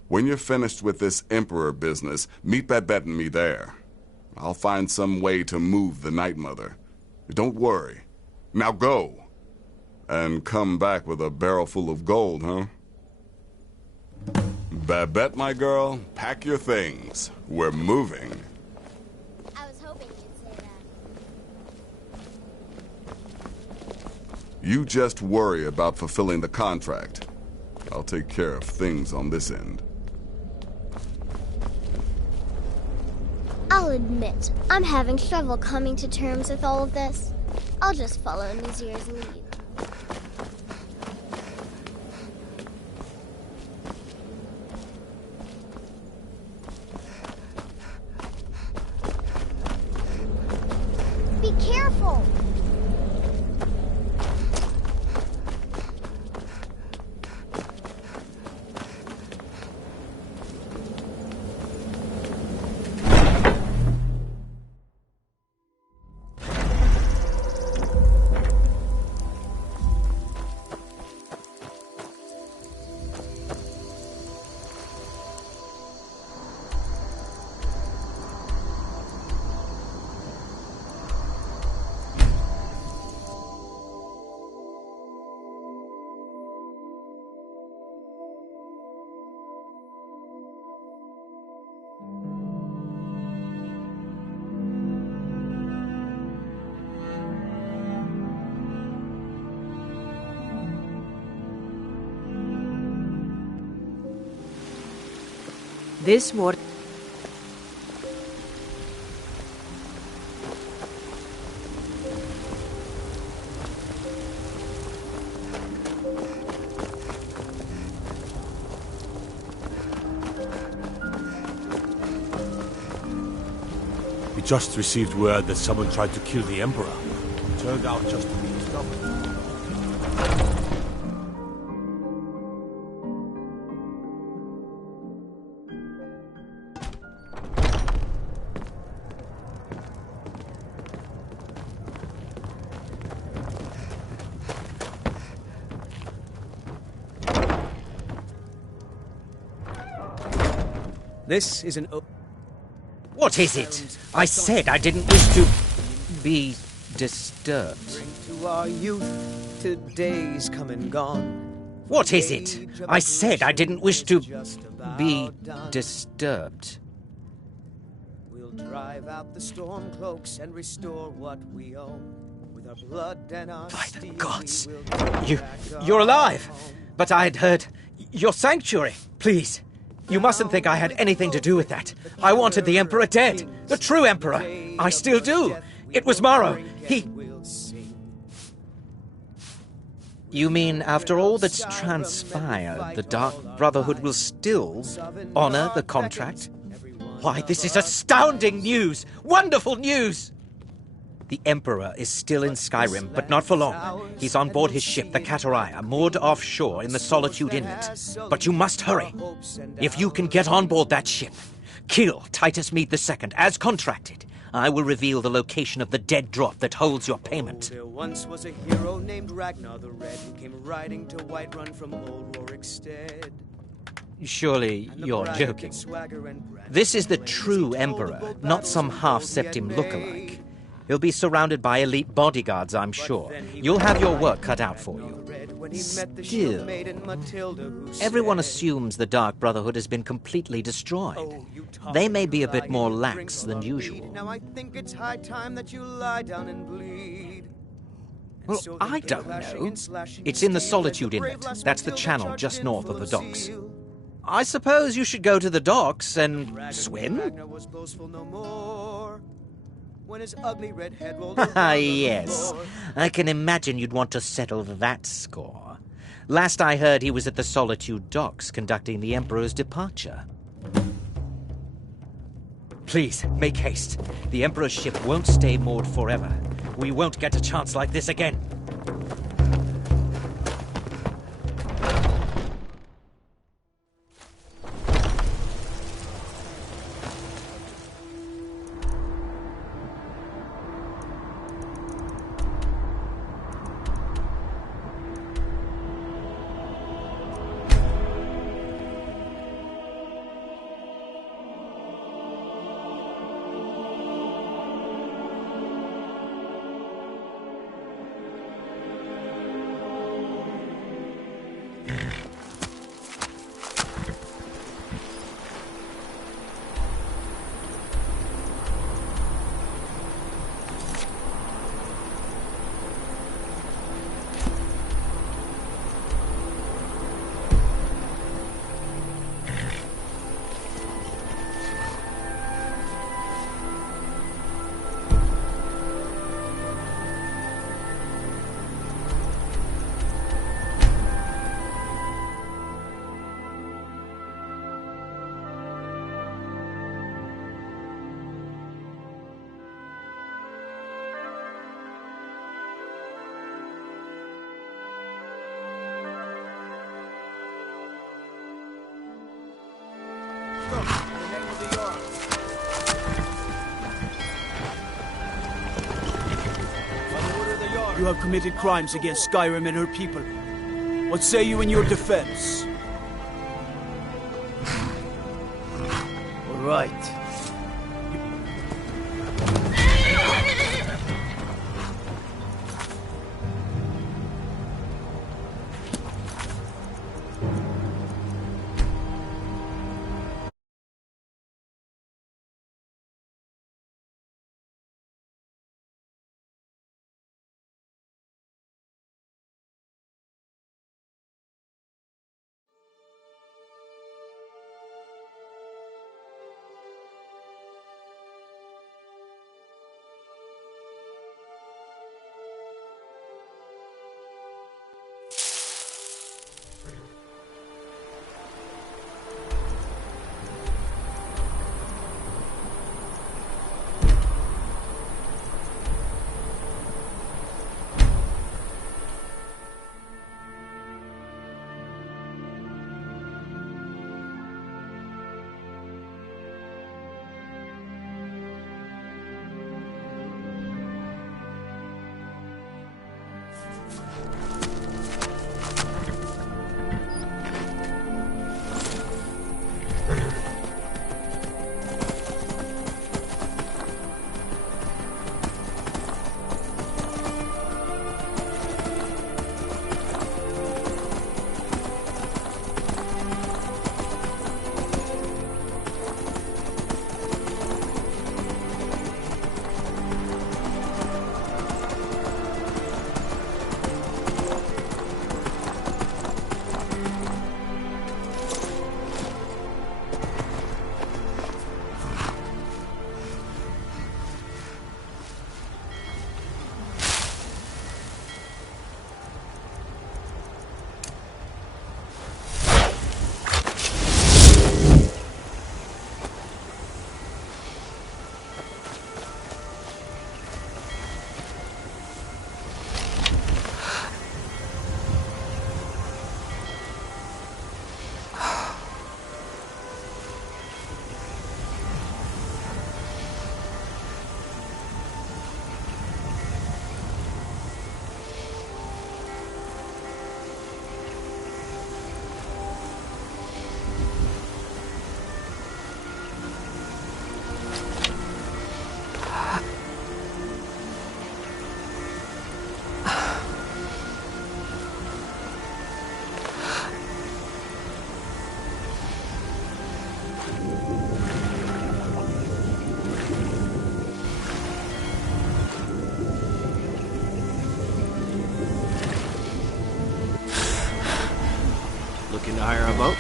when you're finished with this Emperor business, meet Babette and me there. I'll find some way to move the Night Mother. Don't worry. Now go. And come back with a barrel full of gold, huh? Babette, my girl, pack your things. We're moving. I was hoping you'd say that. You just worry about fulfilling the contract. I'll take care of things on this end. I'll admit, I'm having trouble coming to terms with all of this. I'll just follow Nazir's lead. Be careful! This war... We just received word that someone tried to kill the Emperor. Turned out just to be his governor. This is an... What is it? I said I didn't wish to be disturbed. To our youth, today's come and gone. What is it? I said I didn't wish to be disturbed. We'll drive out the storm cloaks and restore what we own. With our blood and our By the gods! You're alive! But I had heard your sanctuary. Please. You mustn't think I had anything to do with that. I wanted the Emperor dead. The true Emperor. I still do. It was Morrow. He... You mean after all that's transpired, the Dark Brotherhood will still honor the contract? Why, this is astounding news! Wonderful news! The Emperor is still in Skyrim, but not for long. He's on board his ship, the Kataraya, moored offshore in the Solitude Inlet. But you must hurry. If you can get on board that ship, kill Titus Mead II, as contracted. I will reveal the location of the dead drop that holds your payment. There once was a hero named Ragnar the Red who came riding to Whiterun from old Rorikstead. Surely you're joking. This is the true Emperor, not some half-septim lookalike. He'll be surrounded by elite bodyguards, I'm sure. You'll have your work cut out for you. Still, everyone assumes the Dark Brotherhood has been completely destroyed. They may be a bit more lax than usual. Now I think it's high time that you lie down and bleed. Well, I don't know. It's in the Solitude Inlet. That's the channel just north of the docks. I suppose you should go to the docks and swim? When his ugly red head rolled Yes. I can imagine you'd want to settle that score. Last I heard, he was at the Solitude docks conducting the Emperor's departure. Please, make haste. The Emperor's ship won't stay moored forever. We won't get a chance like this again. You have committed crimes against Skyrim and her people. What say you in your defense? All right. Looking to hire a boat?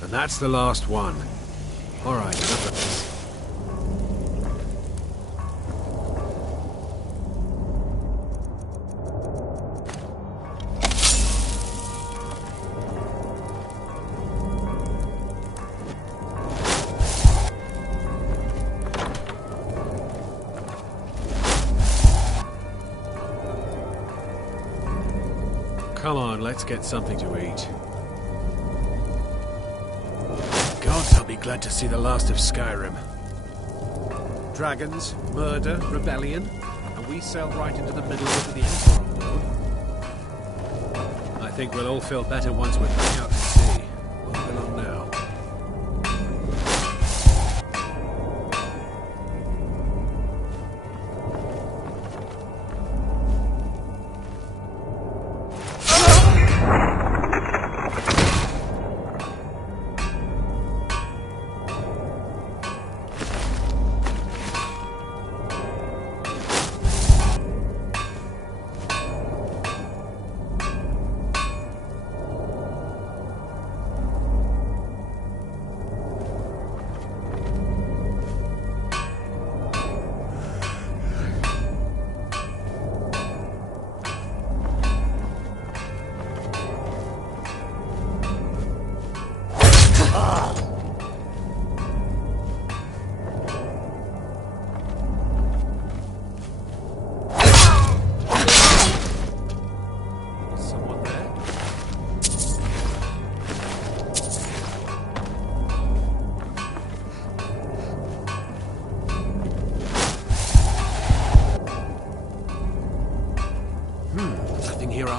And that's the last one. Alright, enough of this. Come on, let's get something to eat. Gods, I'll be glad to see the last of Skyrim. Dragons, murder, rebellion, and we sailed right into the middle of it with the Emperor on board. I think we'll all feel better once we're back out to sea. We'll fill on now.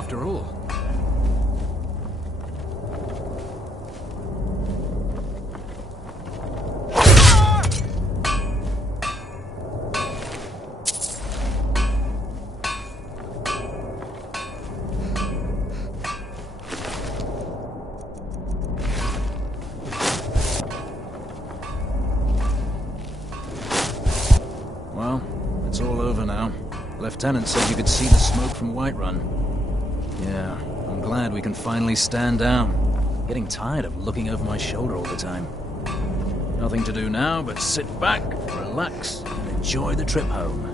after all. Well, it's all over now. Lieutenant said you could see the smoke from Whiterun. Yeah, I'm glad we can finally stand down. Getting tired of looking over my shoulder all the time. Nothing to do now but sit back, relax, and enjoy the trip home.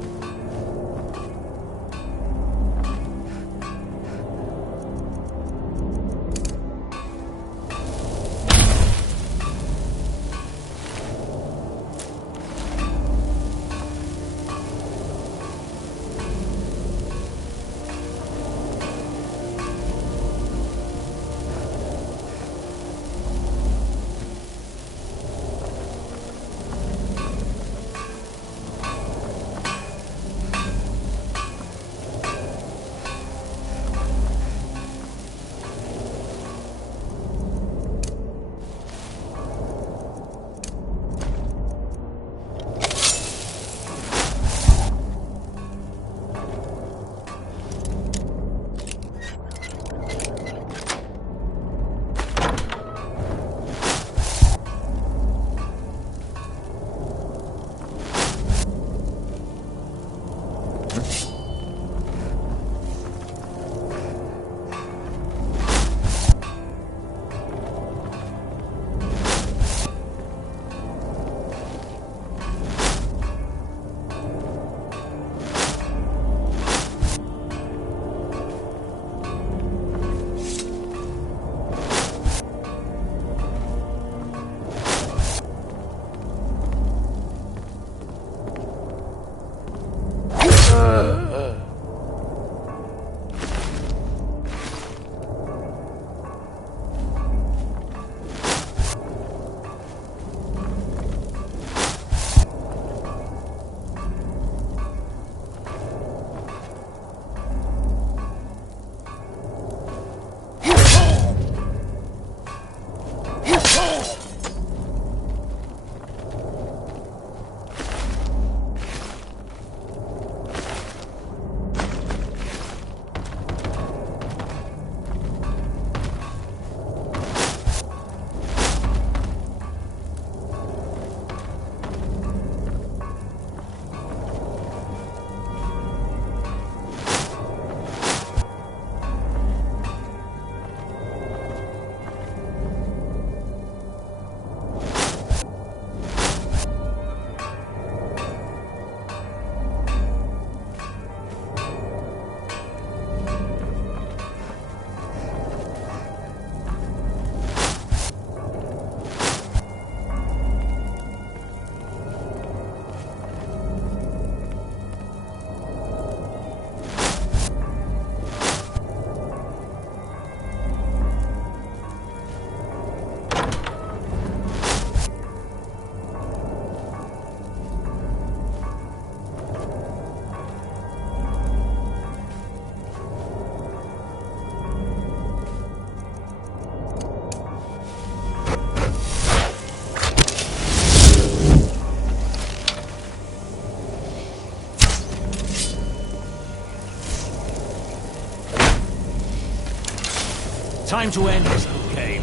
Time to end this little game.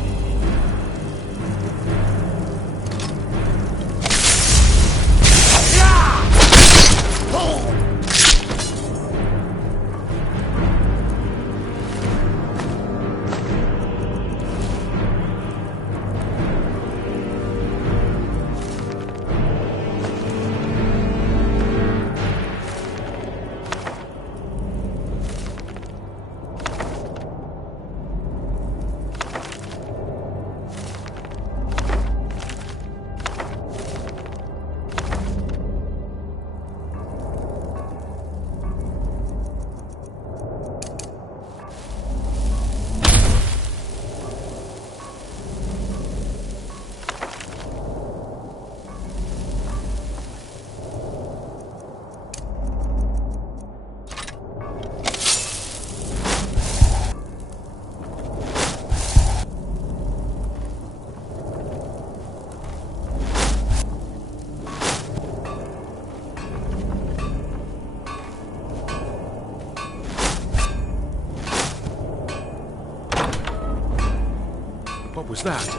What's that?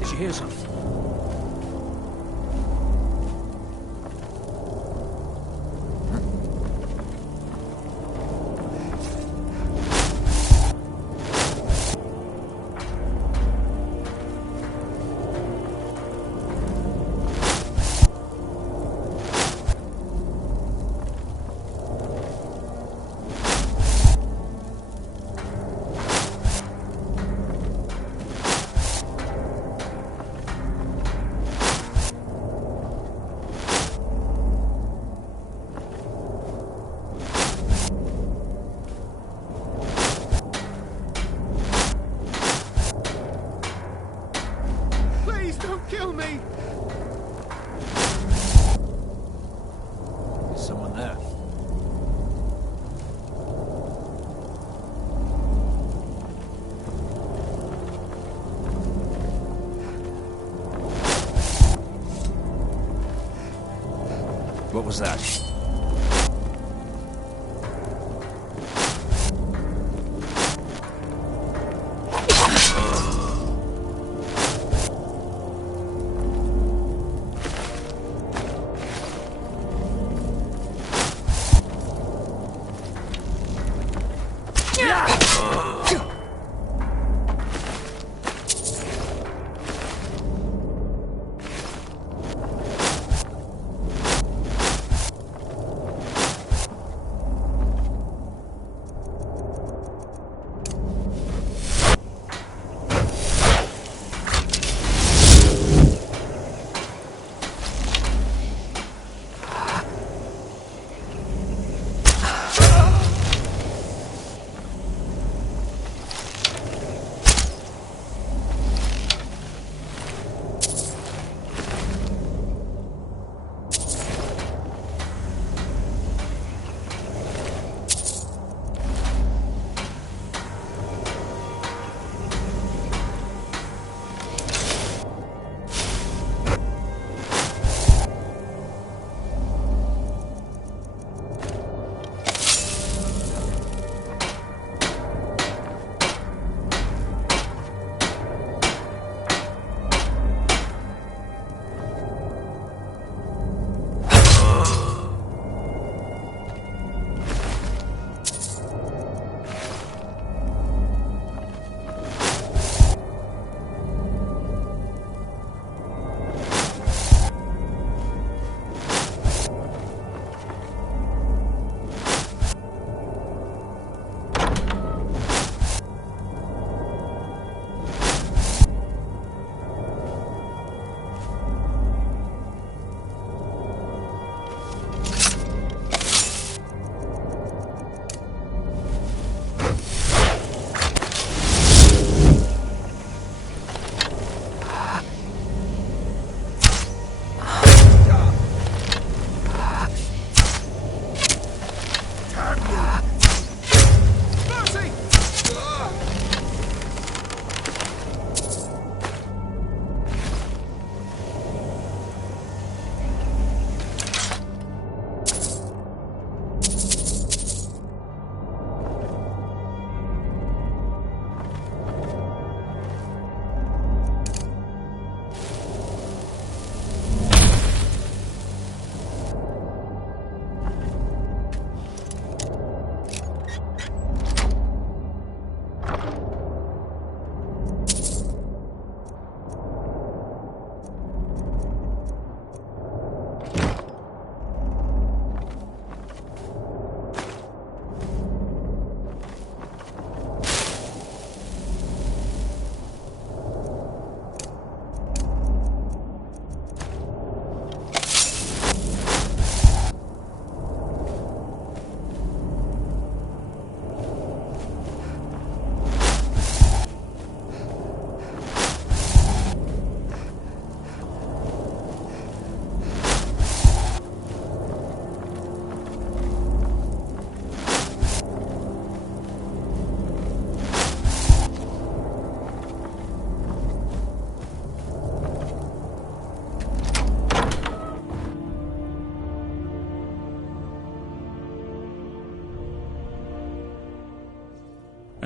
Did you hear something? Please don't kill me! There's someone there. What was that?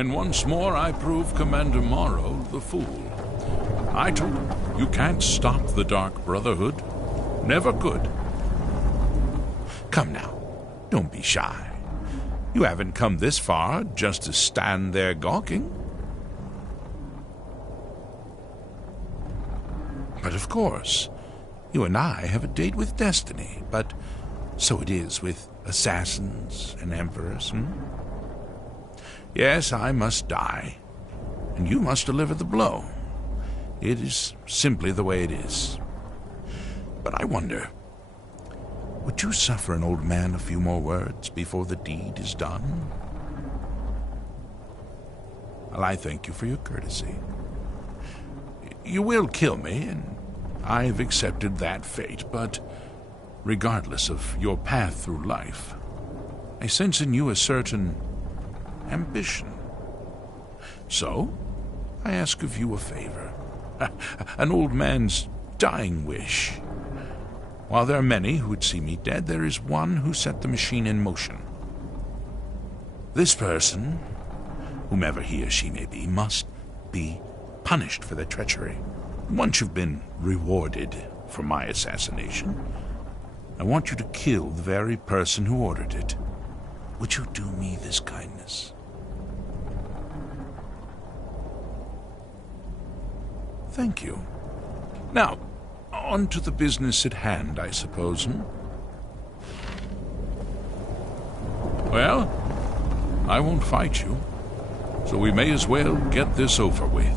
And once more I prove Commander Morrow the fool. I told him, you can't stop the Dark Brotherhood. Never could. Come now, don't be shy. You haven't come this far just to stand there gawking. But of course, you and I have a date with destiny, but so it is with assassins and emperors, Yes, I must die, and you must deliver the blow. It is simply the way it is. But I wonder, would you suffer an old man a few more words before the deed is done? Well, I thank you for your courtesy. You will kill me, and I've accepted that fate, but regardless of your path through life, I sense in you a certain ambition. So, I ask of you a favor. An old man's dying wish. While there are many who would see me dead, there is one who set the machine in motion. This person, whomever he or she may be, must be punished for their treachery. Once you've been rewarded for my assassination, I want you to kill the very person who ordered it. Would you do me this kindness? Thank you. Now, on to the business at hand, I suppose, Well, I won't fight you, so we may as well get this over with.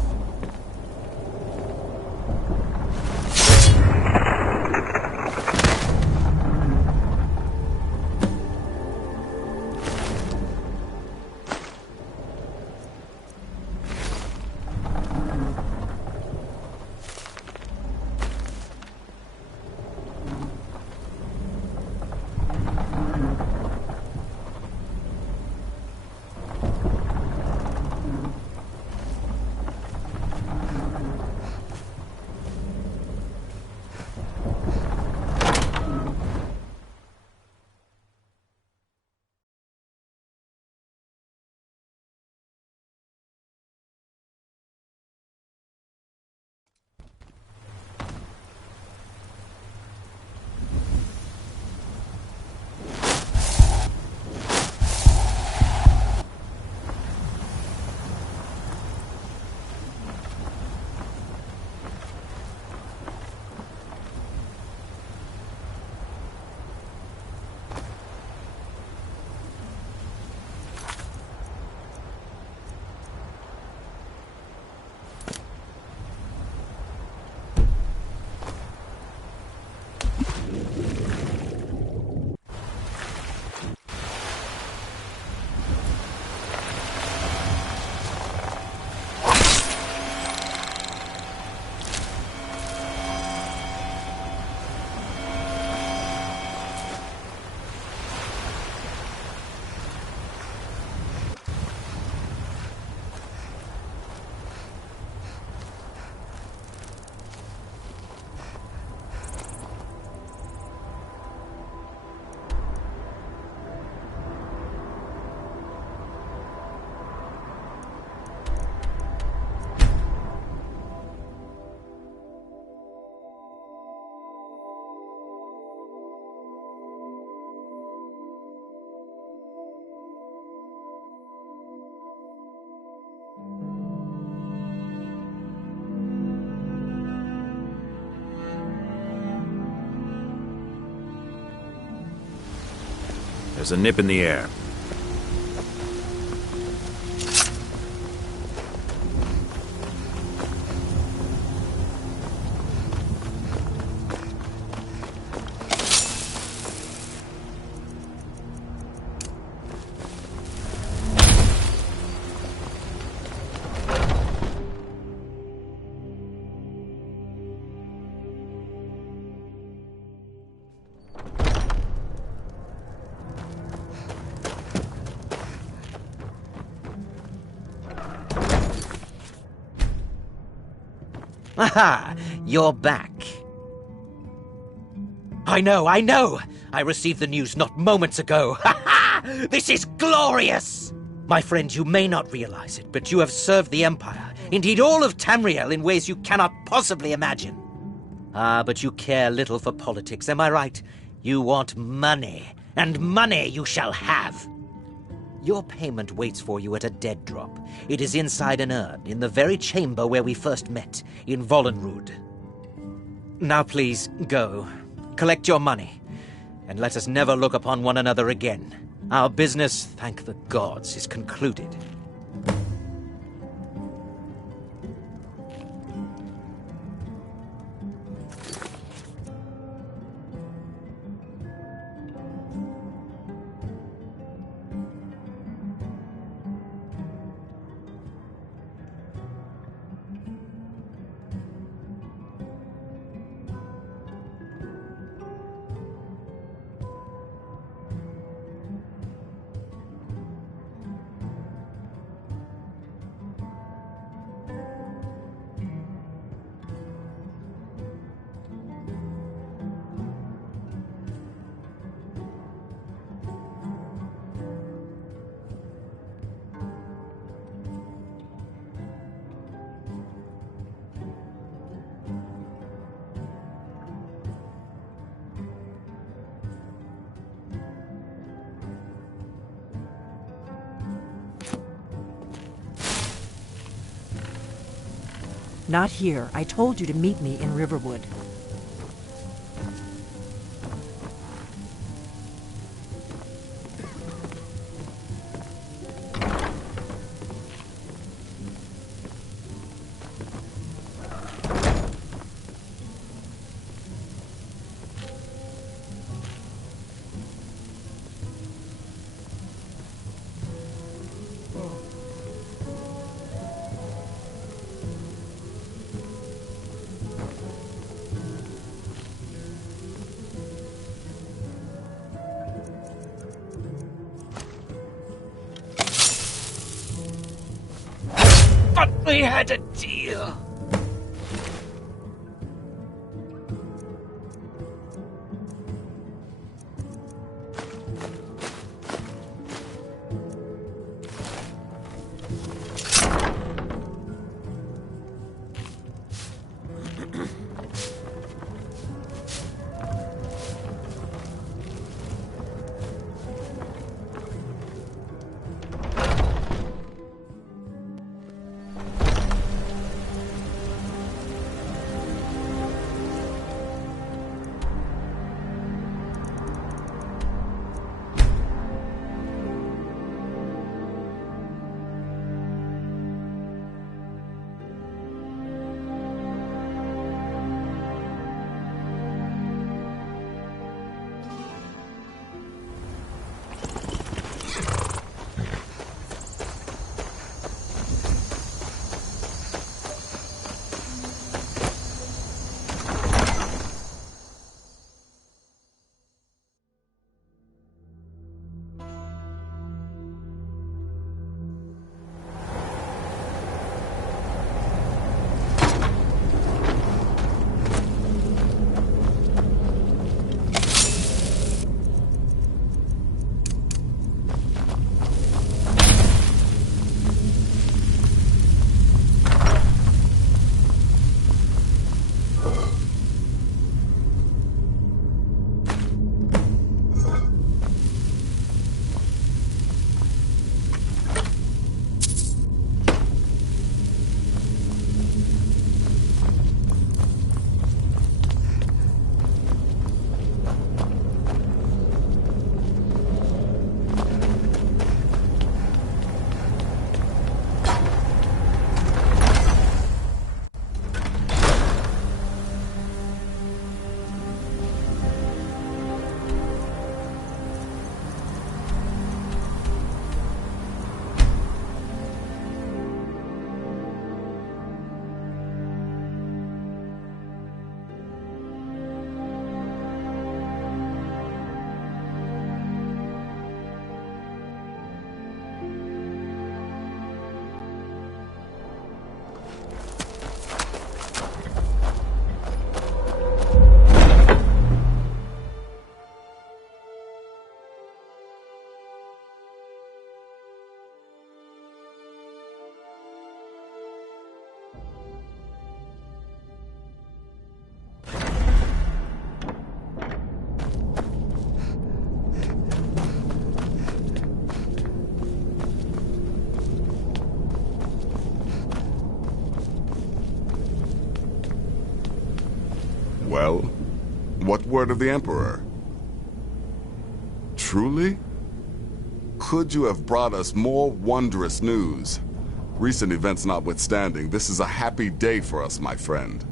There's a nip in the air. Aha! You're back. I know! I received the news not moments ago. Ha ha! This is glorious! My friend, you may not realize it, but you have served the Empire, indeed all of Tamriel, in ways you cannot possibly imagine. Ah, but you care little for politics, am I right? You want money, and money you shall have. Your payment waits for you at a dead drop. It is inside an urn, in the very chamber where we first met, in Vollenrud. Now please, go. Collect your money, and let us never look upon one another again. Our business, thank the gods, is concluded. Not here. I told you to meet me in Riverwood. But we had a deal. Well, what word of the Emperor? Truly? Could you have brought us more wondrous news? Recent events notwithstanding, this is a happy day for us, my friend.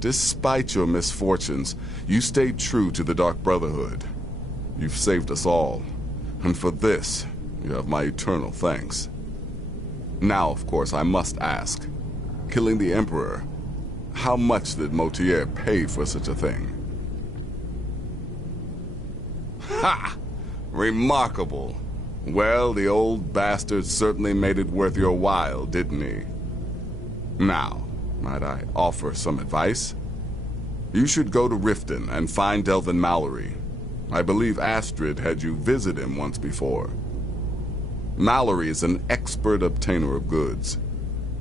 Despite your misfortunes, you stayed true to the Dark Brotherhood. You've saved us all, and for this, you have my eternal thanks. Now, of course, I must ask, killing the Emperor, how much did Motier pay for such a thing? Ha! Remarkable. Well, the old bastard certainly made it worth your while, didn't he? Now, might I offer some advice? You should go to Riften and find Delvin Mallory. I believe Astrid had you visit him once before. Mallory is an expert obtainer of goods.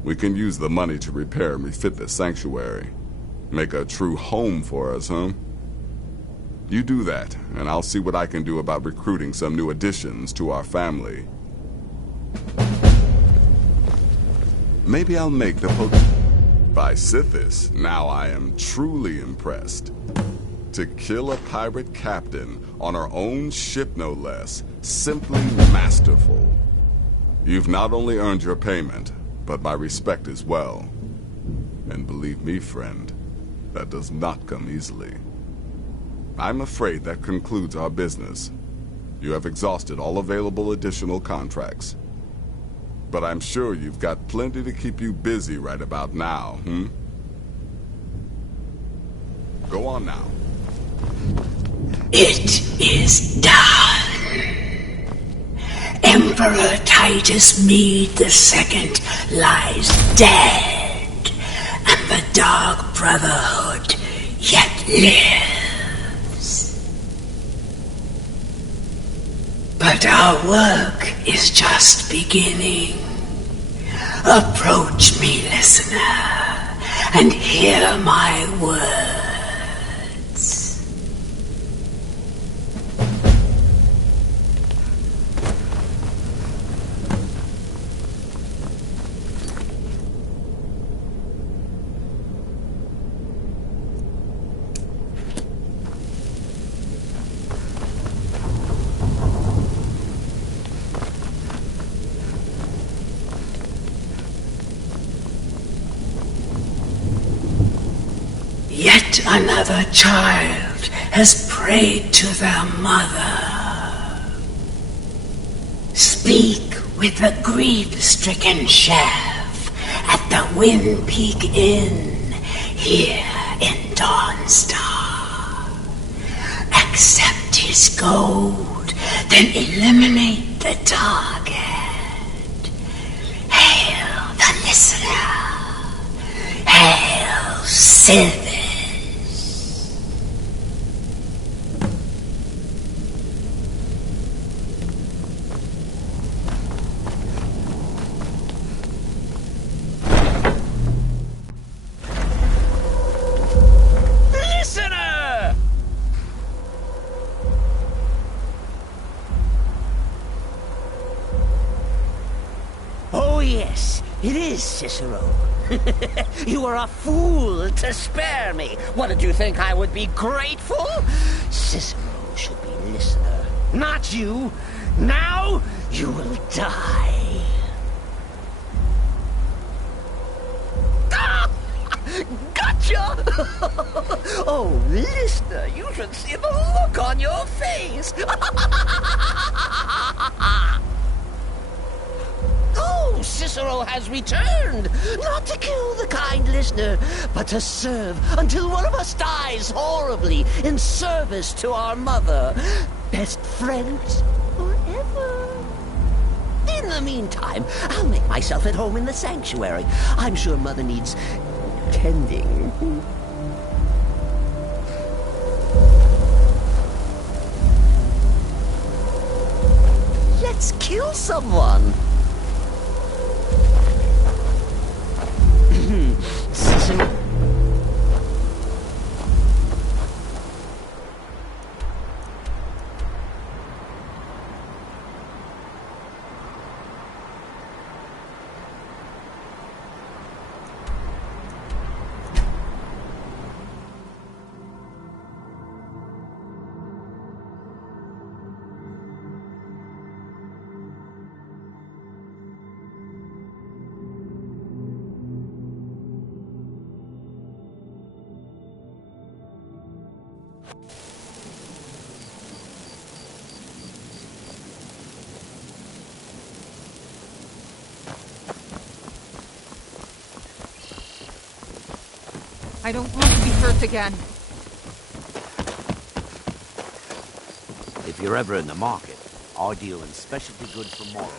We can use the money to repair and refit this sanctuary. Make a true home for us, huh? You do that, and I'll see what I can do about recruiting some new additions to our family. Maybe I'll make the By Sithis, now I am truly impressed. To kill a pirate captain on our own ship, no less, simply masterful. You've not only earned your payment, but my respect as well. And believe me, friend, that does not come easily. I'm afraid that concludes our business. You have exhausted all available additional contracts. But I'm sure you've got plenty to keep you busy right about now, Go on now. It is done. Emperor Titus Mede II lies dead, and the Dark Brotherhood yet lives. But our work is just beginning. Approach me, listener, and hear my words. Yet another child has prayed to their mother. Speak with the grief-stricken chef at the Wind Peak Inn here in Dawnstar. Accept his gold, then eliminate the target. Hail the listener. Hail Sith. It is Cicero. You were a fool to spare me. What, did you think I would be grateful? Cicero should be listener, not you. Now you will die. Gotcha! Oh, listener, you should see the look on your face. Oh, Cicero has returned, not to kill the kind listener, but to serve until one of us dies horribly in service to our mother. Best friends forever. In the meantime, I'll make myself at home in the sanctuary. I'm sure Mother needs tending. Let's kill someone. Cicero. I don't want to be hurt again. If you're ever in the market, I deal in specialty goods from Morrow.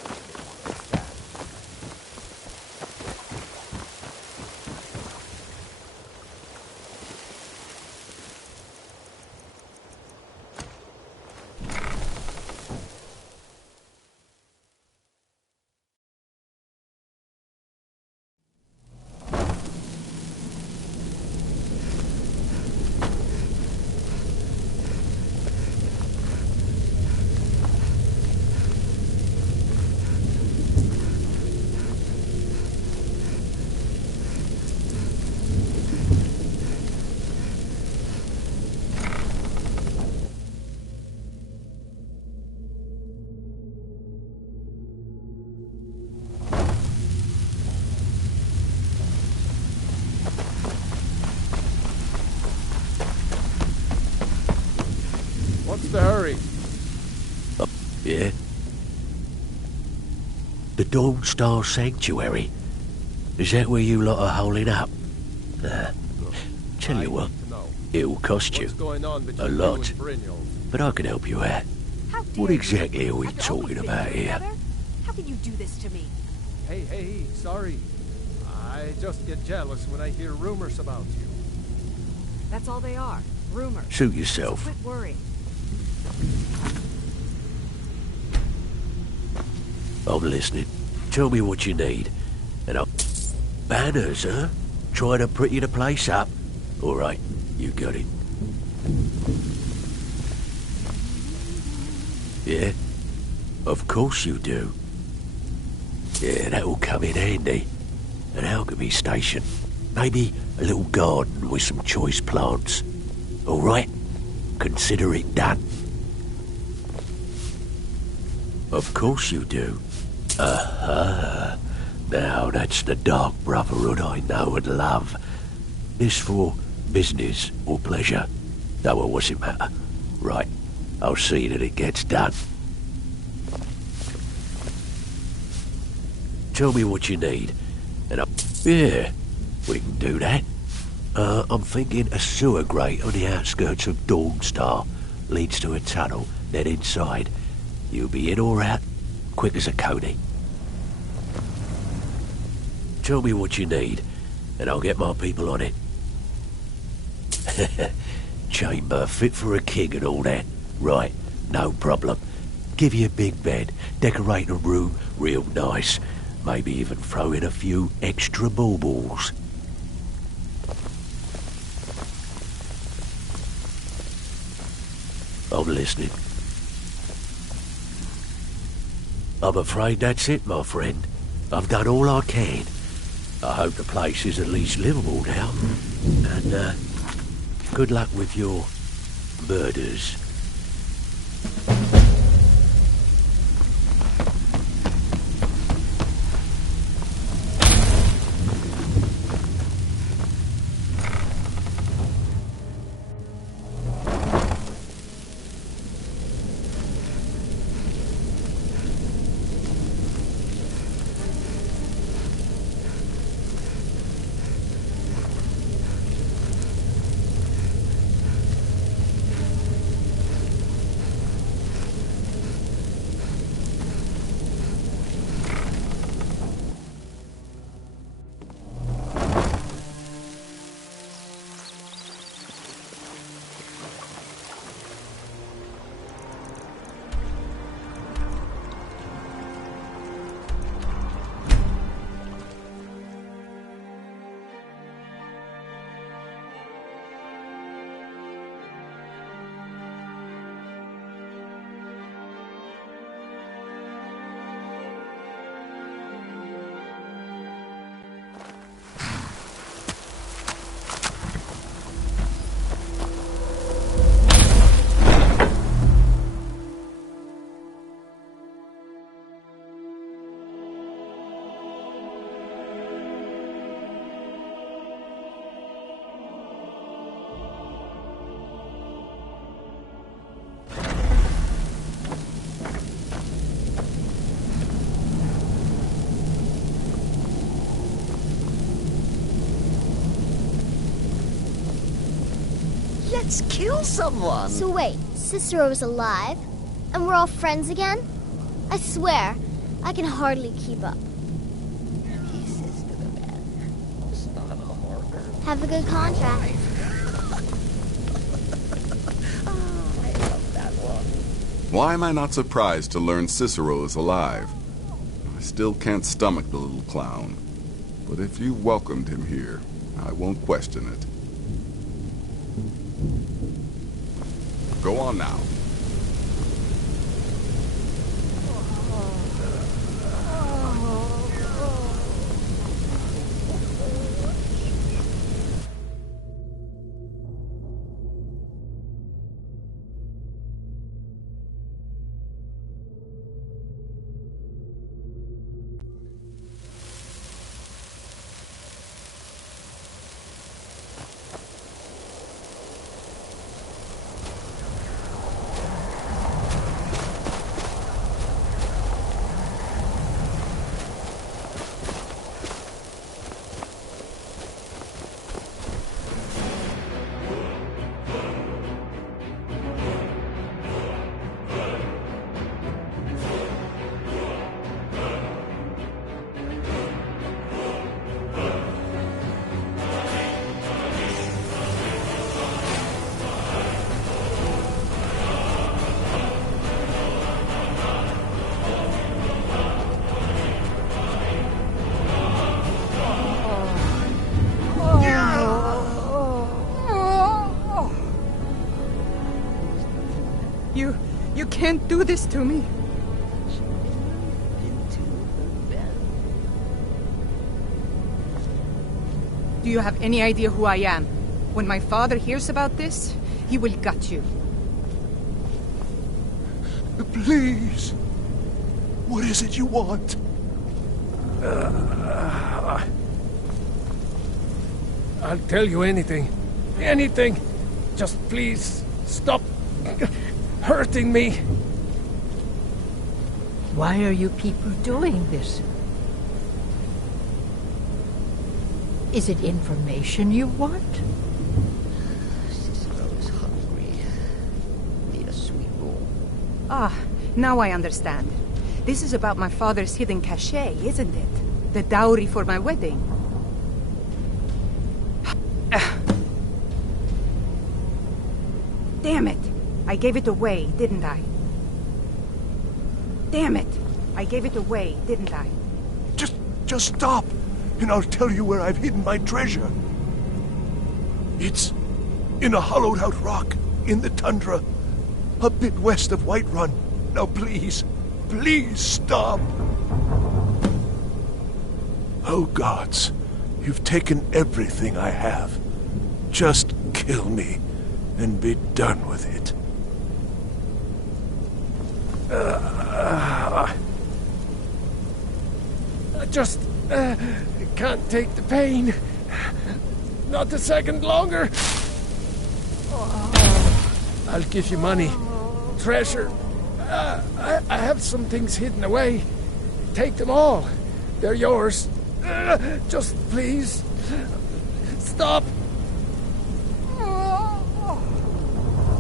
What's the hurry? Yeah? The Dawn Star Sanctuary. Is that where you lot are holding up? Tell you what, it'll cost you a lot, but I can help you out. What exactly are we talking about here? How can you do this to me? Hey, sorry. I just get jealous when I hear rumors about you. That's all they are. Rumors. Suit yourself. So quit worrying. I'm listening. Tell me what you need, and I'll... Banners, huh? Trying to pretty the place up? All right, you got it. Yeah? Of course you do. Yeah, that'll come in handy. An alchemy station. Maybe a little garden with some choice plants. All right? Consider it done. Of course you do. Aha. Now that's the Dark Brotherhood I know and love. This for business or pleasure? No, well, what's it matter? Right, I'll see that it gets done. Tell me what you need, and I'll... Yeah, we can do that. I'm thinking a sewer grate on the outskirts of Dawnstar leads to a tunnel, then inside. You'll be in or out, quick as a coney. Tell me what you need, and I'll get my people on it. Chamber fit for a king and all that. Right, no problem. Give you a big bed, decorate a room real nice. Maybe even throw in a few extra baubles. I'm listening. I'm afraid that's it, my friend. I've done all I can. I hope the place is at least livable now. And, good luck with your murders. Let's kill someone. So wait, Cicero's alive? And we're all friends again? I swear, I can hardly keep up. Have a good contract. Why am I not surprised to learn Cicero is alive? I still can't stomach the little clown. But if you welcomed him here, I won't question it. Go on now. You can't do this to me. Do you have any idea who I am? When my father hears about this, he will gut you. Please. What is it you want? I'll tell you anything. Anything. Just please stop hurting me. Why are you people doing this? Is it information you want? Cicero's hungry. Need a sweet roll. Ah, now I understand. This is about my father's hidden cachet, isn't it? The dowry for my wedding. Damn it! I gave it away, didn't I? Damn it! I gave it away, didn't I? Just stop, and I'll tell you where I've hidden my treasure. It's in a hollowed-out rock in the tundra, a bit west of Whiterun. Now please stop. Oh gods, you've taken everything I have. Just kill me and be done with it. I just can't take the pain. Not a second longer. I'll give you money. Treasure. I have some things hidden away. Take them all. They're yours. Just please. Stop.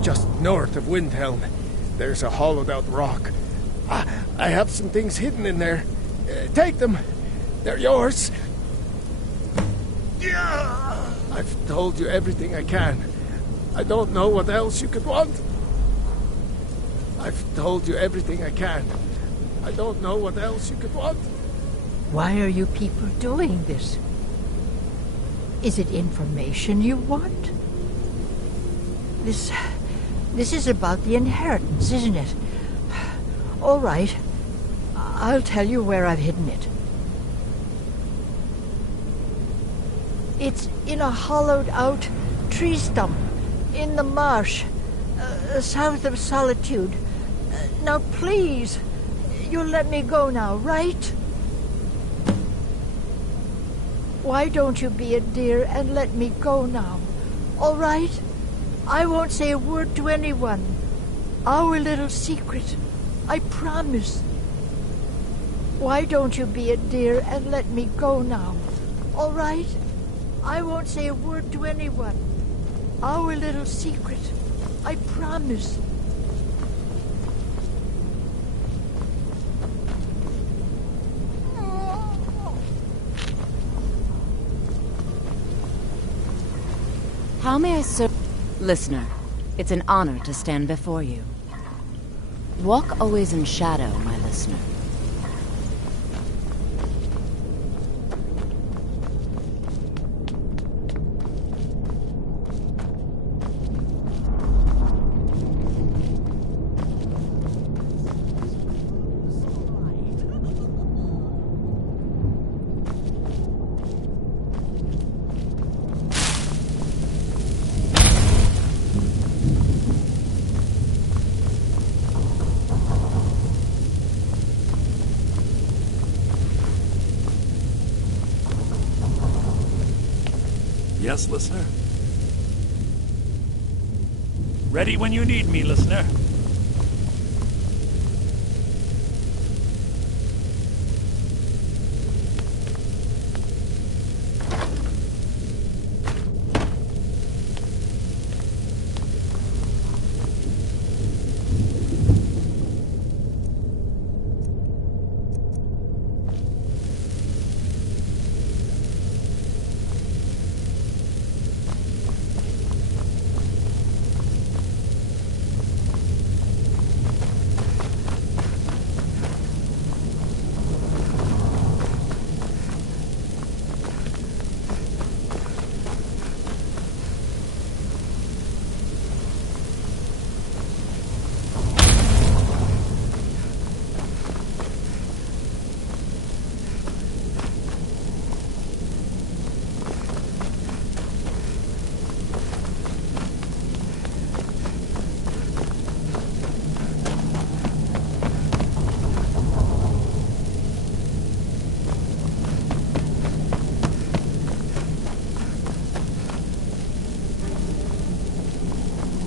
Just north of Windhelm, there's a hollowed-out rock. I have some things hidden in there. Take them. They're yours. I've told you everything I can. I don't know what else you could want. I've told you everything I can. I don't know what else you could want. Why are you people doing this? Is it information you want? This is about the inheritance, isn't it? All right. I'll tell you where I've hidden it. It's in a hollowed-out tree stump in the marsh, south of Solitude. Now, please, you'll let me go now, right? Why don't you be a dear and let me go now? All right? I won't say a word to anyone. Our little secret. I promise. Why don't you be a dear and let me go now? All right? I won't say a word to anyone. Our little secret. I promise. How may I serve? Listener, it's an honor to stand before you. Walk always in shadow, my listener. Yes, listener? Ready when you need me, listener.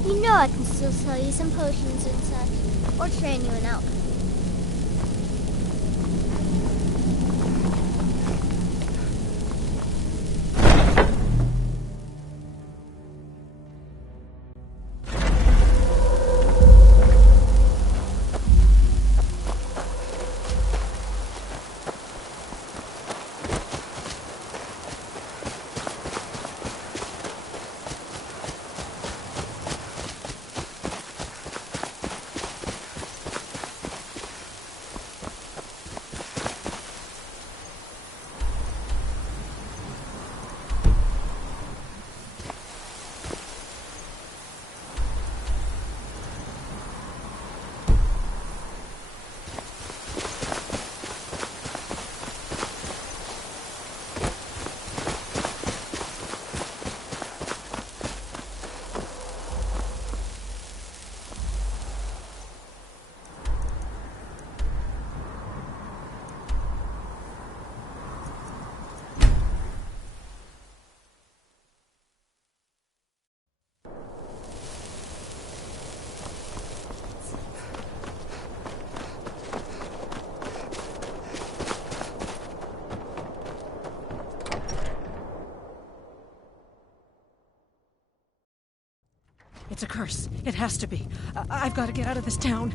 You know I can still sell you some potions and such, or train you in alchemy. It's a curse. It has to be. I've got to get out of this town.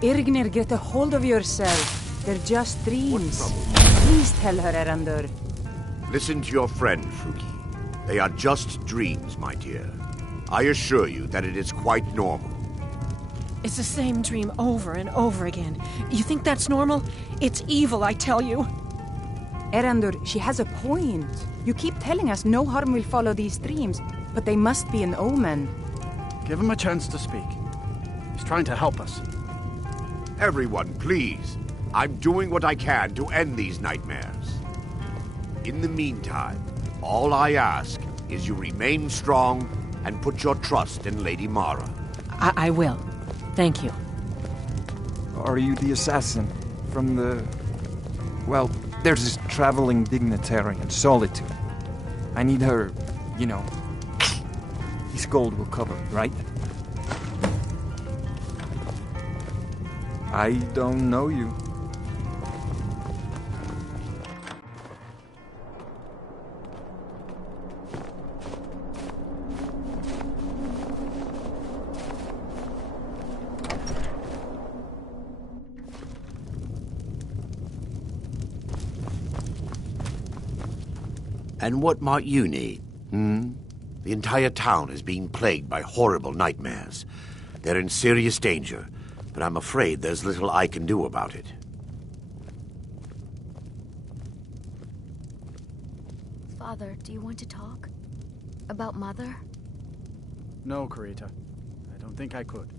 Irgnir, get a hold of yourself. They're just dreams. Please tell her, Erandur. Listen to your friend, Fruki. They are just dreams, my dear. I assure you that it is quite normal. It's the same dream over and over again. You think that's normal? It's evil, I tell you. Erandur, she has a point. You keep telling us no harm will follow these dreams, but they must be an omen. Give him a chance to speak. He's trying to help us. Everyone, please. I'm doing what I can to end these nightmares. In the meantime, all I ask is you remain strong and put your trust in Lady Mara. I will. Thank you. Are you the assassin from the... Well, there's this traveling dignitary in Solitude. I need her, you know. His gold will cover, right? I don't know you. And what might you need? The entire town is being plagued by horrible nightmares. They're in serious danger, but I'm afraid there's little I can do about it. Father, do you want to talk? About Mother? No, Karita. I don't think I could.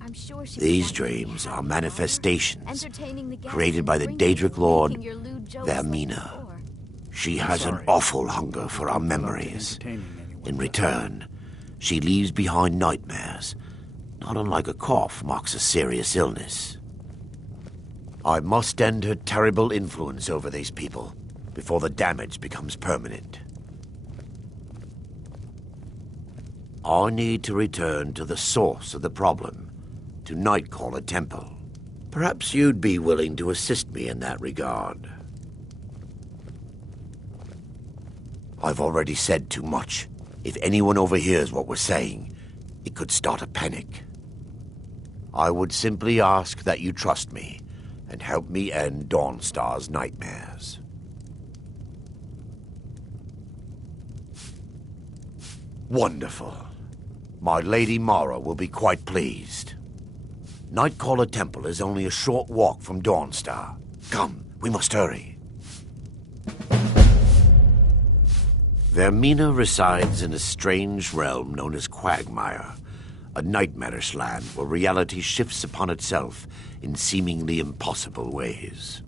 I'm sure she These dreams are manifestations created by the Daedric Lord, Vermina. She has an awful hunger for our memories. In return, she leaves behind nightmares, not unlike a cough marks a serious illness. I must end her terrible influence over these people before the damage becomes permanent. I need to return to the source of the problem, to Nightcaller Temple. Perhaps you'd be willing to assist me in that regard. I've already said too much. If anyone overhears what we're saying, it could start a panic. I would simply ask that you trust me and help me end Dawnstar's nightmares. Wonderful. My Lady Mara will be quite pleased. Nightcaller Temple is only a short walk from Dawnstar. Come, we must hurry. Vermina resides in a strange realm known as Quagmire, a nightmarish land where reality shifts upon itself in seemingly impossible ways.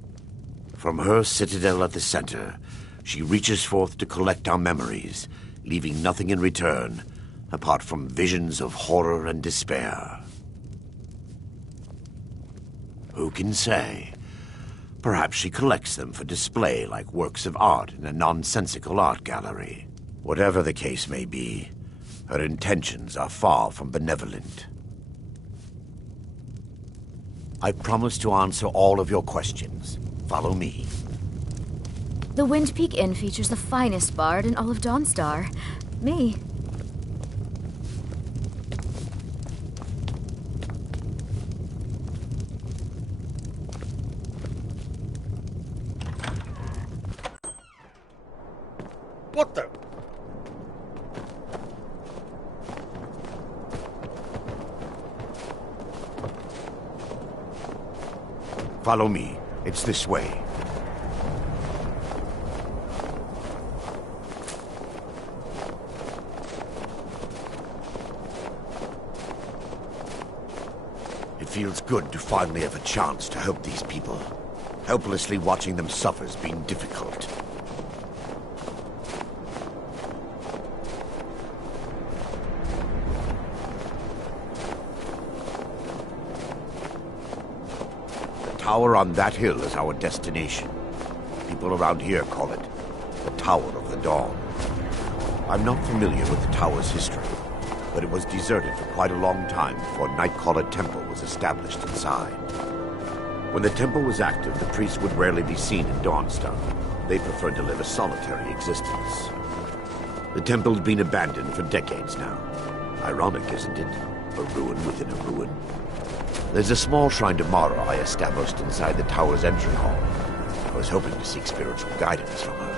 From her citadel at the center, she reaches forth to collect our memories, leaving nothing in return apart from visions of horror and despair. Who can say? Perhaps she collects them for display like works of art in a nonsensical art gallery. Whatever the case may be, her intentions are far from benevolent. I promise to answer all of your questions. Follow me. The Wind Peak Inn features the finest bard in all of Dawnstar. Me. What the? Follow me. It's this way. It feels good to finally have a chance to help these people. Helplessly watching them suffer has been difficult. The tower on that hill is our destination. People around here call it the Tower of the Dawn. I'm not familiar with the tower's history, but it was deserted for quite a long time before Nightcaller Temple was established inside. When the temple was active, the priests would rarely be seen in Dawnstar. They preferred to live a solitary existence. The temple has been abandoned for decades now. Ironic, isn't it? A ruin within a ruin. There's a small shrine to Mara I established inside the tower's entry hall. I was hoping to seek spiritual guidance from her.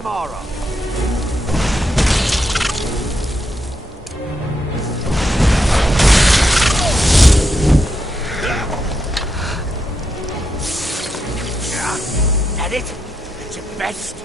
tomorrow. That it? That's your best?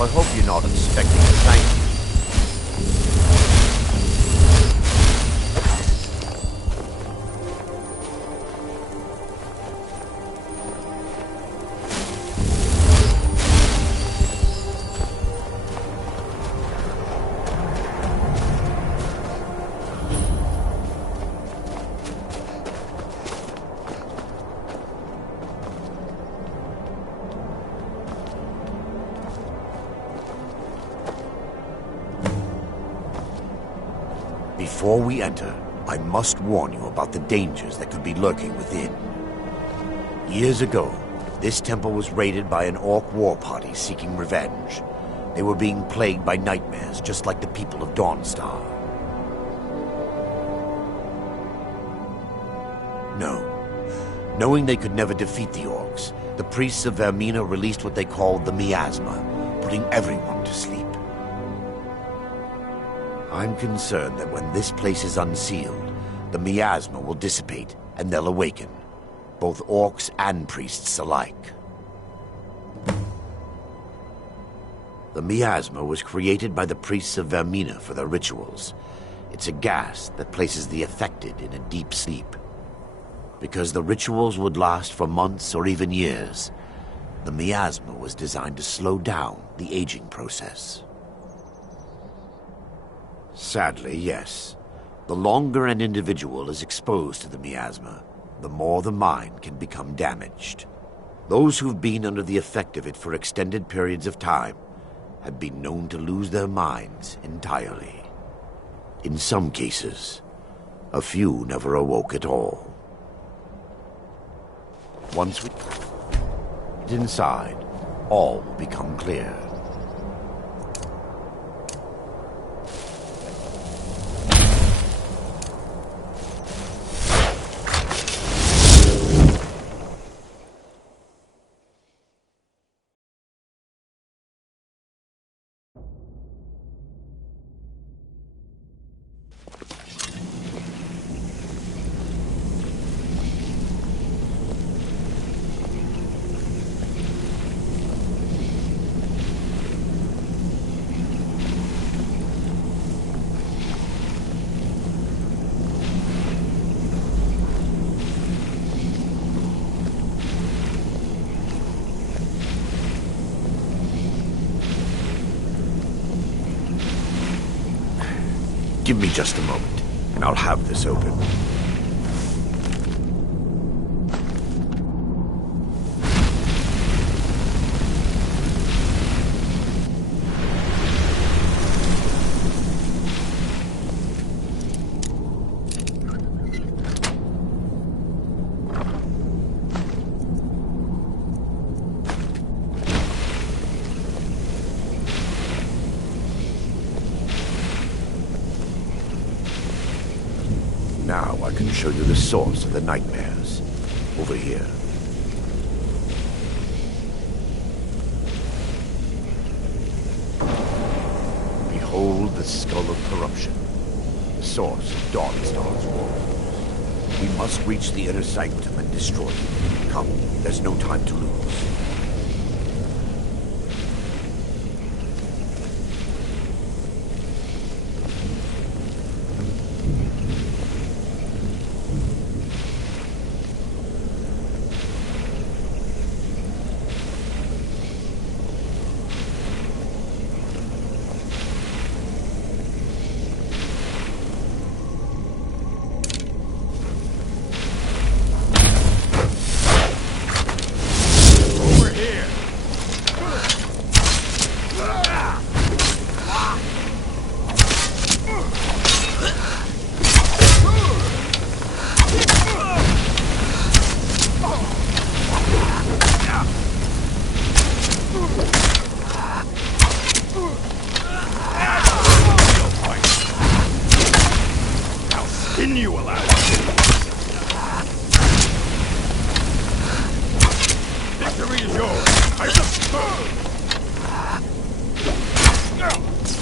I hope you're not expecting a thank you. Before we enter, I must warn you about the dangers that could be lurking within. Years ago, this temple was raided by an orc war party seeking revenge. They were being plagued by nightmares, just like the people of Dawnstar. No. Knowing they could never defeat the orcs, the priests of Vermina released what they called the miasma, putting everyone to sleep. I'm concerned that when this place is unsealed, the miasma will dissipate and they'll awaken, both orcs and priests alike. The miasma was created by the priests of Vermina for their rituals. It's a gas that places the affected in a deep sleep. Because the rituals would last for months or even years, the miasma was designed to slow down the aging process. Sadly, yes. The longer an individual is exposed to the miasma, the more the mind can become damaged. Those who've been under the effect of it for extended periods of time have been known to lose their minds entirely. In some cases, a few never awoke at all. Once we get inside, all will become clear. Give me just a moment, and I'll have this open. Now I can show you the source of the nightmares. Over here. Behold the skull of corruption, the source of Dawnstar's woe. We must reach the inner sanctum and destroy it. Come, there's no time to lose.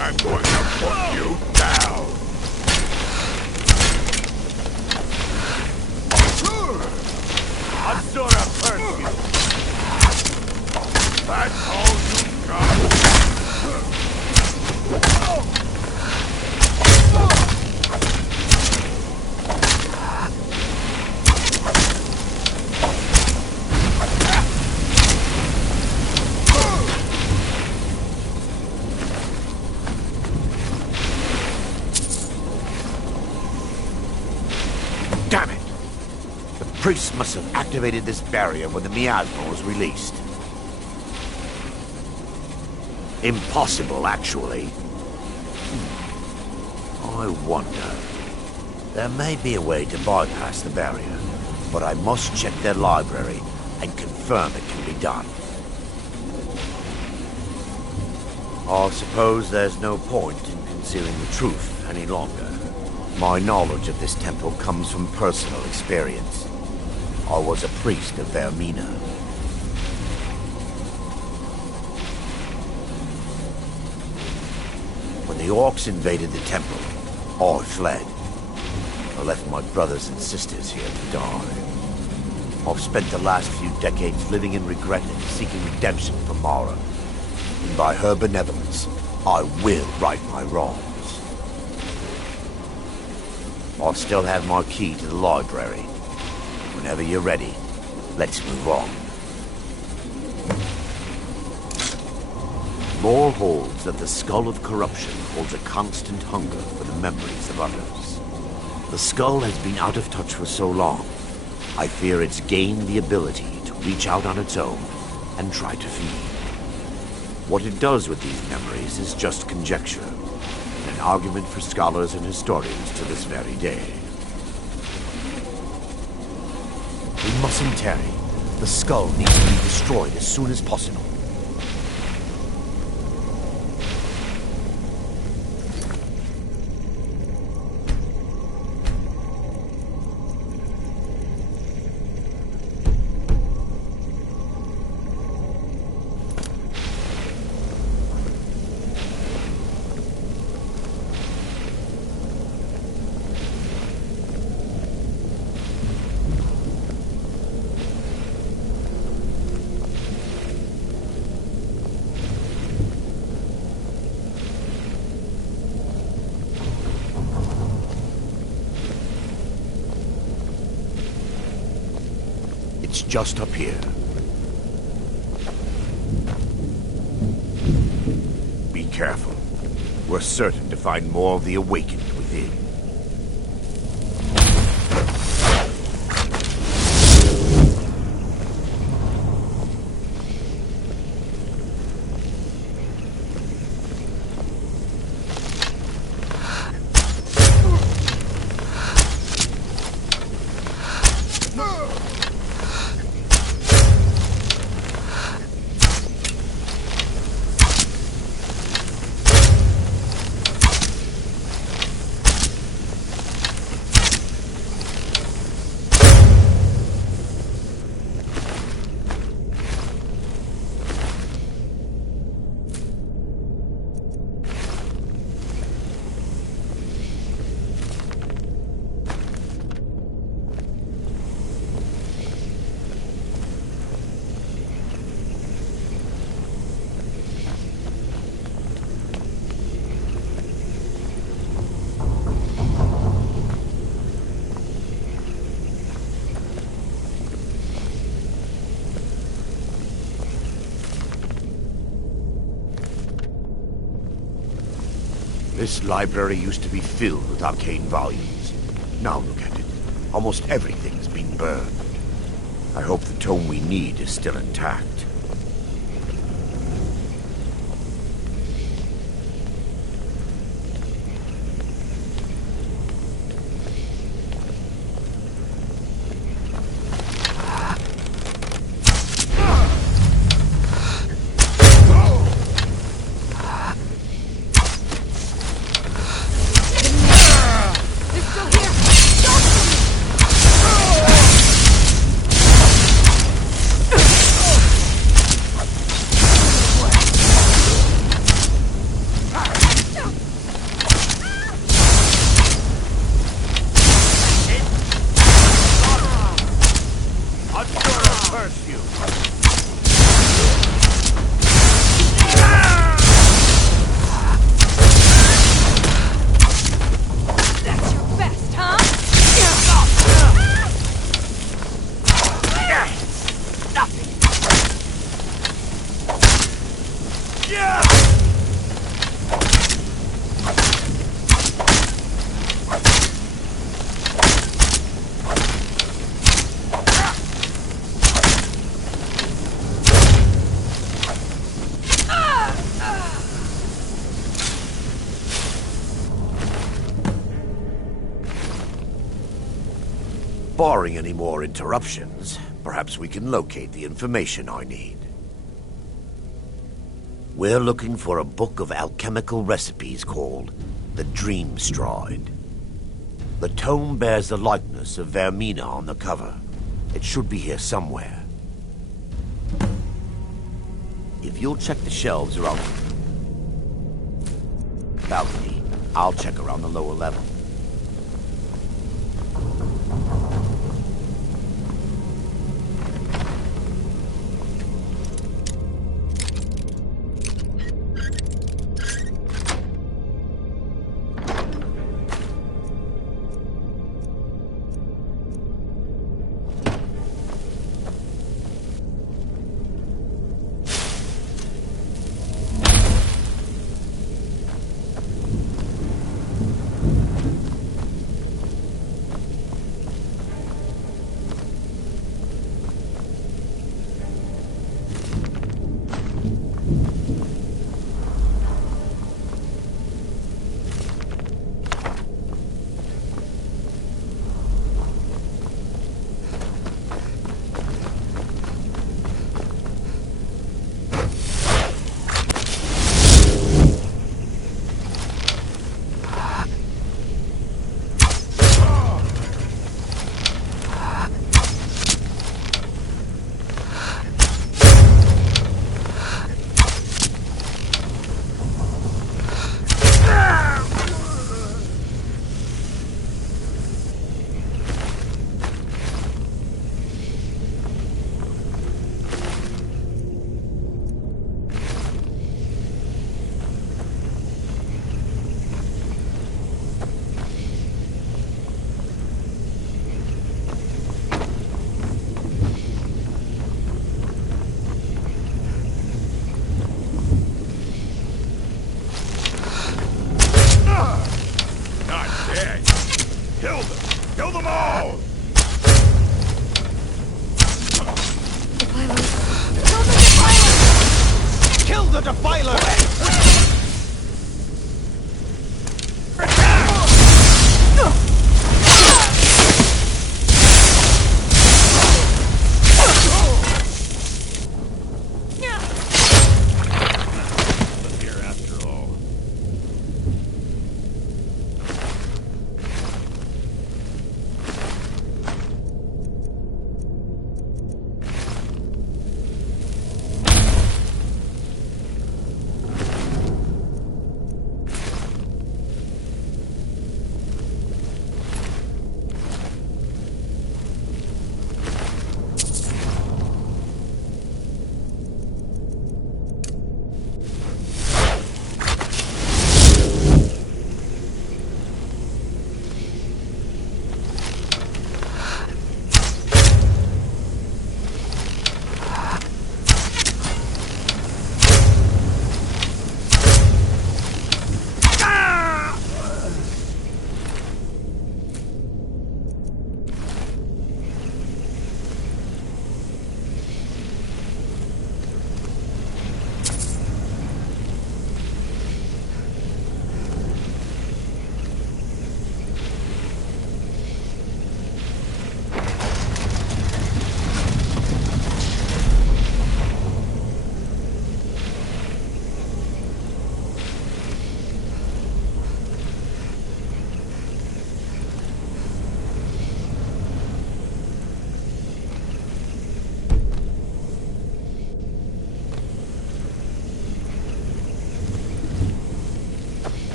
I'm going to put you down. I'm sort of hurt you. That's all you got. Damn it! The priest must have activated this barrier when the miasma was released. Impossible, actually. I wonder. There may be a way to bypass the barrier, but I must check their library and confirm it can be done. I suppose there's no point in concealing the truth any longer. My knowledge of this temple comes from personal experience. I was a priest of Vermina. When the orcs invaded the temple, I fled. I left my brothers and sisters here to die. I've spent the last few decades living in regret and seeking redemption from Mara. And by her benevolence, I will right my wrongs. I'll still have my key to the library. Whenever you're ready, let's move on. Lore holds that the skull of corruption holds a constant hunger for the memories of others. The skull has been out of touch for so long. I fear it's gained the ability to reach out on its own and try to feed. What it does with these memories is just conjecture, an argument for scholars and historians to this very day. We mustn't tarry. The skull needs to be destroyed as soon as possible. It's just up here. Be careful. We're certain to find more of the awakened within. This library used to be filled with arcane volumes. Now look at it. Almost everything's been burned. I hope the tome we need is still intact. Barring any more interruptions, perhaps we can locate the information I need. We're looking for a book of alchemical recipes called the Dream Stride. The tome bears the likeness of Vermina on the cover. It should be here somewhere. If you'll check the shelves around the balcony, I'll check around the lower level.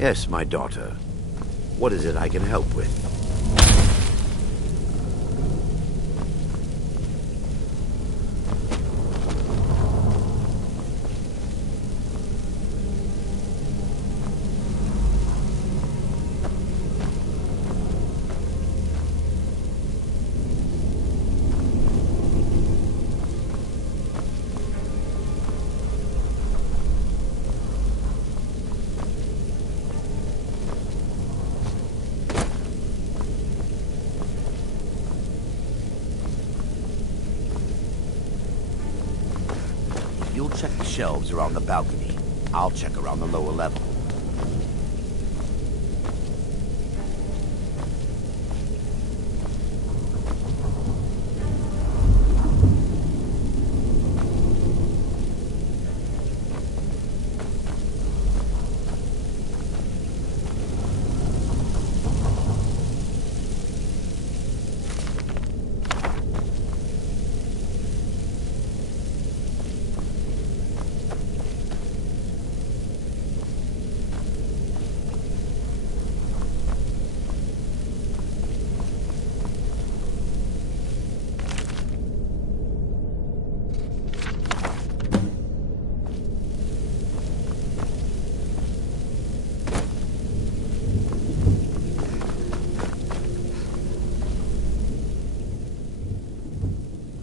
Yes, my daughter. What is it I can help with? You'll check the shelves around the balcony. I'll check around the lower level.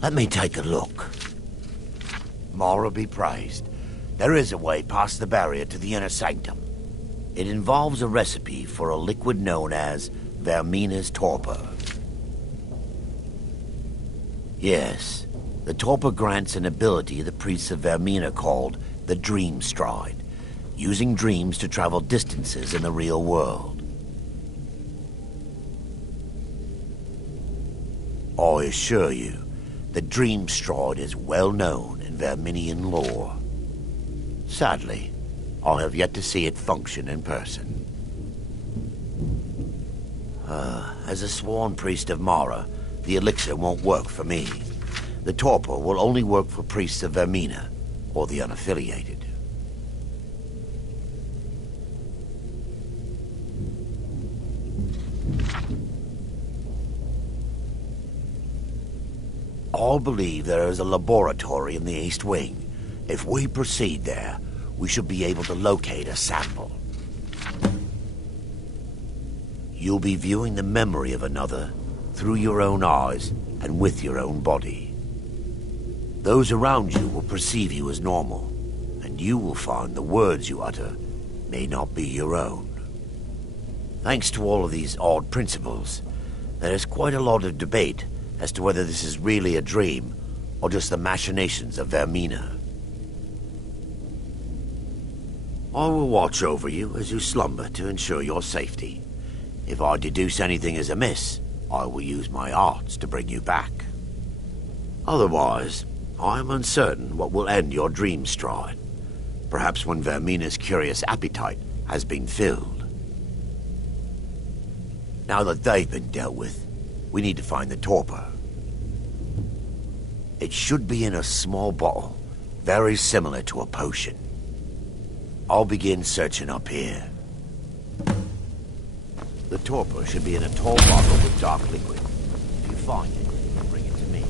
Let me take a look. Mara be praised. There is a way past the barrier to the inner sanctum. It involves a recipe for a liquid known as Vermina's torpor. Yes, the torpor grants an ability the priests of Vermina called the Dream Stride, using dreams to travel distances in the real world. I assure you, the Dream Stride is well known in Verminian lore. Sadly, I have yet to see it function in person. As a sworn priest of Mara, the elixir won't work for me. The torpor will only work for priests of Vermina, or the unaffiliated. I believe there is a laboratory in the East Wing. If we proceed there, we should be able to locate a sample. You'll be viewing the memory of another through your own eyes and with your own body. Those around you will perceive you as normal, and you will find the words you utter may not be your own. Thanks to all of these odd principles, there is quite a lot of debate as to whether this is really a dream or just the machinations of Vermina. I will watch over you as you slumber to ensure your safety. If I deduce anything is amiss, I will use my arts to bring you back. Otherwise, I am uncertain what will end your dream stride. Perhaps when Vermina's curious appetite has been filled. Now that they've been dealt with, we need to find the torpor. It should be in a small bottle, very similar to a potion. I'll begin searching up here. The torpor should be in a tall bottle with dark liquid. If you find it, bring it to me.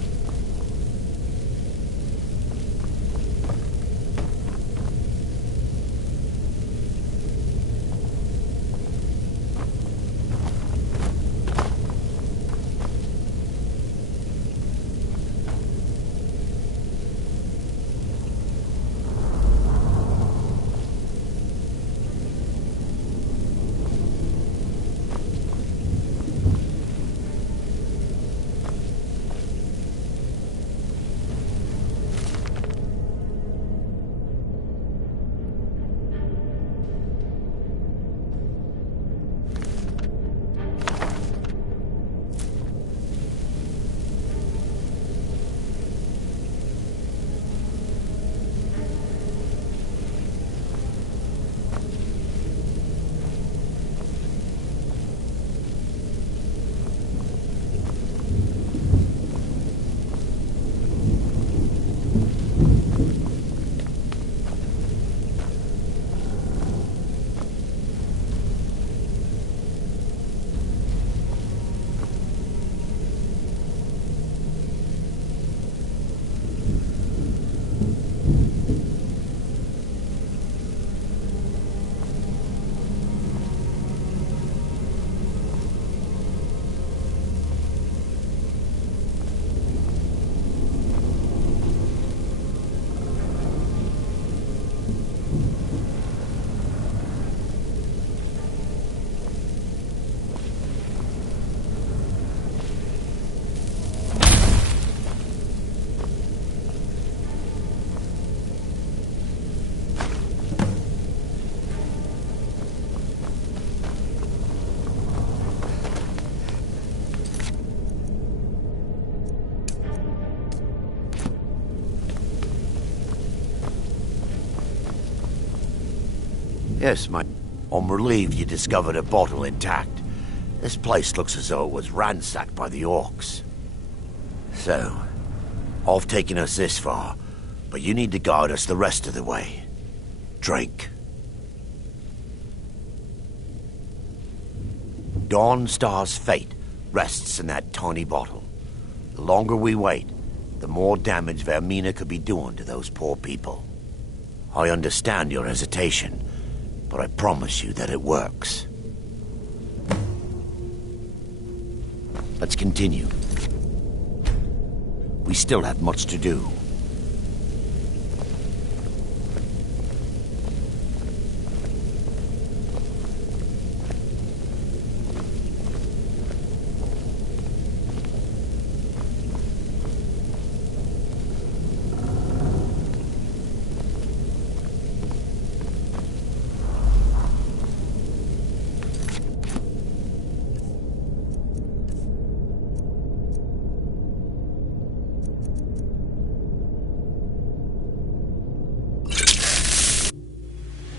Yes, I'm relieved you discovered a bottle intact. This place looks as though it was ransacked by the orcs. So, I've taken us this far, but you need to guide us the rest of the way. Drink. Dawnstar's fate rests in that tiny bottle. The longer we wait, the more damage Vermina could be doing to those poor people. I understand your hesitation, but I promise you that it works. Let's continue. We still have much to do.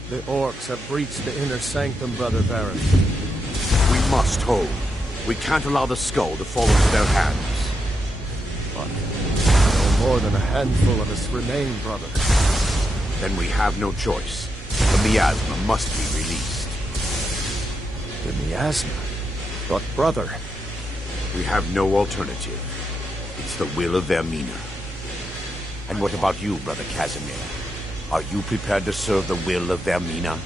The orcs have breached the inner sanctum, Brother Baron. We must hold. We can't allow the skull to fall into their hands. But no more than a handful of us remain, brother. Then we have no choice. The miasma must be released. The miasma? But brother... We have no alternative. It's the will of Vermina. And what about you, Brother Casimir? Are you prepared to serve the will of Vermina?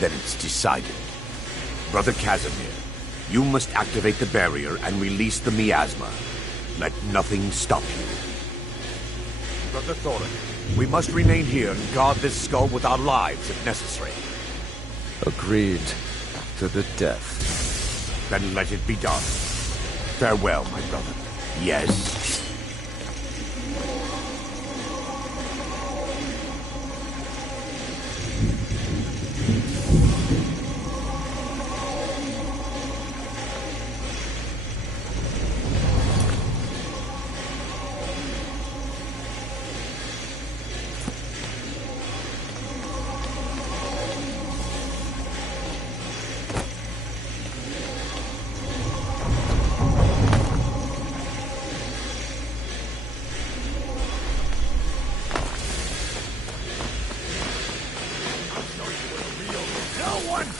Then it's decided. Brother Casimir, you must activate the barrier and release the miasma. Let nothing stop you. Brother Thorin, we must remain here and guard this skull with our lives if necessary. Agreed. To the death. Then let it be done. Farewell, my brother. Yes.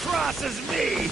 Crosses me!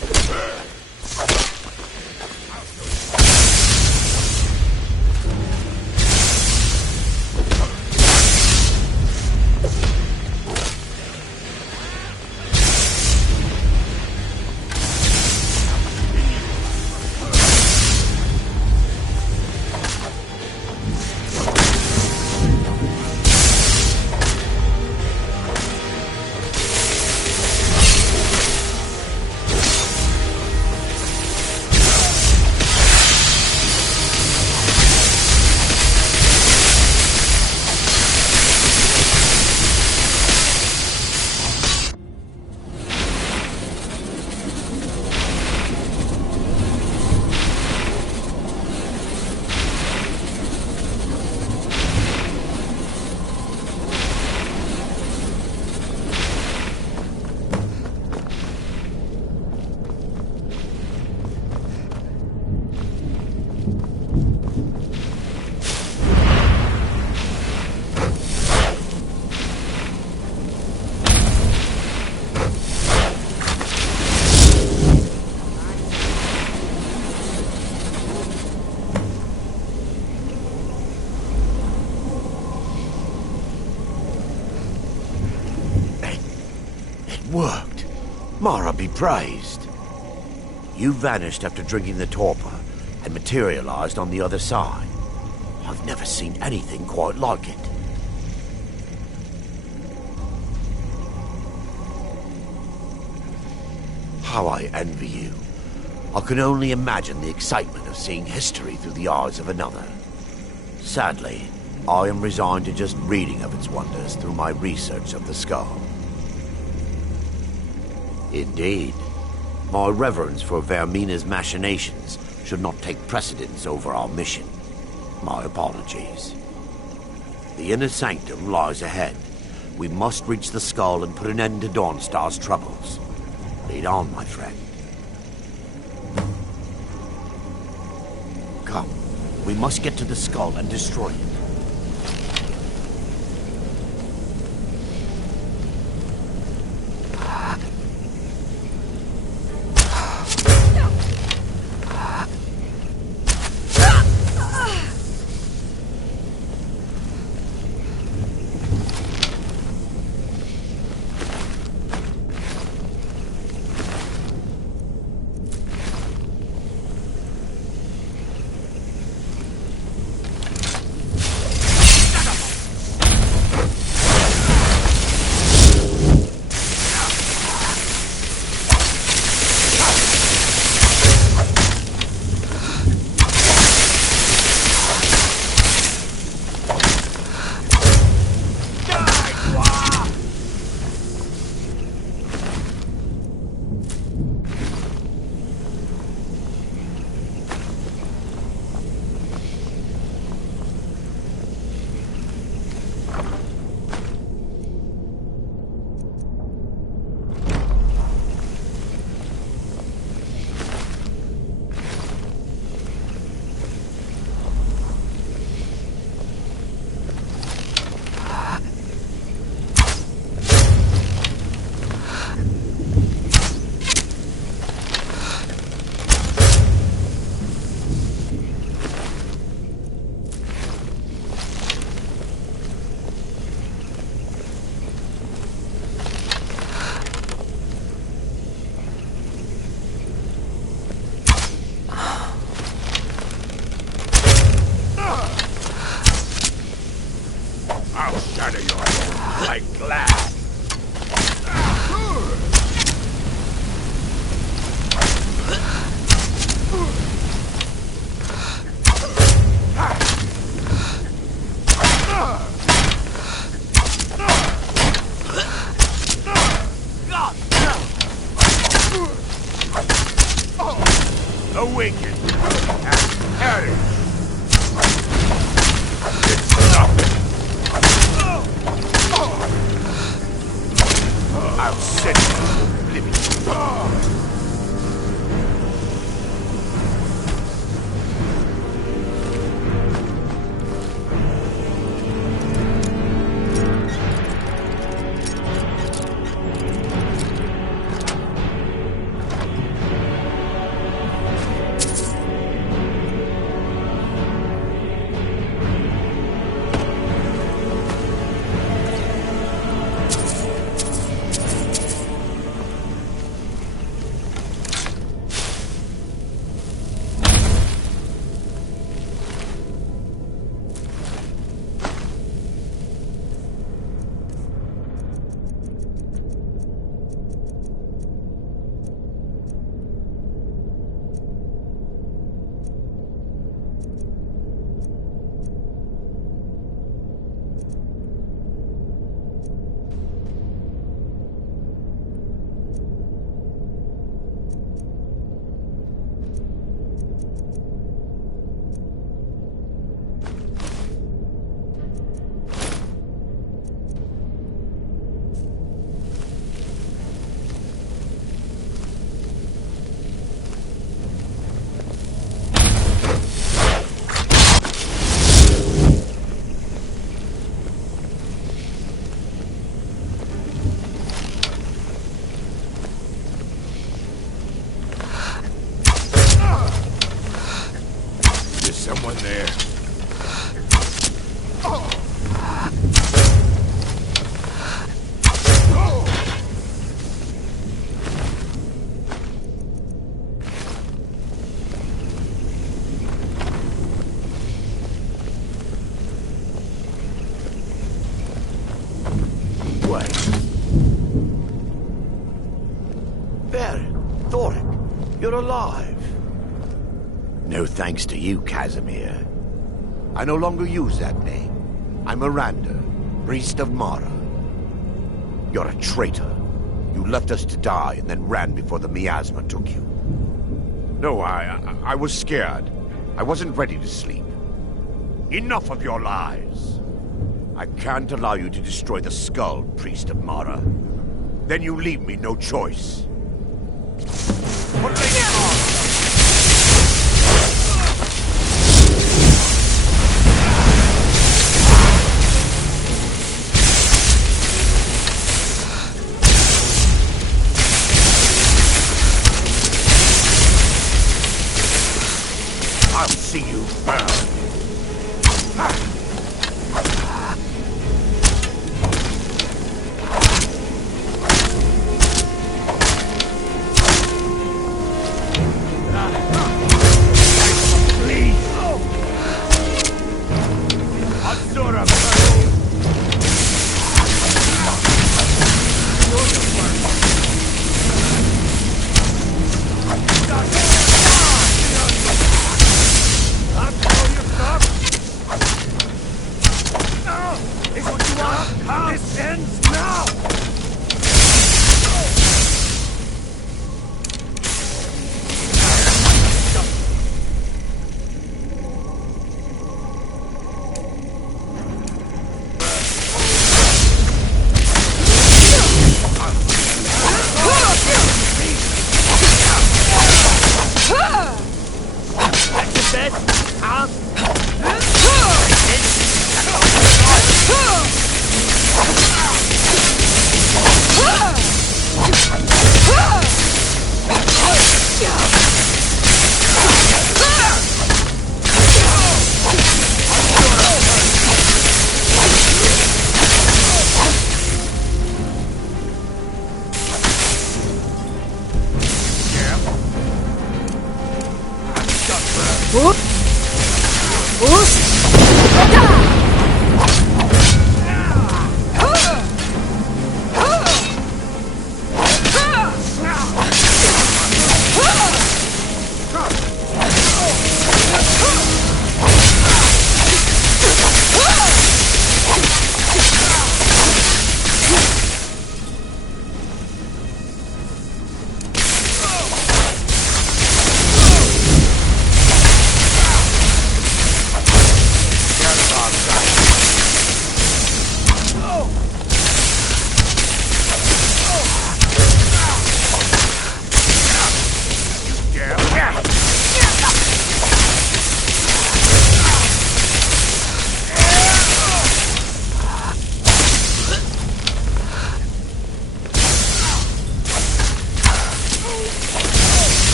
Worked. Mara be praised. You vanished after drinking the torpor and materialized on the other side. I've never seen anything quite like it. How I envy you. I can only imagine the excitement of seeing history through the eyes of another. Sadly, I am resigned to just reading of its wonders through my research of the skull. Indeed. My reverence for Vermina's machinations should not take precedence over our mission. My apologies. The inner sanctum lies ahead, We must reach the skull and put an end to Dawnstar's troubles. Lead on, my friend. Come. We must get to the skull and destroy it. Someone there. What? Baron, Thoric, you're alive. No thanks to you, Casimir. I no longer use that name. I'm Miranda, priest of Mara. You're a traitor. You left us to die and then ran before the miasma took you. No, I was scared. I wasn't ready to sleep. Enough of your lies. I can't allow you to destroy the skull, Priest of Mara. Then you leave me no choice. I'll see you burn. This ends now!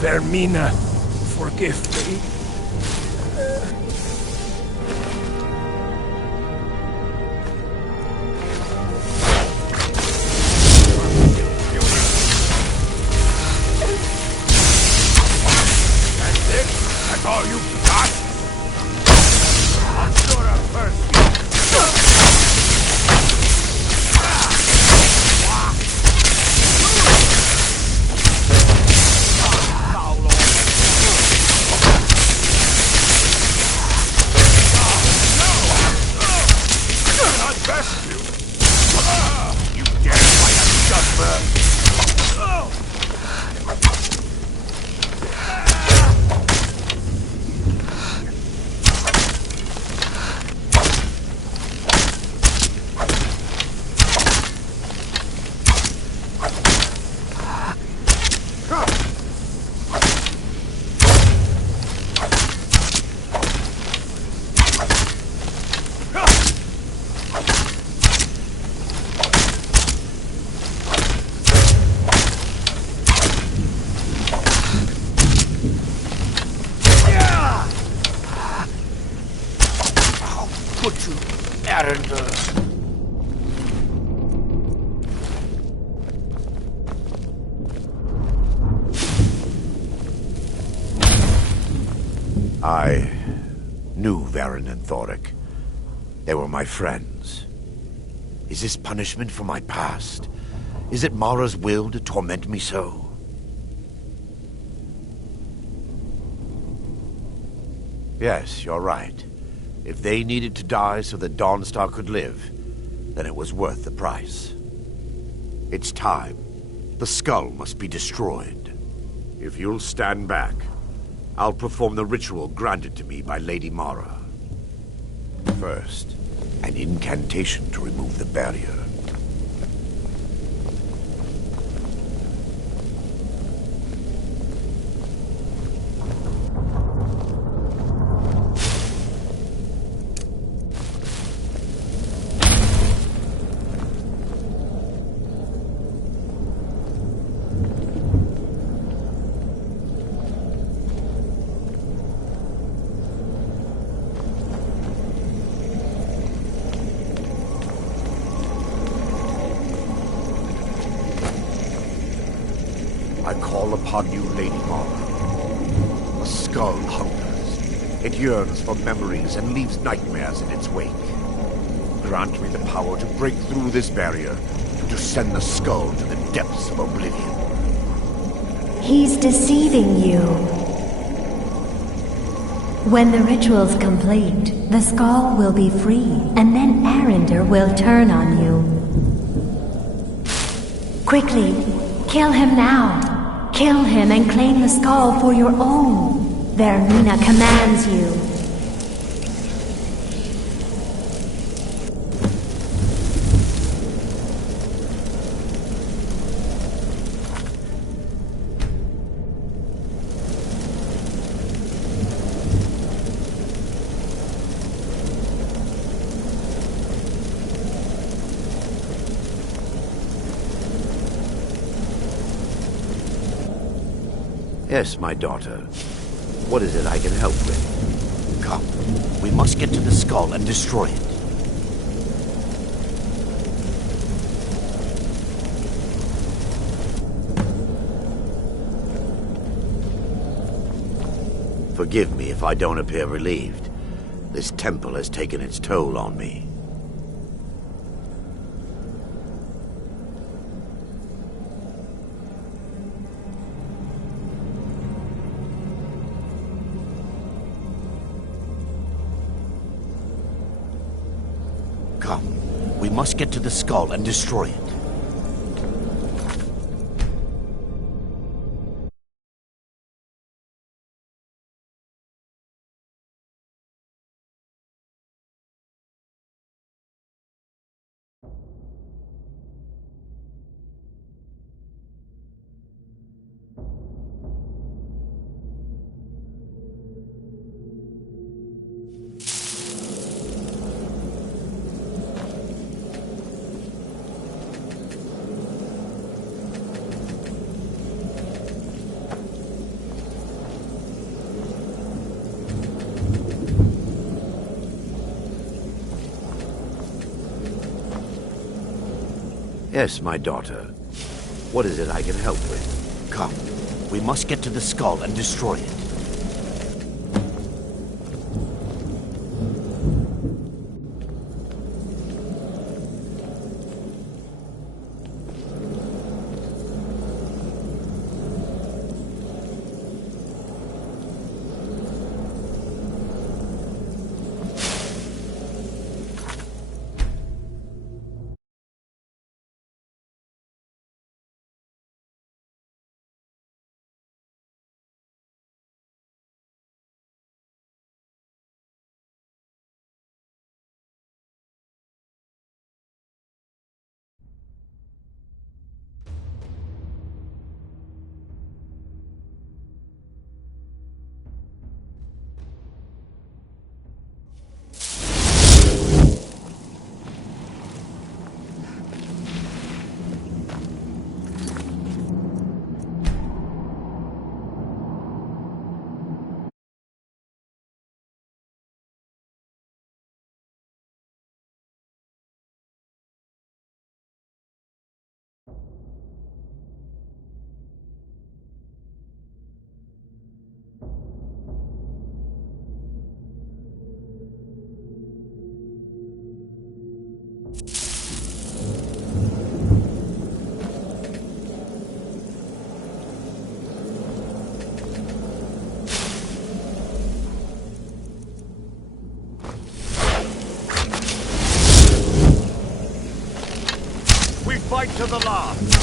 Vermina, forgive me. I knew Varen and Thoric. They were my friends. Is this punishment for my past? Is it Mara's will to torment me so? Yes, you're right. If they needed to die so that Dawnstar could live, then it was worth the price. It's time. The skull must be destroyed. If you'll stand back, I'll perform the ritual granted to me by Lady Mara. First, an incantation to remove the barrier. I call upon you, Lady Mara. The skull hungers. It yearns for memories and leaves nightmares in its wake. Grant me the power to break through this barrier, to send the skull to the depths of oblivion. He's deceiving you. When the ritual's complete, the skull will be free, and then Arender will turn on you. Quickly, kill him now. Kill him and claim the skull for your own. Vermina commands you. Yes, my daughter. What is it I can help with? Come, we must get to the skull and destroy it. Forgive me if I don't appear relieved. This temple has taken its toll on me. Come, we must get to the skull and destroy it. Yes, my daughter. What is it I can help with? Come, we must get to the skull and destroy it. We fight to the last.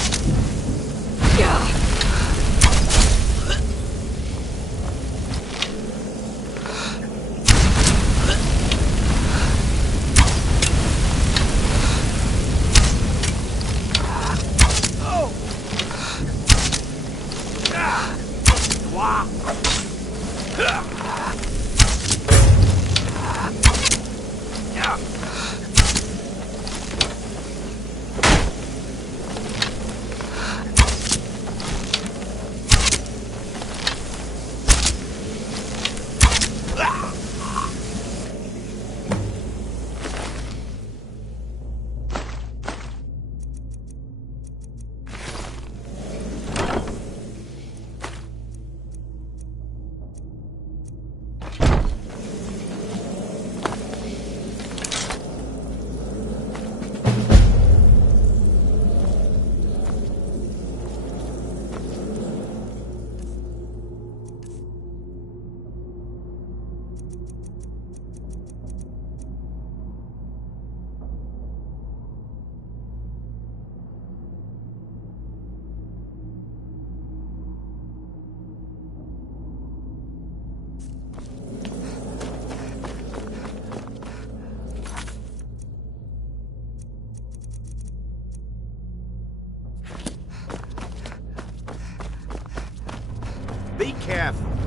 Be careful.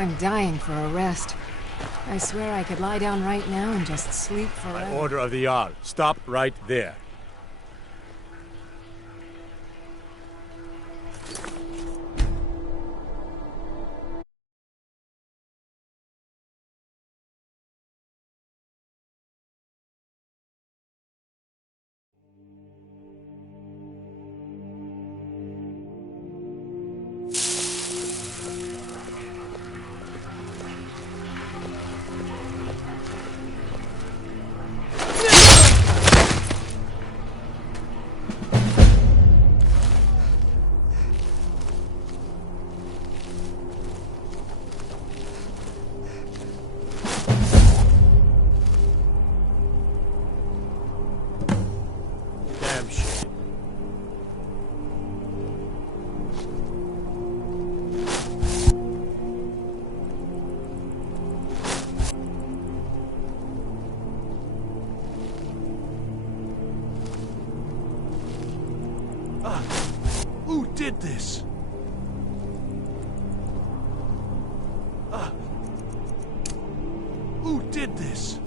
I'm dying for a rest. I swear I could lie down right now and just sleep forever. By order of the Jarl, stop right there. Who did this? Who did this?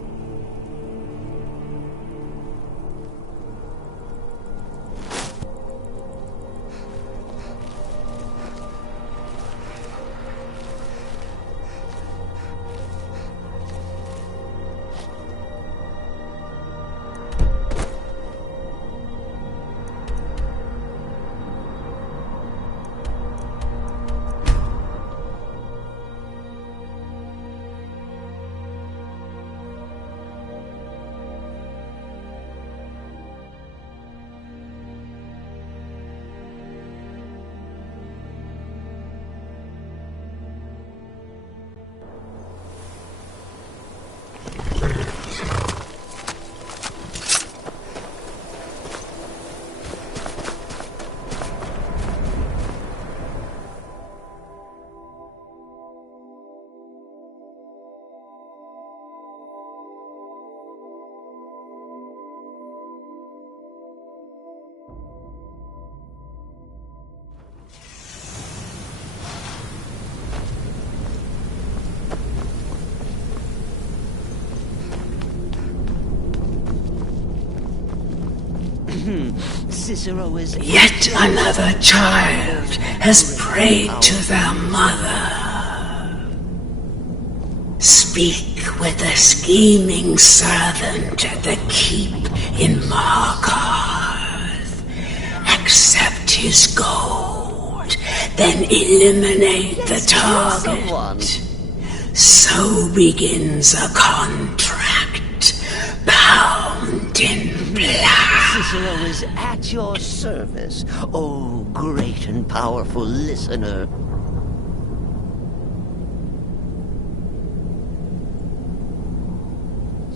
Cicero is... Yet another child has prayed to their mother. Speak with the scheming servant at the keep in Markarth. Accept his gold, then eliminate the target. So begins a contract bound in blood. Cicero is at your service, oh great and powerful listener.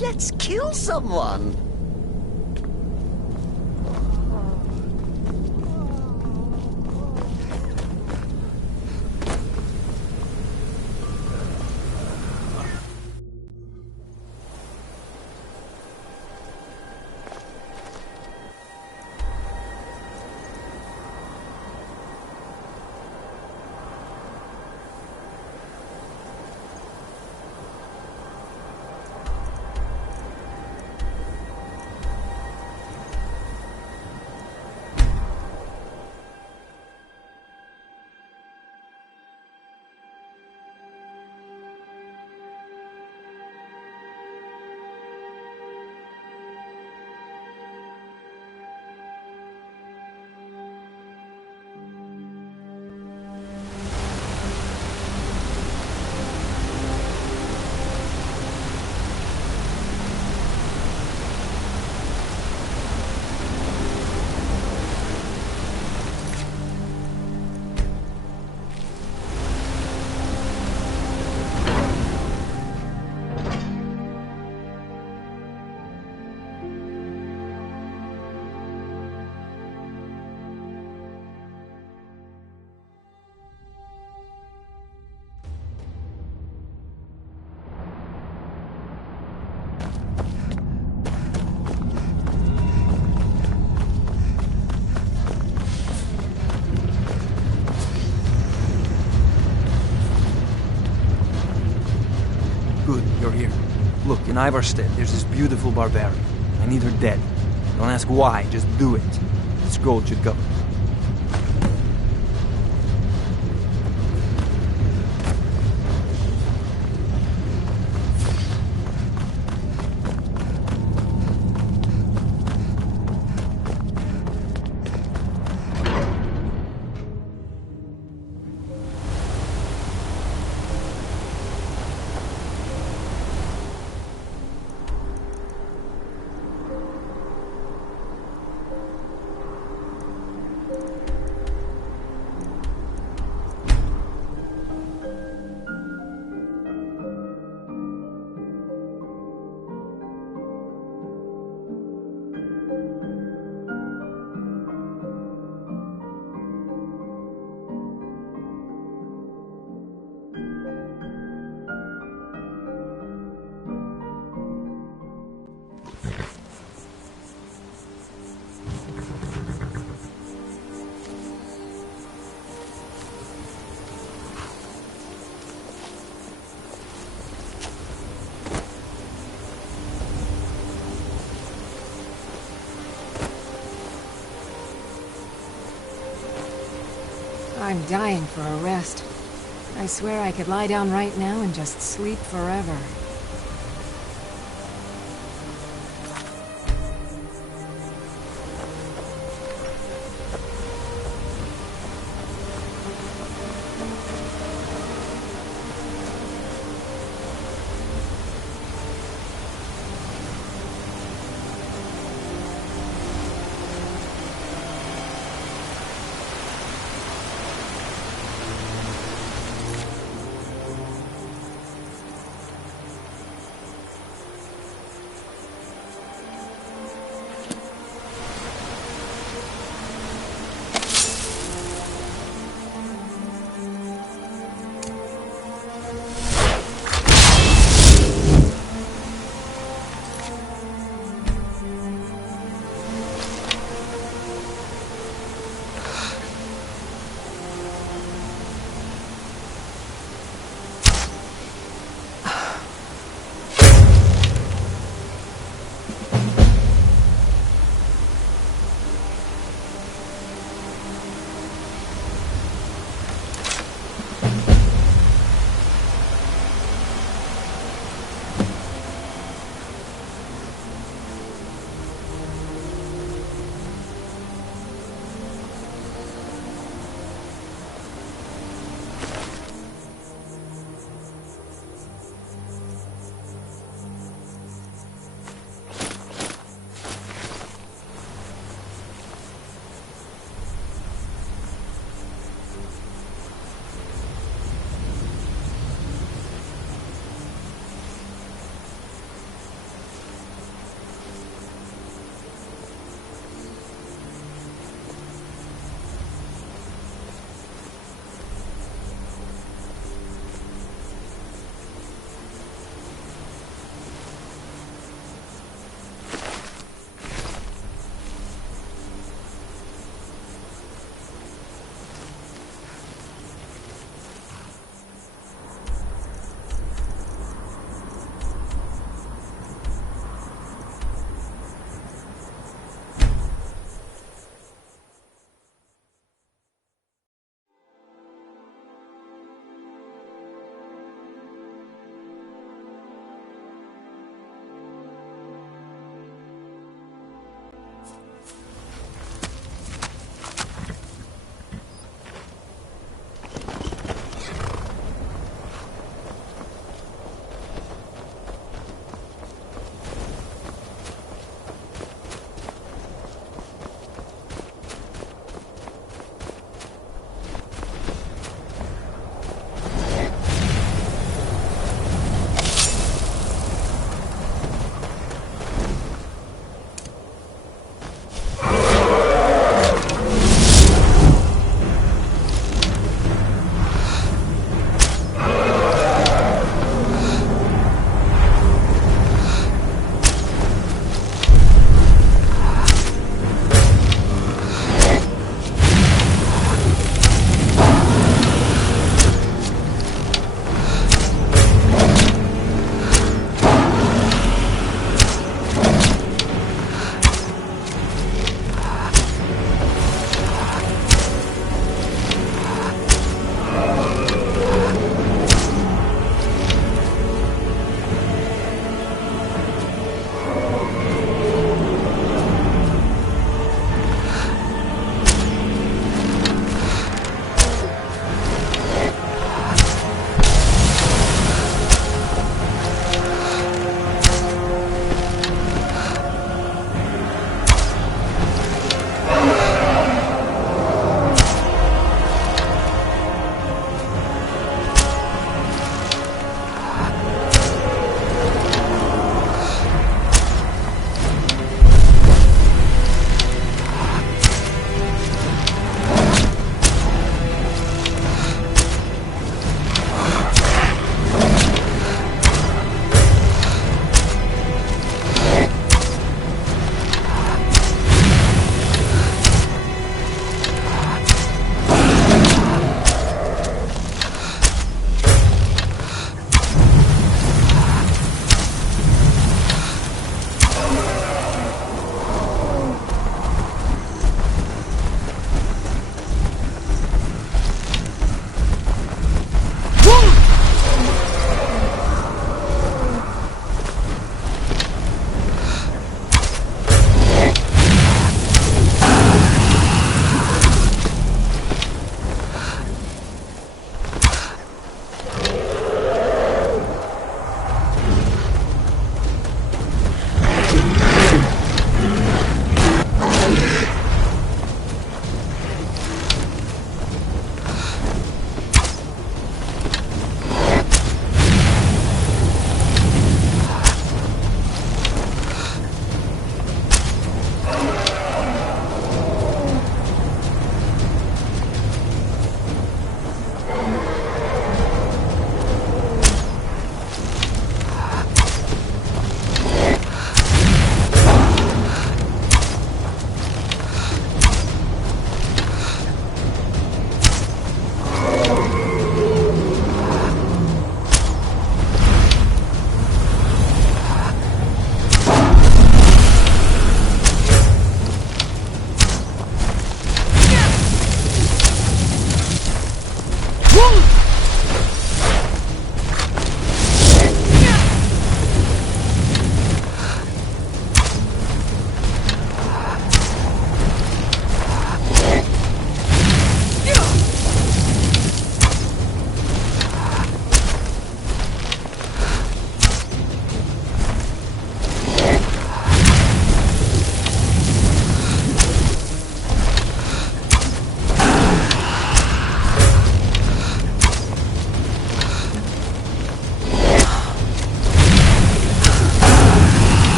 Let's kill someone. in Ivarstead, there's this beautiful barbarian. I need her dead. Don't ask why, just do it. This gold should cover it. I'm dying for a rest. I swear I could lie down right now and just sleep forever.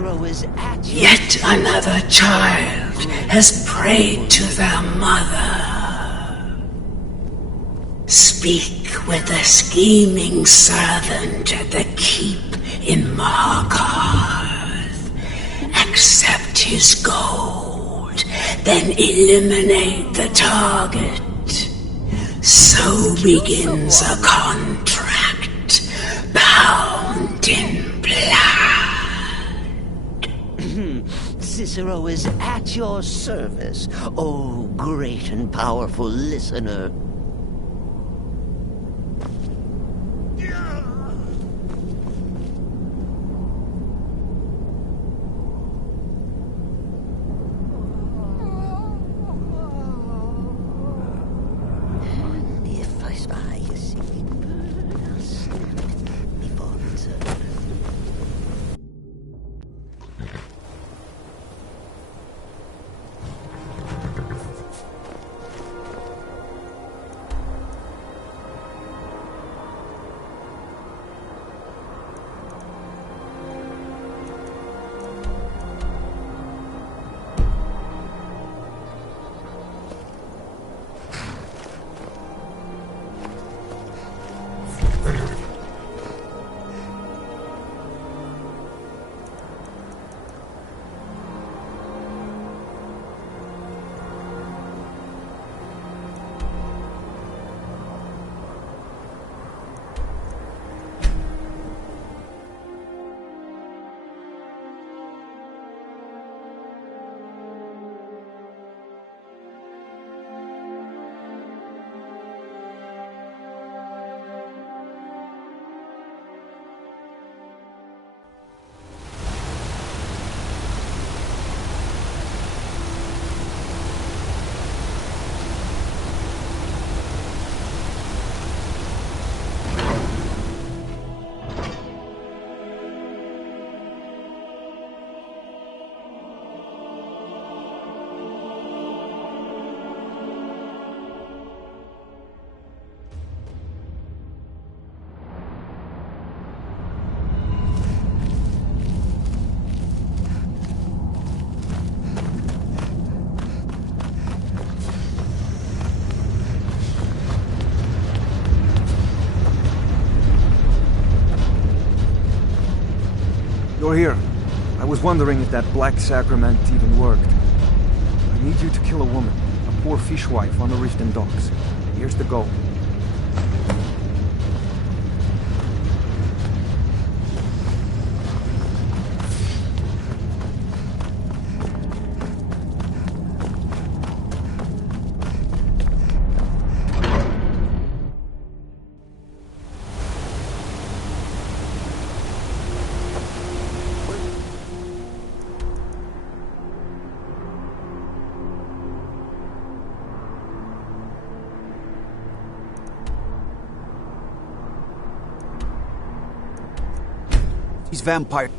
Cicero is at you. Yet another child has prayed to their mother. Speak with the scheming servant at the keep in Markarth. Accept his gold, then eliminate the target. So begins a contract bound in blood. Cicero is at your service, oh great and powerful listener. If I spy a singing bird, I'll snap it before it's over. You're here. I was wondering if that black sacrament even worked. I need you to kill a woman, a poor fishwife on the Riften docks. Here's the goal. These vampires.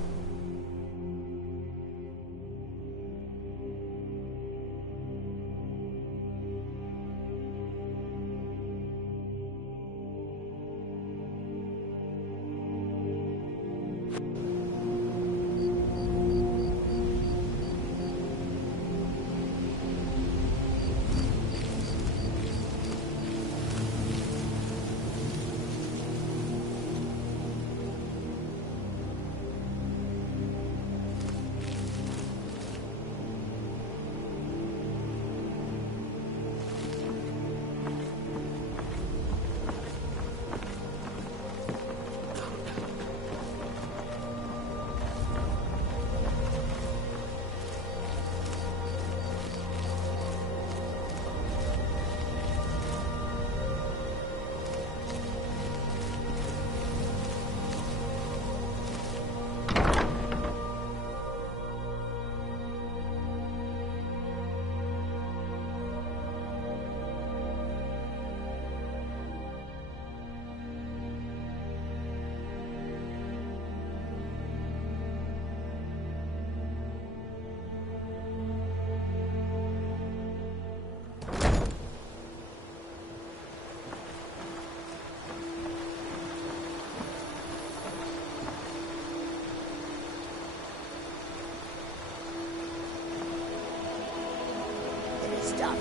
done.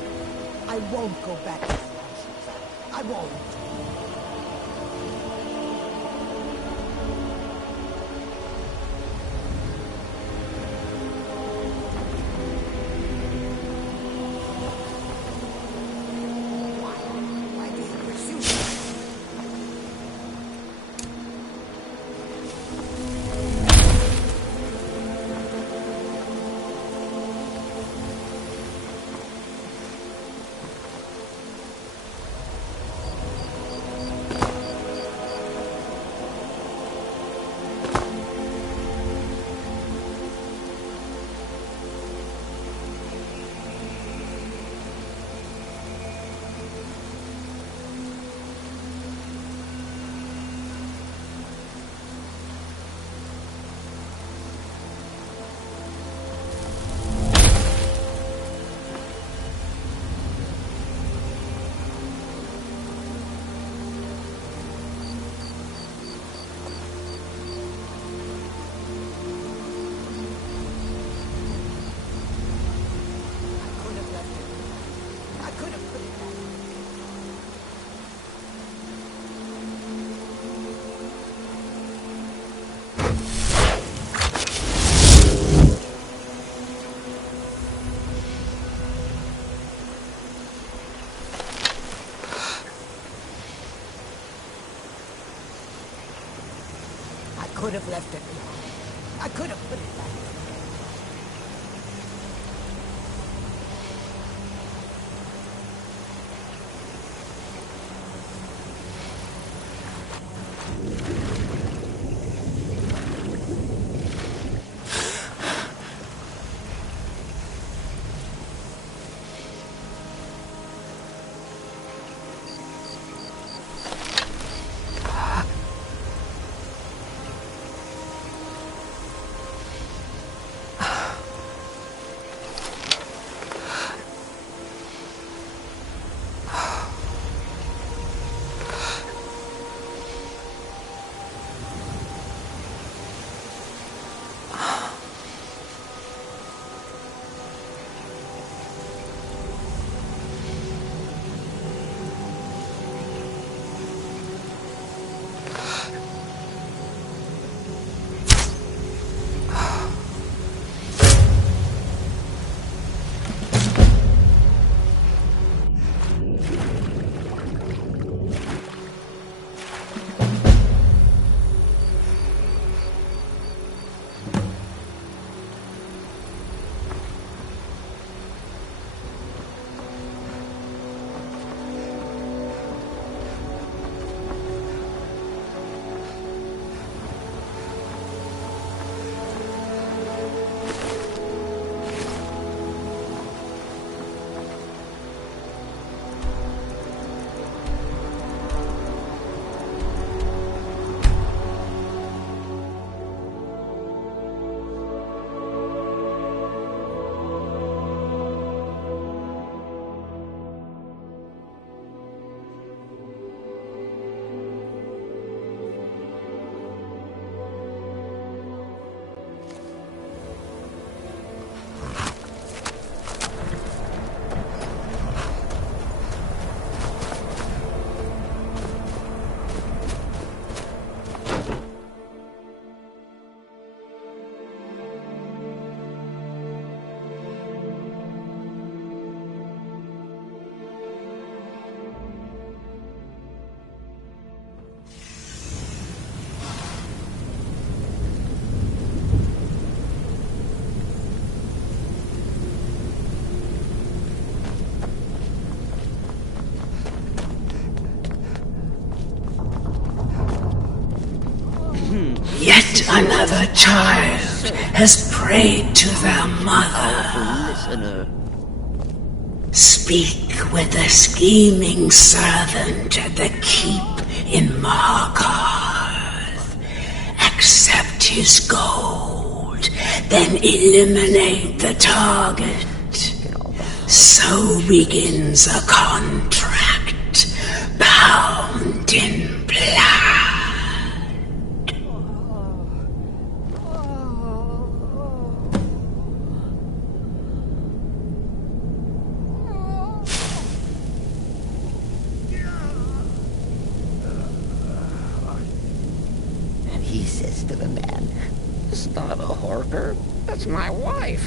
I won't go back to the Russians. I won't. I could have left it behind. I could have put it back. Yet another child has prayed to their mother. Listener. Speak with the scheming servant at the keep in Markarth. Accept his gold, then eliminate the target. So begins a contract bound in blood. Parker. That's my wife.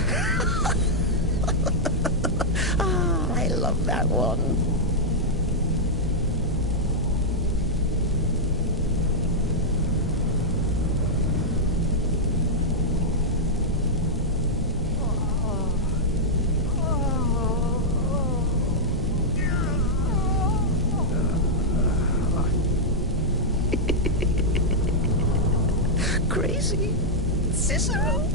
I love that one. Crazy? Cicero?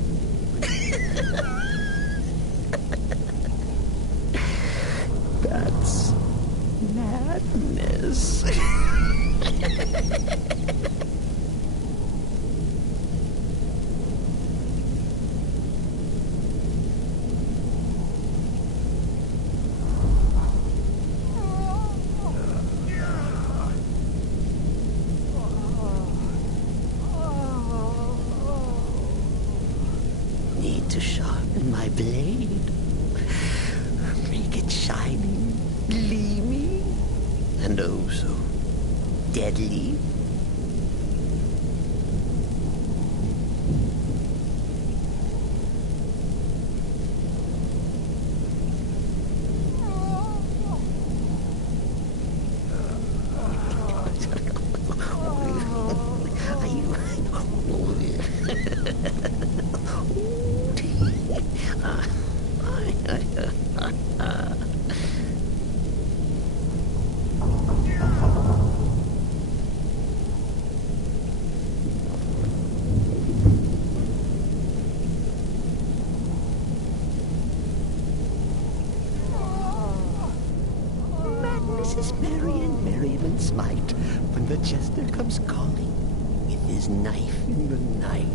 That's madness. Need to sharpen my blade. Make it shining, gleaming, and oh so deadly. Madness is merry and merriment smite when the jester comes calling with his knife in the night.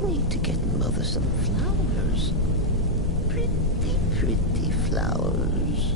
Need to get Mother some flowers. Pretty, pretty flowers.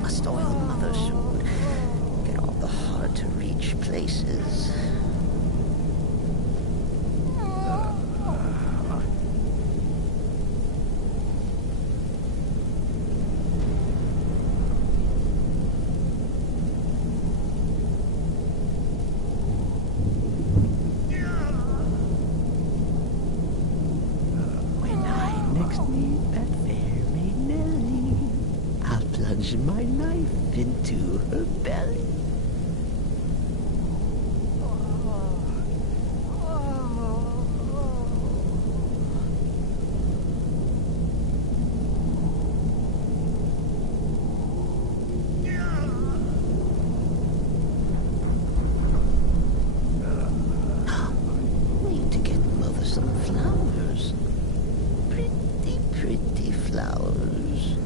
Must oil Mother soon. Get all the hard-to-reach places. When I next meet that fair maid Nellie, I'll plunge my knife into her belly. Need to get Mother some flowers. Pretty, pretty flowers.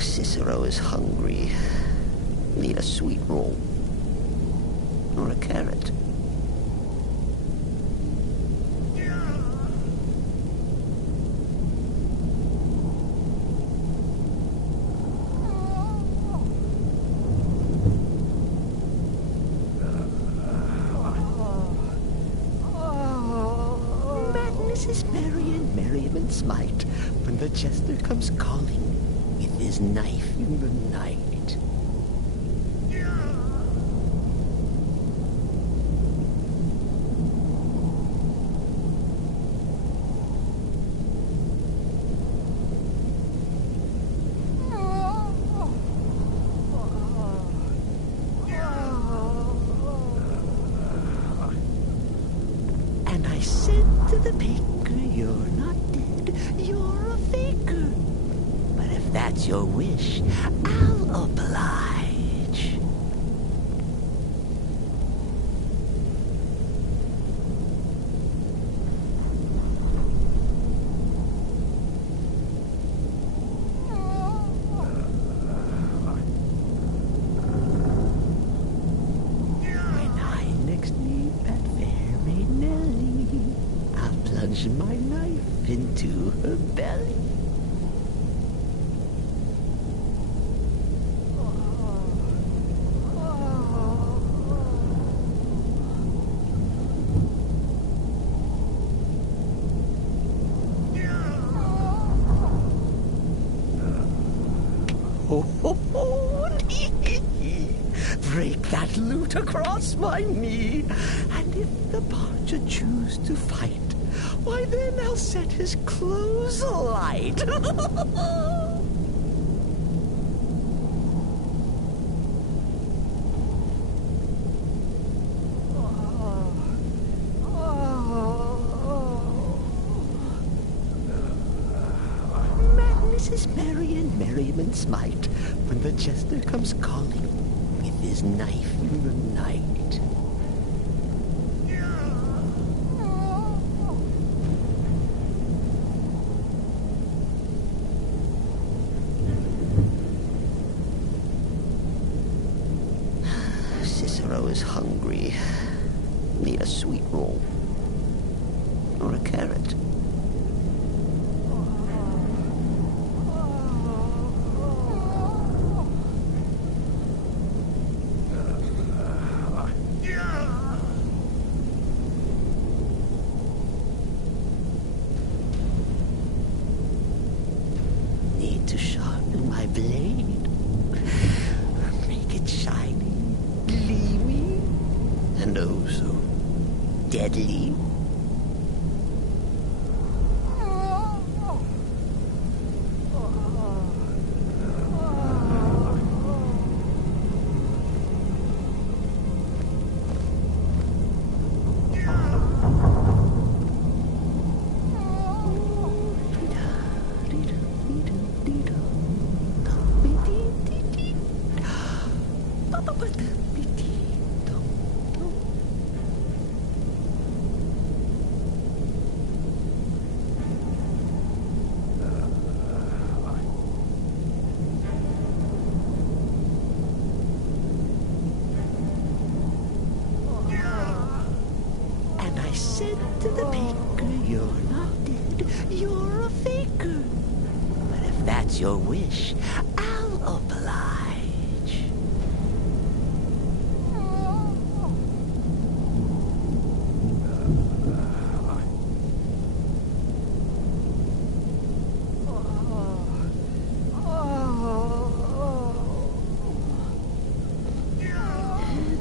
Cicero is hungry. Need a sweet roll. Or a carrot. Madness is merry and merriment smite when the jester comes calling with his knife in the night. I said to the baker, you're not dead, you're a faker. But if that's your wish, I'll oblige. My knife into her belly. Break that lute across my knee, and if the parcher choose to fight, why then I'll set his clothes alight. Madness is merry and merriment's might when the jester comes calling with his knife in the night. Is hungry. Need a sweet roll. Or a carrot. Need to sharpen my blade. Make it shiny, gleamy, and oh so deadly. To the baker, you're not dead, you're a faker. But if that's your wish, I'll oblige.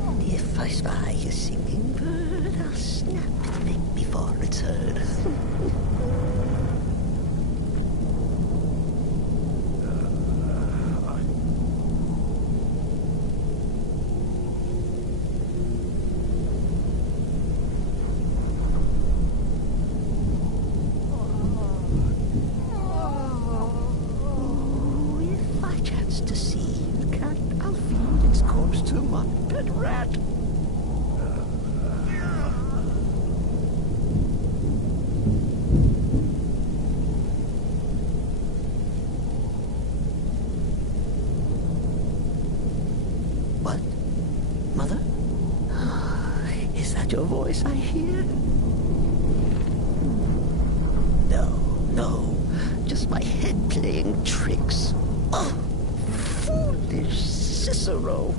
And if I spy a singing bird, I'll snap its neck before it's heard. If I chance to see the cat, I'll feed its corpse to my pet rat. What? Mother? Is that your voice I hear? No. Just my head playing tricks. Oh, foolish Cicero.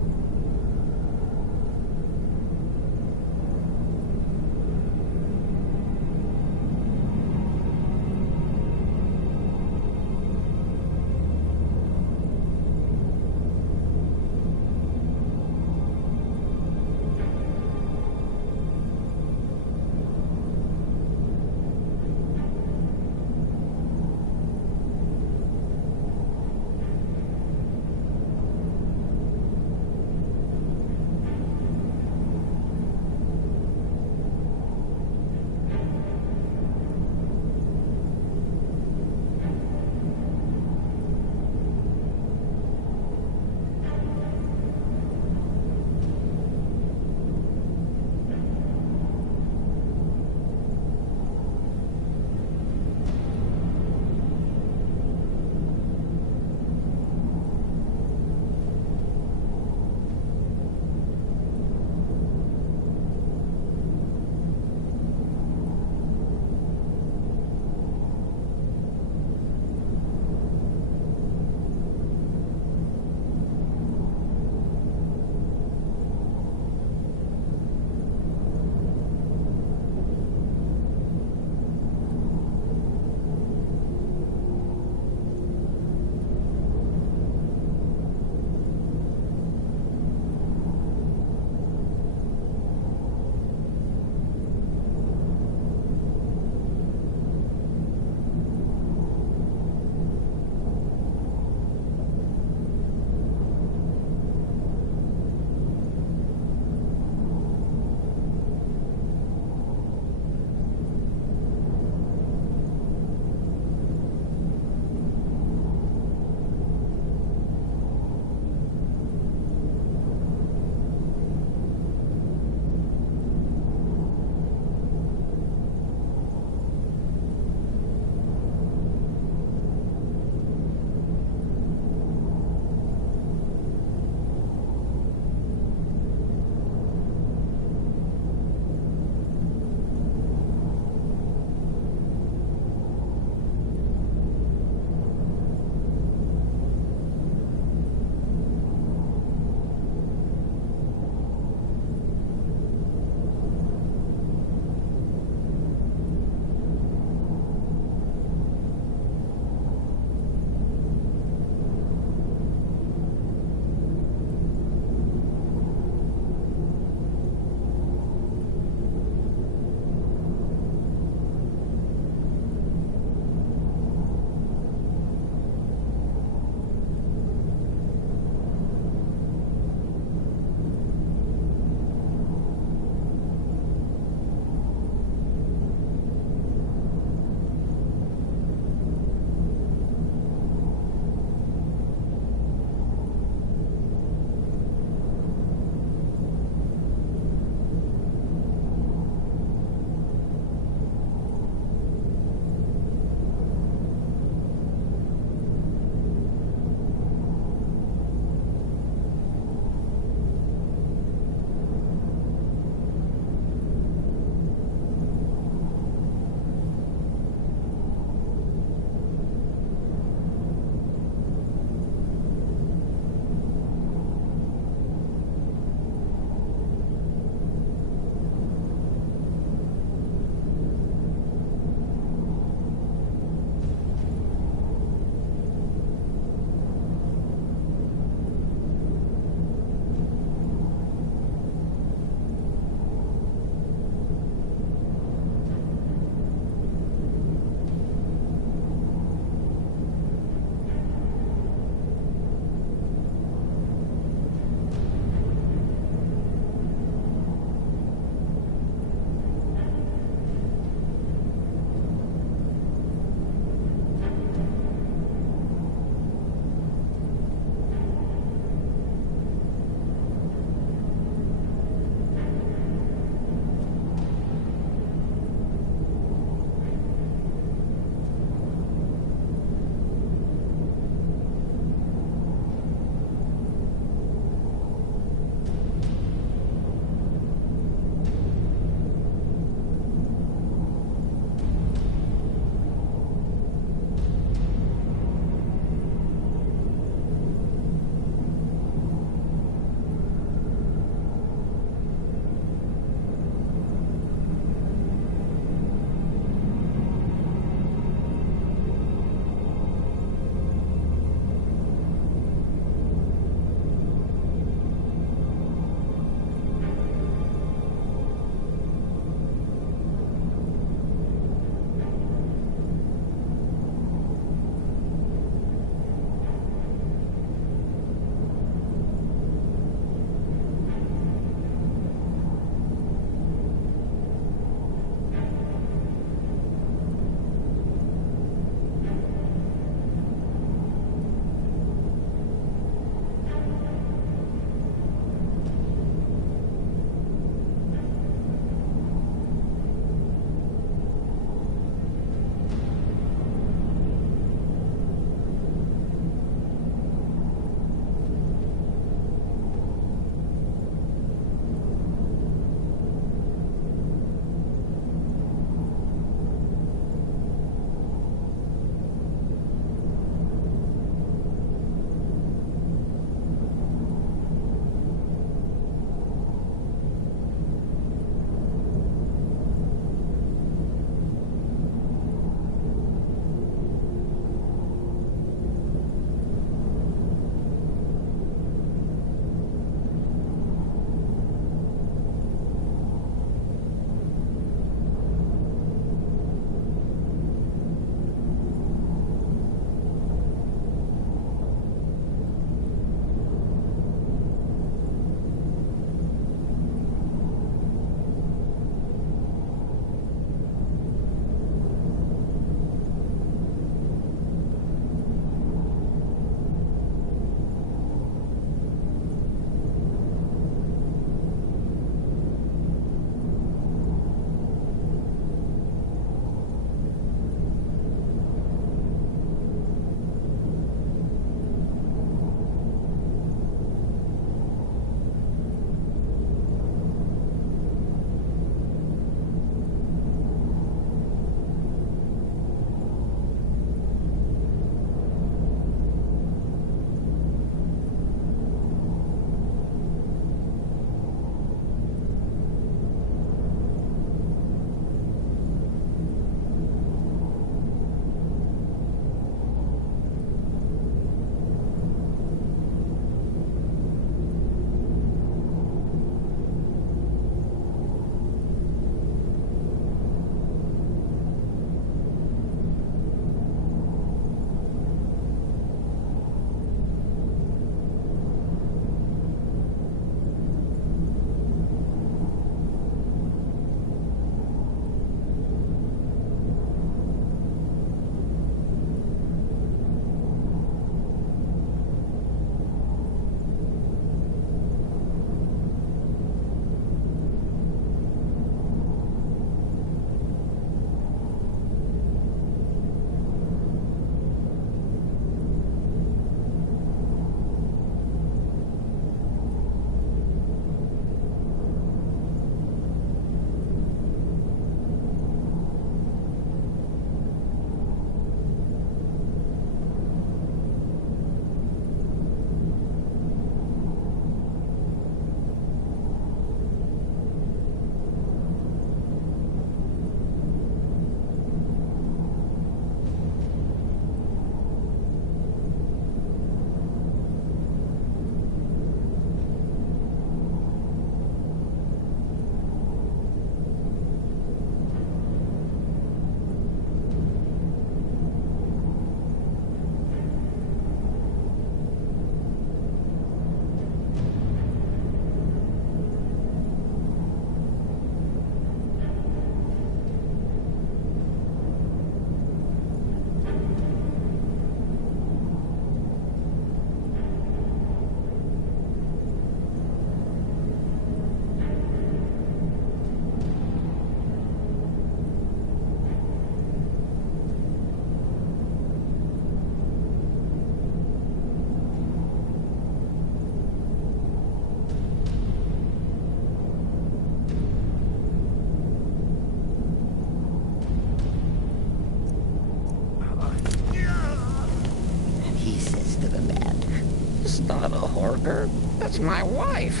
That's not a Horker. That's my wife.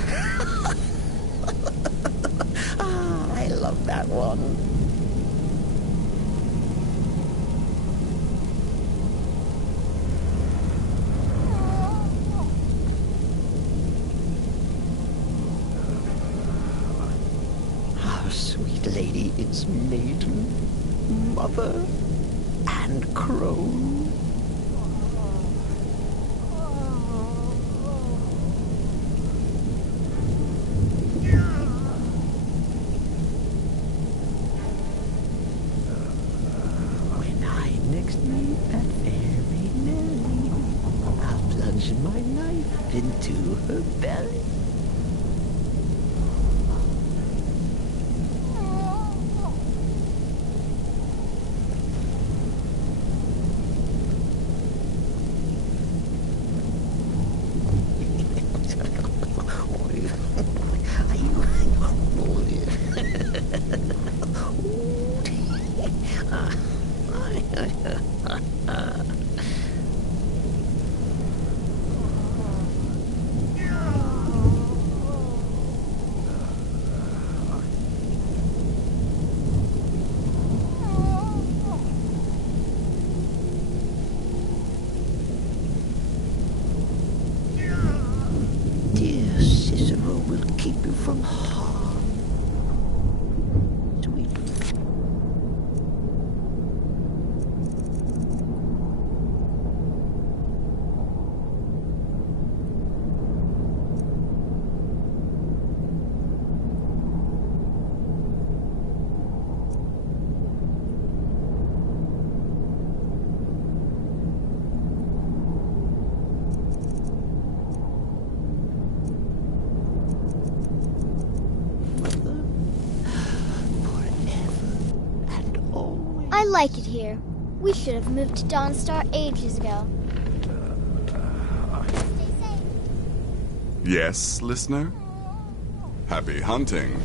Ah, I love that one. Our sweet lady is maiden, mother, and crone. When I next meet that fairy Nelly, I'll plunge my knife into her belly. Dear Cicero will keep you from harm. Sweet. I like it here. We should have moved to Dawnstar ages ago. Yes, listener? Happy hunting.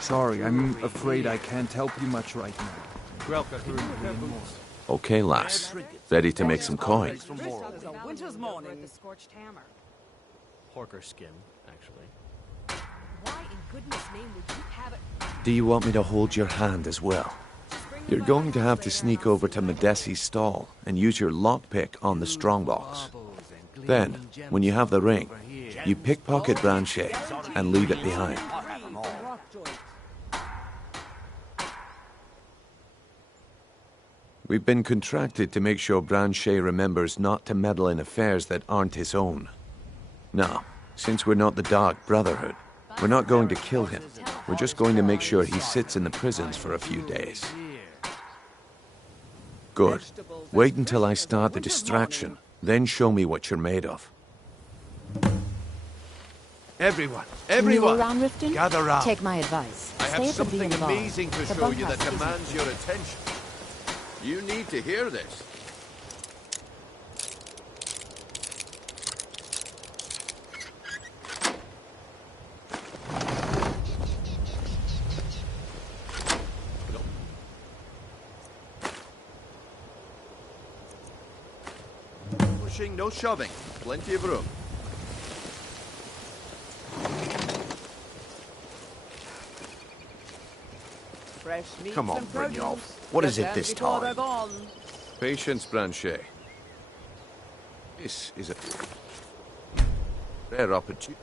Sorry, I'm afraid I can't help you much right now. Okay, lass. Ready to make some coin. Winter's morning. Horker skin, actually. Why in goodness name would you have it? Do you want me to hold your hand as well? You're going to have to sneak over to Medesi's stall and use your lockpick on the strongbox. Then, when you have the ring, you pickpocket Branchet and leave it behind. We've been contracted to make sure Branchet remembers not to meddle in affairs that aren't his own. Now, since we're not the Dark Brotherhood, we're not going to kill him. We're just going to make sure he sits in the prisons for a few days. Good. Wait until I start the distraction, then show me what you're made of. Everyone, New around Riften? gather round. Take my advice. I Stay have at the something B&B. amazing to The show you that bunkhouse isn't demands your attention. You need to hear this. Pushing, no shoving. Plenty of room. Come on, Brynjolf. What is it this time? Patience, Branchet. This is a rare opportunity.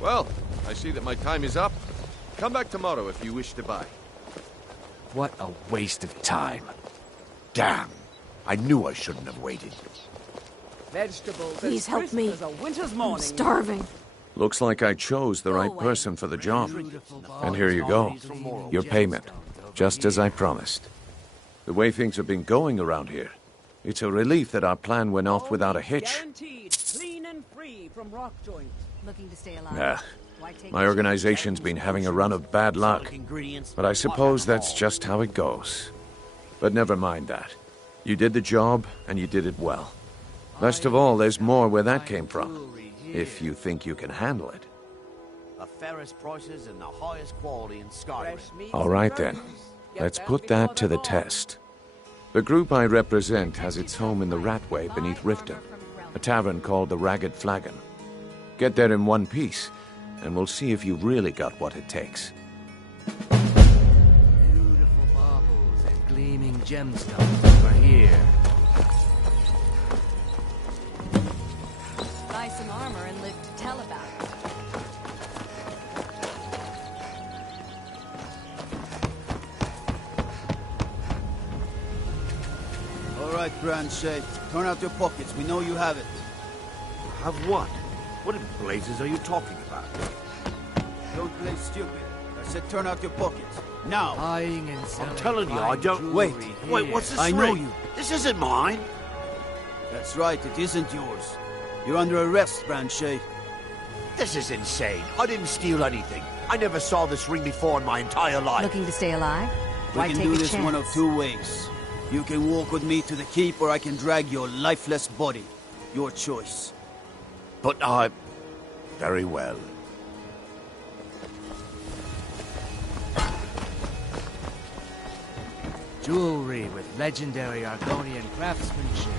Well, I see that my time is up. Come back tomorrow if you wish to buy. What a waste of time. Damn. I knew I shouldn't have waited. Vegetables. Please help me. I'm starving. Looks like I chose the right person for the job. And here you go. Your payment. Just as I promised. The way things have been going around here, it's a relief that our plan went off without a hitch. Guaranteed, clean and free from rock joint. Looking to stay alive. Nah. My organization's been having a run of bad luck. But I suppose that's just how it goes. But never mind that. You did the job, and you did it well. Best of all, there's more where that came from. If you think you can handle it. The fairest prices and the highest quality in Skyrim. All right then. Let's put that to the test. The group I represent has its home in the Ratway beneath Riften, a tavern called the Ragged Flagon. Get there in one piece, and we'll see if you've really got what it takes. Beautiful baubles and gleaming gemstones over here. Buy some armor and live to tell about it. All right, Branchet. Turn out your pockets. We know you have it. Have what? What in blazes are you talking about? Don't play stupid. I said turn out your pockets. Now! Buying and selling. I'm telling you, I don't... Wait. Wait, what's this I ring? know you. This isn't mine. That's right, it isn't yours. You're under arrest, Branchet. This is insane. I didn't steal anything. I never saw this ring before in my entire life. Looking to stay alive? We Why can take do a this chance? one of two ways. You can walk with me to the keep, or I can drag your lifeless body. Your choice. But I... Very well. Jewelry with legendary Argonian craftsmanship.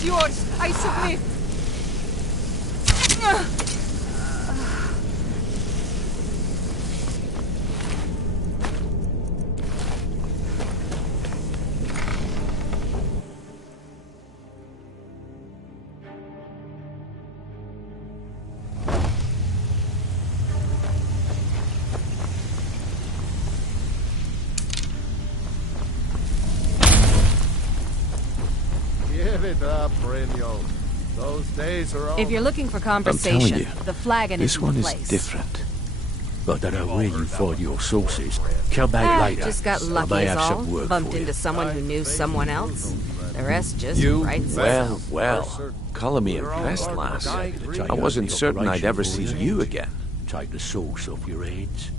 is yours. I submit. Give it up, Brynjolf. Those days are over. If you're looking for I'm telling conversation, you, the flagon this is one in is place. different. I don't know where you find your sources. Come back later. Just got I lucky may is have all. some work Bumped for you. into someone who knew someone else. The rest just You- writes Well, itself. well. Color me impressed, lass. I wasn't certain I'd ever see you again. Take the sauce off your heads.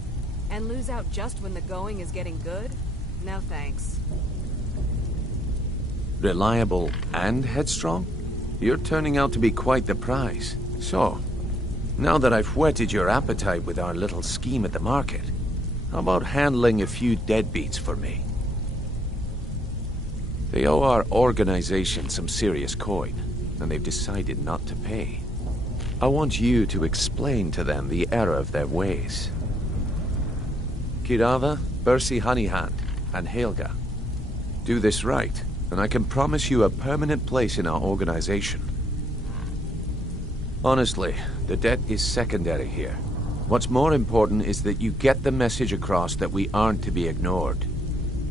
And lose out just when the going is getting good? No thanks. Reliable and headstrong? You're turning out to be quite the prize. So, now that I've whetted your appetite with our little scheme at the market, how about handling a few deadbeats for me? They owe our organization some serious coin, and they've decided not to pay. I want you to explain to them the error of their ways. Kirava, Bersi Honeyhand, and Helga. Do this right, and I can promise you a permanent place in our organization. Honestly, the debt is secondary here. What's more important is that you get the message across that we aren't to be ignored.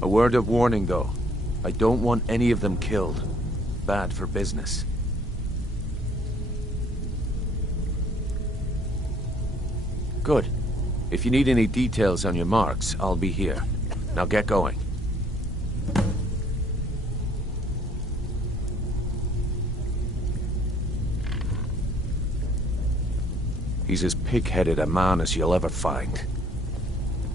A word of warning, though. I don't want any of them killed. Bad for business. Good. If you need any details on your marks, I'll be here. Now get going. He's as pig-headed a man as you'll ever find.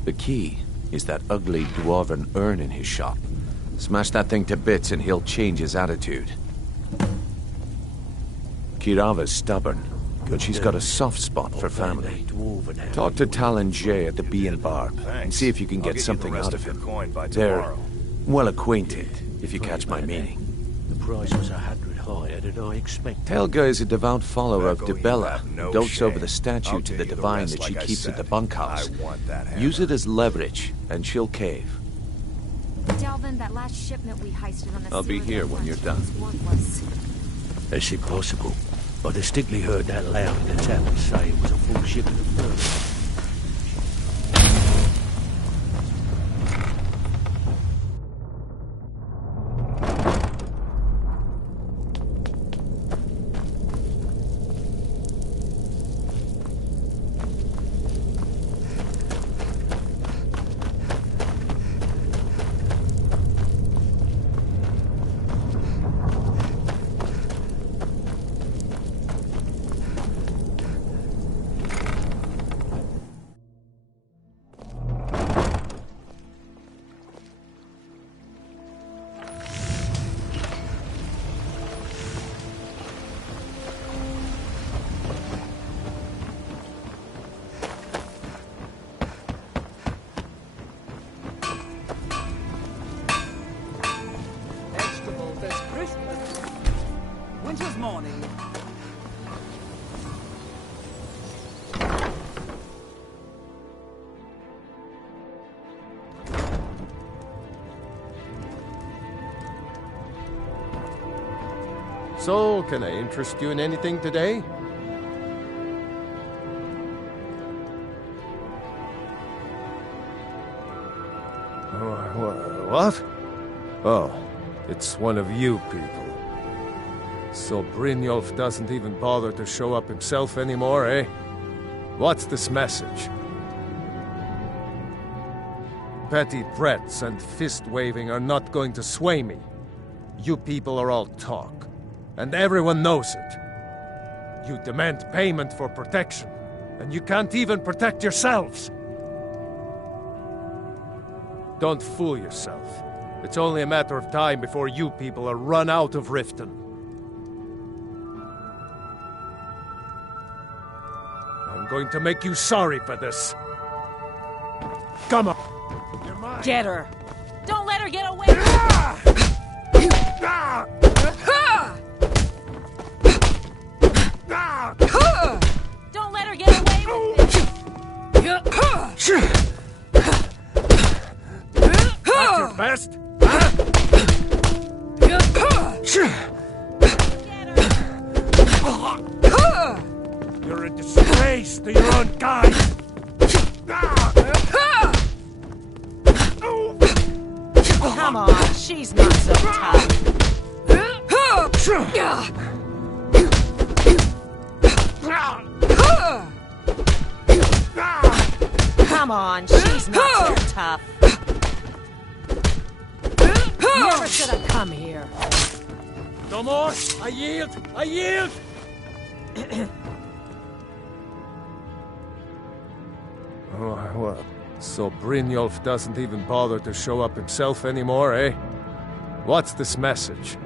The key is that ugly dwarven urn in his shop. Smash that thing to bits and he'll change his attitude. Kirava's stubborn, but she's got a soft spot for family. Talk to Talon Jay at the Bee and Barb and see if you can get something out of him. They're well acquainted, if you catch my meaning. The price was 100 higher than I expected. Helga is a devout follower of Dibella, who dotes over the statue to the divine that she keeps at the bunkhouse. Use it as leverage, and she'll cave. Delvin, that last shipment we heisted on the I'll be sewer here when you're done. That's impossible. I distinctly heard that loud in the tavern say it was a full shipment of furs. Winter's morning. So, can I interest you in anything today? What? Oh, it's one of you people. So Brynjolf doesn't even bother to show up himself anymore, eh? What's this message? Petty threats and fist-waving are not going to sway me. You people are all talk, and everyone knows it. You demand payment for protection, and you can't even protect yourselves. Don't fool yourself. It's only a matter of time before you people are run out of Riften. I'm going to make you sorry for this. Come on. Get her! Don't let her get away! rest? Huh? You're a disgrace to your own kind. Come on, she's not so tough. Come on, she's not so tough. Never should have come here. No more! I yield! I yield! Oh, well, so Brynjolf doesn't even bother to show up himself anymore, eh? What's this message?